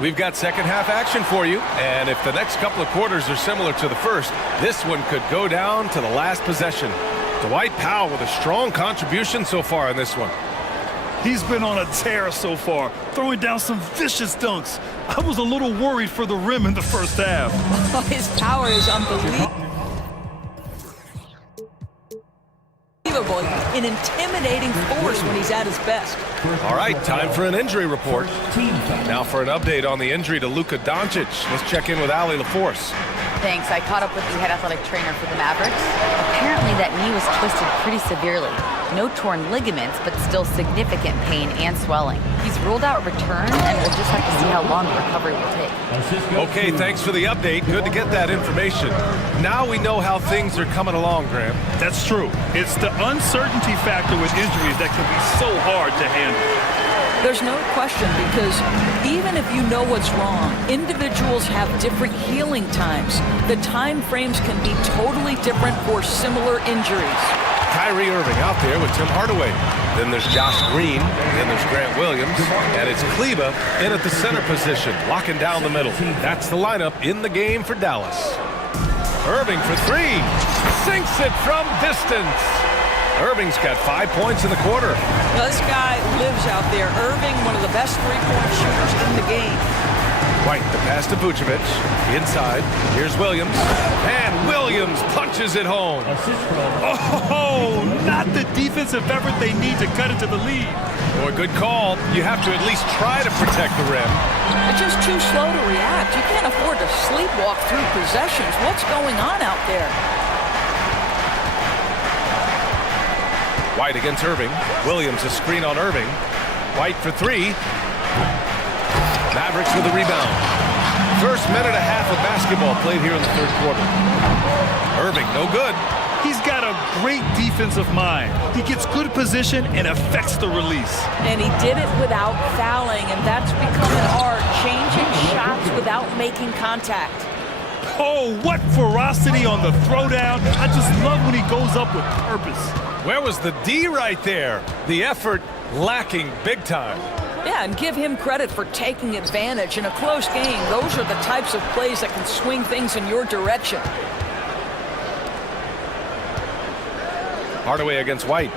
We've got second half action for you, and if the next couple of quarters are similar to the first, this one could go down to the last possession. Dwight Powell with a strong contribution so far in this one. He's been on a tear so far, throwing down some vicious dunks. I was a little worried for the rim in the first half. His power is unbelievable. An intimidating force when he's at his best. All right, time for an injury report. Now for an update on the injury to Luka Doncic. Let's check in with Allie LaForce. Thanks. I caught up with the head athletic trainer for the Mavericks. Apparently that knee was twisted pretty severely. No torn ligaments, but still significant pain and swelling. He's ruled out return, and we'll just have to see how long the recovery will take. Okay, thanks for the update. Good to get that information. Now we know how things are coming along, Graham. That's true. It's the uncertainty factor with injuries that can be so hard to handle. There's no question, because even if you know what's wrong, individuals have different healing times. The time frames can be totally different for similar injuries. Kyrie Irving out there with Tim Hardaway. Then there's Josh Green. Then there's Grant Williams. And it's Kleba in at the center position, locking down the middle. That's the lineup in the game for Dallas. Irving for three. Sinks it from distance. Irving's got 5 points in the quarter. Now, this guy lives out there. Irving, one of the best three-point shooters in the game. White, the pass to Vucevic. Inside. Here's Williams. And Williams punches it home. Oh, not the defensive effort they need to cut into the lead. Boy, good call. You have to at least try to protect the rim. It's just too slow to react. You can't afford to sleepwalk through possessions. What's going on out there? White against Irving. Williams a screen on Irving. White for three. Mavericks with a rebound. First minute and a half of basketball played here in the third quarter. Irving, no good. He's got a great defensive mind. He gets good position and affects the release. And he did it without fouling, and that's become an art, changing shots without making contact. Oh, what ferocity on the throwdown. I just love when he goes up with purpose. Where was the D right there? The effort lacking big time. Yeah, and give him credit for taking advantage. In a close game, those are the types of plays that can swing things in your direction. Hardaway against White.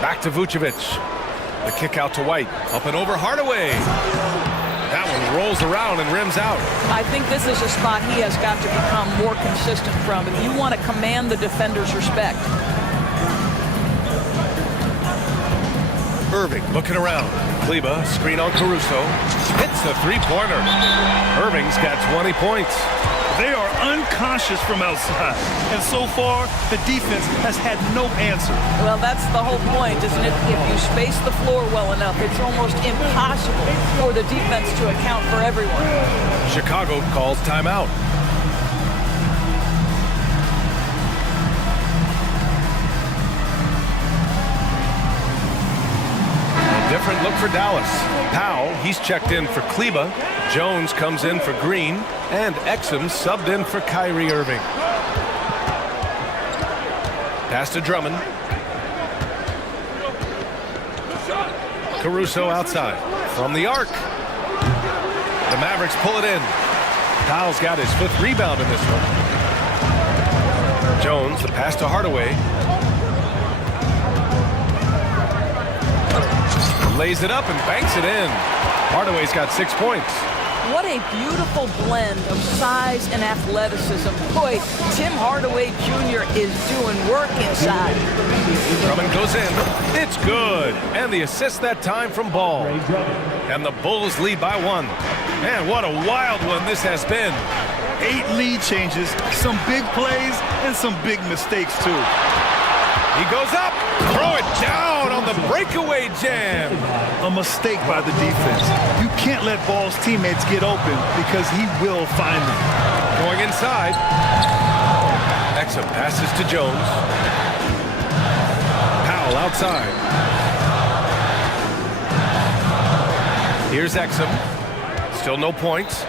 Back to Vucevic. The kick out to White. Up and over Hardaway. That one rolls around and rims out. I think this is a spot he has got to become more consistent from if you want to command the defender's respect. Irving looking around. Kleba, screen on Caruso. Hits the three-pointer. Irving's got 20 points. They are unconscious from outside. And so far, the defense has had no answer. Well, that's the whole point, isn't it? If you space the floor well enough, it's almost impossible for the defense to account for everyone. Chicago calls timeout. Different look for Dallas. Powell, he's checked in for Kleba. Jones comes in for Green. And Exum subbed in for Kyrie Irving. Pass to Drummond. Caruso outside. From the arc. The Mavericks pull it in. Powell's got his fifth rebound in this one. Jones, the pass to Hardaway. Lays it up and banks it in. Hardaway's got 6 points. What a beautiful blend of size and athleticism. Boy, Tim Hardaway Jr. is doing work inside. Drummond goes in. It's good. And the assist that time from Ball. And the Bulls lead by 1. Man, what a wild one this has been. 8 lead changes, some big plays, and some big mistakes, too. He goes up, throw it down on the breakaway jam. A mistake by the defense. You can't let Ball's teammates get open because he will find them. Going inside. Exum passes to Jones. Powell outside. Here's Exum. Still no points.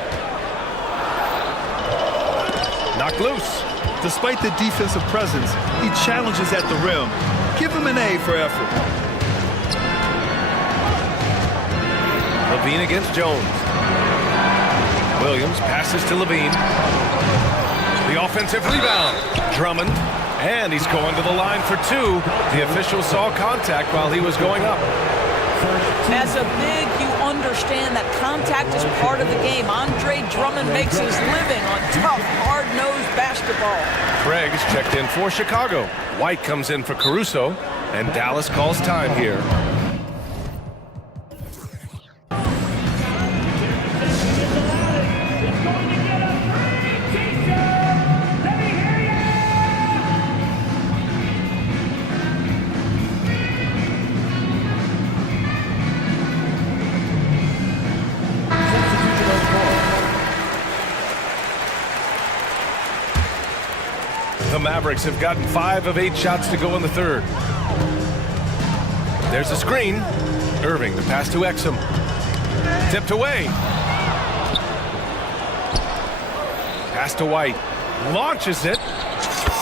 Knocked loose. Despite the defensive presence, he challenges at the rim. Give him an A for effort. Levine against Jones. Williams passes to Levine. The offensive rebound. Drummond. And he's going to the line for 2. The official saw contact while he was going up. As a big, you understand that contact is part of the game. Andre Drummond makes his living on tough, hard-nosed basketball. Craig's checked in for Chicago. White comes in for Caruso, and Dallas calls time here. The Mavericks have gotten 5 of 8 shots to go in the third. There's a screen. Irving, the pass to Exum. Tipped away. Pass to White. Launches it.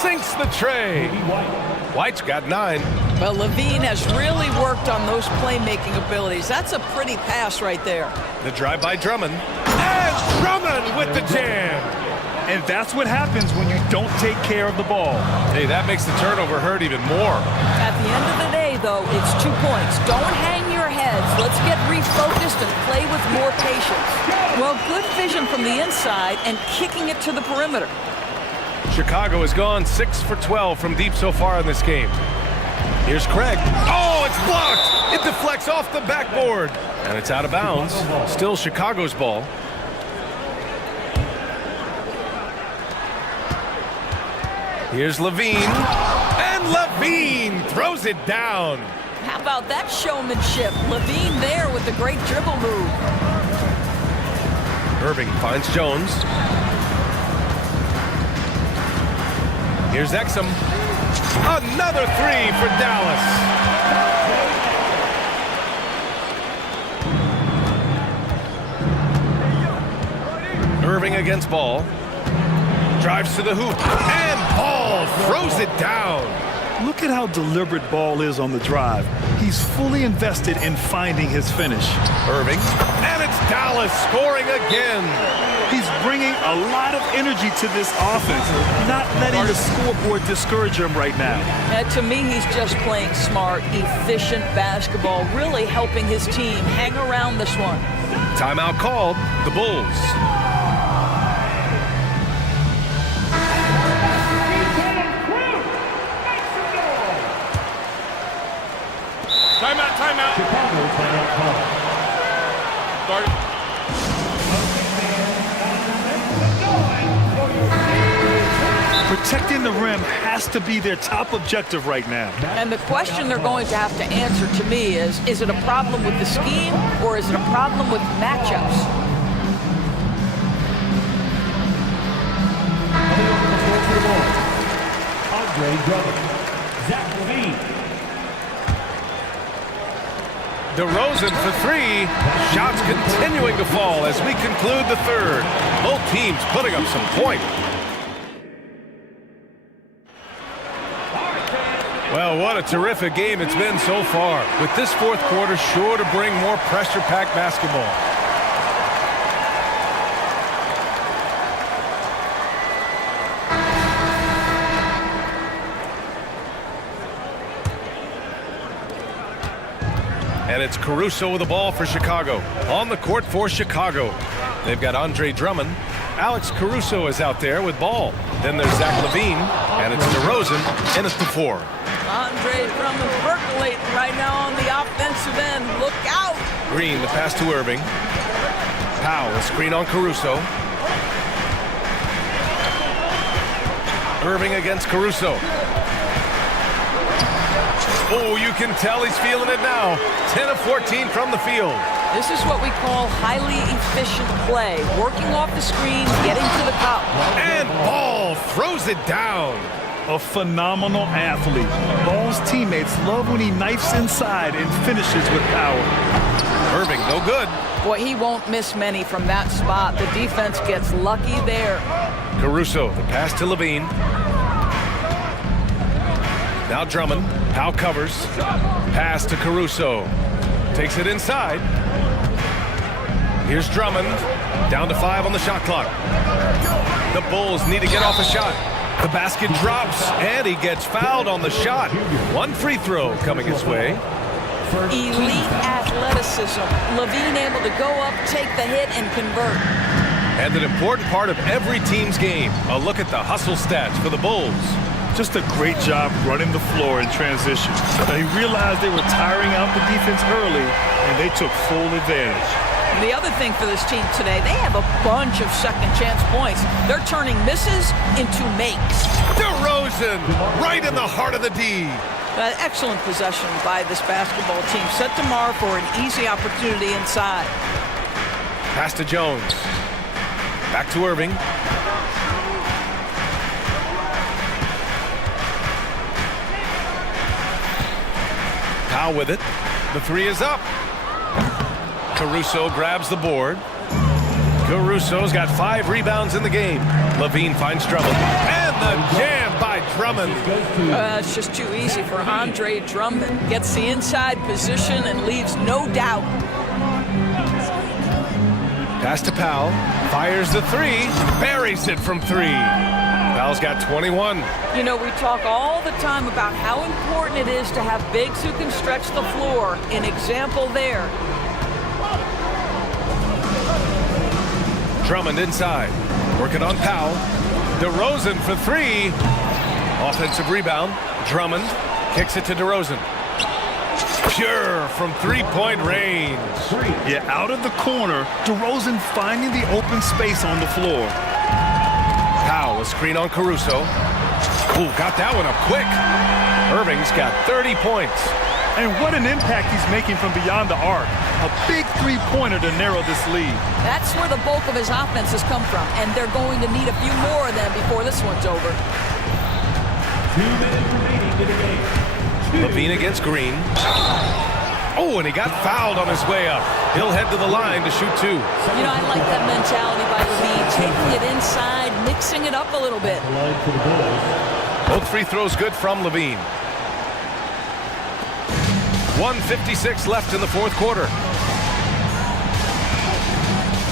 Sinks the tray. White's got 9. Well, Levine has really worked on those playmaking abilities. That's a pretty pass right there. The drive by Drummond. And Drummond with the jam. And that's what happens when you don't take care of the ball. Hey, that makes the turnover hurt even more. At the end of the day, though, it's 2 points. Don't hang your heads. Let's get refocused and play with more patience. Well, good vision from the inside and kicking it to the perimeter. Chicago has gone 6 for 12 from deep so far in this game. Here's Craig. Oh, it's blocked! It deflects off the backboard. And it's out of bounds. Still Chicago's ball. Here's Levine. And Levine throws it down. How about that showmanship? Levine there with the great dribble move. Irving finds Jones. Here's Exum. Another 3 for Dallas. Irving against Ball. Drives to the hoop. And Ball throws it down. Look at how deliberate Ball is on the drive. He's fully invested in finding his finish. Irving. And it's Dallas scoring again. He's bringing a lot of energy to this offense, not letting the scoreboard discourage him right now. To me, he's just playing smart, efficient basketball, really helping his team hang around this one. Timeout called. The Bulls. Timeout. Chicago timeout call. Start. Protecting the rim has to be their top objective right now. And the question they're going to have to answer to me is it a problem with the scheme or is it a problem with matchups? Andre Drummond, Zach Levine. DeRozan for 3. Shots continuing to fall as we conclude the third. Both teams putting up some point. Well, what a terrific game it's been so far. With this fourth quarter sure to bring more pressure-packed basketball. And it's Caruso with the ball for Chicago. On the court for Chicago. They've got Andre Drummond. Alex Caruso is out there with ball. Then there's Zach Levine. And it's DeRozan. And it's the 4. Andre Drummond percolating right now on the offensive end. Look out! Green, the pass to Irving. Powell, a screen on Caruso. Irving against Caruso. Oh, you can tell he's feeling it now. 10 of 14 from the field. This is what we call highly efficient play. Working off the screen, getting to the cup. And Ball throws it down. A phenomenal athlete. Ball's teammates love when he knifes inside and finishes with power. Irving, no good. Boy, he won't miss many from that spot. The defense gets lucky there. Caruso, the pass to Levine. Now Drummond. Powell covers. Pass to Caruso. Takes it inside. Here's Drummond. Down to 5 on the shot clock. The Bulls need to get off a shot. The basket drops, and he gets fouled on the shot. 1 free throw coming his way. Elite athleticism. Levine able to go up, take the hit, and convert. And an important part of every team's game. A look at the hustle stats for the Bulls. Just a great job running the floor in transition. They realized they were tiring out the defense early, and they took full advantage. And the other thing for this team today, they have a bunch of second chance points. They're turning misses into makes. DeRozan, right in the heart of the D. An excellent possession by this basketball team. Set to Mar for an easy opportunity inside. Pass to Jones. Back to Irving. Powell with it. The 3 is up. Caruso grabs the board. Caruso's got 5 rebounds in the game. Levine finds Drummond. And the jam by Drummond. It's just too easy for Andre Drummond. Gets the inside position and leaves no doubt. Pass to Powell. Fires the three. Buries it from three. Powell's got 21. You know, we talk all the time about how important it is to have bigs who can stretch the floor. An example there. Drummond inside. Working on Powell. DeRozan for three. Offensive rebound. Drummond kicks it to DeRozan. Pure from three-point range. Yeah, out of the corner, DeRozan finding the open space on the floor. Powell, a screen on Caruso. Ooh, got that one up quick. Irving's got 30 points. And what an impact he's making from beyond the arc. A big three-pointer to narrow this lead. That's where the bulk of his offense has come from, and they're going to need a few more of them before this one's over. 2 minutes remaining in the game. Levine against Green. Oh, and he got fouled on his way up. He'll head to the line to shoot two. You know, I like that mentality by Levine, taking it inside, mixing it up a little bit. Both free throws good from Levine. 1:56 left in the fourth quarter.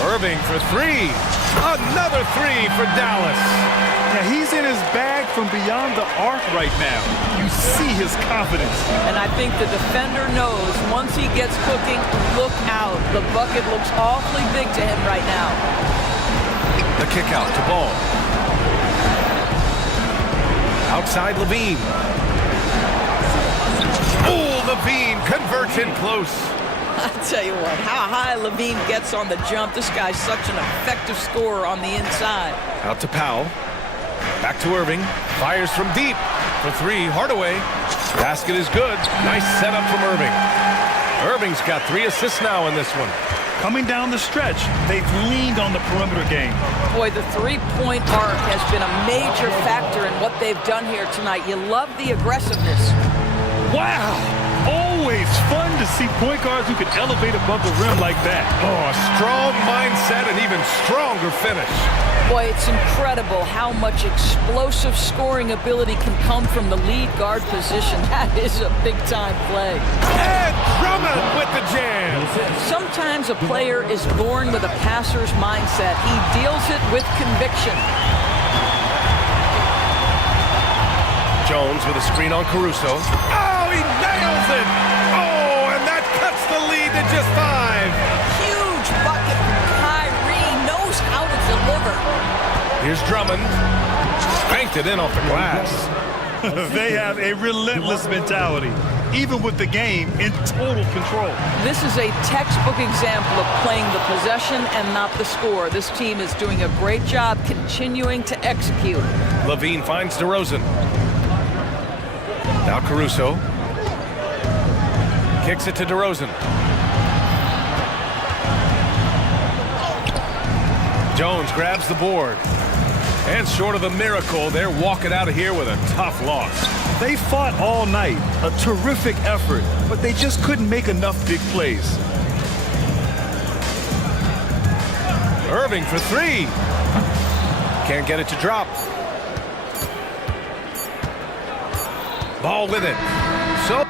Irving for three. Another three for Dallas. Yeah, he's in his bag from beyond the arc right now. You see his confidence. And I think the defender knows once he gets cooking, look out. The bucket looks awfully big to him right now. The kick out to Ball. Outside Levine. Oh, Levine converts in close. I tell you what, how high Levine gets on the jump. This guy's such an effective scorer on the inside. Out to Powell. Back to Irving. Fires from deep for three. Hardaway. Basket is good. Nice setup from Irving. Irving's got 3 assists now in this one. Coming down the stretch, they've leaned on the perimeter game. Boy, the three-point arc has been a major factor in what they've done here tonight. You love the aggressiveness. Wow! Always fun to see point guards who can elevate above the rim like that. Oh, a strong mindset and even stronger finish. Boy, it's incredible how much explosive scoring ability can come from the lead guard position. That is a big-time play. And Drummond with the jam. Sometimes a player is born with a passer's mindset. He deals it with conviction. Jones with a screen on Caruso. Oh, he nails it! Oh, and that cuts the lead to just 5. Huge bucket from Kyrie. Knows how to deliver. Here's Drummond. Banked it in off the glass. They have a relentless mentality, even with the game in total control. This is a textbook example of playing the possession and not the score. This team is doing a great job continuing to execute. Levine finds DeRozan. Now Caruso. Kicks it to DeRozan. Jones grabs the board. And short of a miracle, they're walking out of here with a tough loss. They fought all night. A terrific effort, but they just couldn't make enough big plays. Irving for three. Can't get it to drop. Ball with it. So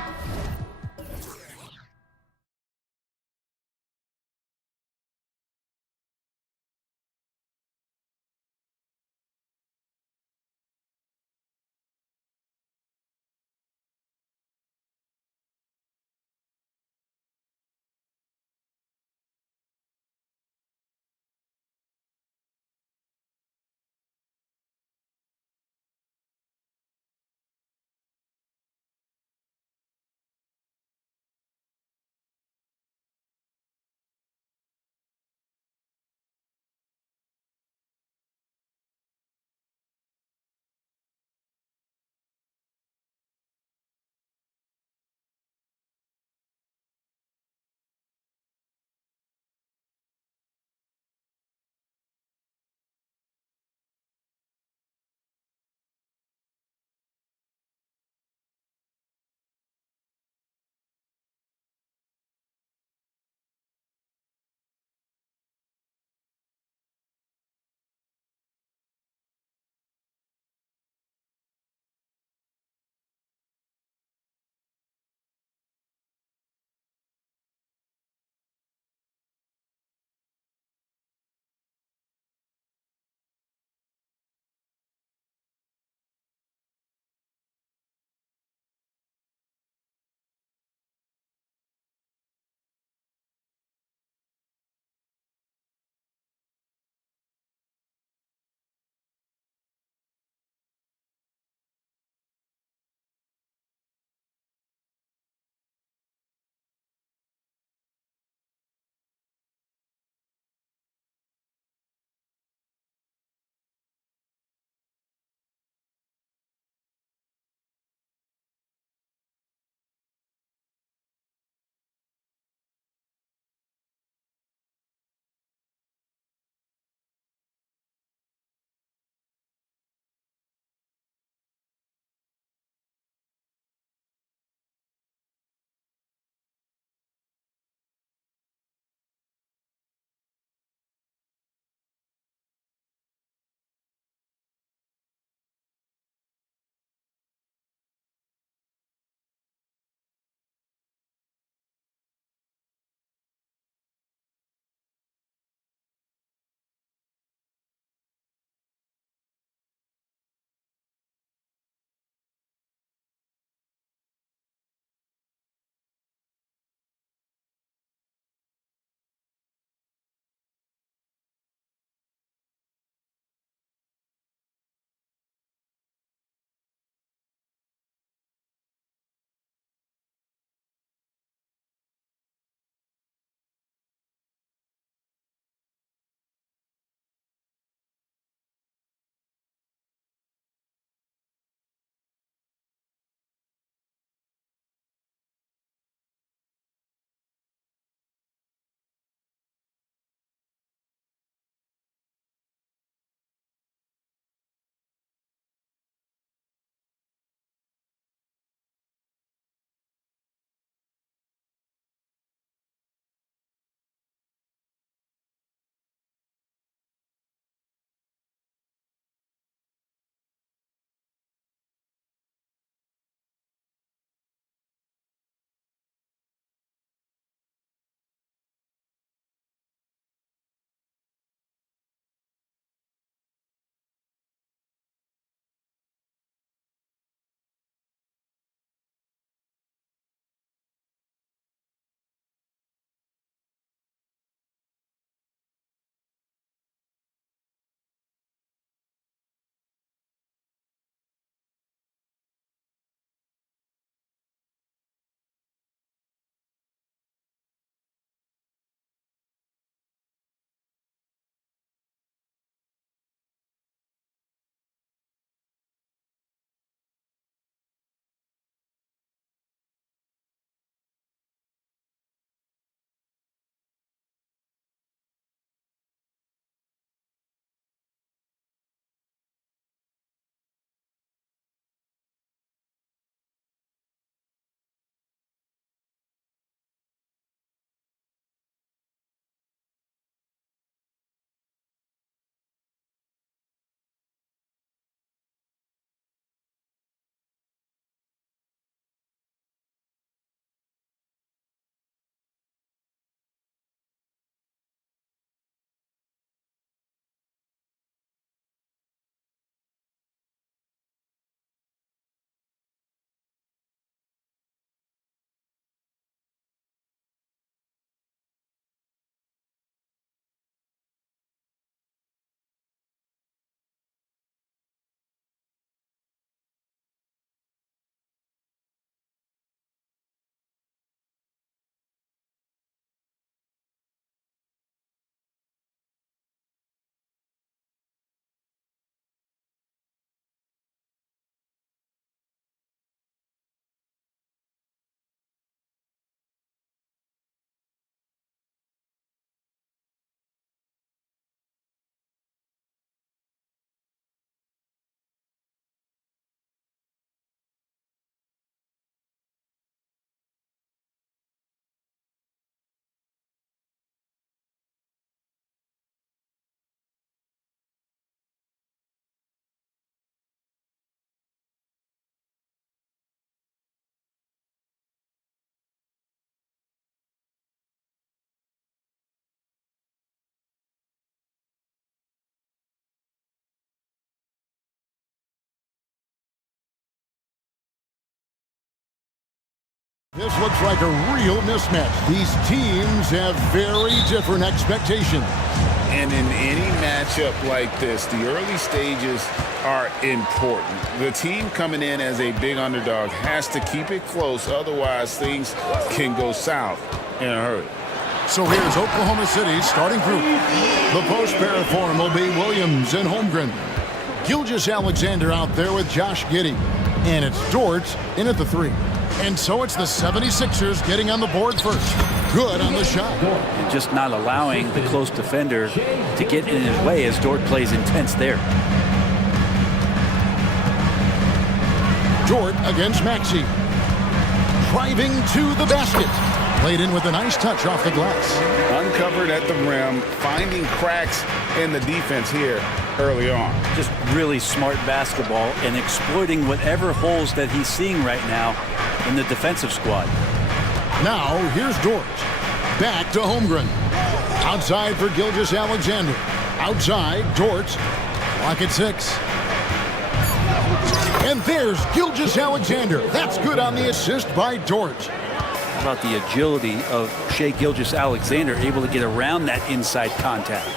This looks like a real mismatch. These teams have very different expectations. And in any matchup like this, the early stages are important. The team coming in as a big underdog has to keep it close, otherwise things can go south in a hurry. So here's Oklahoma City's starting group. The post-pair form will be Williams and Holmgren. Gilgeous-Alexander out there with Josh Giddey. And it's Dort in at the 3. And so it's the 76ers getting on the board first. Good on the shot. And just not allowing the close defender to get in his way as Dort plays intense there. Dort against Maxey. Driving to the basket. Played in with a nice touch off the glass. Uncovered at the rim, finding cracks in the defense here early on. Just really smart basketball and exploiting whatever holes that he's seeing right now in the defensive squad. Now, here's Dort. Back to Holmgren. Outside for Gilgeous-Alexander. Outside, Dort. Clock at 6. And there's Gilgeous-Alexander. That's good on the assist by Dort. How about the agility of Shai Gilgeous-Alexander, able to get around that inside contact.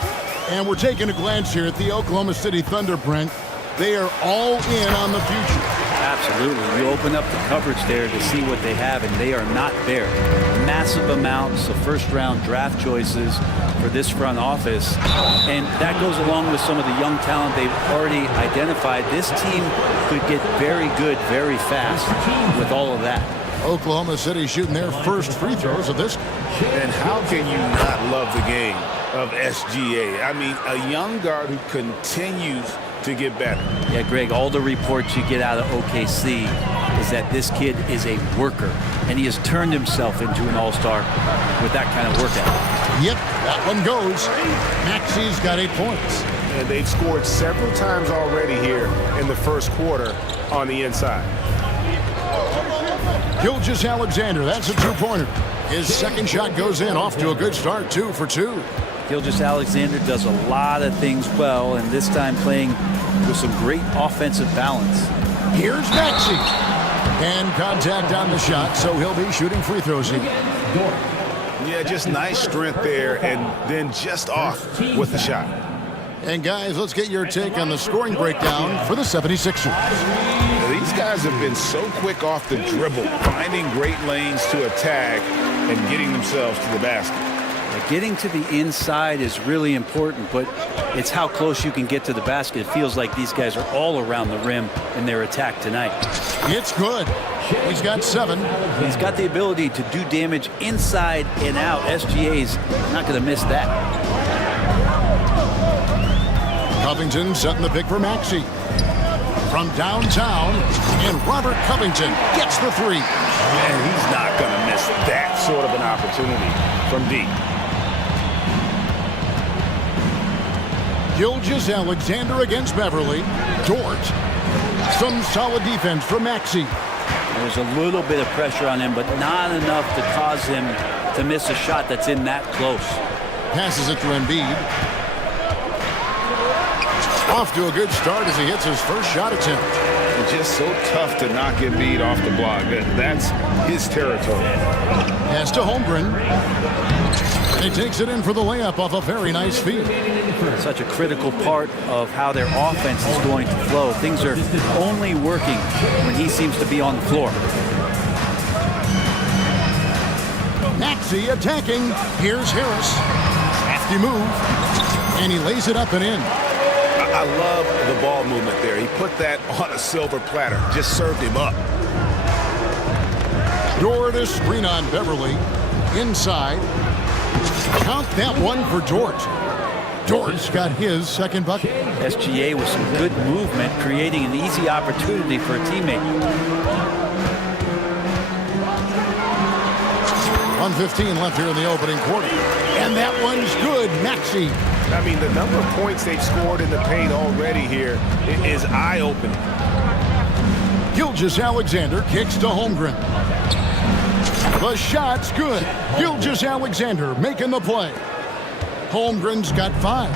And we're taking a glance here at the Oklahoma City Thunder, Brent. They are all in on the future. Absolutely. You open up the coverage there to see what they have, and they are not there. Massive amounts of first-round draft choices for this front office, and that goes along with some of the young talent they've already identified. This team could get very good very fast with all of that. Oklahoma City shooting their first free throws of this. And how can you not love the game of SGA? I mean, a young guard who continues to get better. Yeah, Greg, all the reports you get out of OKC is that this kid is a worker, and he has turned himself into an all-star with that kind of workout. Yep, that one goes. Maxey's got 8 points. And they've scored several times already here in the first quarter on the inside. Gilgeous-Alexander, that's a 2-pointer. His second shot goes in, off to a good start, 2 for 2. Gilgeous-Alexander does a lot of things well, and this time playing with some great offensive balance. Here's Maxey. And contact on the shot, so he'll be shooting free throws here. Yeah, just nice strength there, and then just off with the shot. And guys, let's get your take on the scoring breakdown for the 76ers. These guys have been so quick off the dribble, finding great lanes to attack and getting themselves to the basket. Getting to the inside is really important, but it's how close you can get to the basket. It feels like these guys are all around the rim in their attack tonight. It's good. He's got 7. He's got the ability to do damage inside and out. SGA's not going to miss that. Covington setting the pick for Maxey. From downtown, and Robert Covington gets the 3. And he's not going to miss that sort of an opportunity from deep. Gilgeous-Alexander against Beverly. Dort. Some solid defense from Maxey. There's a little bit of pressure on him, but not enough to cause him to miss a shot that's in that close. Passes it to Embiid. Off to a good start as he hits his first shot attempt. It's just so tough to knock Embiid off the block. That's his territory. Pass to Holmgren. He takes it in for the layup off a very nice feed. Such a critical part of how their offense is going to flow. Things are only working when he seems to be on the floor. Maxey attacking. Here's Harris. Crafty move. And he lays it up and in. I love the ball movement there. He put that on a silver platter. Just served him up. Dort to screen on Beverly. Inside. Count that one for Dort. Dort's got his second bucket. SGA with some good movement, creating an easy opportunity for a teammate. 1:15 left here in the opening quarter. And that one's good. Maxey. I mean, the number of points they've scored in the paint already here is eye-opening. Gilgeous-Alexander kicks to Holmgren. The shot's good. Gilgeous-Alexander making the play. Holmgren's got 5.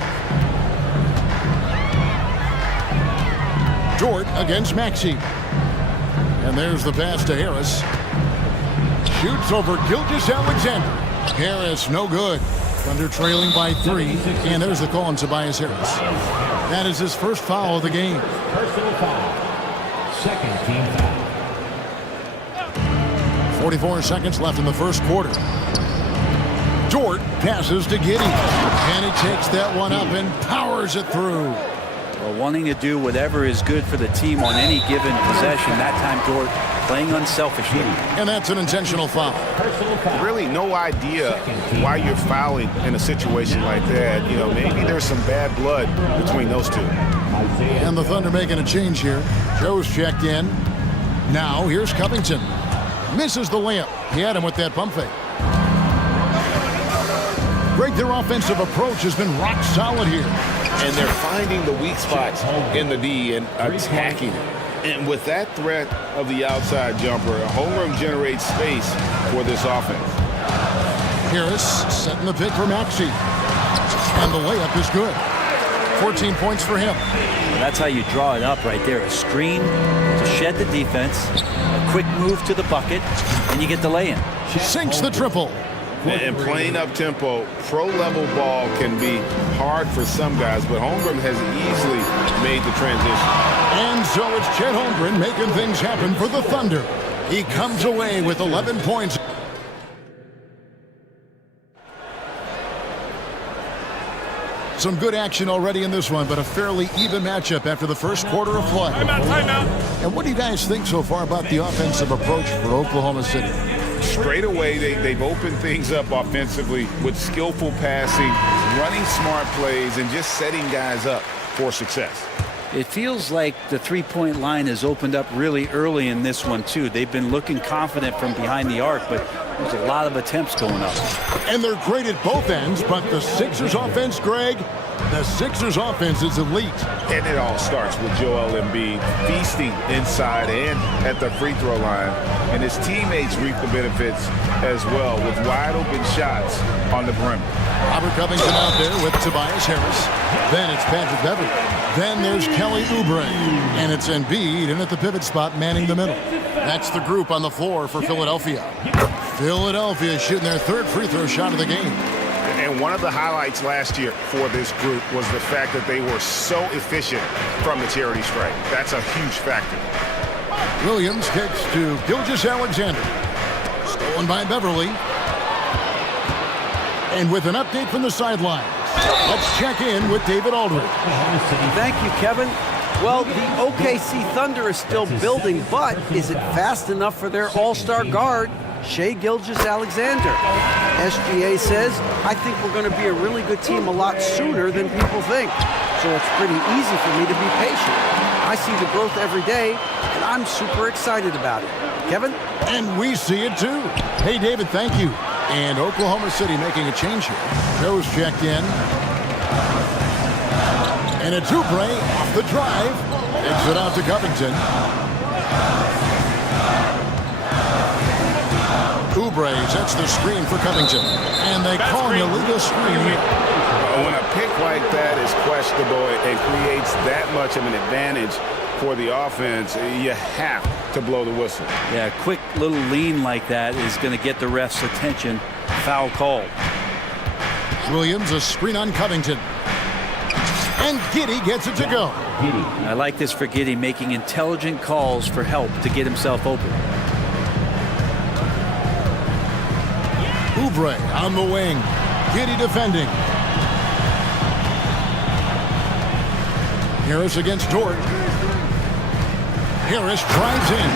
Dort against Maxey. And there's the pass to Harris. shoots over Gilgeous-Alexander. Harris, no good. Thunder trailing by 3, and there's the call on Tobias Harris. That is his first foul of the game. Personal foul. Second team foul. 44 seconds left in the first quarter. Dort passes to Giddey, and he takes that one up and powers it through. Well, wanting to do whatever is good for the team on any given possession. That time, Dort playing unselfishly. And that's an intentional foul. Really no idea why you're fouling in a situation like that. You know, maybe there's some bad blood between those two. And the Thunder making a change here. Joe's checked in. Now here's Covington. Misses the layup. He had him with that pump fake. Greg, their offensive approach has been rock solid here. And they're finding the weak spots in the D and attacking it. And with that threat of the outside jumper, Holmgren generates space for this offense. Harris setting the pick for Maxey. And the layup is good. 14 points for him. Well, that's how you draw it up right there. A screen to shed the defense, a quick move to the bucket, and you get the lay-in. Sinks the triple. And playing up-tempo, pro-level ball can be hard for some guys, but Holmgren has easily made the transition. And so it's Chet Holmgren making things happen for the Thunder. He comes away with 11 points. Some good action already in this one, but a fairly even matchup after the first quarter of play. Timeout. And what do you guys think so far about the offensive approach for Oklahoma City? Straight away, they've opened things up offensively with skillful passing, running smart plays, and just setting guys up for success. It feels like the three-point line has opened up really early in this one, too. They've been looking confident from behind the arc, but there's a lot of attempts going up. And they're great at both ends, but the Sixers offense, Greg, the Sixers offense is elite. And it all starts with Joel Embiid feasting inside and at the free throw line. And his teammates reap the benefits as well with wide open shots on the perimeter. Robert Covington out there with Tobias Harris. Then it's Patrick Beverly. Then there's Kelly Oubre. And it's Embiid in at the pivot spot manning the middle. That's the group on the floor for Philadelphia. Philadelphia shooting their third free throw shot of the game. And one of the highlights last year for this group was the fact that they were so efficient from the charity stripe. That's a huge factor. Williams kicks to Gilgeous-Alexander. Stolen by Beverly. And with an update from the sidelines, let's check in with David Aldridge. Thank you, Kevin. Well, the OKC Thunder is still building, but is it fast enough for their all-star guard, Shai Gilgeous-Alexander? SGA says, I think we're going to be a really good team a lot sooner than people think. So it's pretty easy for me to be patient. I see the growth every day, and I'm super excited about it. Kevin? And we see it too. Hey, David, thank you. And Oklahoma City making a change here. Joe's checked in. And it's Oubre off the drive. Takes it out to Covington. Oubre sets the screen for Covington. And they call an illegal screen here. When a pick like that is questionable and creates that much of an advantage for the offense, you have to blow the whistle. Yeah, a quick little lean like that is going to get the ref's attention. Foul called. Williams, a screen on Covington. And Giddey gets it to go. I like this for Giddey, making intelligent calls for help to get himself open. Oubre on the wing. Giddey defending. Harris against Dort. Harris drives in.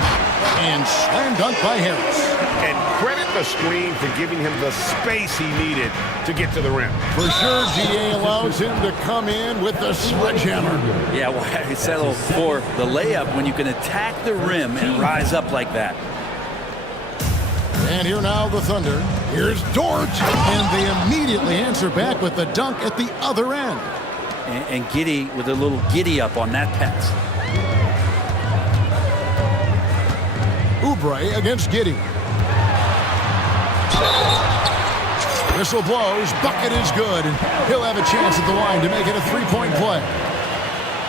And slam dunk by Harris. And credit the screen for giving him the space he needed to get to the rim. For sure, GA allows him to come in with the sledgehammer. Yeah, well, I settle for the layup when you can attack the rim and rise up like that. And here now the Thunder. Here's Dort. And they immediately answer back with the dunk at the other end. And Giddey with a little giddy up on that pass. Oubre against Giddey. Whistle blows. Bucket is good. And he'll have a chance at the line to make it a three-point play.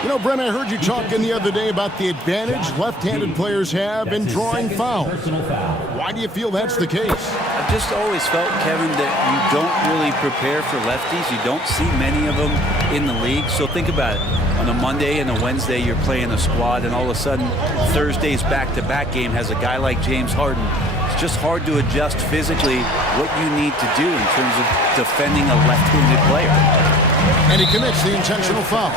You know, Brent, I heard you talking the other day about the advantage left-handed players have in drawing fouls. Why do you feel that's the case? I've just always felt, Kevin, that you don't really prepare for lefties. You don't see many of them in the league. So think about it. On a Monday and a Wednesday, you're playing a squad, and all of a sudden, Thursday's back-to-back game has a guy like James Harden. It's just hard to adjust physically what you need to do in terms of defending a left-handed player. And he commits the intentional foul.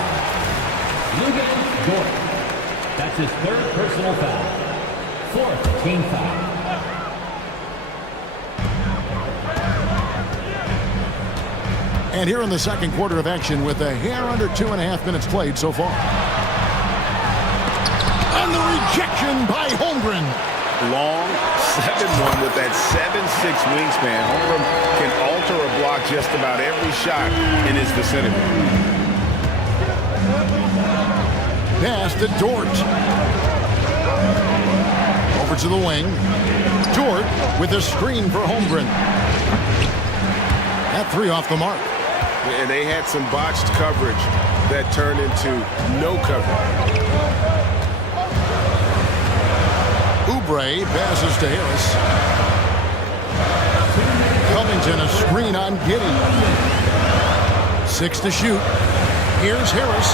That's his third personal foul. Fourth team foul. And here in the second quarter of action with a hair under 2.5 minutes played so far. And the rejection by Holmgren. Long 7-1 with that 7'6" wingspan. Holmgren can alter a block just about every shot in his vicinity. Pass to Dort. Over to the wing. Dort with a screen for Holmgren. That three off the mark. And they had some botched coverage that turned into no coverage. Oubre passes to Harris. Covington a screen on Giddey. 6 to shoot. Here's Harris.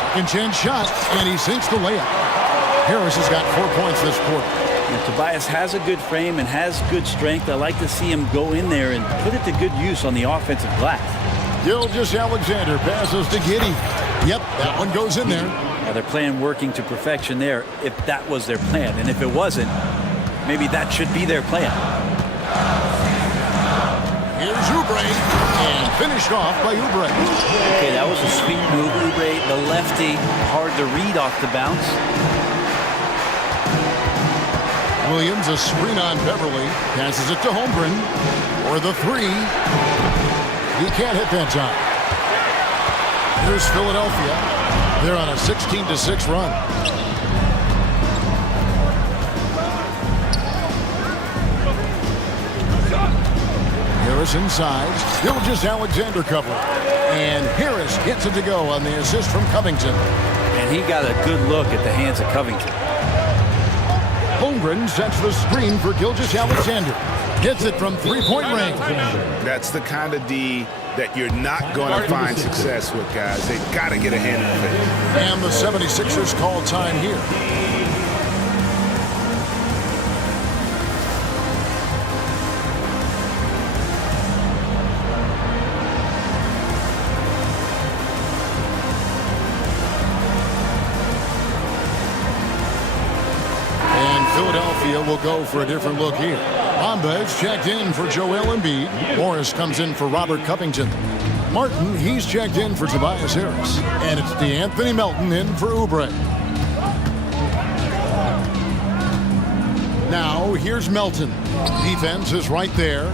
Second chance shot, and he sinks the layup. Harris has got 4 points this quarter. And Tobias has a good frame and has good strength. I like to see him go in there and put it to good use on the offensive glass. Gilgeous-Alexander passes to Giddey. Yep, that one goes in there. Now they're playing working to perfection there if that was their plan. And if it wasn't, maybe that should be their plan. Here's Oubre, and finished off by Oubre. Okay, that was a sweet move. Oubre, the lefty, hard to read off the bounce. Williams a screen on Beverly. Passes it to Holmgren. For the three. He can't hit that time. Here's Philadelphia. They're on a 16-6 run. Harris inside. Gilgeous-Alexander cover. And Harris gets it to go on the assist from Covington. And he got a good look at the hands of Covington. Holmgren sets the screen for Gilgeous-Alexander. Gets it from three-point range. That's the kind of D that you're not going to find success with, guys. They've got to get a hand in it. And the 76ers call time here. Philadelphia will go for a different look here. Bamba is checked in for Joel Embiid. Morris comes in for Robert Covington. Martin, he's checked in for Tobias Harris. And it's DeAnthony Melton in for Oubre. Now, here's Melton. Defense is right there.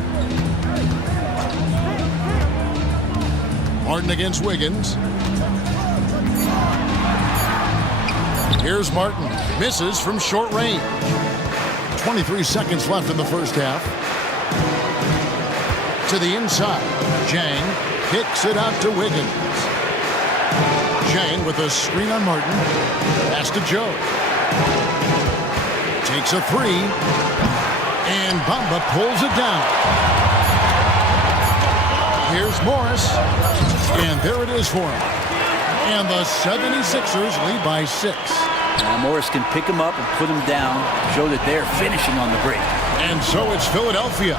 Martin against Wiggins. Here's Martin. Misses from short range. 23 seconds left in the first half. To the inside. Jang kicks it out to Wiggins. Jang with a screen on Martin. Pass to Joe. Takes a three. And Bamba pulls it down. Here's Morris. And there it is for him. And the 76ers lead by 6. Now Morris can pick him up and put him down, show that they're finishing on the break. And so it's Philadelphia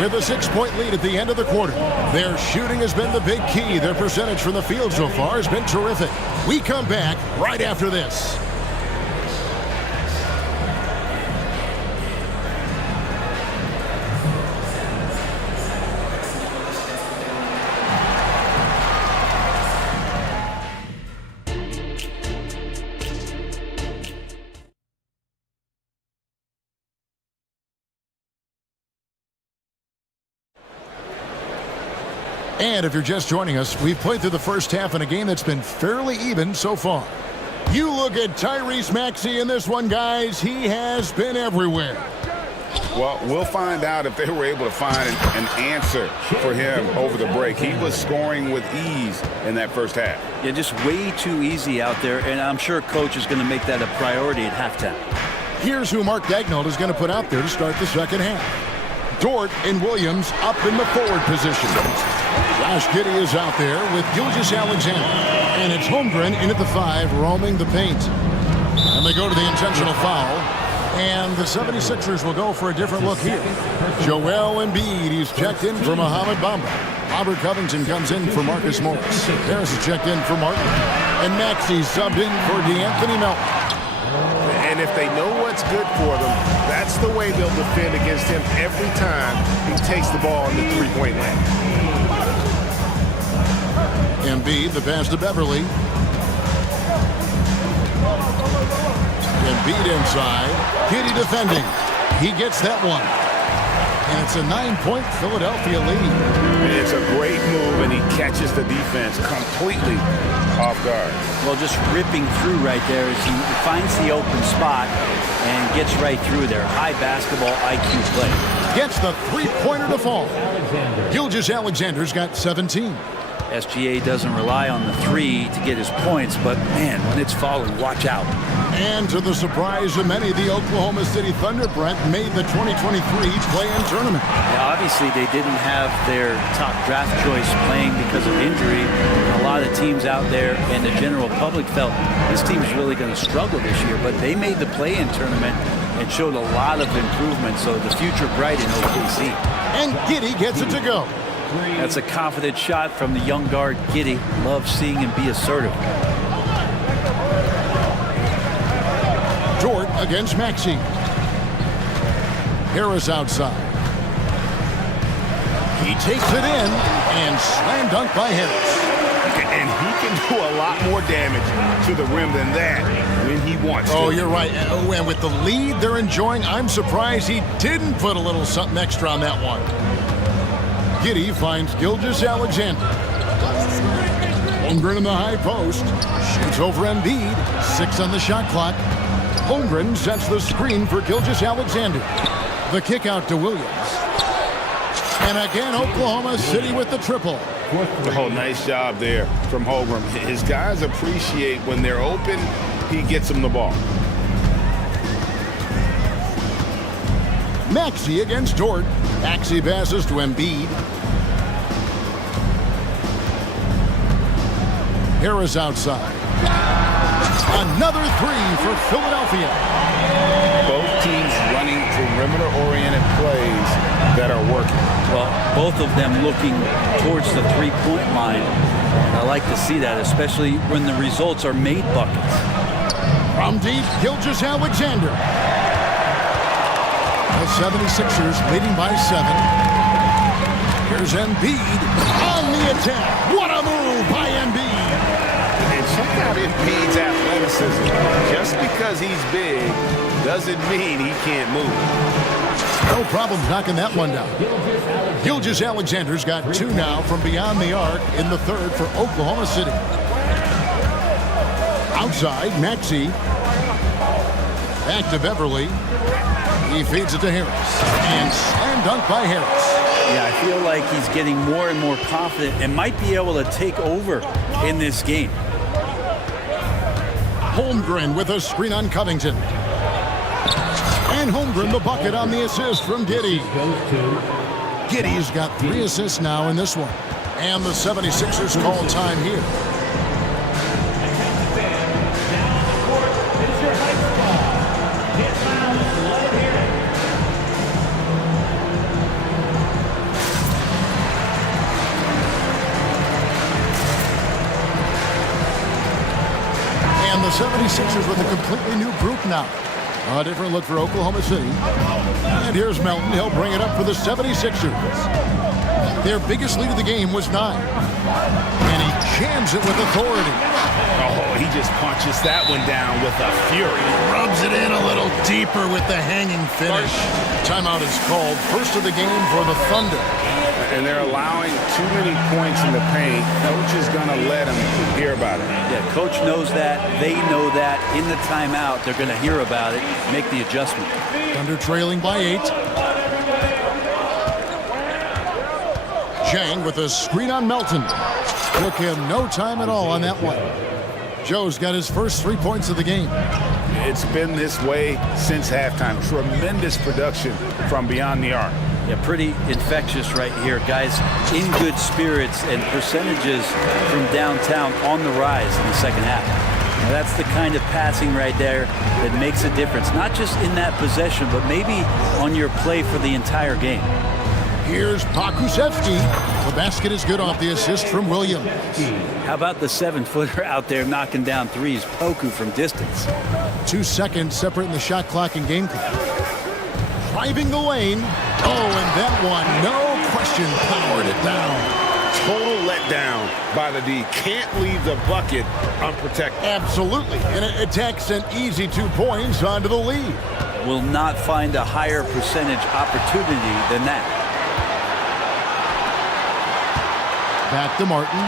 with a 6-point lead at the end of the quarter. Their shooting has been the big key. Their percentage from the field so far has been terrific. We come back right after this. And if you're just joining us, we've played through the first half in a game that's been fairly even so far. You look at Tyrese Maxey in this one, guys. He has been everywhere. Well, we'll find out if they were able to find an answer for him over the break. He was scoring with ease in that first half. Yeah, just way too easy out there, and I'm sure coach is going to make that a priority at halftime. Here's who Mark Daignault is going to put out there to start the second half. Dort and Williams up in the forward position. Josh Giddey is out there with Gilgeous-Alexander. And it's Holmgren in at the 5, roaming the paint. And they go to the intentional foul. And the 76ers will go for a different look here. Joel Embiid, he's checked in for Mohamed Bamba. Robert Covington comes in for Marcus Morris. Harris is checked in for Martin. And Maxey subbed in for DeAnthony Melton. And if they know what's good for them, that's the way they'll defend against him every time he takes the ball in the three-point line. Embiid, the pass to Beverly. Embiid inside. Giddey defending. He gets that one. And it's a 9-point Philadelphia lead. It's a great move, and he catches the defense completely off guard. Well, just ripping through right there as he finds the open spot and gets right through there. High basketball IQ play. Gets the three-pointer to fall. Gilgeous-Alexander's got 17. SGA doesn't rely on the three to get his points, but man, when it's falling, watch out. And to the surprise of many, the Oklahoma City Thunder, Brent, made the 2023 play-in tournament. Yeah, obviously they didn't have their top draft choice playing because of injury. A lot of teams out there and the general public felt this team's really going to struggle this year, but they made the play-in tournament and showed a lot of improvement, so the future bright in OKC. And Giddey gets it to go. That's a confident shot from the young guard, Giddey. Love seeing him be assertive. Dort against Maxey. Harris outside. He takes it in and slam dunk by Harris. And he can do a lot more damage to the rim than that when he wants to. Oh, you're right. And with the lead they're enjoying, I'm surprised he didn't put a little something extra on that one. Giddey finds Gilgeous-Alexander. Holmgren in the high post. Shoots over Embiid. 6 on the shot clock. Holmgren sets the screen for Gilgeous-Alexander. The kick out to Williams. And again, Oklahoma City with the triple. Oh, nice job there from Holmgren. His guys appreciate when they're open, he gets them the ball. Maxey against Dort. Maxey passes to Embiid. Harris outside. Another three for Philadelphia. Both teams running perimeter-oriented plays that are working. Well, both of them looking towards the three-point line. And I like to see that, especially when the results are made buckets. From deep, Gilgeous-Alexander. The 76ers leading by 7. Here's Embiid on the attack. What a move by Embiid. And check out Embiid's athleticism. Just because he's big doesn't mean he can't move. No problem knocking that one down. Gilgeous-Alexander's got 2 now from beyond the arc in the third for Oklahoma City. Outside, Maxey. Back to Beverly. He feeds it to Harris. And slam dunk by Harris. Yeah, I feel like he's getting more and more confident and might be able to take over in this game. Holmgren with a screen on Covington. And Holmgren the bucket on the assist from Giddey. Giddey's got 3 assists now in this one. And the 76ers call time here. And the 76ers with a completely new group now. A different look for Oklahoma City. And here's Melton. He'll bring it up for the 76ers. Their biggest lead of the game was 9. And he jams it with authority. Oh, he just punches that one down with a fury. Rubs it in a little deeper with the hanging finish. Timeout is called. First of the game for the Thunder. And they're allowing too many points in the paint. Coach is going to let them hear about it. Yeah, coach knows that. They know that. In the timeout, they're going to hear about it, make the adjustment. Thunder trailing by 8. Chang with a screen on Melton. Took him no time at all on that one. Joe's got his first 3 points of the game. It's been this way since halftime. Tremendous production from beyond the arc. Yeah, pretty infectious right here. Guys in good spirits and percentages from downtown on the rise in the second half. Now that's the kind of passing right there that makes a difference. Not just in that possession, but maybe on your play for the entire game. Here's Pakusevsky. The basket is good off the assist from Williams. How about the 7-footer out there knocking down threes? Poku from distance. 2 seconds separating the shot clock and game clock. Driving the lane. Oh, and that one, no question, powered it down. Total letdown by the D. Can't leave the bucket unprotected. Absolutely. And it takes an easy 2 points onto the lead. Will not find a higher percentage opportunity than that. Back to Martin.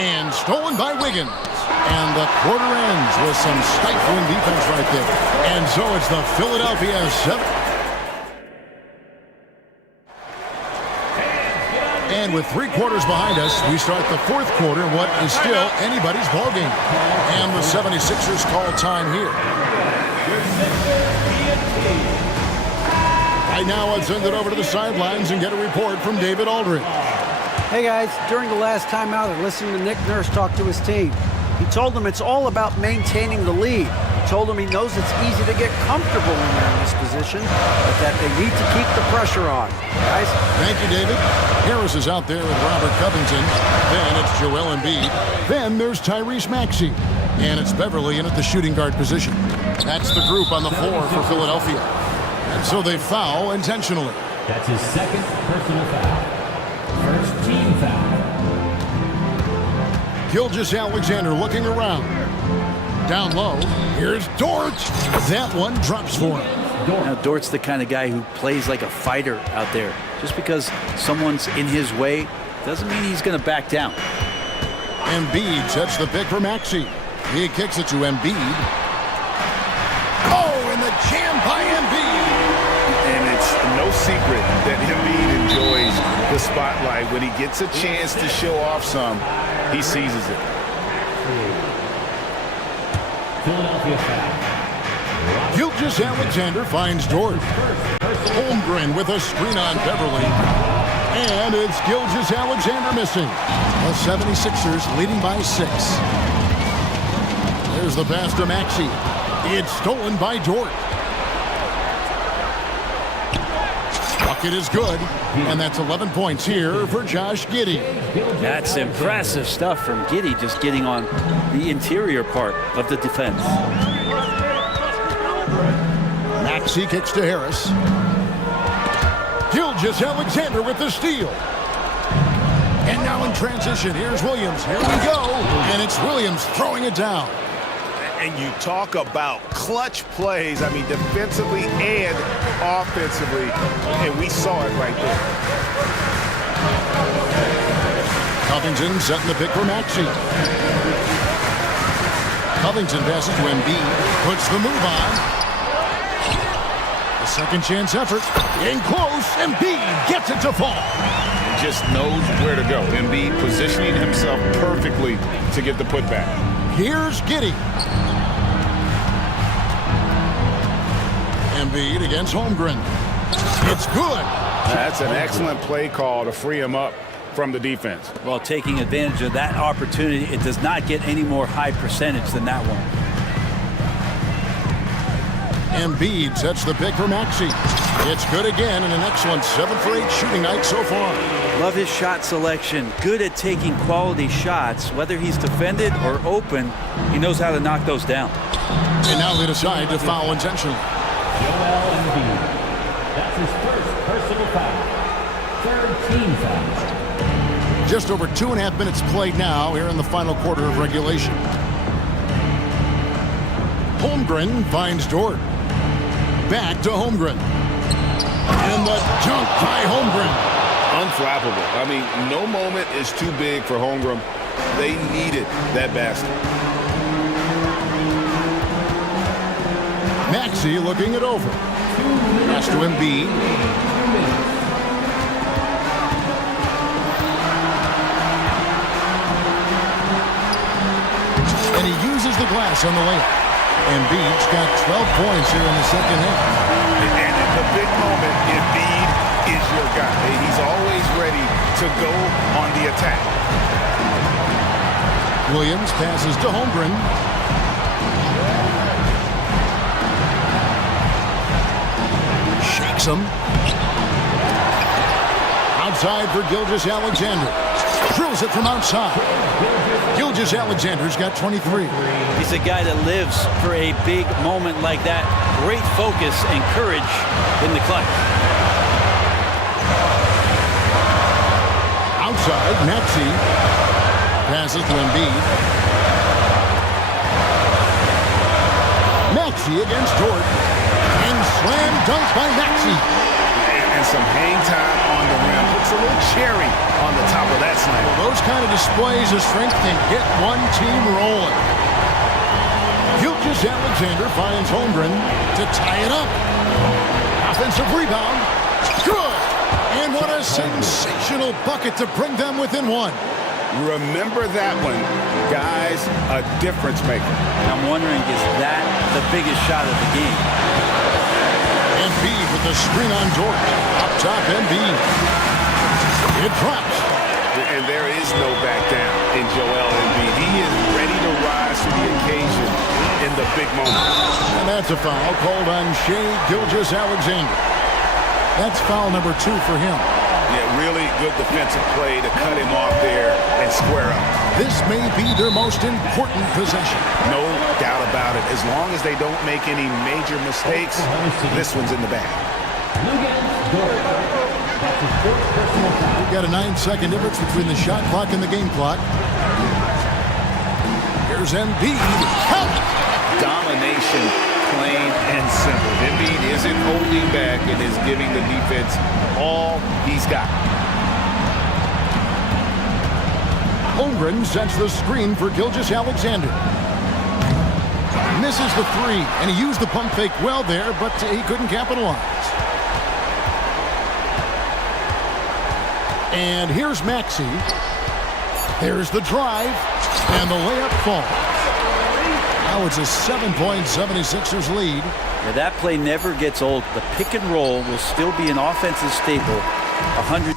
And stolen by Wiggins. And the quarter ends with some stifling defense right there. And so it's the Philadelphia 7. And with 3 quarters behind us, we start the 4th quarter in what is still anybody's ballgame. And the 76ers call time here. Right now, let's send it over to the sidelines and get a report from David Aldridge. Hey guys, during the last timeout, I listened to Nick Nurse talk to his team. He told them it's all about maintaining the lead. He told them he knows it's easy to get comfortable when they're in this position, but that they need to keep the pressure on. Guys? Thank you, David. Harris is out there with Robert Covington. Then it's Joel Embiid. Then there's Tyrese Maxey. And it's Beverly in at the shooting guard position. That's the group on the floor for Philadelphia. And so they foul intentionally. That's his second personal foul. First team foul. Gilgeous-Alexander looking around. Down low. Here's Dort. That one drops for him. Now, Dort's the kind of guy who plays like a fighter out there. Just because someone's in his way doesn't mean he's going to back down. Embiid sets the pick for Maxey. He kicks it to Embiid. Oh, and the jam by Embiid. And it's no secret that Embiid enjoys the spotlight. When he gets a chance to show off some, he seizes it. Philadelphia foul. Gilgeous-Alexander finds Dort. Holmgren with a screen on Beverly. And it's Gilgeous-Alexander missing. The 76ers leading by 6. There's the pass to Maxey. It's stolen by Dort. Bucket is good. And that's 11 points here for Josh Giddey. That's impressive stuff from Giddey, just getting on the interior part of the defense. Maxey kicks to Harris. Gilgeous-Alexander with the steal. And now in transition, here's Williams. Here we go. And it's Williams throwing it down. And you talk about clutch plays, I mean, defensively and offensively, and we saw it right there. Covington setting the pick for Maxey. Covington passes to Embiid, puts the move on. The second chance effort, in close, Embiid gets it to fall. He just knows where to go. Embiid positioning himself perfectly to get the putback. Here's Giddey. Embiid against Holmgren. It's good. That's an excellent play call to free him up from the defense. Well, taking advantage of that opportunity, it does not get any more high percentage than that one. Embiid sets the pick for Maxey. It's good again, and an excellent 7 for 8 shooting night so far. Love his shot selection. Good at taking quality shots. Whether he's defended or open, he knows how to knock those down. And now they decide to foul intentionally. Joel Embiid. That's his first personal foul. Third team foul. Just over 2.5 minutes played now here in the final quarter of regulation. Holmgren finds Dort. Back to Holmgren. And the dunk by Holmgren. Unflappable. I mean, no moment is too big for Holmgren. They needed that basket. Maxey looking it over. Pass to Embiid. misses the glass on the layup. Embiid's got 12 points here in the second half. And in the big moment, Embiid is your guy. He's always ready to go on the attack. Williams passes to Holmgren. Shakes him. Outside for Gilgeous-Alexander. Drills it from outside. Gilgeous-Alexander's got 23. He's a guy that lives for a big moment like that. Great focus and courage in the clutch. Outside, Maxey passes to Embiid. Maxey against Dort. And slam dunk by Maxey. And some hang time on the rim. Puts a little cherry on the top of that slam. Well, those kind of displays of strength can get one team rolling. Gilgeous-Alexander finds Holmgren to tie it up. Offensive rebound. Good. And what a sensational bucket to bring them within one. Remember that one, guys, a difference maker. I'm wondering, is that the biggest shot of the game? Embiid with the screen on Dort. Up top, Embiid. It drops. And there is no back down in Joel Embiid. He is ready to rise to the occasion in the big moment. And that's a foul called on Shai Gilgeous-Alexander. That's foul number 2 for him. Yeah, really good defensive play to cut him off there and square up. This may be their most important possession. No doubt about it. As long as they don't make any major mistakes, this one's in the bag. We've got a 9-second difference between the shot clock and the game clock. Here's Embiid. Help! Domination, plain and simple. Embiid isn't holding back and is giving the defense all he's got. Holmgren sets the screen for Gilgeous-Alexander. Misses the 3, and he used the pump fake well there, but he couldn't capitalize. And here's Maxey. There's the drive, and the layup falls. Now it's a 7-point 76ers lead. Now that play never gets old. The pick and roll will still be an offensive staple. 100.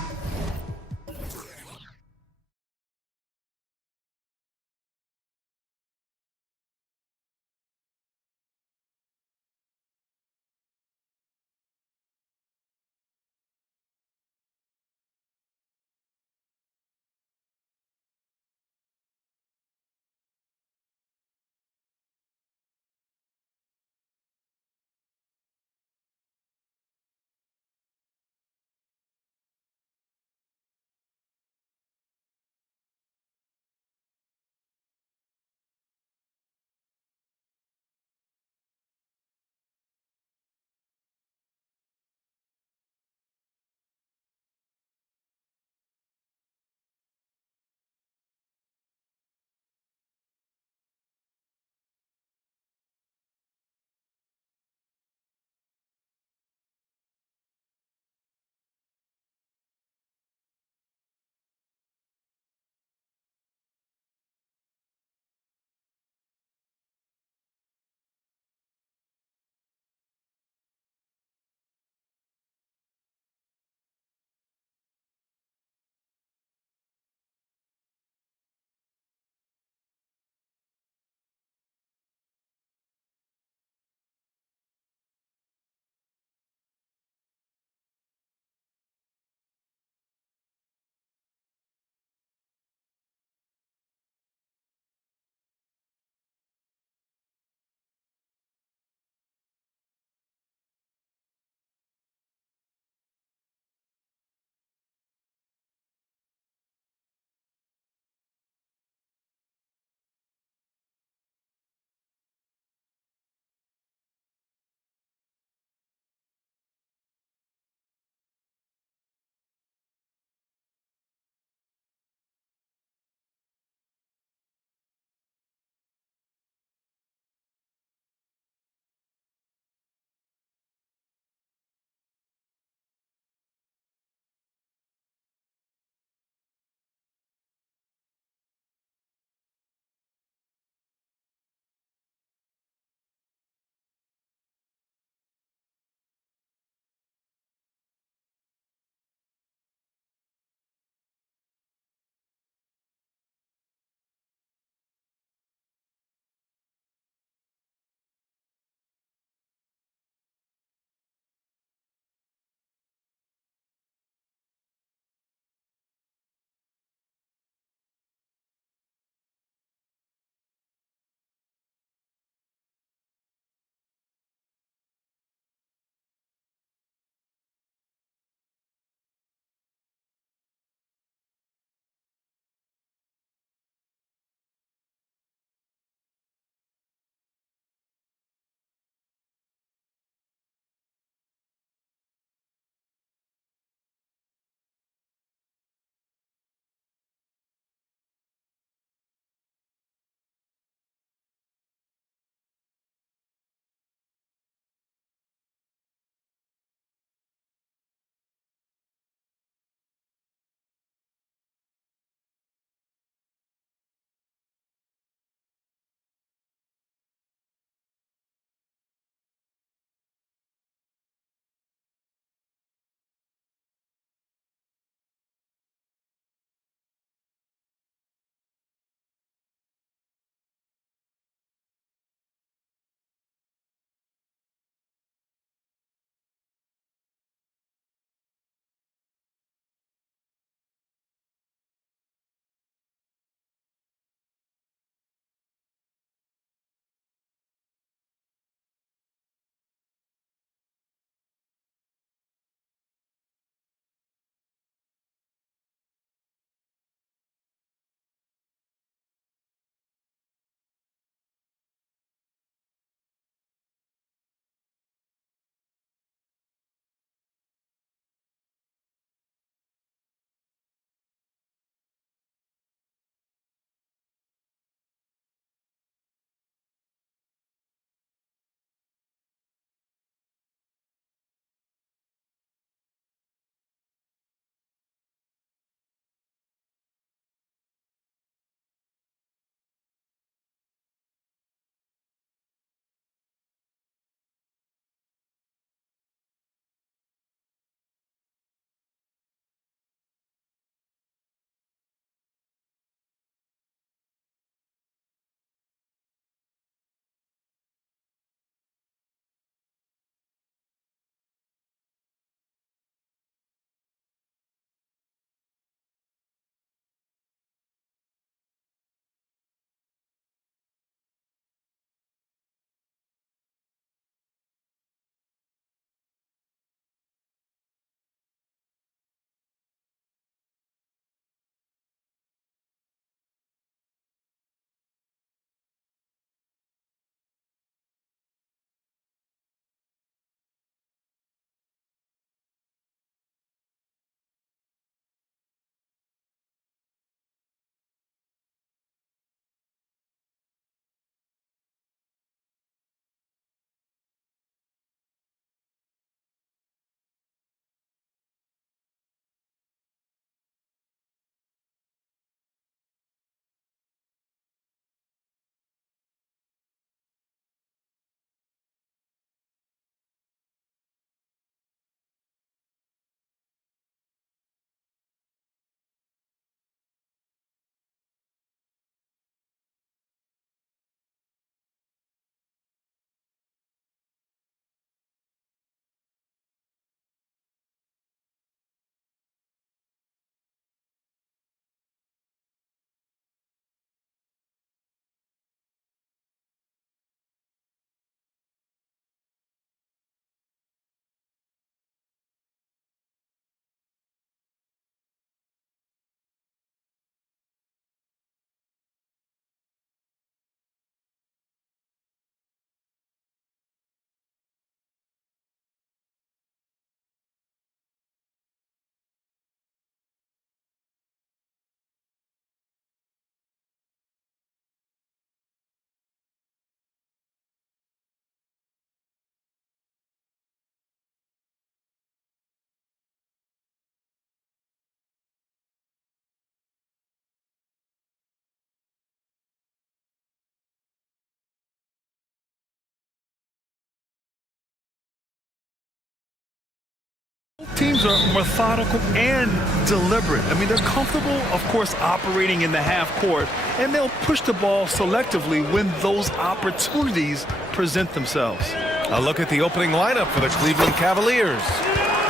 teams are methodical and deliberate. I mean, they're comfortable, of course, operating in the half court, and they'll push the ball selectively when those opportunities present themselves. A look at the opening lineup for the Cleveland Cavaliers.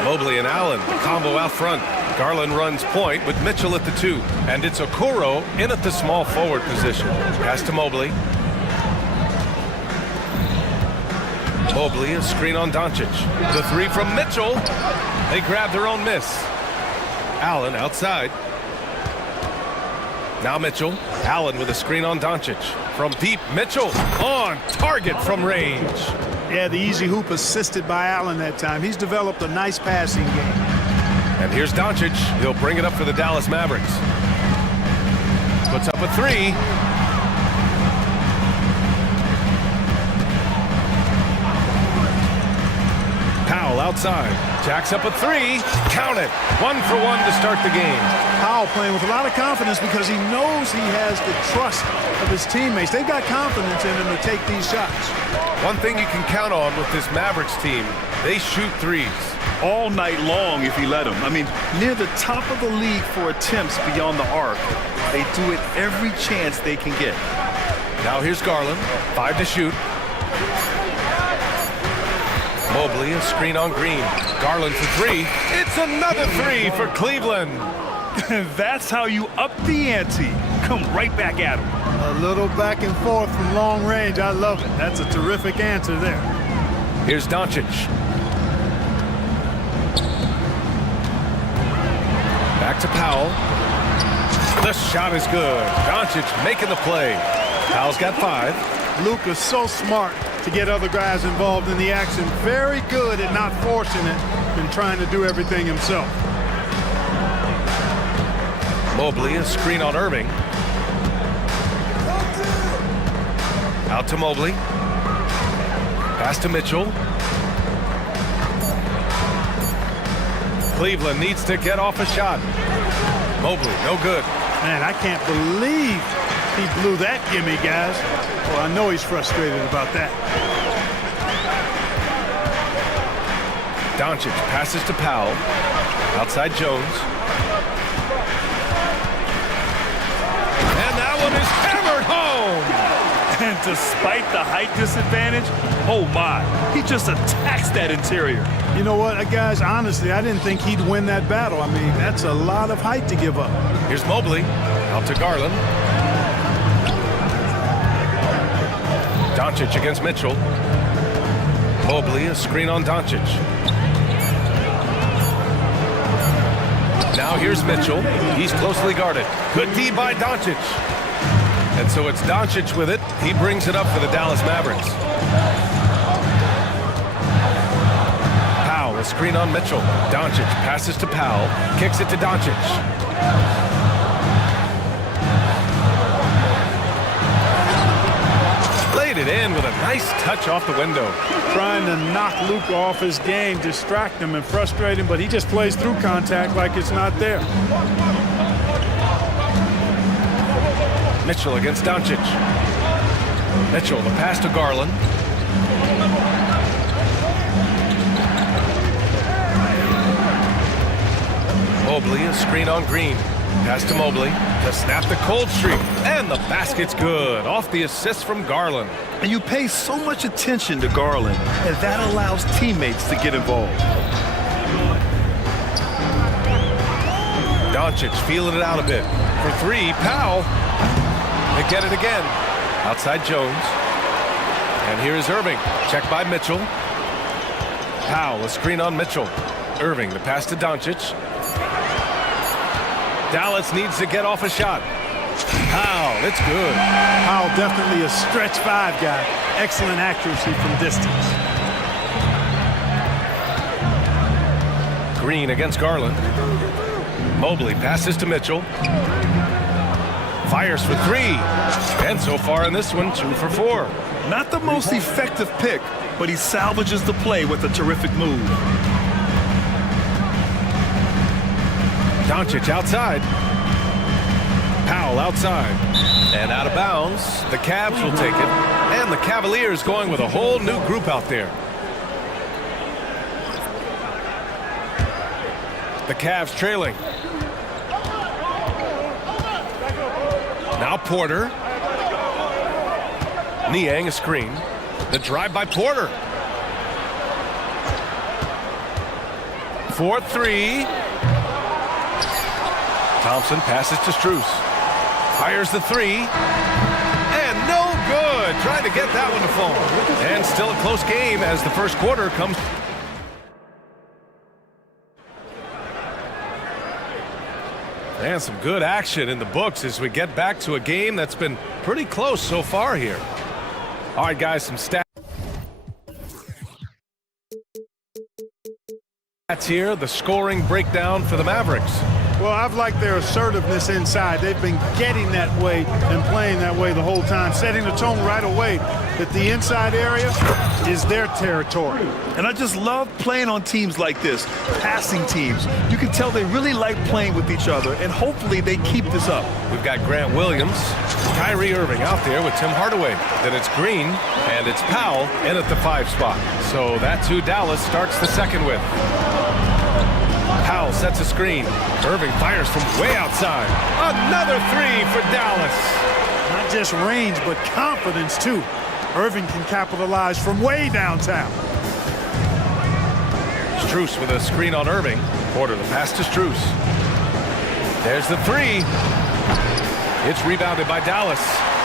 Mobley and Allen, combo out front. Garland runs point with Mitchell at the 2. And it's Okoro in at the small forward position. Pass to Mobley. Mobley, a screen on Doncic. The 3 from Mitchell. They grab their own miss. Allen outside. Now Mitchell. Allen with a screen on Doncic. From deep, Mitchell on target from range. Yeah, the easy hoop assisted by Allen that time. He's developed a nice passing game. And here's Doncic. He'll bring it up for the Dallas Mavericks. Puts up a 3. Powell outside. Jacks up a 3. Count it. 1 for 1 to start the game. Powell playing with a lot of confidence because he knows he has the trust of his teammates. They've got confidence in him to take these shots. One thing you can count on with this Mavericks team, they shoot threes. All night long if he let them. I mean, near the top of the league for attempts beyond the arc. They do it every chance they can get. Now here's Garland. 5 to shoot. Mobley, a screen on Green. Garland for 3. It's another 3 for Cleveland. That's how you up the ante. Come right back at him. A little back and forth from long range. I love it. That's a terrific answer there. Here's Doncic. Back to Powell. The shot is good. Doncic making the play. Powell's got 5. Luka's so smart to get other guys involved in the action. Very good at not forcing it and trying to do everything himself. Mobley, a screen on Irving. Out to Mobley. Pass to Mitchell. Cleveland needs to get off a shot. Mobley, no good. Man, I can't believe he blew that gimme, guys. Well, I know he's frustrated about that. Doncic passes to Powell. Outside Jones. And that one is hammered home. And despite the height disadvantage, oh my, he just attacks that interior. You know what, guys, honestly, I didn't think he'd win that battle. I mean, that's a lot of height to give up. Here's Mobley. Out to Garland. Doncic against Mitchell. Mobley, a screen on Doncic. Now here's Mitchell. He's closely guarded. Good D by Doncic. And so it's Doncic with it. He brings it up for the Dallas Mavericks. Powell, a screen on Mitchell. Doncic passes to Powell. Kicks it to Doncic. Laid it in with a nice touch off the window. Trying to knock Luka off his game, distract him and frustrate him, but he just plays through contact like it's not there. Mitchell against Doncic. Mitchell, the pass to Garland. Mobley, a screen on Green. Pass to Mobley to snap the cold streak. And the basket's good. Off the assist from Garland. And you pay so much attention to Garland, and that allows teammates to get involved. Doncic feeling it out a bit. For 3, Powell. They get it again. Outside Jones. And here is Irving. Check by Mitchell. Powell, a screen on Mitchell. Irving, the pass to Doncic. Dallas needs to get off a shot. Powell, it's good. Powell definitely a stretch 5 guy. Excellent accuracy from distance. Green against Garland. Mobley passes to Mitchell. Fires for 3. And so far in this one, 2 for 4. Not the most effective pick, but he salvages the play with a terrific move. Doncic outside. Powell outside. And out of bounds. The Cavs will take it. And the Cavaliers going with a whole new group out there. The Cavs trailing. Now Porter. Niang a screen. The drive by Porter. 4-3. Thompson passes to Strus. Fires the three. And no good. Trying to get that one to fall. And still a close game as the first quarter comes. And some good action in the books as we get back to a game that's been pretty close so far here. All right, guys, some stats here. The scoring breakdown for the Mavericks. Well, I've liked their assertiveness inside. They've been getting that way and playing that way the whole time, setting the tone right away that the inside area is their territory. And I just love playing on teams like this, passing teams. You can tell they really like playing with each other, and hopefully they keep this up. We've got Grant Williams, Kyrie Irving out there with Tim Hardaway. Then it's Green, and it's Powell in at the 5 spot. So that's who Dallas starts the second with. Powell sets a screen. Irving fires from way outside. Another three for Dallas. Not just range, but confidence, too. Irving can capitalize from way downtown. Strus with a screen on Irving. Porter the pass to Strus. There's the three. It's rebounded by Dallas.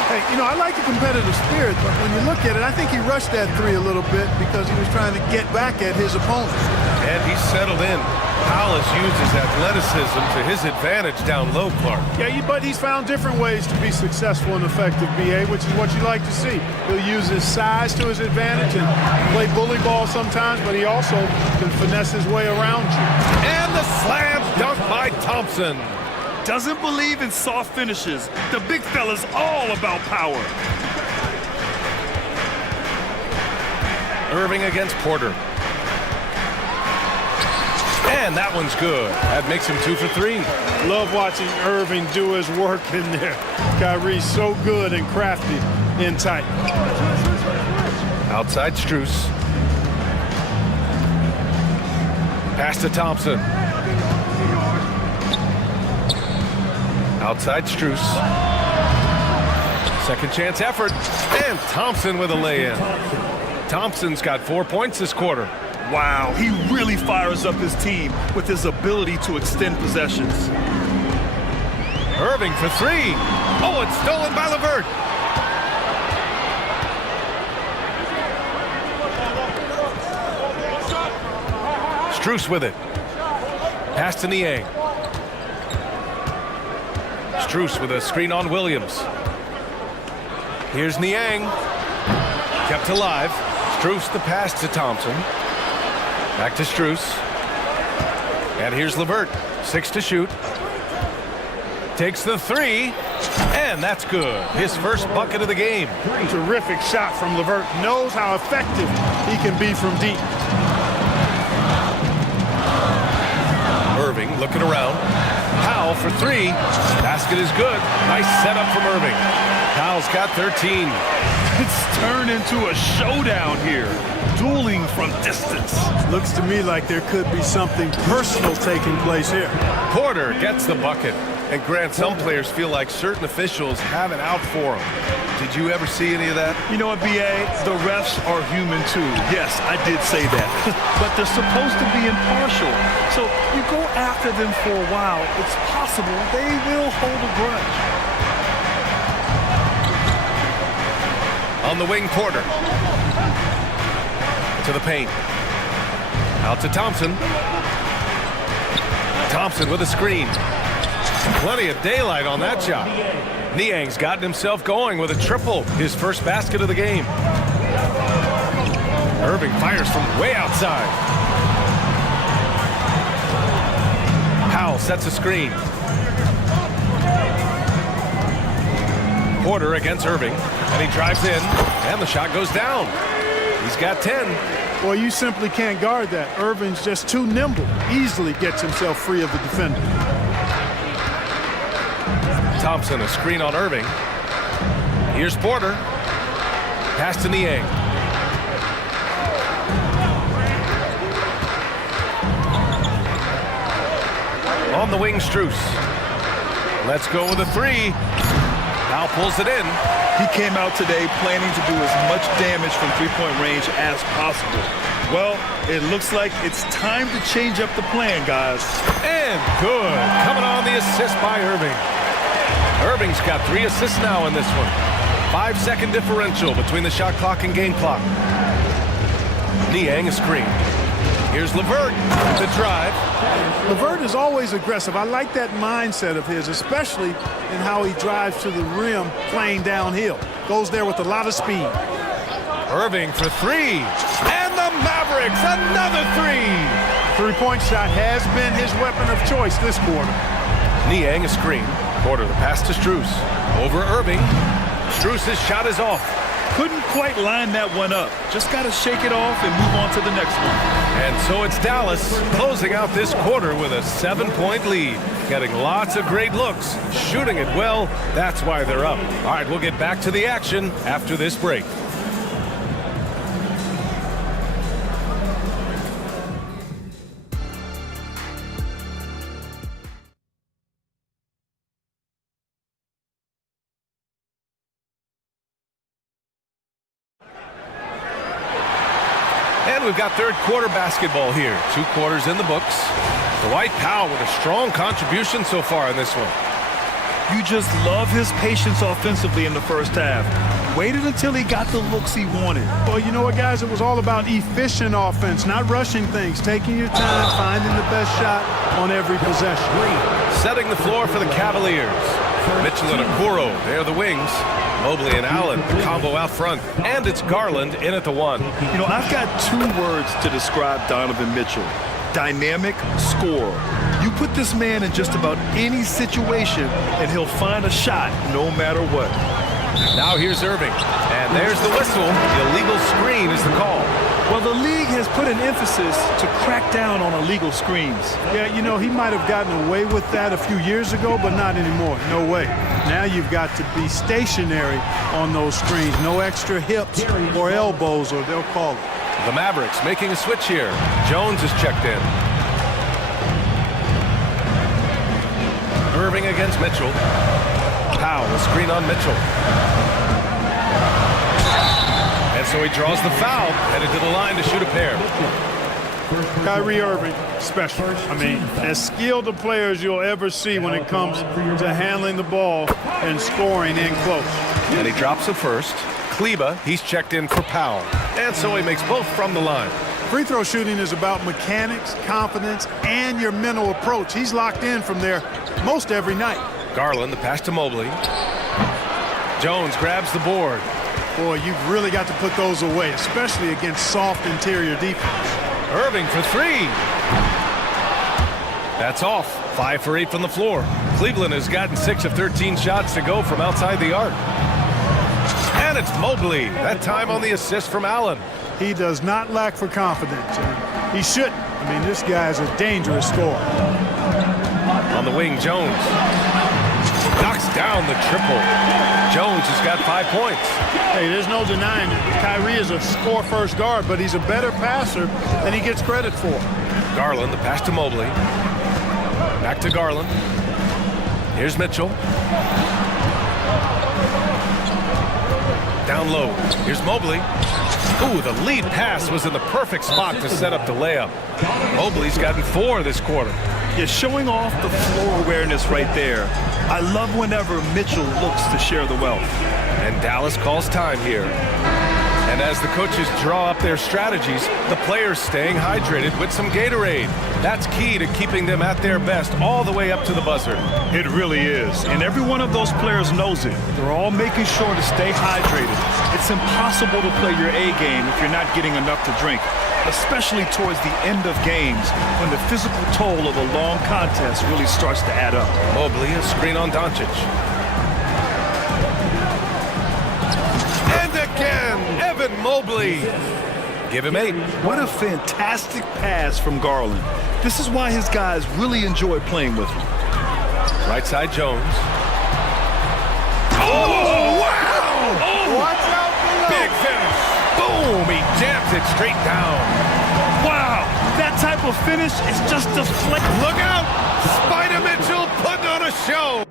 Hey, you know, I like the competitive spirit, but when you look at it, I think he rushed that three a little bit because he was trying to get back at his opponent. And he's settled in. Powell has used his athleticism to his advantage down low, Clark. Yeah, but he's found different ways to be successful and effective, BA, which is what you like to see. He'll use his size to his advantage and play bully ball sometimes, but he also can finesse his way around you. And the slam dunk by Thompson. Doesn't believe in soft finishes. The big fella's all about power. Irving against Porter. And that one's good. That makes him 2 for 3. Love watching Irving do his work in there. Kyrie's so good and crafty in tight. Outside Strus. Pass to Thompson. Outside Strus. Second chance effort. And Thompson with a lay-in. Thompson's got 4 points this quarter. Wow, he really fires up his team with his ability to extend possessions. Irving for three. Oh, it's stolen by LeVert. Strus with it. Pass to Niang. Strus with a screen on Williams. Here's Niang. Kept alive. Strus the pass to Thompson. Back to Strus. And here's LeVert. 6 to shoot. Takes the three. And that's good. His first bucket of the game. Terrific shot from LeVert. Knows how effective he can be from deep. Irving looking around. Powell for three. Basket is good. Nice setup from Irving. Powell's got 13. It's turned into a showdown here. Dueling from distance. Looks to me like there could be something personal taking place here. Porter gets the bucket. And Grant, some players feel like certain officials have it out for them. Did you ever see any of that? You know what, B.A.? The refs are human too. Yes, I did say that. But they're supposed to be impartial. So you go after them for a while, it's possible they will hold a grudge. On the wing, Porter. To the paint. Out to Thompson. Thompson with a screen. Plenty of daylight on that shot. Niang's gotten himself going with a triple, his first basket of the game. Irving fires from way outside. Powell sets a screen. Porter against Irving, and he drives in, and the shot goes down. He's got 10. Well, you simply can't guard that. Irving's just too nimble. Easily gets himself free of the defender. Thompson, a screen on Irving. Here's Porter. Pass to Niang. On the wing, Strus. Let's go with a three. Now pulls it in. He came out today planning to do as much damage from three-point range as possible. Well, it looks like it's time to change up the plan, guys. And good. Coming on the assist by Irving. Irving's got 3 assists now in this one. 5-second differential between the shot clock and game clock. Niang a screen. Here's LeVert to drive. LeVert is always aggressive. I like that mindset of his, especially in how he drives to the rim playing downhill. Goes there with a lot of speed. Irving for 3. And the Mavericks, another 3. Three-point shot has been his weapon of choice this quarter. Niang a screen. Quarter the pass to Strus. Over Irving. Strus' shot is off. Couldn't quite line that one up. Just got to shake it off and move on to the next one. And so it's Dallas closing out this quarter with a 7-point lead. Getting lots of great looks. Shooting it well. That's why they're up. All right, we'll get back to the action after this break. And we've got third quarter basketball here. 2 quarters in the books. Dwight Powell with a strong contribution so far in this one. You just love his patience offensively in the first half. Waited until he got the looks he wanted. Well, you know what, guys? It was all about efficient offense, not rushing things, taking your time, finding the best shot on every possession. Setting the floor for the Cavaliers. Mitchell and Okoro, they're the wings. Mobley and Allen, the combo out front. And it's Garland in at the 1. You know, I've got 2 words to describe Donovan Mitchell. Dynamic scorer. You put this man in just about any situation, and he'll find a shot no matter what. Now here's Irving. And there's the whistle. The illegal screen is the call. Well, the league has put an emphasis to crack down on illegal screens. Yeah, you know, he might have gotten away with that a few years ago, but not anymore. No way. Now you've got to be stationary on those screens. No extra hips or elbows, or they'll call it. The Mavericks making a switch here. Jones is checked in. Irving against Mitchell. Powell, a screen on Mitchell. And so he draws the foul, headed to the line to shoot a pair. Kyrie Irving, special. I mean, as skilled a player as you'll ever see when it comes to handling the ball and scoring in close. And he drops the first. Kleba, he's checked in for Powell. And so he makes both from the line. Free throw shooting is about mechanics, confidence, and your mental approach. He's locked in from there most every night. Garland, the pass to Mobley. Jones grabs the board. Boy, you've really got to put those away, especially against soft interior defense. Irving for 3. That's off. 5 for 8 from the floor. Cleveland has gotten 6 of 13 shots to go from outside the arc. And it's Mobley. That time on the assist from Allen. He does not lack for confidence. And he shouldn't. I mean, this guy is a dangerous scorer. On the wing, Jones. Knocks down the triple. Jones has got 5 points. Hey, there's no denying it. Kyrie is a score-first guard, but he's a better passer than he gets credit for. Garland, the pass to Mobley. Back to Garland. Here's Mitchell. Down low. Here's Mobley. Ooh, the lead pass was in the perfect spot to set up the layup. Mobley's gotten 4 this quarter. Yeah, showing off the floor awareness right there. I love whenever Mitchell looks to share the wealth. And Dallas calls time here. And as the coaches draw up their strategies, the players staying hydrated with some Gatorade. That's key to keeping them at their best all the way up to the buzzer. It really is. And every one of those players knows it. They're all making sure to stay hydrated. It's impossible to play your A game if you're not getting enough to drink, especially towards the end of games when the physical toll of a long contest really starts to add up. Mobley, a screen on Doncic. And again, Evan Mobley. Give him 8. What a fantastic pass from Garland. This is why his guys really enjoy playing with him. Right side, Jones. Oh, wow! Oh, watch out below. Big finish. Boom, he jams it straight down. Wow, that type type of finish is just deflect. Look out! Spider Mitchell putting on a show.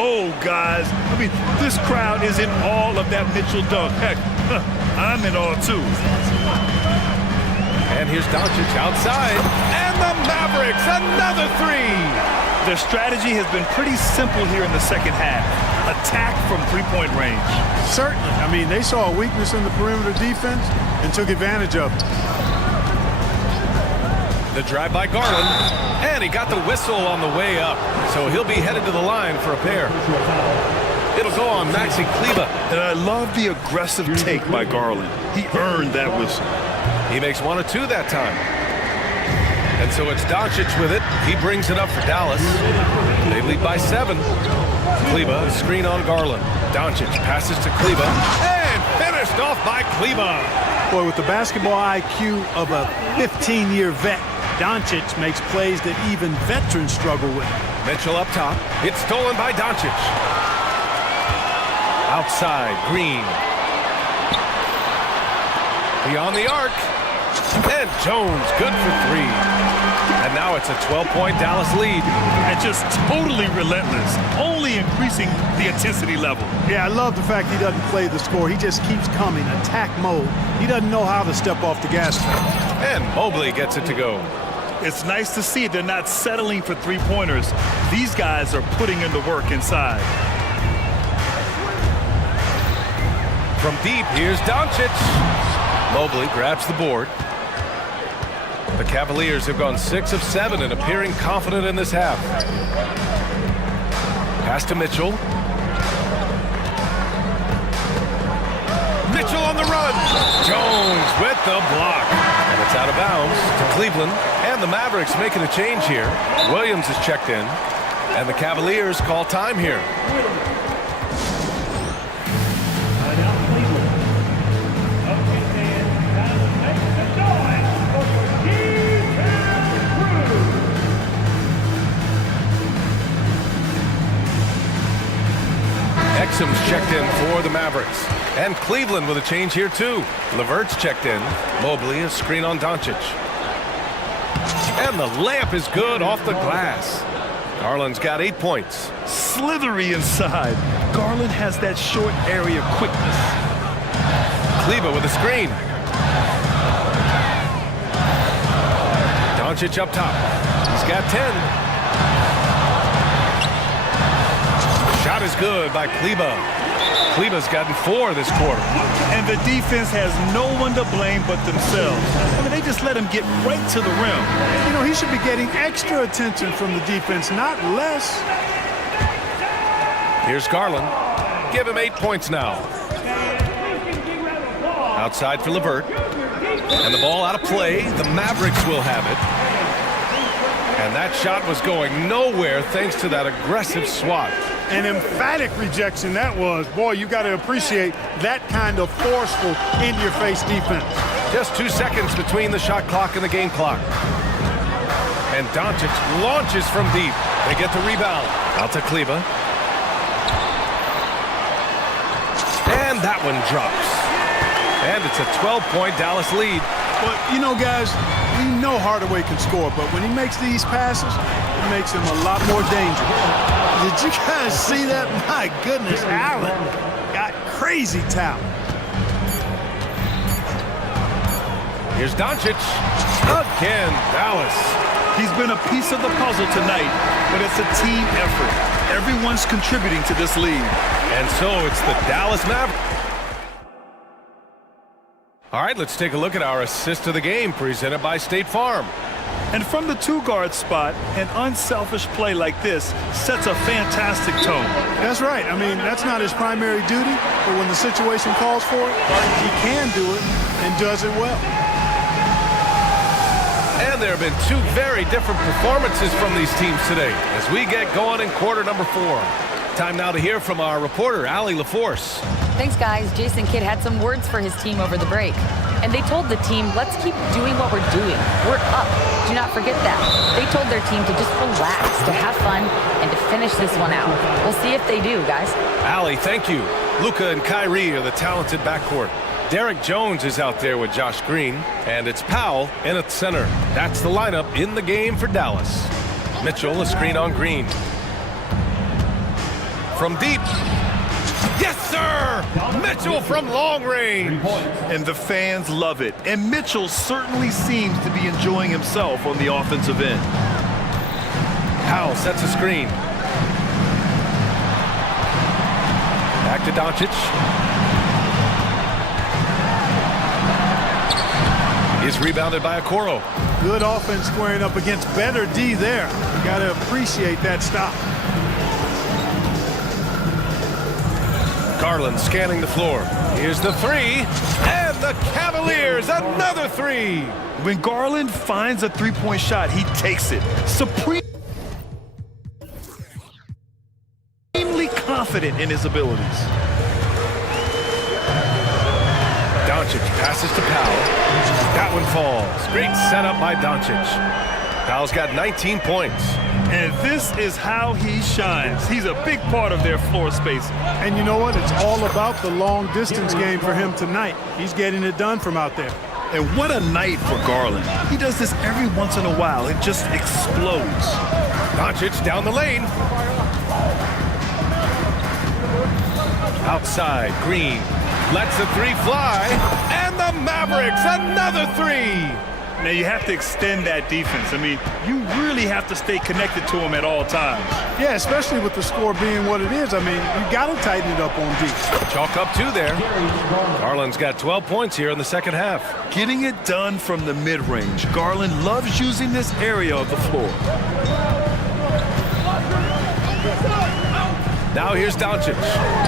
Oh, guys. I mean, this crowd is in awe of that Mitchell dunk. Heck, I'm in awe, too. And here's Doncic outside. And the Mavericks, another three. Their strategy has been pretty simple here in the second half. Attack from three-point range. Certainly. I mean, they saw a weakness in the perimeter defense and took advantage of it. The drive by Garland, and he got the whistle on the way up, so he'll be headed to the line for a pair. It'll go on Maxi Kleber. And I love the aggressive take by Garland. He earned that whistle. He makes 1 of 2 that time. And so it's Doncic with it. He brings it up for Dallas. They lead by 7. Kleber, screen on Garland. Doncic passes to Kleber, and finished off by Kleber. Boy, with the basketball IQ of a 15-year vet, Doncic makes plays that even veterans struggle with. Mitchell up top. It's stolen by Doncic. Outside, Green. Beyond the arc. And Jones, good for 3. And now it's a 12-point Dallas lead. And just totally relentless, only increasing the intensity level. Yeah, I love the fact he doesn't play the score. He just keeps coming, attack mode. He doesn't know how to step off the gas pedal. And Mobley gets it to go. It's nice to see they're not settling for three-pointers. These guys are putting in the work inside. From deep, here's Doncic. Mobley grabs the board. The Cavaliers have gone 6 of 7 and appearing confident in this half. Pass to Mitchell. Mitchell on the run. Jones with the block. And it's out of bounds to Cleveland. And the Mavericks making a change here. Williams is checked in. And the Cavaliers call time here. Exum's checked in for the Mavericks. And Cleveland with a change here too. LeVert's checked in. Mobley is screen on Doncic. And the layup is good off the glass. Garland's got 8 points. Slithery inside. Garland has that short area quickness. Kleber with a screen. Doncic up top. He's got 10. Shot is good by Kleber. Kleber's gotten 4 this quarter. And the defense has no one to blame but themselves. I mean, they just let him get right to the rim. You know, he should be getting extra attention from the defense, not less. Here's Garland. Give him 8 points now. Outside for LeVert. And the ball out of play. The Mavericks will have it. And that shot was going nowhere thanks to that aggressive swat. An emphatic rejection that was. Boy, you got to appreciate that kind of forceful, in-your-face defense. Just 2 seconds between the shot clock and the game clock. And Doncic launches from deep. They get the rebound. Out to Kleber. And that one drops. And it's a 12-point Dallas lead. But, you know, guys, we know Hardaway can score, but when he makes these passes, it makes him a lot more dangerous. Did you guys see that? My goodness, Allen got crazy talent. Here's Doncic. Again, Dallas. He's been a piece of the puzzle tonight, but it's a team effort. Everyone's contributing to this lead. And so it's the Dallas Mavericks. All right, let's take a look at our assist of the game presented by State Farm. And from the 2-guard spot, an unselfish play like this sets a fantastic tone. That's right. I mean, that's not his primary duty, but when the situation calls for it, he can do it and does it well. And there have been 2 very different performances from these teams today as we get going in quarter number 4. Time now to hear from our reporter, Allie LaForce. Thanks, guys. Jason Kidd had some words for his team over the break. And they told the team, let's keep doing what we're doing. We're up. Do not forget that. They told their team to just relax, to have fun, and to finish this one out. We'll see if they do, guys. Allie, thank you. Luka and Kyrie are the talented backcourt. Derek Jones is out there with Josh Green, and it's Powell in at center. That's the lineup in the game for Dallas. Mitchell, a screen on Green. From deep. Yes, sir! Mitchell from long range. And the fans love it. And Mitchell certainly seems to be enjoying himself on the offensive end. Powell sets a screen. Back to Doncic. Is rebounded by Okoro. Good offense squaring up against better D there. You got to appreciate that stop. Garland scanning the floor. Here's the three. And the Cavaliers, another three. When Garland finds a three-point shot, he takes it. Supremely confident in his abilities. Doncic passes to Powell. That one falls. Great setup by Doncic. Powell's got 19 points. And this is how he shines. He's a big part of their floor space. And you know what? It's all about the long distance game for him tonight. He's getting it done from out there. And what a night for Garland. He does this every once in a while. It just explodes. Doncic down the lane. Outside, Green lets the three fly. And the Mavericks, another three. Now you have to extend that defense. I mean, you really have to stay connected to him at all times. Yeah, especially with the score being what it is. I mean, you got to tighten it up on D. Chalk up two there. Garland's got 12 points here in the second half. Getting it done from the mid-range. Garland loves using this area of the floor. Now here's Doncic.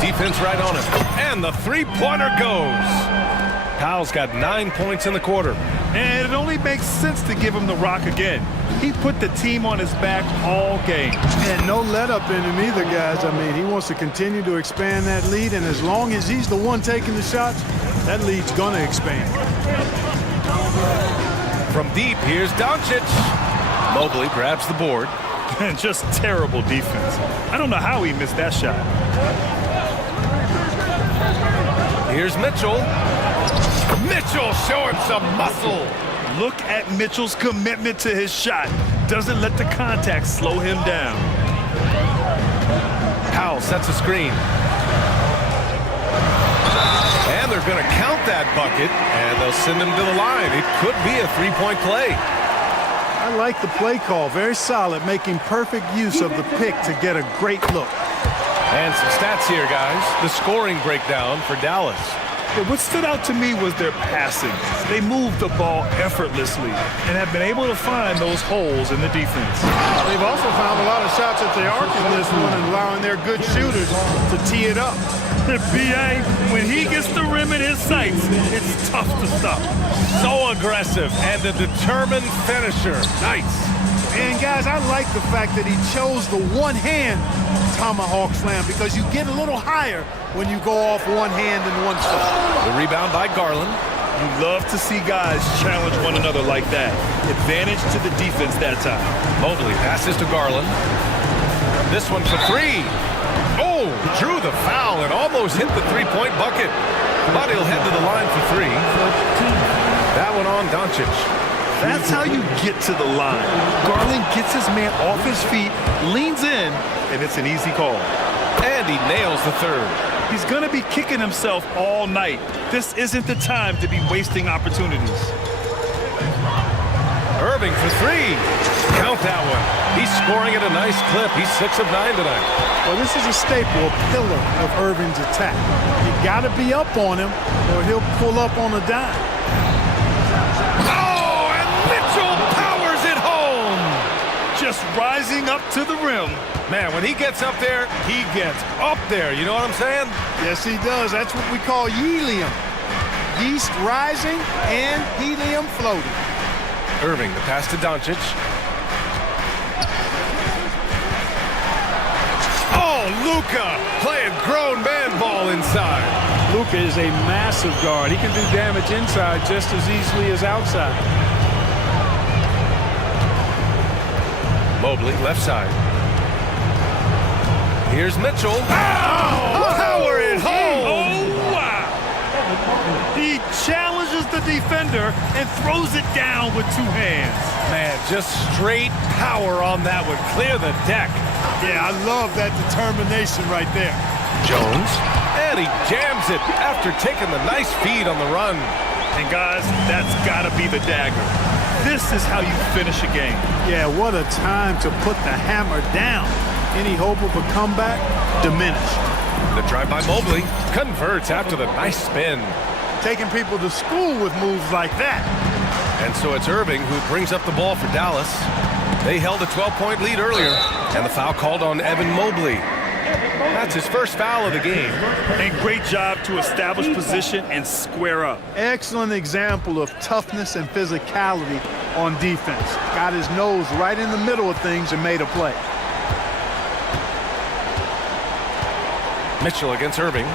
Defense right on him. And the three-pointer goes. Powell's got 9 points in the quarter. And it only makes sense to give him the rock again. He put the team on his back all game. And no let-up in him either, guys. I mean, he wants to continue to expand that lead, and as long as he's the one taking the shots, that lead's going to expand. From deep, here's Doncic. Mobley grabs the board. Just terrible defense. I don't know how he missed that shot. Here's Mitchell. Mitchell showing some muscle. Look at Mitchell's commitment to his shot. Doesn't let the contact slow him down. Powell sets a screen. And they're going to count that bucket, and they'll send him to the line. It could be a three-point play. I like the play call. Very solid, making perfect use of the pick to get a great look. And some stats here, guys. The scoring breakdown for Dallas. But what stood out to me was their passing. They moved the ball effortlessly and have been able to find those holes in the defense. They've also found a lot of shots at the arc in this one and allowing their good shooters to tee it up. B.A., when he gets the rim in his sights, it's tough to stop. So aggressive and a determined finisher. Nice. And, guys, I like the fact that he chose the one-hand tomahawk slam because you get a little higher when you go off one hand and one foot. The rebound by Garland. You love to see guys challenge one another like that. Advantage to the defense that time. Mobley passes to Garland. This one for three. Oh, drew the foul and almost hit the three-point bucket. But he'll head to the line for three. That one on Doncic. That's how you get to the line. Garland gets his man off his feet, leans in, and it's an easy call. And he nails the third. He's going to be kicking himself all night. This isn't the time to be wasting opportunities. Irving for three. Count that one. He's scoring at a nice clip. He's 6 of 9 tonight. Well, this is a staple, a pillar of Irving's attack. You got to be up on him or he'll pull up on a dime. Oh, and Mitchell powers it home. Just rising up to the rim. Man, when he gets up there, he gets up there. You know what I'm saying? Yes, he does. That's what we call helium. Yeast rising and helium floating. Irving, the pass to Doncic. Oh, Luka playing grown man ball inside. Luka is a massive guard. He can do damage inside just as easily as outside. Mobley, left side. Here's Mitchell. Oh, power it home. the defender and throws it down with two hands. Man, just straight power on that one. Clear the deck. Yeah, I love that determination right there. Jones, and he jams it after taking the nice feed on the run. And guys, that's got to be the dagger. This is how you finish a game. Yeah, what a time to put the hammer down. Any hope of a comeback diminished. The drive by Mobley converts after the nice spin. Taking people to school with moves like that. And so it's Irving who brings up the ball for Dallas. They held a 12-point lead earlier, and the foul called on Evan Mobley. That's his first foul of the game. And great job to establish position and square up. Excellent example of toughness and physicality on defense. Got his nose right in the middle of things and made a play. Mitchell against Irving.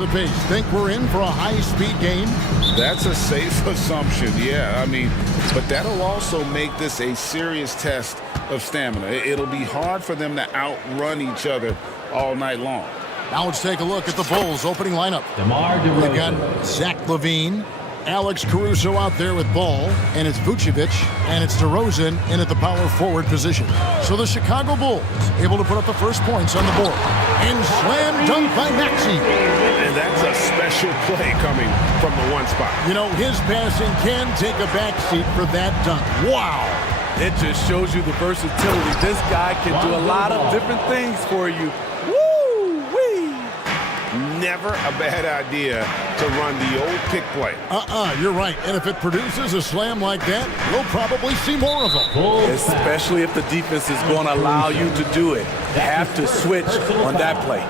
the pace. Think we're in for a high-speed game? That's a safe assumption, yeah. I mean, but that'll also make this a serious test of stamina. It'll be hard for them to outrun each other all night long. Now let's take a look at the Bulls' opening lineup. We've got Zach LaVine, Alex Caruso out there with ball, and it's Vucevic, and it's DeRozan in at the power forward position. So the Chicago Bulls able to put up the first points on the board. And slam dunk by Maxey. And that's a special play coming from the one spot. You know, his passing can take a backseat for that dunk. Wow. It just shows you the versatility. This guy can do a lot of different things for you. Never a bad idea to run the old pick play. You're right. And if it produces a slam like that, we'll probably see more of them. Especially if the defense is going to allow you to do it. You have to switch on that play.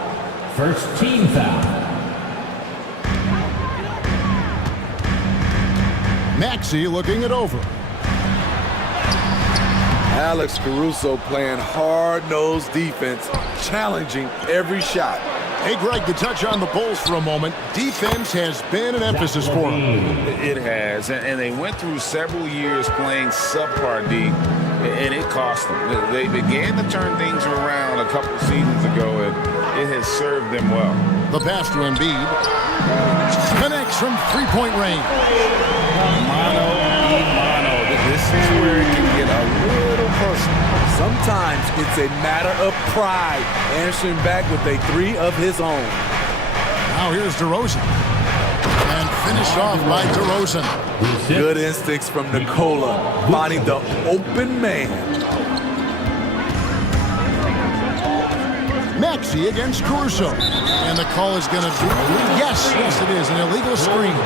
First team foul. Maxey looking it over. Alex Caruso playing hard-nosed defense, challenging every shot. Hey, Greg, to touch on the Bulls for a moment, defense has been an emphasis for them. It has, and they went through several years playing subpar D, and it cost them. They began to turn things around a couple seasons ago, and it has served them well. The pass to Embiid. Connects from three-point range. Mano. This is where it can get a little personal. Sometimes it's a matter of pride, answering back with a three of his own. Now here's DeRozan. And finished off by DeRozan. Good instincts from Nikola, finding the open man. Maxey against Caruso. And the call is going to be, yes, it is, an illegal screen.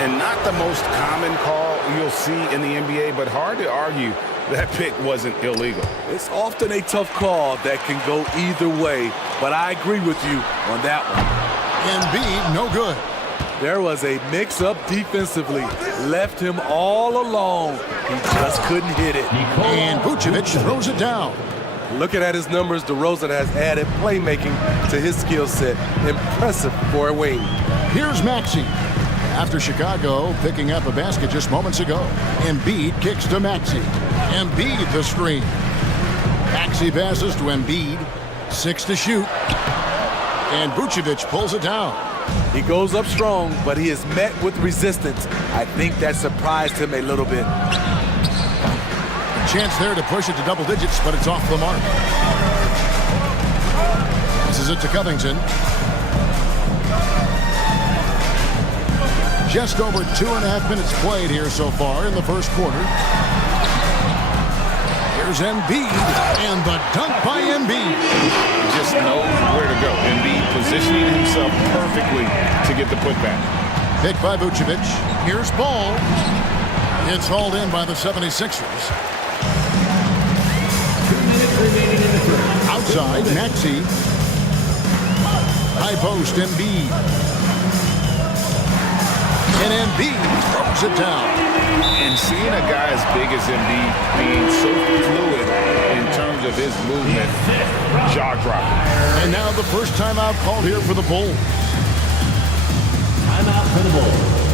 And not the most common call you'll see in the NBA, but hard to argue that pick wasn't illegal. It's often a tough call that can go either way, but I agree with you on that one. Embiid, no good. There was a mix-up defensively. Left him all alone. He just couldn't hit it. And Vucevic throws it down. Looking at his numbers, DeRozan has added playmaking to his skill set. Impressive for a wing. Here's Maxey. After Chicago picking up a basket just moments ago, Embiid kicks to Maxey. Embiid the screen. Maxey passes to Embiid. 6 to shoot. And Vucevic pulls it down. He goes up strong, but he is met with resistance. I think that surprised him a little bit. A chance there to push it to double digits, but it's off the mark. This is it to Covington. Just over 2.5 minutes played here so far in the first quarter. Here's Embiid, and the dunk by Embiid. He just knows where to go. Embiid positioning himself perfectly to get the putback. Picked by Vucevic. Here's ball. It's hauled in by the 76ers. Outside, Maxey. High post, Embiid. And Embiid throws it down. And seeing a guy as big as Embiid being so fluid in terms of his movement, jaw-dropping. And now the first timeout called here for the Bulls. Timeout for the Bulls.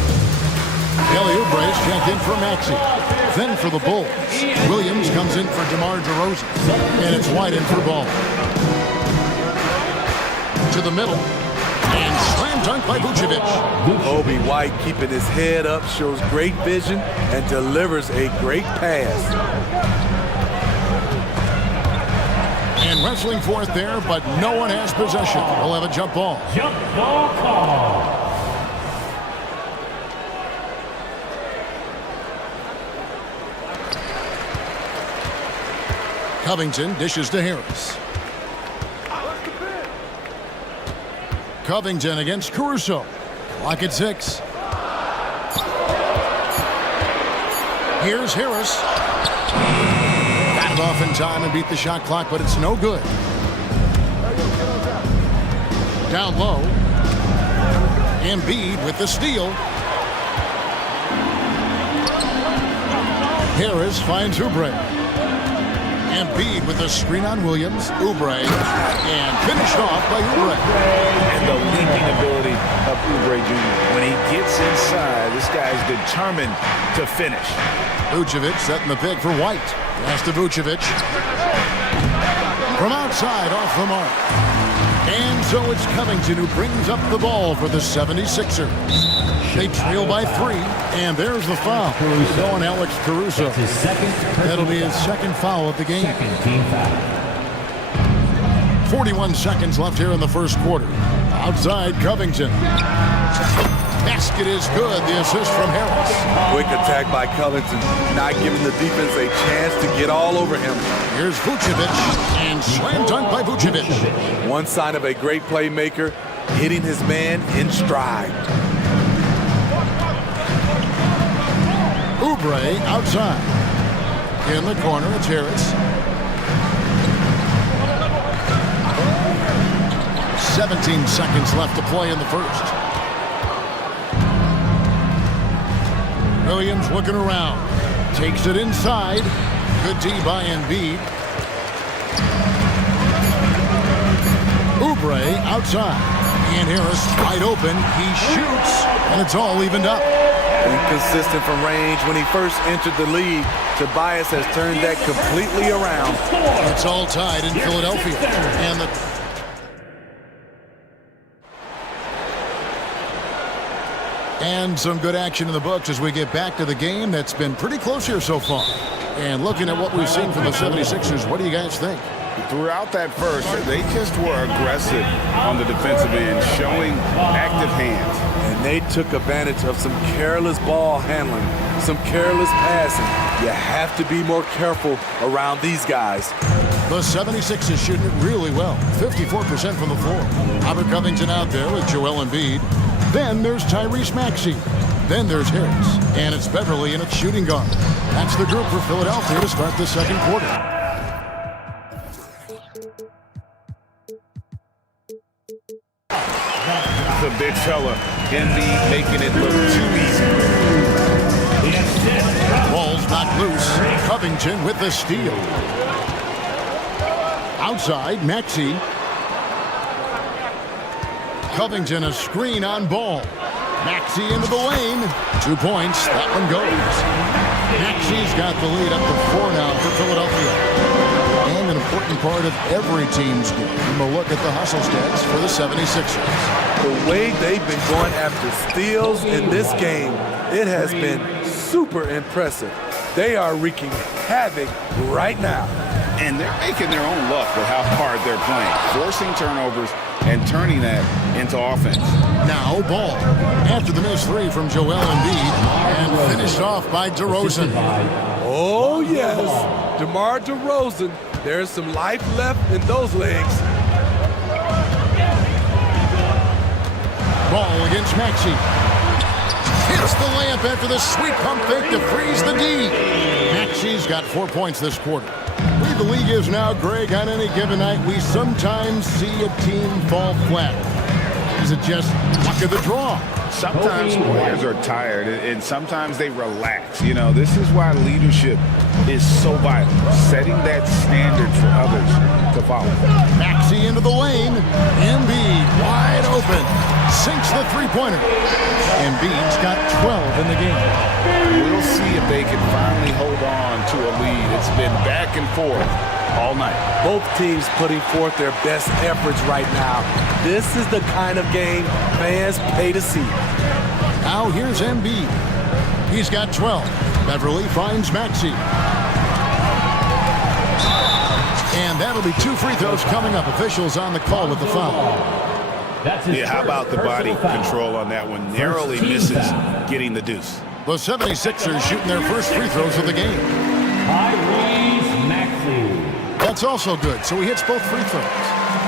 Kelly Oubre's checked in for Maxey. Then for the Bulls, Williams comes in for DeMar DeRozan. And it's White in for ball. To the middle. And slam dunk by Vucevic. Kobe White keeping his head up, shows great vision, and delivers a great pass. And wrestling for it there, but no one has possession. We'll have a jump ball. Jump ball call. Covington dishes to Harris. Covington against Caruso. Clock at 6. Here's Harris. Got it off in time and beat the shot clock, but it's no good. Down low. Embiid with the steal. Harris finds Oubre. Embiid with a screen on Williams. Oubre. And finished off by Oubre. And the leaping ability of Oubre Jr. When he gets inside, this guy's determined to finish. Vucevic setting the pick for White. Pass to Vucevic. From outside, off the mark. And so it's Covington who brings up the ball for the 76ers. They trail by 3, and there's the foul. Going Alex Caruso. That'll be his second foul of the game. 41 seconds left here in the first quarter. Outside, Covington. Basket is good. The assist from Harris. Quick attack by Covington, not giving the defense a chance to get all over him. Here's Vucevic, and slam dunk by Vucevic. One sign of a great playmaker, hitting his man in stride. Oubre outside. In the corner, it's Harris. 17 seconds left to play in the first. Williams looking around. Takes it inside. Good D by Embiid. Oubre outside. And Harris wide open. He shoots, and it's all evened up. Inconsistent from range when he first entered the league. Tobias has turned that completely around. It's all tied in Philadelphia. And the And some good action in the books as we get back to the game that's been pretty close here so far. And looking at what we've seen from the 76ers, what do you guys think? Throughout that first, they just were aggressive on the defensive end, showing active hands. And they took advantage of some careless ball handling, some careless passing. You have to be more careful around these guys. The 76ers shooting it really well, 54% from the floor. Robert Covington out there with Joel Embiid. Then there's Tyrese Maxey. Then there's Harris. And it's Beverly and it's shooting guard. That's the group for Philadelphia to start the second quarter. The big fella, Embiid, making it look too easy. Ball's knocked loose. Covington with the steal. Outside, Maxey. Covington a screen on Ball. Maxey into the lane. 2 points. That one goes. Maxey's got the lead up to 4 now for Philadelphia. And an important part of every team's game. A look at the hustle stats for the 76ers. The way they've been going after steals in this game, it has been super impressive. They are wreaking havoc right now. And they're making their own luck with how hard they're playing, forcing turnovers and turning that into offense. Now Ball after the missed 3 from Joel Embiid and finished off by DeRozan. Oh yes, DeMar DeRozan. There's some life left in those legs. Ball against Maxey. Hits the layup after the sweet pump fake to freeze the D. Maxey's got 4 points this quarter. The league is now, Greg, on any given night, we sometimes see a team fall flat. Is it just luck of the draw? Sometimes players are tired, and sometimes they relax. You know, this is why leadership is so vital, setting that standard for others to follow. Maxey into the lane. Embiid wide open. Sinks the three-pointer. Embiid's got 12 in the game. We'll see if they can finally hold on to a lead. It's been back and forth all night. Both teams putting forth their best efforts right now. This is the kind of game fans pay to see. Now here's Embiid. He's got 12. Beverly finds Maxey. And that'll be 2 free throws coming up. Officials on the call with the foul. Yeah, how about the body control on that one? Narrowly misses getting the deuce. The 76ers shooting their first free throws of the game. That's also good, so he hits both free throws.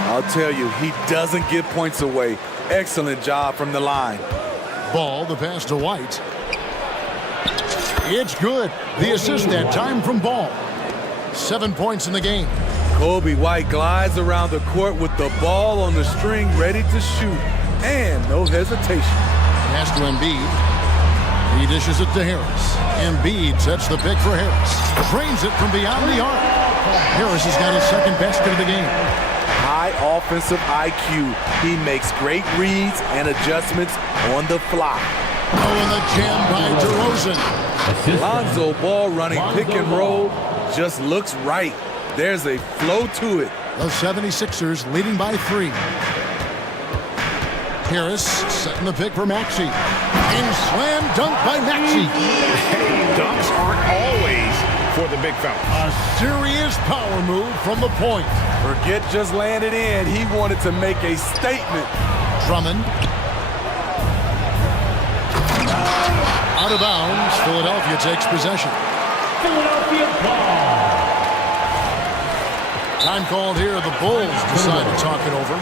I'll tell you, he doesn't give points away. Excellent job from the line. Ball, the pass to White. It's good. The assist that time from Ball. 7 points in the game. Kobe White glides around the court with the ball on the string ready to shoot. And no hesitation. Pass to Embiid. He dishes it to Harris. Embiid sets the pick for Harris. Drains it from beyond the arc. Harris has got his second basket of the game. High offensive IQ. He makes great reads and adjustments on the fly. Oh, and the jam by DeRozan. Lonzo Ball running pick and roll just looks right. There's a flow to it. The 76ers leading by 3. Harris setting the pick for Maxey. And slam dunk by Maxey. Hey, dunks aren't always for the big fella. A serious power move from the point. Forget just laying it in. He wanted to make a statement. Drummond. Out of bounds. Philadelphia takes possession. Philadelphia ball. Time called here. The Bulls decide to talk it over.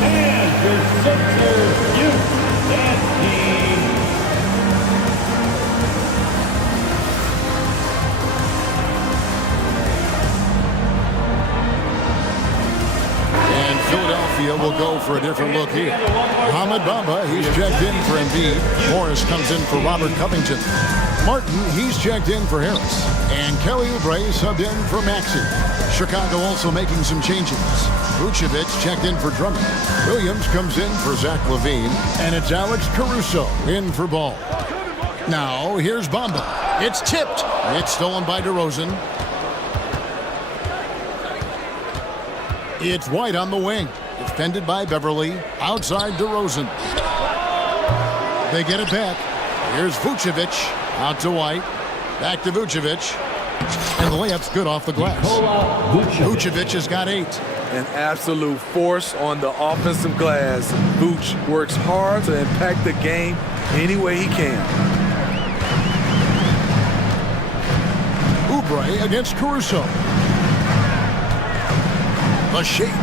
And your Sixers youth and team. And Philadelphia will go for a different look here. Mohamed Bamba, he's checked in for Embiid. Morris comes in for Robert Covington. Martin, he's checked in for Harris. And Kelly Oubre subbed in for Maxey. Chicago also making some changes. Vucevic checked in for Drummond. Williams comes in for Zach LaVine. And it's Alex Caruso in for Ball. Now, here's Bamba. It's tipped. It's stolen by DeRozan. It's White on the wing. Defended by Beverly. Outside DeRozan. They get it back. Here's Vucevic. Out to White. Back to Vucevic. And the layup's good off the glass. Vucevic has got 8. An absolute force on the offensive glass. Vooch works hard to impact the game any way he can. Oubre against Caruso. The shake.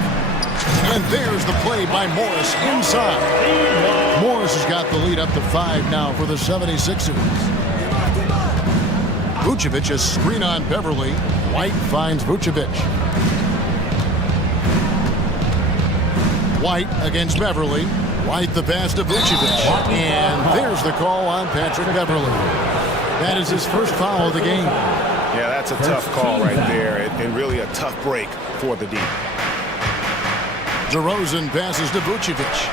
And there's the play by Morris inside. Morris has got the lead up to 5 now for the 76ers. Vucevic a screen on Beverly. White finds Vucevic. White against Beverly. White the pass to Vucevic. And there's the call on Patrick Beverly. That is his first foul of the game. Yeah, that's a tough call right there, and really a tough break for the D. DeRozan passes to Vucevic.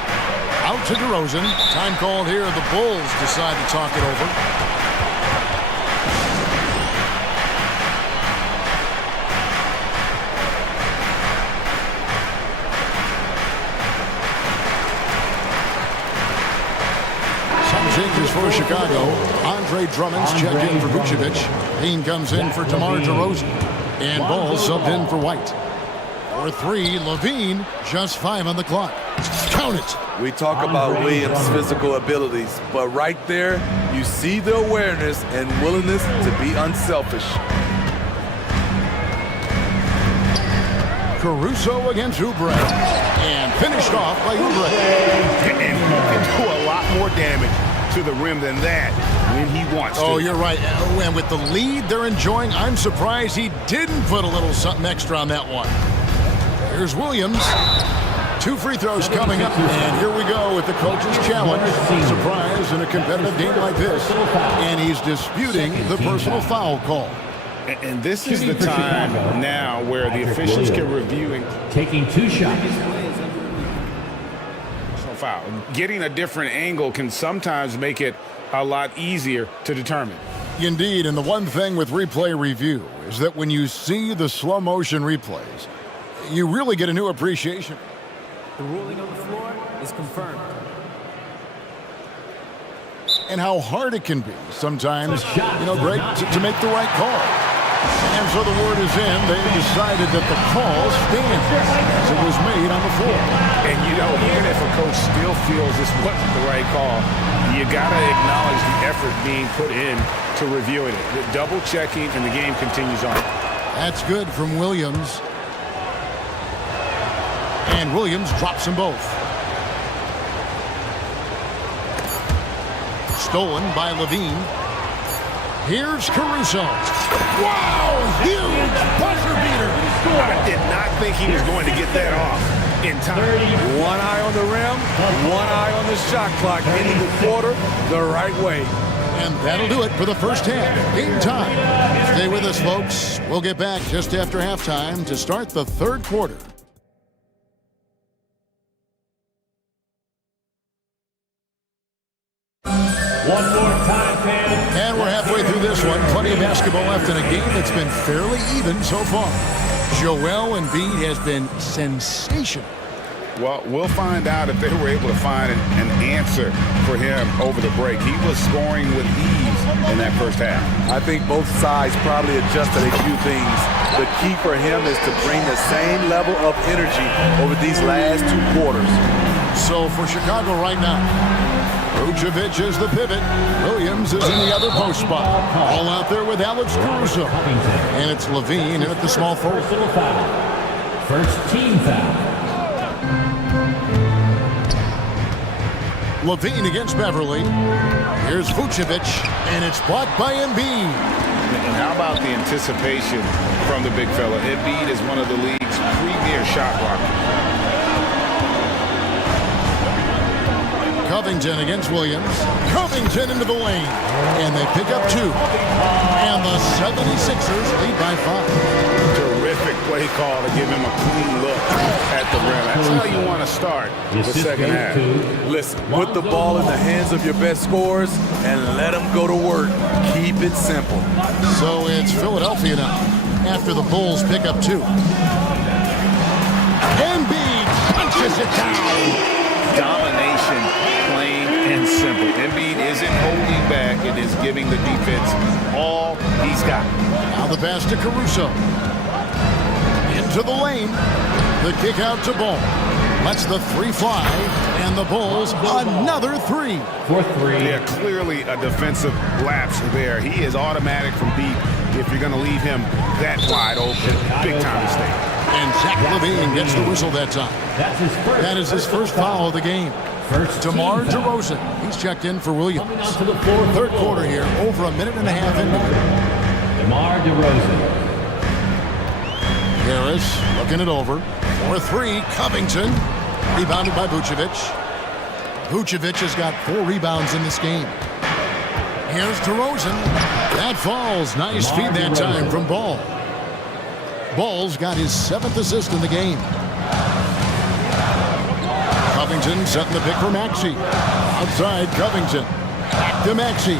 Out to DeRozan. Time called here. The Bulls decide to talk it over. Some changes for Chicago. Andre Drummond's checked in for Vucevic. Dean comes in for DeMar DeRozan. And Ball subbed in for White. For 3, LaVine, just 5 on the clock. Count it. We talk about Williams' physical abilities, but right there, you see the awareness and willingness to be unselfish. Caruso against Oubre. And finished off by Oubre. And he can do a lot more damage to the rim than that when he wants to. Oh, you're right. And with the lead they're enjoying, I'm surprised he didn't put a little something extra on that one. Here's Williams. 2 free throws coming up. And here we go with the coach's challenge. Surprise in a competitive game like this. And he's disputing the personal foul call. And this is the time now where the officials can review. Taking 2 shots. Foul. Getting a different angle can sometimes make it a lot easier to determine. Indeed, and the one thing with replay review is that when you see the slow motion replays, you really get a new appreciation. The ruling on the floor is confirmed. And how hard it can be sometimes, Greg, to make the right call. And so the word is in. They decided that the call stands as it was made on the floor. And even if a coach still feels this wasn't the right call, you got to acknowledge the effort being put in to reviewing it. The double checking, and the game continues on. That's good from Williams. And Williams drops them both. Stolen by LaVine. Here's Caruso. Wow, huge buzzer beater. I did not think he was going to get that off in time. One eye on the rim, one eye on the shot clock, ending the quarter the right way. And that'll do it for the first half. Game time. Stay with us, folks. We'll get back just after halftime to start the third quarter. One more time, fans. And we're halfway through this one. Plenty of basketball left in a game that's been fairly even so far. Joel Embiid has been sensational. Well, we'll find out if they were able to find an answer for him over the break. He was scoring with ease in that first half. I think both sides probably adjusted a few things. The key for him is to bring the same level of energy over these last two quarters. So for Chicago right now, Vucevic is the pivot. Williams is in the other post spot. All out there with Alex Caruso. And it's Levine in at the small forward. First team foul. Levine against Beverly. Here's Vucevic, and it's blocked by Embiid. And how about the anticipation from the big fella? Embiid is one of the league's premier shot blockers. Covington against Williams. Covington into the lane. And they pick up 2. And the 76ers lead by 5. Terrific play call to give him a clean look at the rim. That's how you want to start the second half. Listen, put the ball in the hands of your best scorers and let them go to work. Keep it simple. So it's Philadelphia now after the Bulls pick up 2. Embiid punches it down. Domination, plain and simple. Embiid isn't holding back. It is giving the defense all he's got. Now the pass to Caruso. Into the lane. The kick out to Ball. Lets the 3 fly. And the Bulls another 3. For 3. Yeah, clearly a defensive lapse there. He is automatic from deep if you're going to leave him that wide open. Big time mistake. And Zach LaVine gets the whistle that time. That is his first foul of the game. DeMar DeRozan. He's checked in for Williams. Third quarter here, over a minute and a half in. DeMar DeRozan. Harris looking it over. For 3, Covington. Rebounded by Vucevic. Vucevic has got 4 rebounds in this game. Here's DeRozan. That falls. Nice feed that time from Ball. Ball's got his 7th assist in the game. Covington setting the pick for Maxey. Outside Covington. Back to Maxey.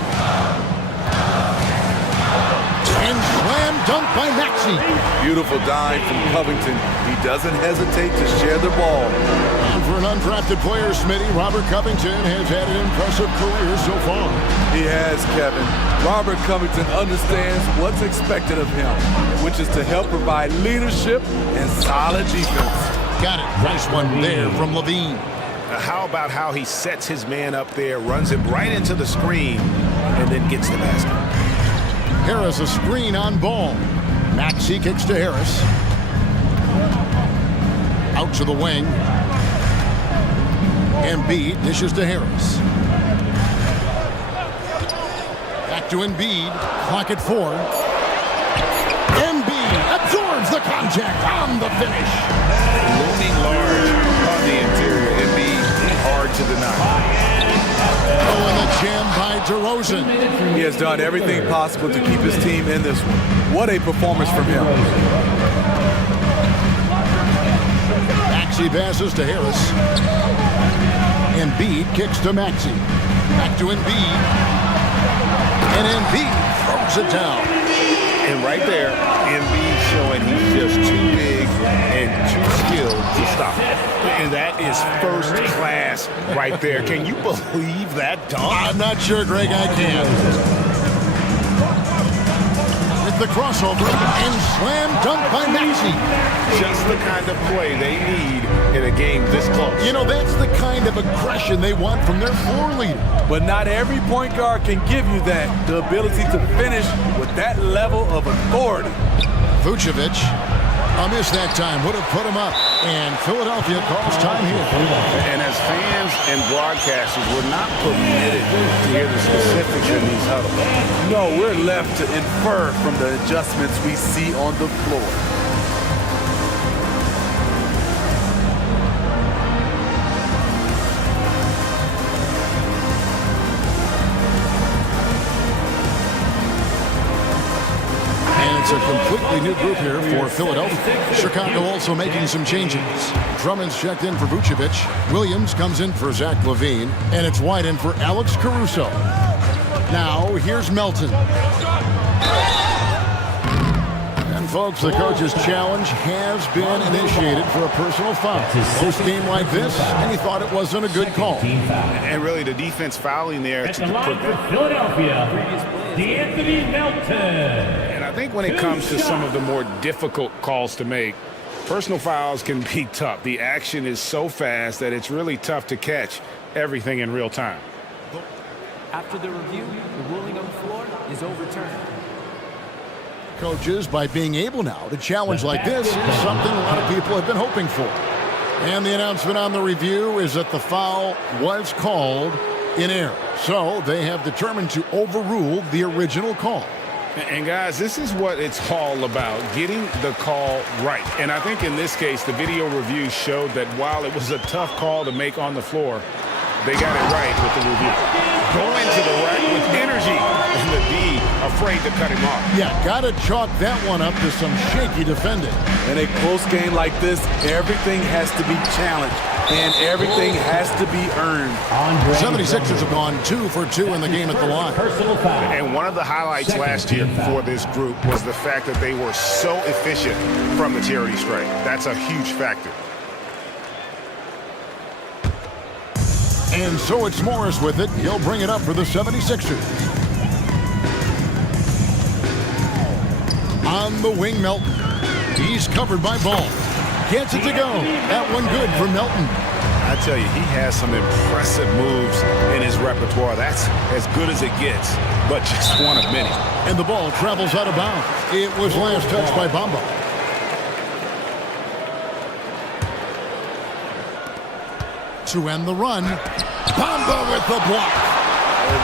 And slam dunk by Maxey. Beautiful dive from Covington. He doesn't hesitate to share the ball. And for an undrafted player, Smitty, Robert Covington has had an impressive career so far. He has, Kevin. Robert Covington understands what's expected of him, which is to help provide leadership and solid defense. Got it. Nice one there from Levine. How about how he sets his man up there, runs him right into the screen, and then gets the basket. Harris a screen on Ball. Maxey kicks to Harris. Out to the wing. Embiid dishes to Harris. Back to Embiid. Clock at 4. Embiid absorbs the contact on the finish. Looming large on the interior. Embiid hard to deny. Oh, and the jam by DeRozan. He has done everything possible to keep his team in this one. What a performance from him. Maxey passes to Harris. Embiid kicks to Maxey. Back to Embiid. And Embiid throws it down. And right there, Embiid showing he's just too big and too skilled to stop. And that is first class right there. Can you believe that dunk? I'm not sure, Greg, I can. With the crossover and slam dunk by Maxey. Just the kind of play they need in a game this close. You know, that's the kind of aggression they want from their floor leader. But not every point guard can give you that, the ability to finish with that level of authority. Vucevic, a miss that time, would have put him up. And Philadelphia calls time here. And as fans and broadcasters, we're not permitted to hear the specifics in these huddles. No, we're left to infer from the adjustments we see on the floor. completely new group here for Philadelphia. Chicago also making some changes. Drummond's checked in for Vucevic. Williams comes in for Zach LaVine. And it's White in for Alex Caruso. Now, here's Melton. And folks, the coach's challenge has been initiated for a personal foul. Post game like this, and he thought it wasn't a good call. And really, the defense fouling there At the line for Philadelphia, D'Anthony Melton. And I think when it comes to some of the more difficult calls to make, personal fouls can be tough. The action is so fast that it's really tough to catch everything in real time. After the review, the ruling on the floor is overturned. Coaches, by being able now to challenge like this, is something a lot of people have been hoping for. And the announcement on the review is that the foul was called in error. So they have determined to overrule the original call. And guys, this is what it's all about, getting the call right. And I think in this case, the video review showed that while it was a tough call to make on the floor, they got it right with the review. Going to the rack with energy, and the D afraid to cut him off. Yeah, got to chalk that one up to some shaky defending. In a close game like this, everything has to be challenged, and everything has to be earned. 76ers have gone 2 for 2 in the game at the line. And one of the highlights last year for this group was the fact that they were so efficient from the charity stripe. That's a huge factor. And so it's Morris with it. He'll bring it up for the 76ers. On the wing, Melton. He's covered by Ball. Gets it to go. That one good for Melton. I tell you, he has some impressive moves in his repertoire. That's as good as it gets, but just one of many. And the ball travels out of bounds. It was last touched by Bamba. To end the run, Bamba with the block.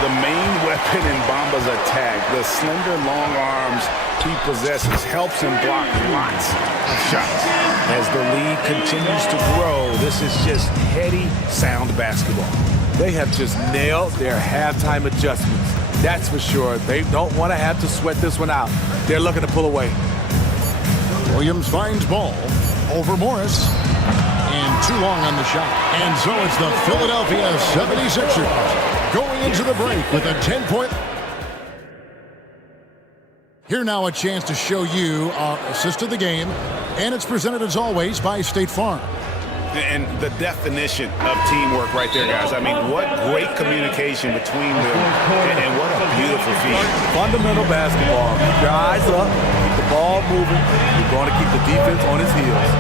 The main weapon in Bamba's attack, the slender long arms he possesses, helps him block lots of shots. As the lead continues to grow, this is just heady, sound basketball. They have just nailed their halftime adjustments. That's for sure. They don't want to have to sweat this one out. They're looking to pull away. Williams finds Ball over Morris. And too long on the shot. And so it's the Philadelphia 76ers going into the break with a 10-point. Here now a chance to show you our assist of the game. And it's presented as always by State Farm. And the definition of teamwork right there, guys. I mean, what great communication between them, and what a beautiful feat. Fundamental basketball. Keep your eyes up, keep the ball moving. You're going to keep the defense on his heels.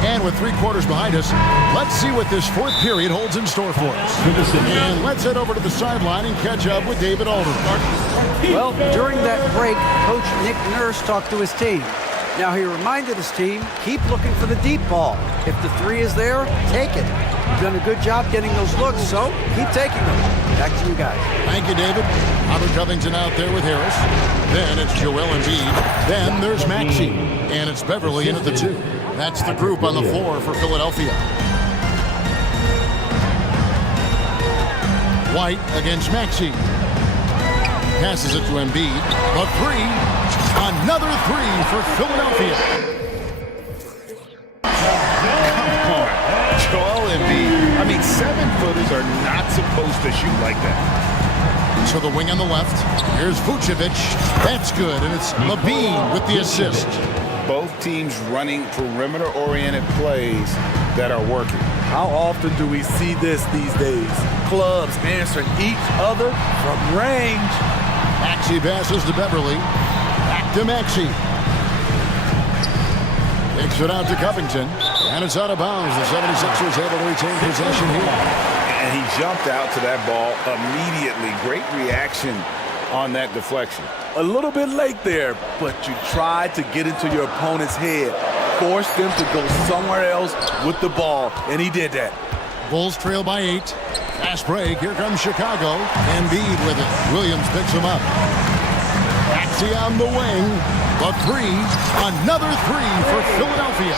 And with 3 quarters behind us, let's see what this fourth period holds in store for us. And let's head over to the sideline and catch up with David Alden. Well, during that break, Coach Nick Nurse talked to his team. Now he reminded his team, keep looking for the deep ball. If the 3 is there, take it. You've done a good job getting those looks, so keep taking them. Back to you guys. Thank you, David. Robert Covington out there with Harris. Then it's Joel Embiid. Then there's Maxey. And it's Beverly in at the 2. That's the group on the floor for Philadelphia. White against Maxey. Passes it to Embiid. A 3. Another 3 for Philadelphia. Come on. Joel Embiid. I mean, 7-footers are not supposed to shoot like that. To the wing on the left. Here's Vucevic. That's good, and it's LaVine with the assist. Both teams running perimeter-oriented plays that are working. How often do we see this these days? Clubs answering each other from range. Maxey passes to Beverly. Back to Maxey. Takes it out to Covington. And it's out of bounds. The 76ers able to retain possession here. And he jumped out to that ball immediately. Great reaction on that deflection. A little bit late there, but you tried to get into your opponent's head. Forced them to go somewhere else with the ball, and he did that. Bulls trail by 8. Fast break. Here comes Chicago. Embiid with it. Williams picks him up. Maxey on the wing. A 3. Another 3 for Philadelphia.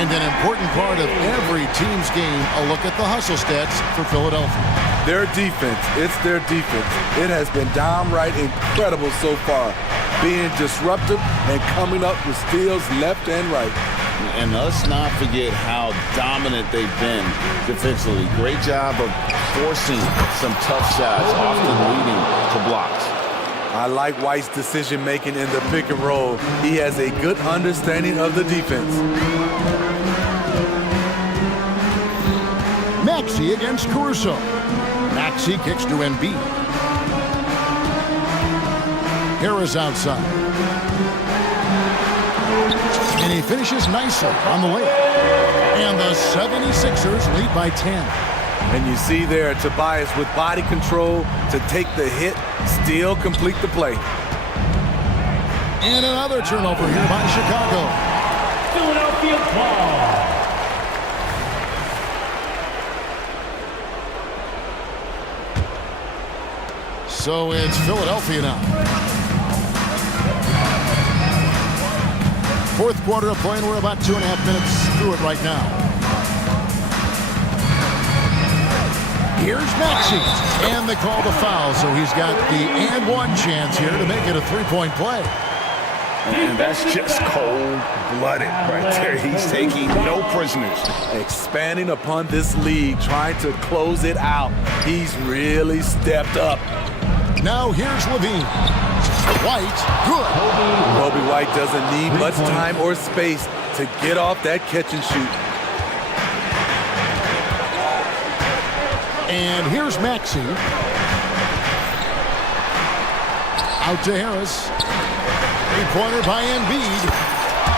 And an important part of every team's game, a look at the hustle stats for Philadelphia. Their defense, it's their defense. It has been downright incredible so far, being disruptive and coming up with steals left and right. And let's not forget how dominant they've been defensively. Great job of forcing some tough shots, often leading to blocks. I like White's decision-making in the pick and roll. He has a good understanding of the defense. Maxey against Caruso. Maxey kicks to Embiid. Harris outside. And he finishes nicely on the way. And the 76ers lead by 10. And you see there Tobias with body control to take the hit, still complete the play. And another turnover here by Chicago. Philadelphia ball. So it's Philadelphia now. Fourth quarter of play, and we're about 2.5 minutes through it right now. Here's Maxey, and they call the foul, so he's got the and one chance here to make it a three-point play. And that's just cold-blooded right there. He's taking no prisoners. Expanding upon this league, trying to close it out. He's really stepped up. Now here's Levine. White, good. Kobe White doesn't need much time or space to get off that catch and shoot. And here's Maxey. Out to Harris. Three-pointer by Embiid.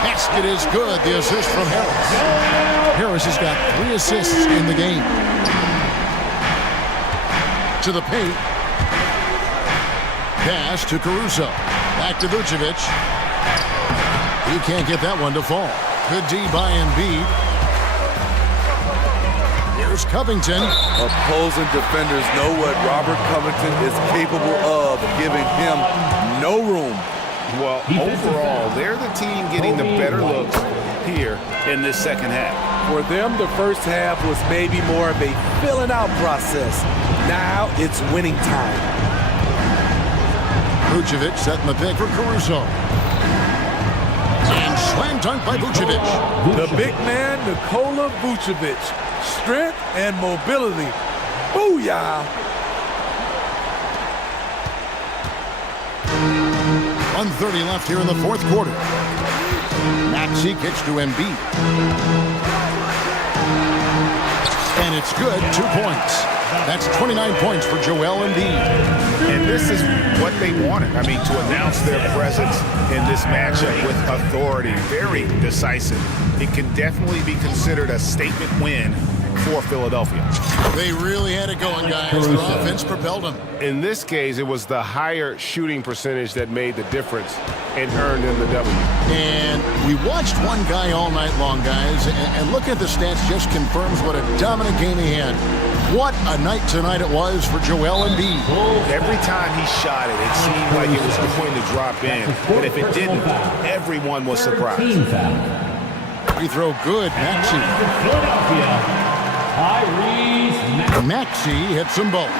Basket is good. The assist from Harris. Harris has got 3 assists in the game. To the paint. Pass to Caruso. Back to Vucevic. He can't get that one to fall. Good D by Embiid. Here's Covington. Opposing defenders know what Robert Covington is capable of, giving him no room. Well, overall, they're the team getting the better looks here in this second half. For them, the first half was maybe more of a filling out process. Now it's winning time. Vucevic setting the pick for Caruso. And slam dunk by Vucevic. The big man, Nikola Vucevic. Strength and mobility. Booyah! 1:30 left here in the fourth quarter. Maxey kicks to Embiid. And it's good, 2 points. That's 29 points for Joel Embiid. And this is what they wanted. I mean, to announce their presence in this matchup with authority, very decisive. It can definitely be considered a statement win for Philadelphia. They really had it going, guys. Their offense propelled them. In this case, it was the higher shooting percentage that made the difference and earned them the W. And we watched one guy all night long, guys, and look at the stats just confirms what a dominant game he had. What a night tonight it was for Joel Embiid. Every time he shot it, it seemed like it was going to drop in. But if it didn't, everyone was surprised. Free throw good, Maxey. Maxey hits them both.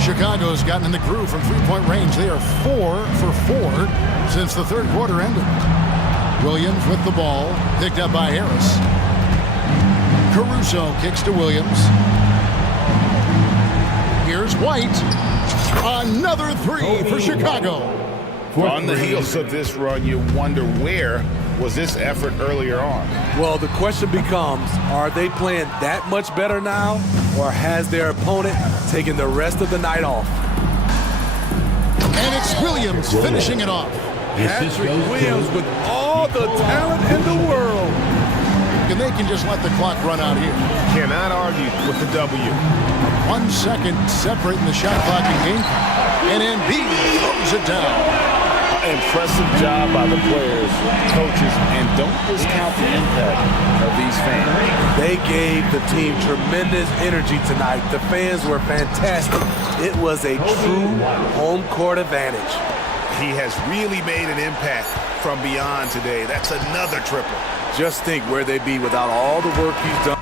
Chicago's gotten in the groove from three-point range. They are 4 for 4 since the third quarter ended. Williams with the ball, picked up by Harris. Caruso kicks to Williams. Here's White. Another three for Chicago. On the heels of this run, you wonder where was this effort earlier on? Well, the question becomes, are they playing that much better now, or has their opponent taken the rest of the night off? And it's Williams finishing it off. Patrick Williams with all the talent in the world. And they can just let the clock run out here. Cannot argue with the W. 1 second separating the shot clock and game. And Embiid throws it down. Impressive job by the players, coaches, and don't discount the impact of these fans. They gave the team tremendous energy tonight. The fans were fantastic. It was a true home court advantage. He has really made an impact from beyond today. That's another triple. Just think where they'd be without all the work he's done.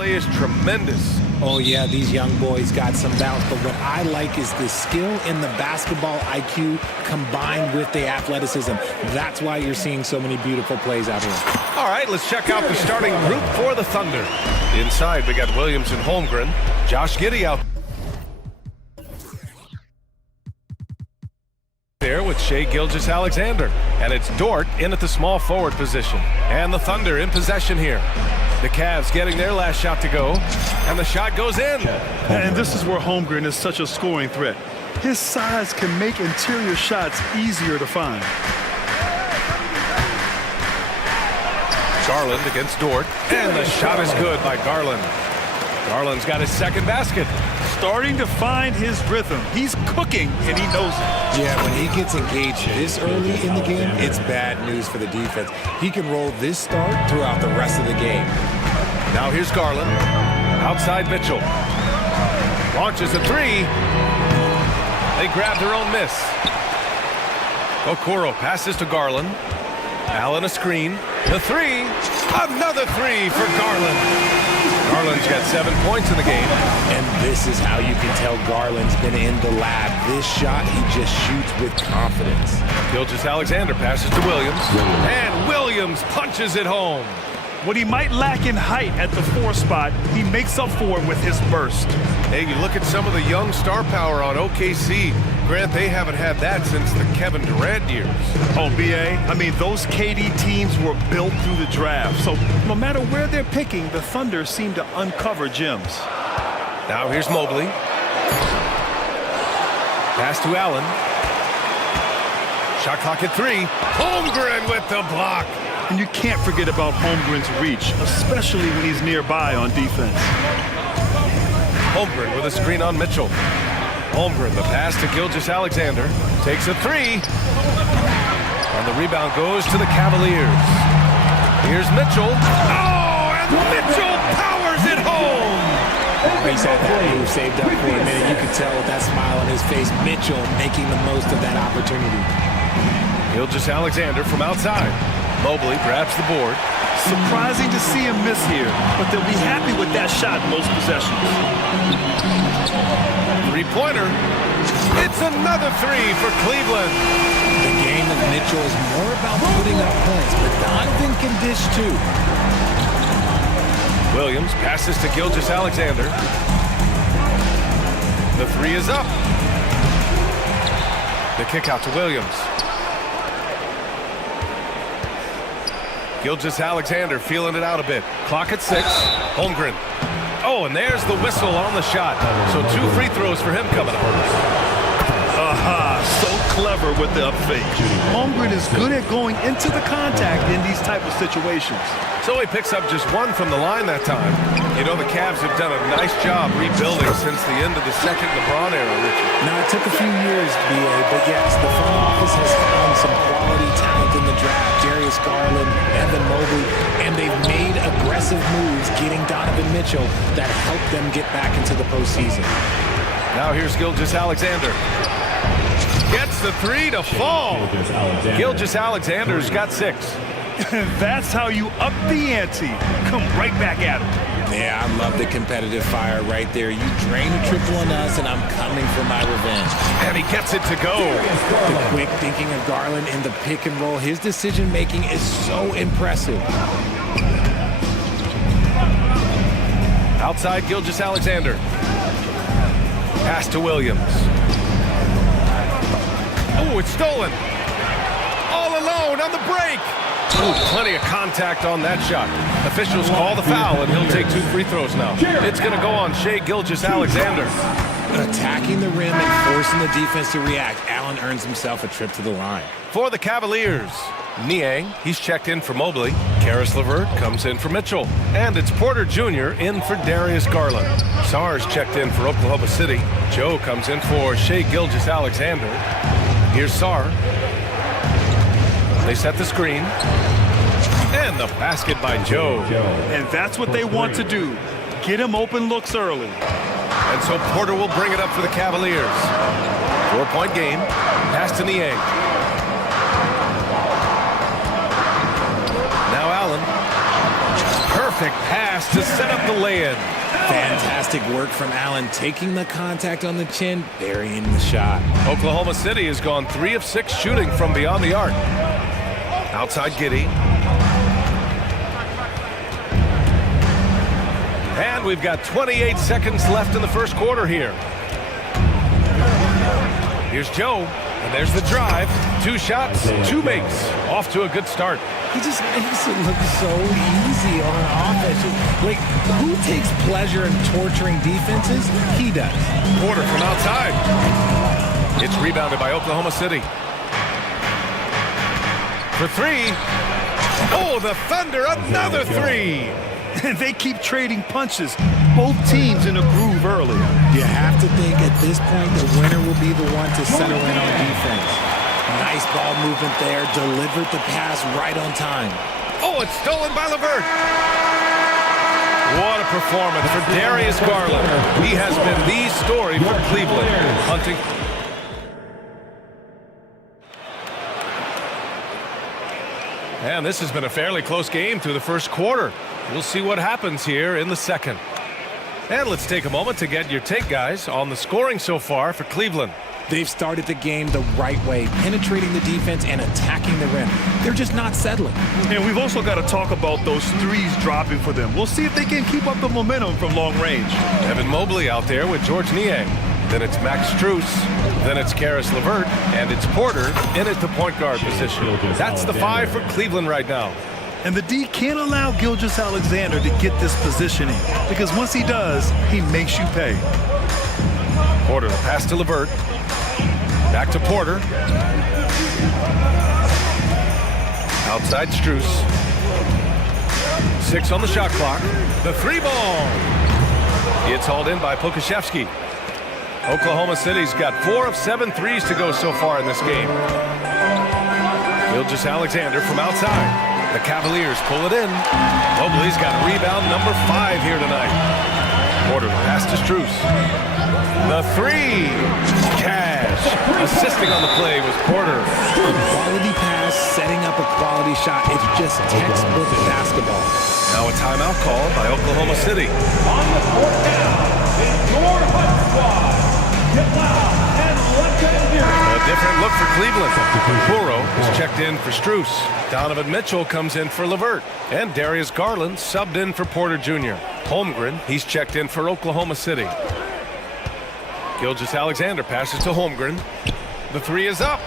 Play is tremendous. Oh, yeah, these young boys got some bounce, but what I like is the skill in the basketball IQ combined with the athleticism. That's why you're seeing so many beautiful plays out here. All right, let's check out the starting group for the Thunder. Inside, we got Williams and Holmgren. Josh Giddey out there with Shai Gilgeous-Alexander. And it's Dort in at the small forward position. And the Thunder in possession here. The Cavs getting their last shot to go, and the shot goes in. And this is where Holmgren is such a scoring threat. His size can make interior shots easier to find. Garland against Dort, and the shot is good by Garland. Garland's got his second basket. Starting to find his rhythm. He's cooking, and he knows it. Yeah, when he gets engaged this early in the game, it's bad news for the defense. He can roll this start throughout the rest of the game. Now here's Garland. Outside Mitchell. Launches a three. They grab their own miss. Okoro passes to Garland. Allen a screen. The three. Another three for Garland. Garland's got 7 points in the game. And this is how you can tell Garland's been in the lab. This shot, he just shoots with confidence. Gilgeous-Alexander passes to Williams. And Williams punches it home. What he might lack in height at the 4 spot, he makes up for it with his burst. Hey, you look at some of the young star power on OKC. Grant, they haven't had that since the Kevin Durant years. Oh, B.A., I mean, those KD teams were built through the draft. So no matter where they're picking, the Thunder seem to uncover gems. Now here's Mobley. Pass to Allen. Shot clock at 3. Holmgren with the block. And you can't forget about Holmgren's reach, especially when he's nearby on defense. Holmgren with a screen on Mitchell. Holmgren, the pass to Gilgeous-Alexander. Takes a 3. And the rebound goes to the Cavaliers. Here's Mitchell. Oh, and Mitchell powers it home. He's had that move saved up for a minute. You could tell with that smile on his face, Mitchell making the most of that opportunity. Gilgeous-Alexander from outside. Mobley grabs the board. Surprising to see him miss here, but they'll be happy with that shot most possessions. Three-pointer. It's another 3 for Cleveland. The game of Mitchell is more about putting up points, but Donovan can dish too. Williams passes to Gilgeous-Alexander. The 3 is up. The kick out to Williams. Gilgeous-Alexander feeling it out a bit. Clock at 6. Holmgren. Oh, and there's the whistle on the shot. So 2 free throws for him coming up. Aha, so clever with the up fake. Holmgren is good at going into the contact in these type of situations. So he picks up just 1 from the line that time. You know, the Cavs have done a nice job rebuilding since the end of the second LeBron era, Richard. Now, it took a few years, B.A., but yes, the front office has found some quality talent in the draft. Darius Garland, Evan Mobley, and they've made aggressive moves getting Donovan Mitchell that help them get back into the postseason. Now here's Gilgeous-Alexander. Gets the 3 to fall. Gilgeous-Alexander's got 6. That's how you up the ante. Come right back at him. Yeah, I love the competitive fire right there. You drain a triple on us, and I'm coming for my revenge. And he gets it to go. The quick thinking of Garland in the pick and roll. His decision-making is so impressive. Outside Gilgeous-Alexander. Pass to Williams. Oh, it's stolen. All alone on the break. Ooh, plenty of contact on that shot. Officials call the foul, and he'll take 2 free throws now. It's going to go on Shai Gilgeous-Alexander. Attacking the rim and forcing the defense to react. Allen earns himself a trip to the line. For the Cavaliers, Niang, he's checked in for Mobley. Karis LeVert comes in for Mitchell. And it's Porter Jr. in for Darius Garland. Sar's checked in for Oklahoma City. Joe comes in for Shai Gilgeous-Alexander. Here's Sar. They set the screen. And the basket by Joe. And that's what they want to do. Get him open looks early. And so Porter will bring it up for the Cavaliers. 4-point game. Pass to Niang. Now Allen. Perfect pass to set up the lay-in. Fantastic work from Allen, taking the contact on the chin, burying the shot. Oklahoma City has gone 3 of 6 shooting from beyond the arc. Outside Giddey. And we've got 28 seconds left in the first quarter here. Here's Joe, and there's the drive. 2 shots, 2 makes. Off to a good start. He just makes it look so easy on offense. Like, who takes pleasure in torturing defenses? He does. Porter from outside. It's rebounded by Oklahoma City. For 3. Oh, the Thunder, another 3. And they keep trading punches. Both teams in a groove early. You have to think at this point the winner will be the one to settle in on defense. Nice ball movement there. Delivered the pass right on time. Oh, it's stolen by LeVert. What a performance for Darius Garland. He has been the story for Cleveland. Hunting. And this has been a fairly close game through the first quarter. We'll see what happens here in the second. And let's take a moment to get your take, guys, on the scoring so far for Cleveland. They've started the game the right way, penetrating the defense and attacking the rim. They're just not settling. And we've also got to talk about those threes dropping for them. We'll see if they can keep up the momentum from long range. Evan Mobley out there with George Niang. Then it's Max Strus. Then it's Karis LeVert. And it's Porter in at the point guard position. That's the 5 for Cleveland right now. And the D can't allow Gilgeous-Alexander to get this positioning, because once he does, he makes you pay. Porter, the pass to LeVert. Back to Porter. Outside Strus. 6 on the shot clock. The 3 ball. It's hauled in by Pokashevsky. Oklahoma City's got 4 of 7 threes to go so far in this game. Gilgeous-Alexander from outside. The Cavaliers pull it in. Mobley's got rebound number 5 here tonight. Porter pass to Strus. The 3. Cash. Assisting on the play was Porter. A quality pass, setting up a quality shot. It's just textbook basketball. Now a timeout called by Oklahoma City. On the court now, it's your Hunt Squad. Get loud and let them hear it. A different look for Cleveland. Kuro is checked in for Strus. Donovan Mitchell comes in for LeVert. And Darius Garland subbed in for Porter Jr. Holmgren, he's checked in for Oklahoma City. Gilgeous-Alexander passes to Holmgren. The 3 is up.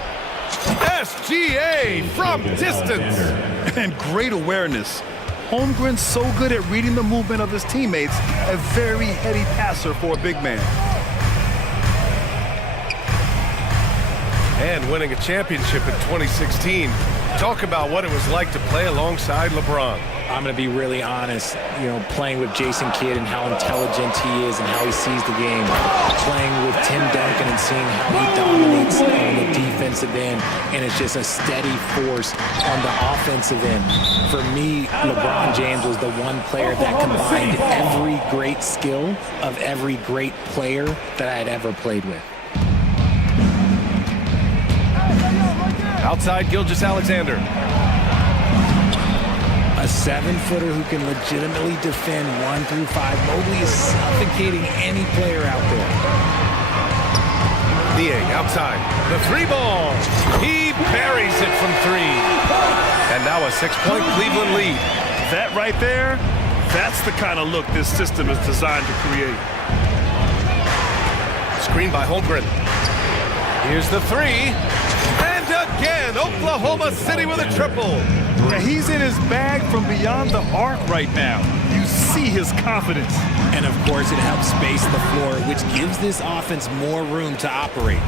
SGA from distance. And great awareness. Holmgren's so good at reading the movement of his teammates. A very heady passer for a big man. And winning a championship in 2016. Talk about what it was like to play alongside LeBron. I'm going to be really honest, playing with Jason Kidd and how intelligent he is and how he sees the game. Playing with Tim Duncan and seeing how he dominates on the defensive end. And it's just a steady force on the offensive end. For me, LeBron James was the one player that combined every great skill of every great player that I had ever played with. Outside Gilgeous-Alexander. A 7-footer who can legitimately defend 1 through 5. Mobley is suffocating any player out there. Niang outside. The 3 ball. He buries it from 3. And now a 6-point Cleveland lead. That right there, that's the kind of look this system is designed to create. Screen by Holmgren. Here's the 3. And again, Oklahoma City with a triple. Yeah, he's in his bag from beyond the arc right now. You see his confidence. And of course, it helps space the floor, which gives this offense more room to operate.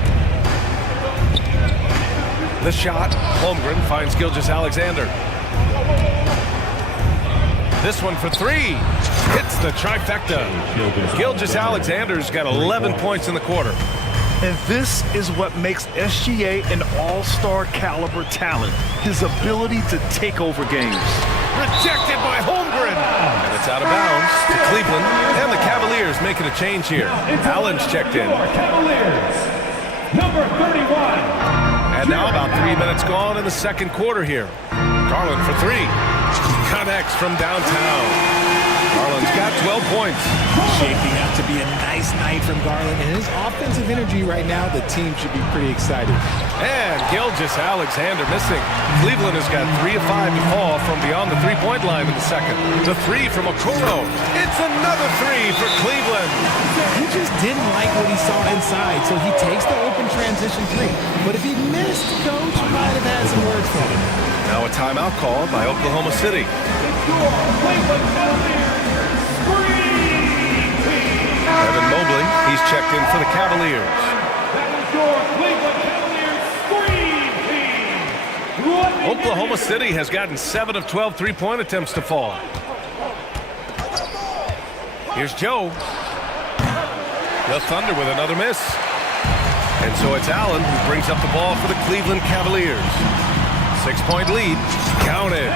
The shot. Holmgren finds Gilgeous-Alexander. This one for 3. Hits the trifecta. Gilgeous-Alexander's got 11 points in the quarter. And this is what makes SGA an all-star caliber talent. His ability to take over games. Rejected by Holmgren. And it's out of bounds to Cleveland. And the Cavaliers making a change here. Allen's checked in. Cavaliers, number 31. And now about 3 minutes gone in the second quarter here. Garland for 3. Connects from downtown. Garland's got 12 points. Shaping up to be a nice night from Garland, and his offensive energy right now, the team should be pretty excited. And Gilgeous-Alexander missing. Cleveland has got 3 of 5 to fall from beyond the three-point line in the second. The three from Okoro. It's another three for Cleveland. He just didn't like what he saw inside, so he takes the open transition three. But if he missed, Coach might have had some words for him. Now a timeout called by Oklahoma City. Evan Mobley, he's checked in for the Cavaliers. Oklahoma City has gotten 7 of 12 three-point attempts to fall. Here's Joe. The Thunder with another miss. And so it's Allen who brings up the ball for the Cleveland Cavaliers. 6-point lead. Counted.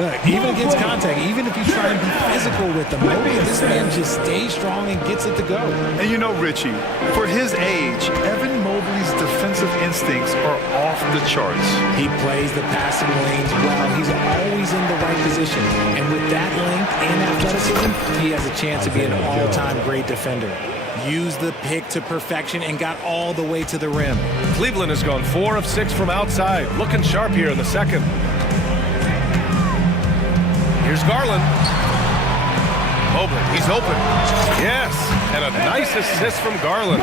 Look, even against contact, even if you try and be physical with them, this man just stays strong and gets it to go. And you know, Richie, for his age, Evan Mobley's defensive instincts are off the charts. He plays the passing lanes well. He's always in the right position. And with that length and athleticism, he has a chance to be an all-time great defender. Used the pick to perfection and got all the way to the rim. Cleveland has gone 4 of 6 from outside. Looking sharp here in the second. Here's Garland. Mobley, he's open. Yes, and a nice assist from Garland.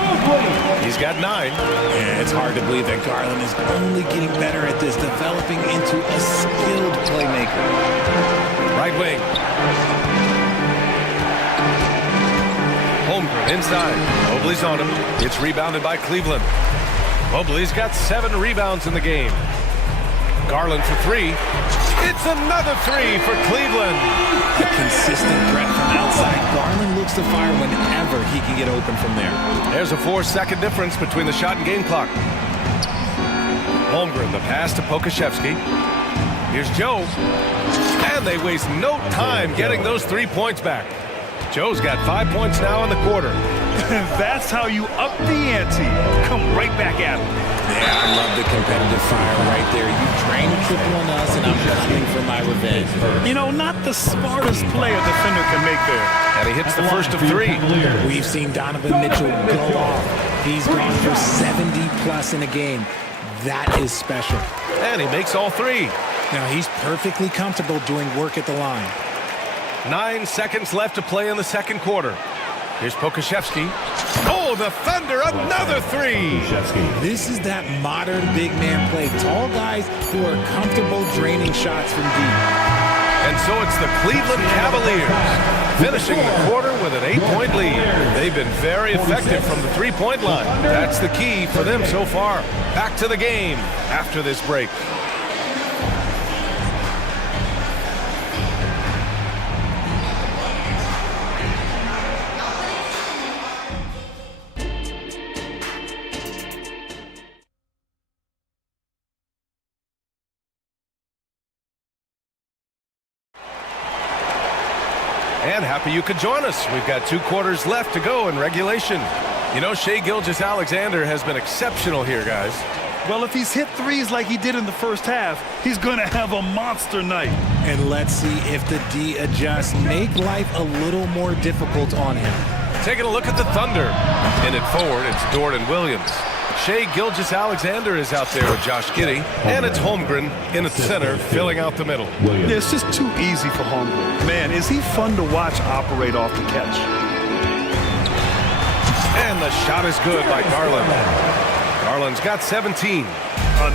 He's got 9. Yeah, it's hard to believe that Garland is only getting better at this, developing into a skilled playmaker. Right wing. Holmgren inside. Mobley's on him. It's rebounded by Cleveland. Mobley's got 7 rebounds in the game. Garland for 3. It's another 3 for Cleveland. A consistent threat from outside. Garland looks to fire whenever he can get open from there. There's a 4-second difference between the shot and game clock. Holmgren, the pass to Pokashevsky. Here's Joe. And they waste no time getting those 3 points back. Joe's got 5 points now in the quarter. That's how you up the ante. Come right back at him. Yeah, I love the competitive fire right there. You drain a triple on us, and I'm coming for my revenge. You know, not the smartest play a defender can make there. And he hits the first of 3. We've seen Donovan Mitchell go off. He's gone for 70+ in a game. That is special. And he makes all 3. Now, he's perfectly comfortable doing work at the line. 9 seconds left to play in the second quarter. Here's Pokashevsky. Oh, the Thunder, another 3. This is that modern big man play. Tall guys who are comfortable draining shots from deep. And so it's the Cleveland Cavaliers finishing the quarter with an 8-point lead. They've been very effective from the 3-point line. That's the key for them so far. Back to the game after this break. And happy you could join us. We've got 2 quarters left to go in regulation. You know, Shai Gilgeous-Alexander has been exceptional here, guys. Well, if he's hit threes like he did in the first half, he's going to have a monster night. And let's see if the D adjusts, make life a little more difficult on him. Taking a look at the Thunder. In it forward, it's Jordan Williams. Shai Gilgeous-Alexander is out there with Josh Giddey. And it's Holmgren in the center, filling out the middle. Yeah, it's just too easy for Holmgren. Man, is he fun to watch operate off the catch. And the shot is good by Garland. Garland's got 17.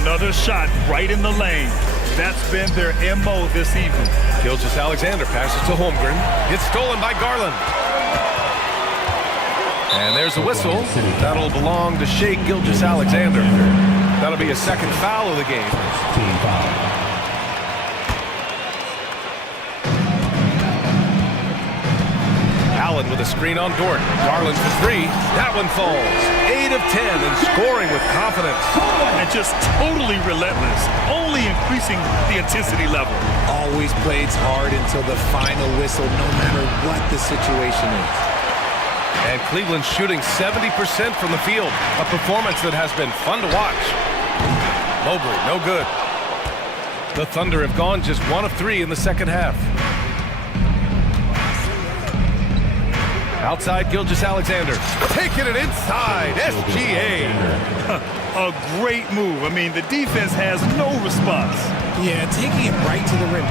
Another shot right in the lane. That's been their MO this evening. Gilgeous-Alexander passes to Holmgren. It's stolen by Garland. And there's a whistle. That'll belong to Shai Gilgeous-Alexander. That'll be a second foul of the game. Allen with a screen on Dort. Garland for 3. That one falls. 8 of 10 and scoring with confidence. And just totally relentless. Only increasing the intensity level. Always plays hard until the final whistle, no matter what the situation is. And Cleveland shooting 70% from the field. A performance that has been fun to watch. Mobley, no good. The Thunder have gone just 1 of 3 in the second half. Outside Gilgeous-Alexander. Taking it inside. SGA. A great move. I mean, the defense has no response. Yeah, taking it right to the rim.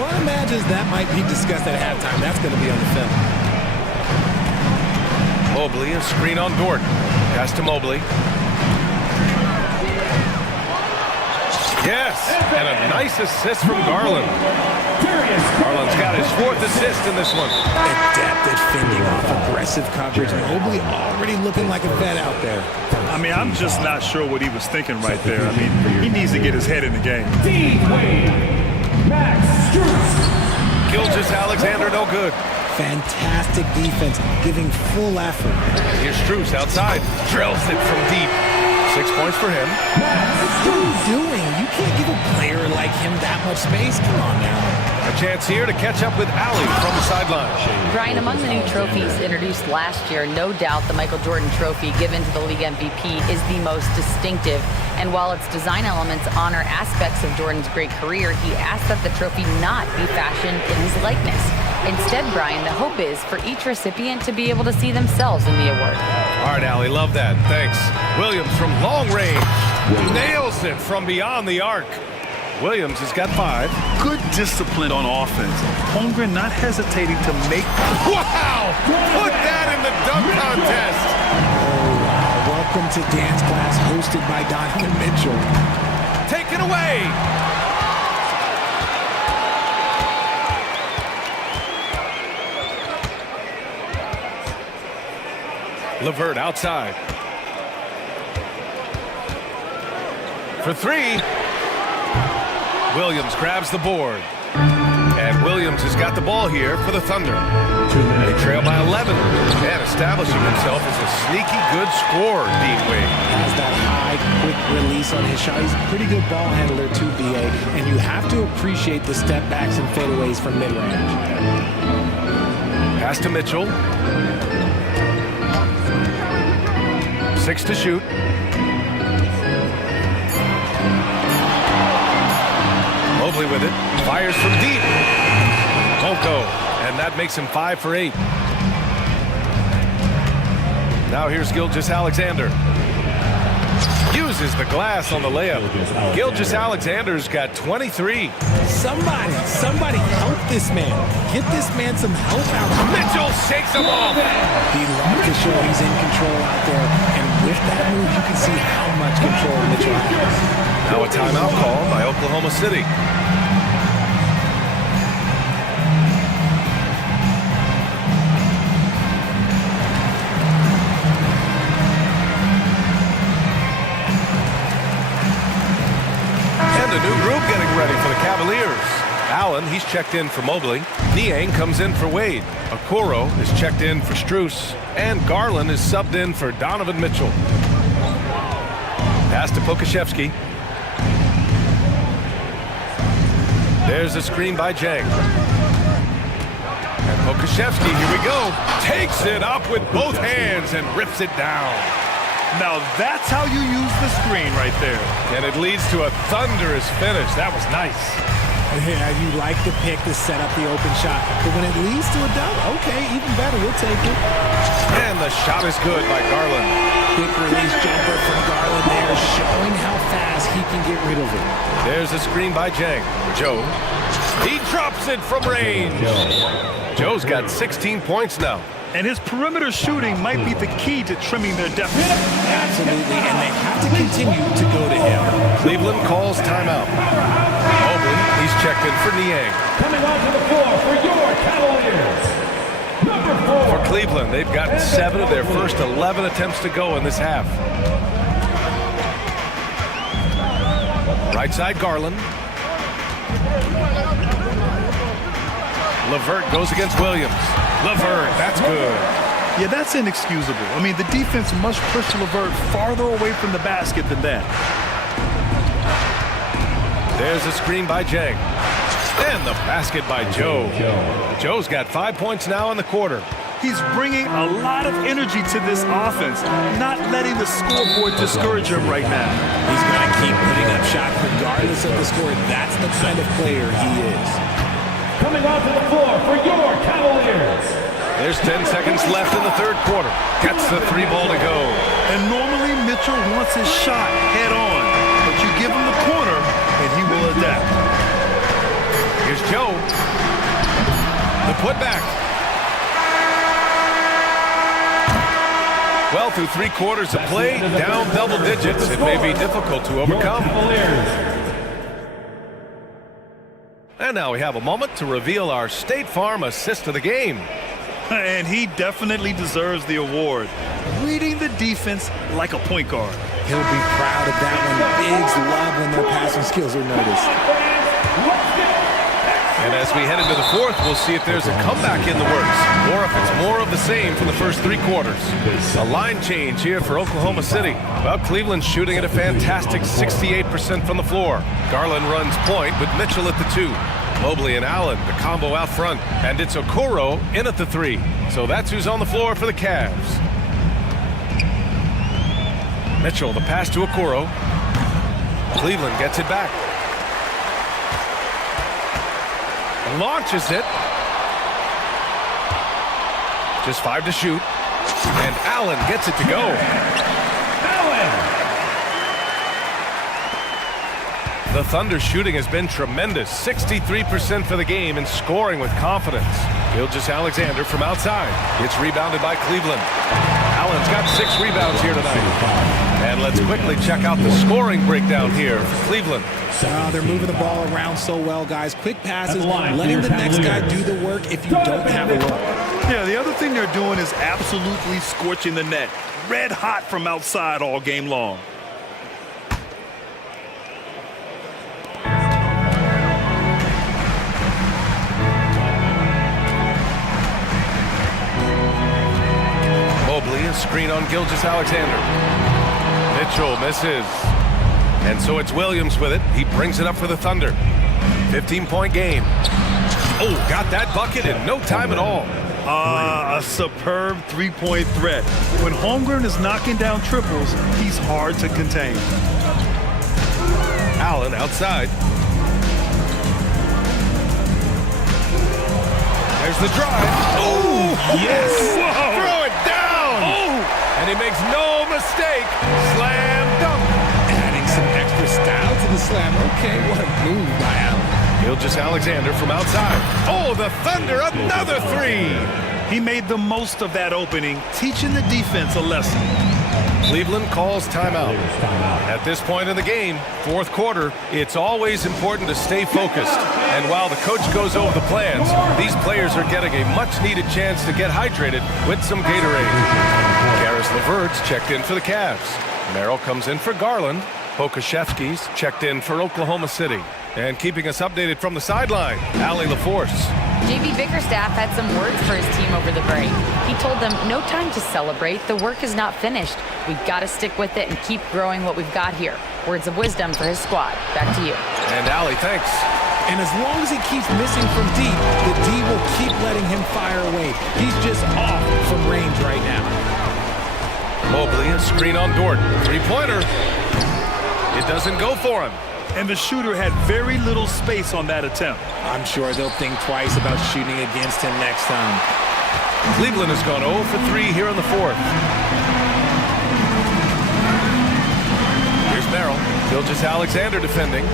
One imagines that might be discussed at halftime. That's going to be on the film. Mobley, a screen on Gordon. Pass to Mobley. Yes, and a nice assist from Garland. Garland's got his 4th assist in this one. Adept at fending off aggressive coverage. Mobley already looking like a vet out there. I mean, I'm just not sure what he was thinking right there. I mean, he needs to get his head in the game. Gilgeous-Alexander, no good. Fantastic defense, giving full effort. Here's Strus outside. Drills it from deep. 6 points for him. What are you doing? You can't give a player like him that much space. Come on now. A chance here to catch up with Allie from the sideline. Brian, among the new trophies introduced last year, no doubt the Michael Jordan Trophy given to the league MVP is the most distinctive. And while its design elements honor aspects of Jordan's great career, he asked that the trophy not be fashioned in his likeness. Instead, Brian, the hope is for each recipient to be able to see themselves in the award. All right, Allie, love that. Thanks. Williams from long range. Nails it from beyond the arc. Williams has got 5. Good discipline on offense. Holmgren not hesitating to make... Wow! Put that in the dunk contest! Oh, wow. Welcome to dance class hosted by Donovan Mitchell. Take it away! LeVert outside. For 3. Williams grabs the board. And Williams has got the ball here for the Thunder. They trail by 11 and establishing himself as a sneaky good scorer, Dean Wade. Has that high, quick release on his shot. He's a pretty good ball handler too, BA. And you have to appreciate the step backs and fadeaways from mid-range. Pass to Mitchell. 6 to shoot. Mobley with it. Fires from deep. Won't go. And that makes him 5 for 8. Now here's Gilgeous-Alexander. Uses the glass on the layup. Gilgeous-Alexander's got 23. Somebody help this man. Get this man some help out. Mitchell shakes him off. He loves to show he's in control out there. And with that move, you can see how much control Mitchell has. Now a timeout call by Oklahoma City. A new group getting ready for the Cavaliers. Allen, he's checked in for Mobley. Niang comes in for Wade. Okoro is checked in for Strus. And Garland is subbed in for Donovan Mitchell. Pass to Pokashevsky. There's a screen by Jang. And Pokashevsky, here we go. Takes it up with both hands and rips it down. Now that's how you use the screen right there. And it leads to a thunderous finish. That was nice. Yeah, you like the pick to set up the open shot. But when it leads to a dunk, okay, even better. We'll take it. And the shot is good by Garland. Quick release jumper from Garland there, showing how fast he can get rid of it. There's a screen by Jang. Joe. He drops it from range. Joe's got 16 points now. And his perimeter shooting might be the key to trimming their deficit. Absolutely, and they have to continue to go to him. Cleveland calls timeout. Mobley, he's checked in for Niang. Coming onto the floor for your Cavaliers, number 4. For Cleveland, they've gotten 7 of their first 11 attempts to go in this half. Right side, Garland. LeVert goes against Williams. LeVert, that's good. Yeah, that's inexcusable. I mean, the defense must push LeVert farther away from the basket than that. There's a screen by Jang. And the basket by Joe. Joe's got 5 points now in the quarter. He's bringing a lot of energy to this offense, not letting the scoreboard discourage him right now. He's going to keep putting up shots regardless of the score. That's the kind of player he is. Coming onto the floor for your Cavaliers, There's 10 seconds left in the third quarter. Gets the three ball to go. And normally Mitchell wants his shot head on, but you give him the corner and he will adapt. Here's Joe. The putback. Well, through 3 quarters of play, down double digits. It may be difficult to overcome. And now we have a moment to reveal our State Farm assist of the game. And he definitely deserves the award. Reading the defense like a point guard. He'll be proud of that one. Bigs love when their passing skills are noticed. And as we head into the fourth, we'll see if there's a comeback in the works, or if it's more of the same from the first 3 quarters. A line change here for Oklahoma City. Well, Cleveland's shooting at a fantastic 68% from the floor. Garland runs point with Mitchell at the 2. Mobley and Allen, the combo out front. And it's Okoro in at the 3. So that's who's on the floor for the Cavs. Mitchell, the pass to Okoro. Cleveland gets it back. Launches it. Just 5 to shoot. And Allen gets it to go. The Thunder's shooting has been tremendous. 63% for the game and scoring with confidence. Gilgeous-Alexander from outside. It's rebounded by Cleveland. Allen's got 6 rebounds here tonight. And let's quickly check out the scoring breakdown here for Cleveland. They're moving the ball around so well, guys. Quick passes, letting the next guy do the work if you don't have a look. Yeah, the other thing they're doing is absolutely scorching the net. Red hot from outside all game long. Mobley, a screen on Gilgeous-Alexander. Mitchell misses. And so it's Williams with it. He brings it up for the Thunder. 15-point game. Oh, got that bucket in no time at all. A superb three-point threat. When Holmgren is knocking down triples, he's hard to contain. Allen outside. There's the drive. Oh, yes. Whoa. Throw it down. Oh. And he makes no mistake. Slam dunk. Adding some extra style to the slam. Okay, what a move by Allen. Gilgeous-Alexander from outside. Oh, the Thunder, another 3. He made the most of that opening, teaching the defense a lesson. Cleveland calls timeout. At this point in the game, fourth quarter, it's always important to stay focused. And while the coach goes over the plans, these players are getting a much-needed chance to get hydrated with some Gatorade. Karis LeVert's checked in for the Cavs. Merrill comes in for Garland. Pokashevsky's checked in for Oklahoma City. And keeping us updated from the sideline, Allie LaForce. JV Bickerstaff had some words for his team over the break. He told them, no time to celebrate. The work is not finished. We've got to stick with it and keep growing what we've got here. Words of wisdom for his squad. Back to you. And Allie, thanks. And as long as he keeps missing from deep, the D will keep letting him fire away. He's just off from range right now. Mobley, a screen on Dort. Three-pointer. It doesn't go for him. And the shooter had very little space on that attempt. I'm sure they'll think twice about shooting against him next time. Cleveland has gone 0 for 3 here in the fourth. Here's Merrill. Gilgeous-Alexander defending.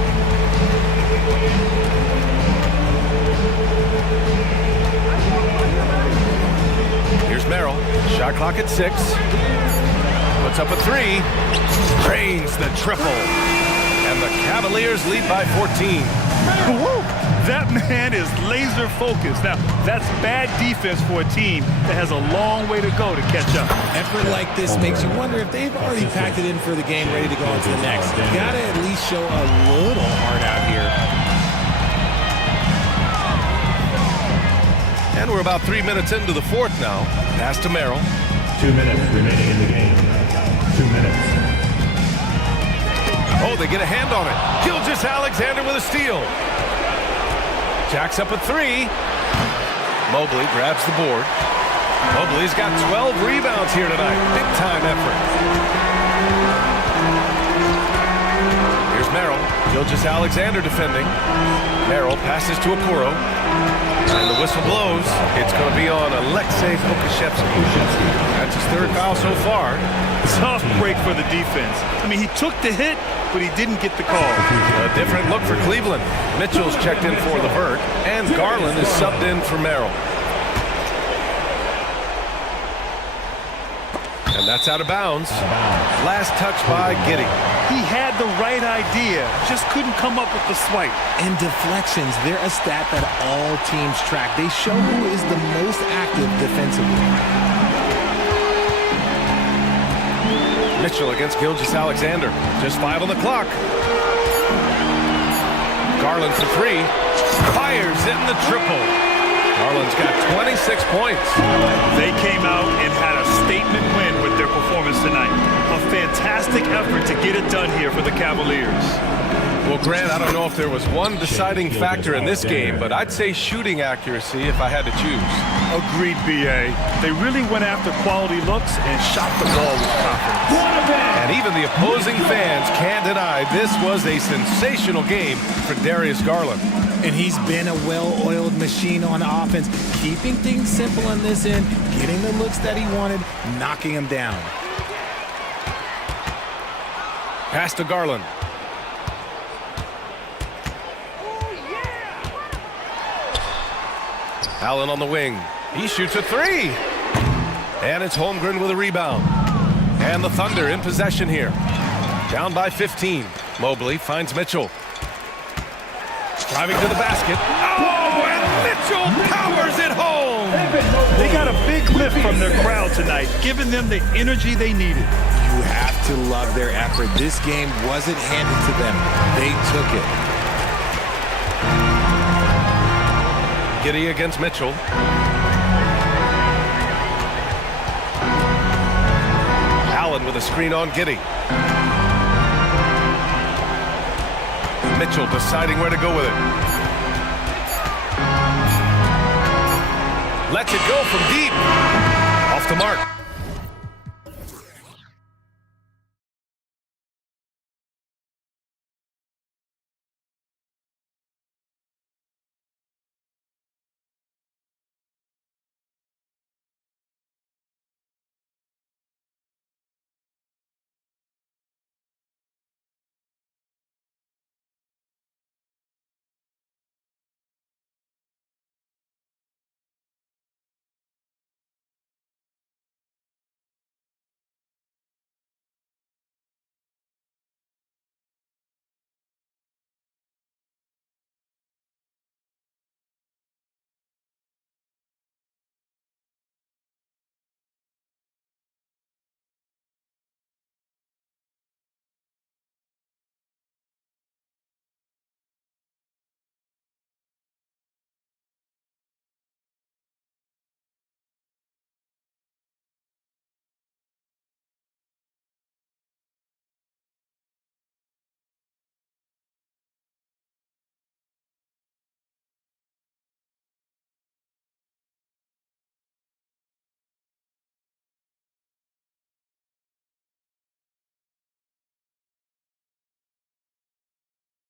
Here's Merrill. Shot clock at 6. Puts up a 3. Drains the triple. And the Cavaliers lead by 14. Woo! That man is laser focused. Now, that's bad defense for a team that has a long way to go to catch up. Effort like this makes you wonder if they've already packed it in for the game, ready to go on to the next. You gotta at least show a little heart out here. And we're about 3 minutes into the fourth now. Pass to Merrill. 2 minutes remaining in the game. 2 minutes. Oh, they get a hand on it. Gilgeous-Alexander with a steal. Jacks up a 3. Mobley grabs the board. Mobley's got 12 rebounds here tonight. Big time effort. Here's Merrill. Gilgeous-Alexander defending. Merrill passes to Okoro. And the whistle blows. It's going to be on Alexei Pokashevsky. That's his third foul so far. Tough break for the defense. I mean, he took the hit, but he didn't get the call. A different look for Cleveland. Mitchell's checked in for Levert, and Garland is subbed in for Merrill. And that's out of bounds. Last touch by Giddey. He had the right idea, just couldn't come up with the swipe. And deflections, they're a stat that all teams track. They show who is the most active defensively. Mitchell against Gilgeous-Alexander. Just 5 on the clock. Garland for 3. Fires in the triple. Garland's got 26 points. They came out and had a statement win with their performance tonight. A fantastic effort to get it done here for the Cavaliers. Well, Grant, I don't know if there was one deciding factor in this game, but I'd say shooting accuracy if I had to choose. Agreed, B.A. They really went after quality looks and shot the ball with confidence. And even the opposing fans can't deny this was a sensational game for Darius Garland. And he's been a well-oiled machine on offense, keeping things simple on this end, getting the looks that he wanted, knocking them down. Pass to Garland. Allen on the wing. He shoots a 3. And it's Holmgren with a rebound. And the Thunder in possession here. Down by 15. Mobley finds Mitchell. Driving to the basket. Oh, and Mitchell powers it home. They got a big lift from their crowd tonight, giving them the energy they needed. You have to love their effort. This game wasn't handed to them. They took it. Giddey against Mitchell. Allen with a screen on Giddey. Mitchell deciding where to go with it. Lets it go from deep. Off the mark.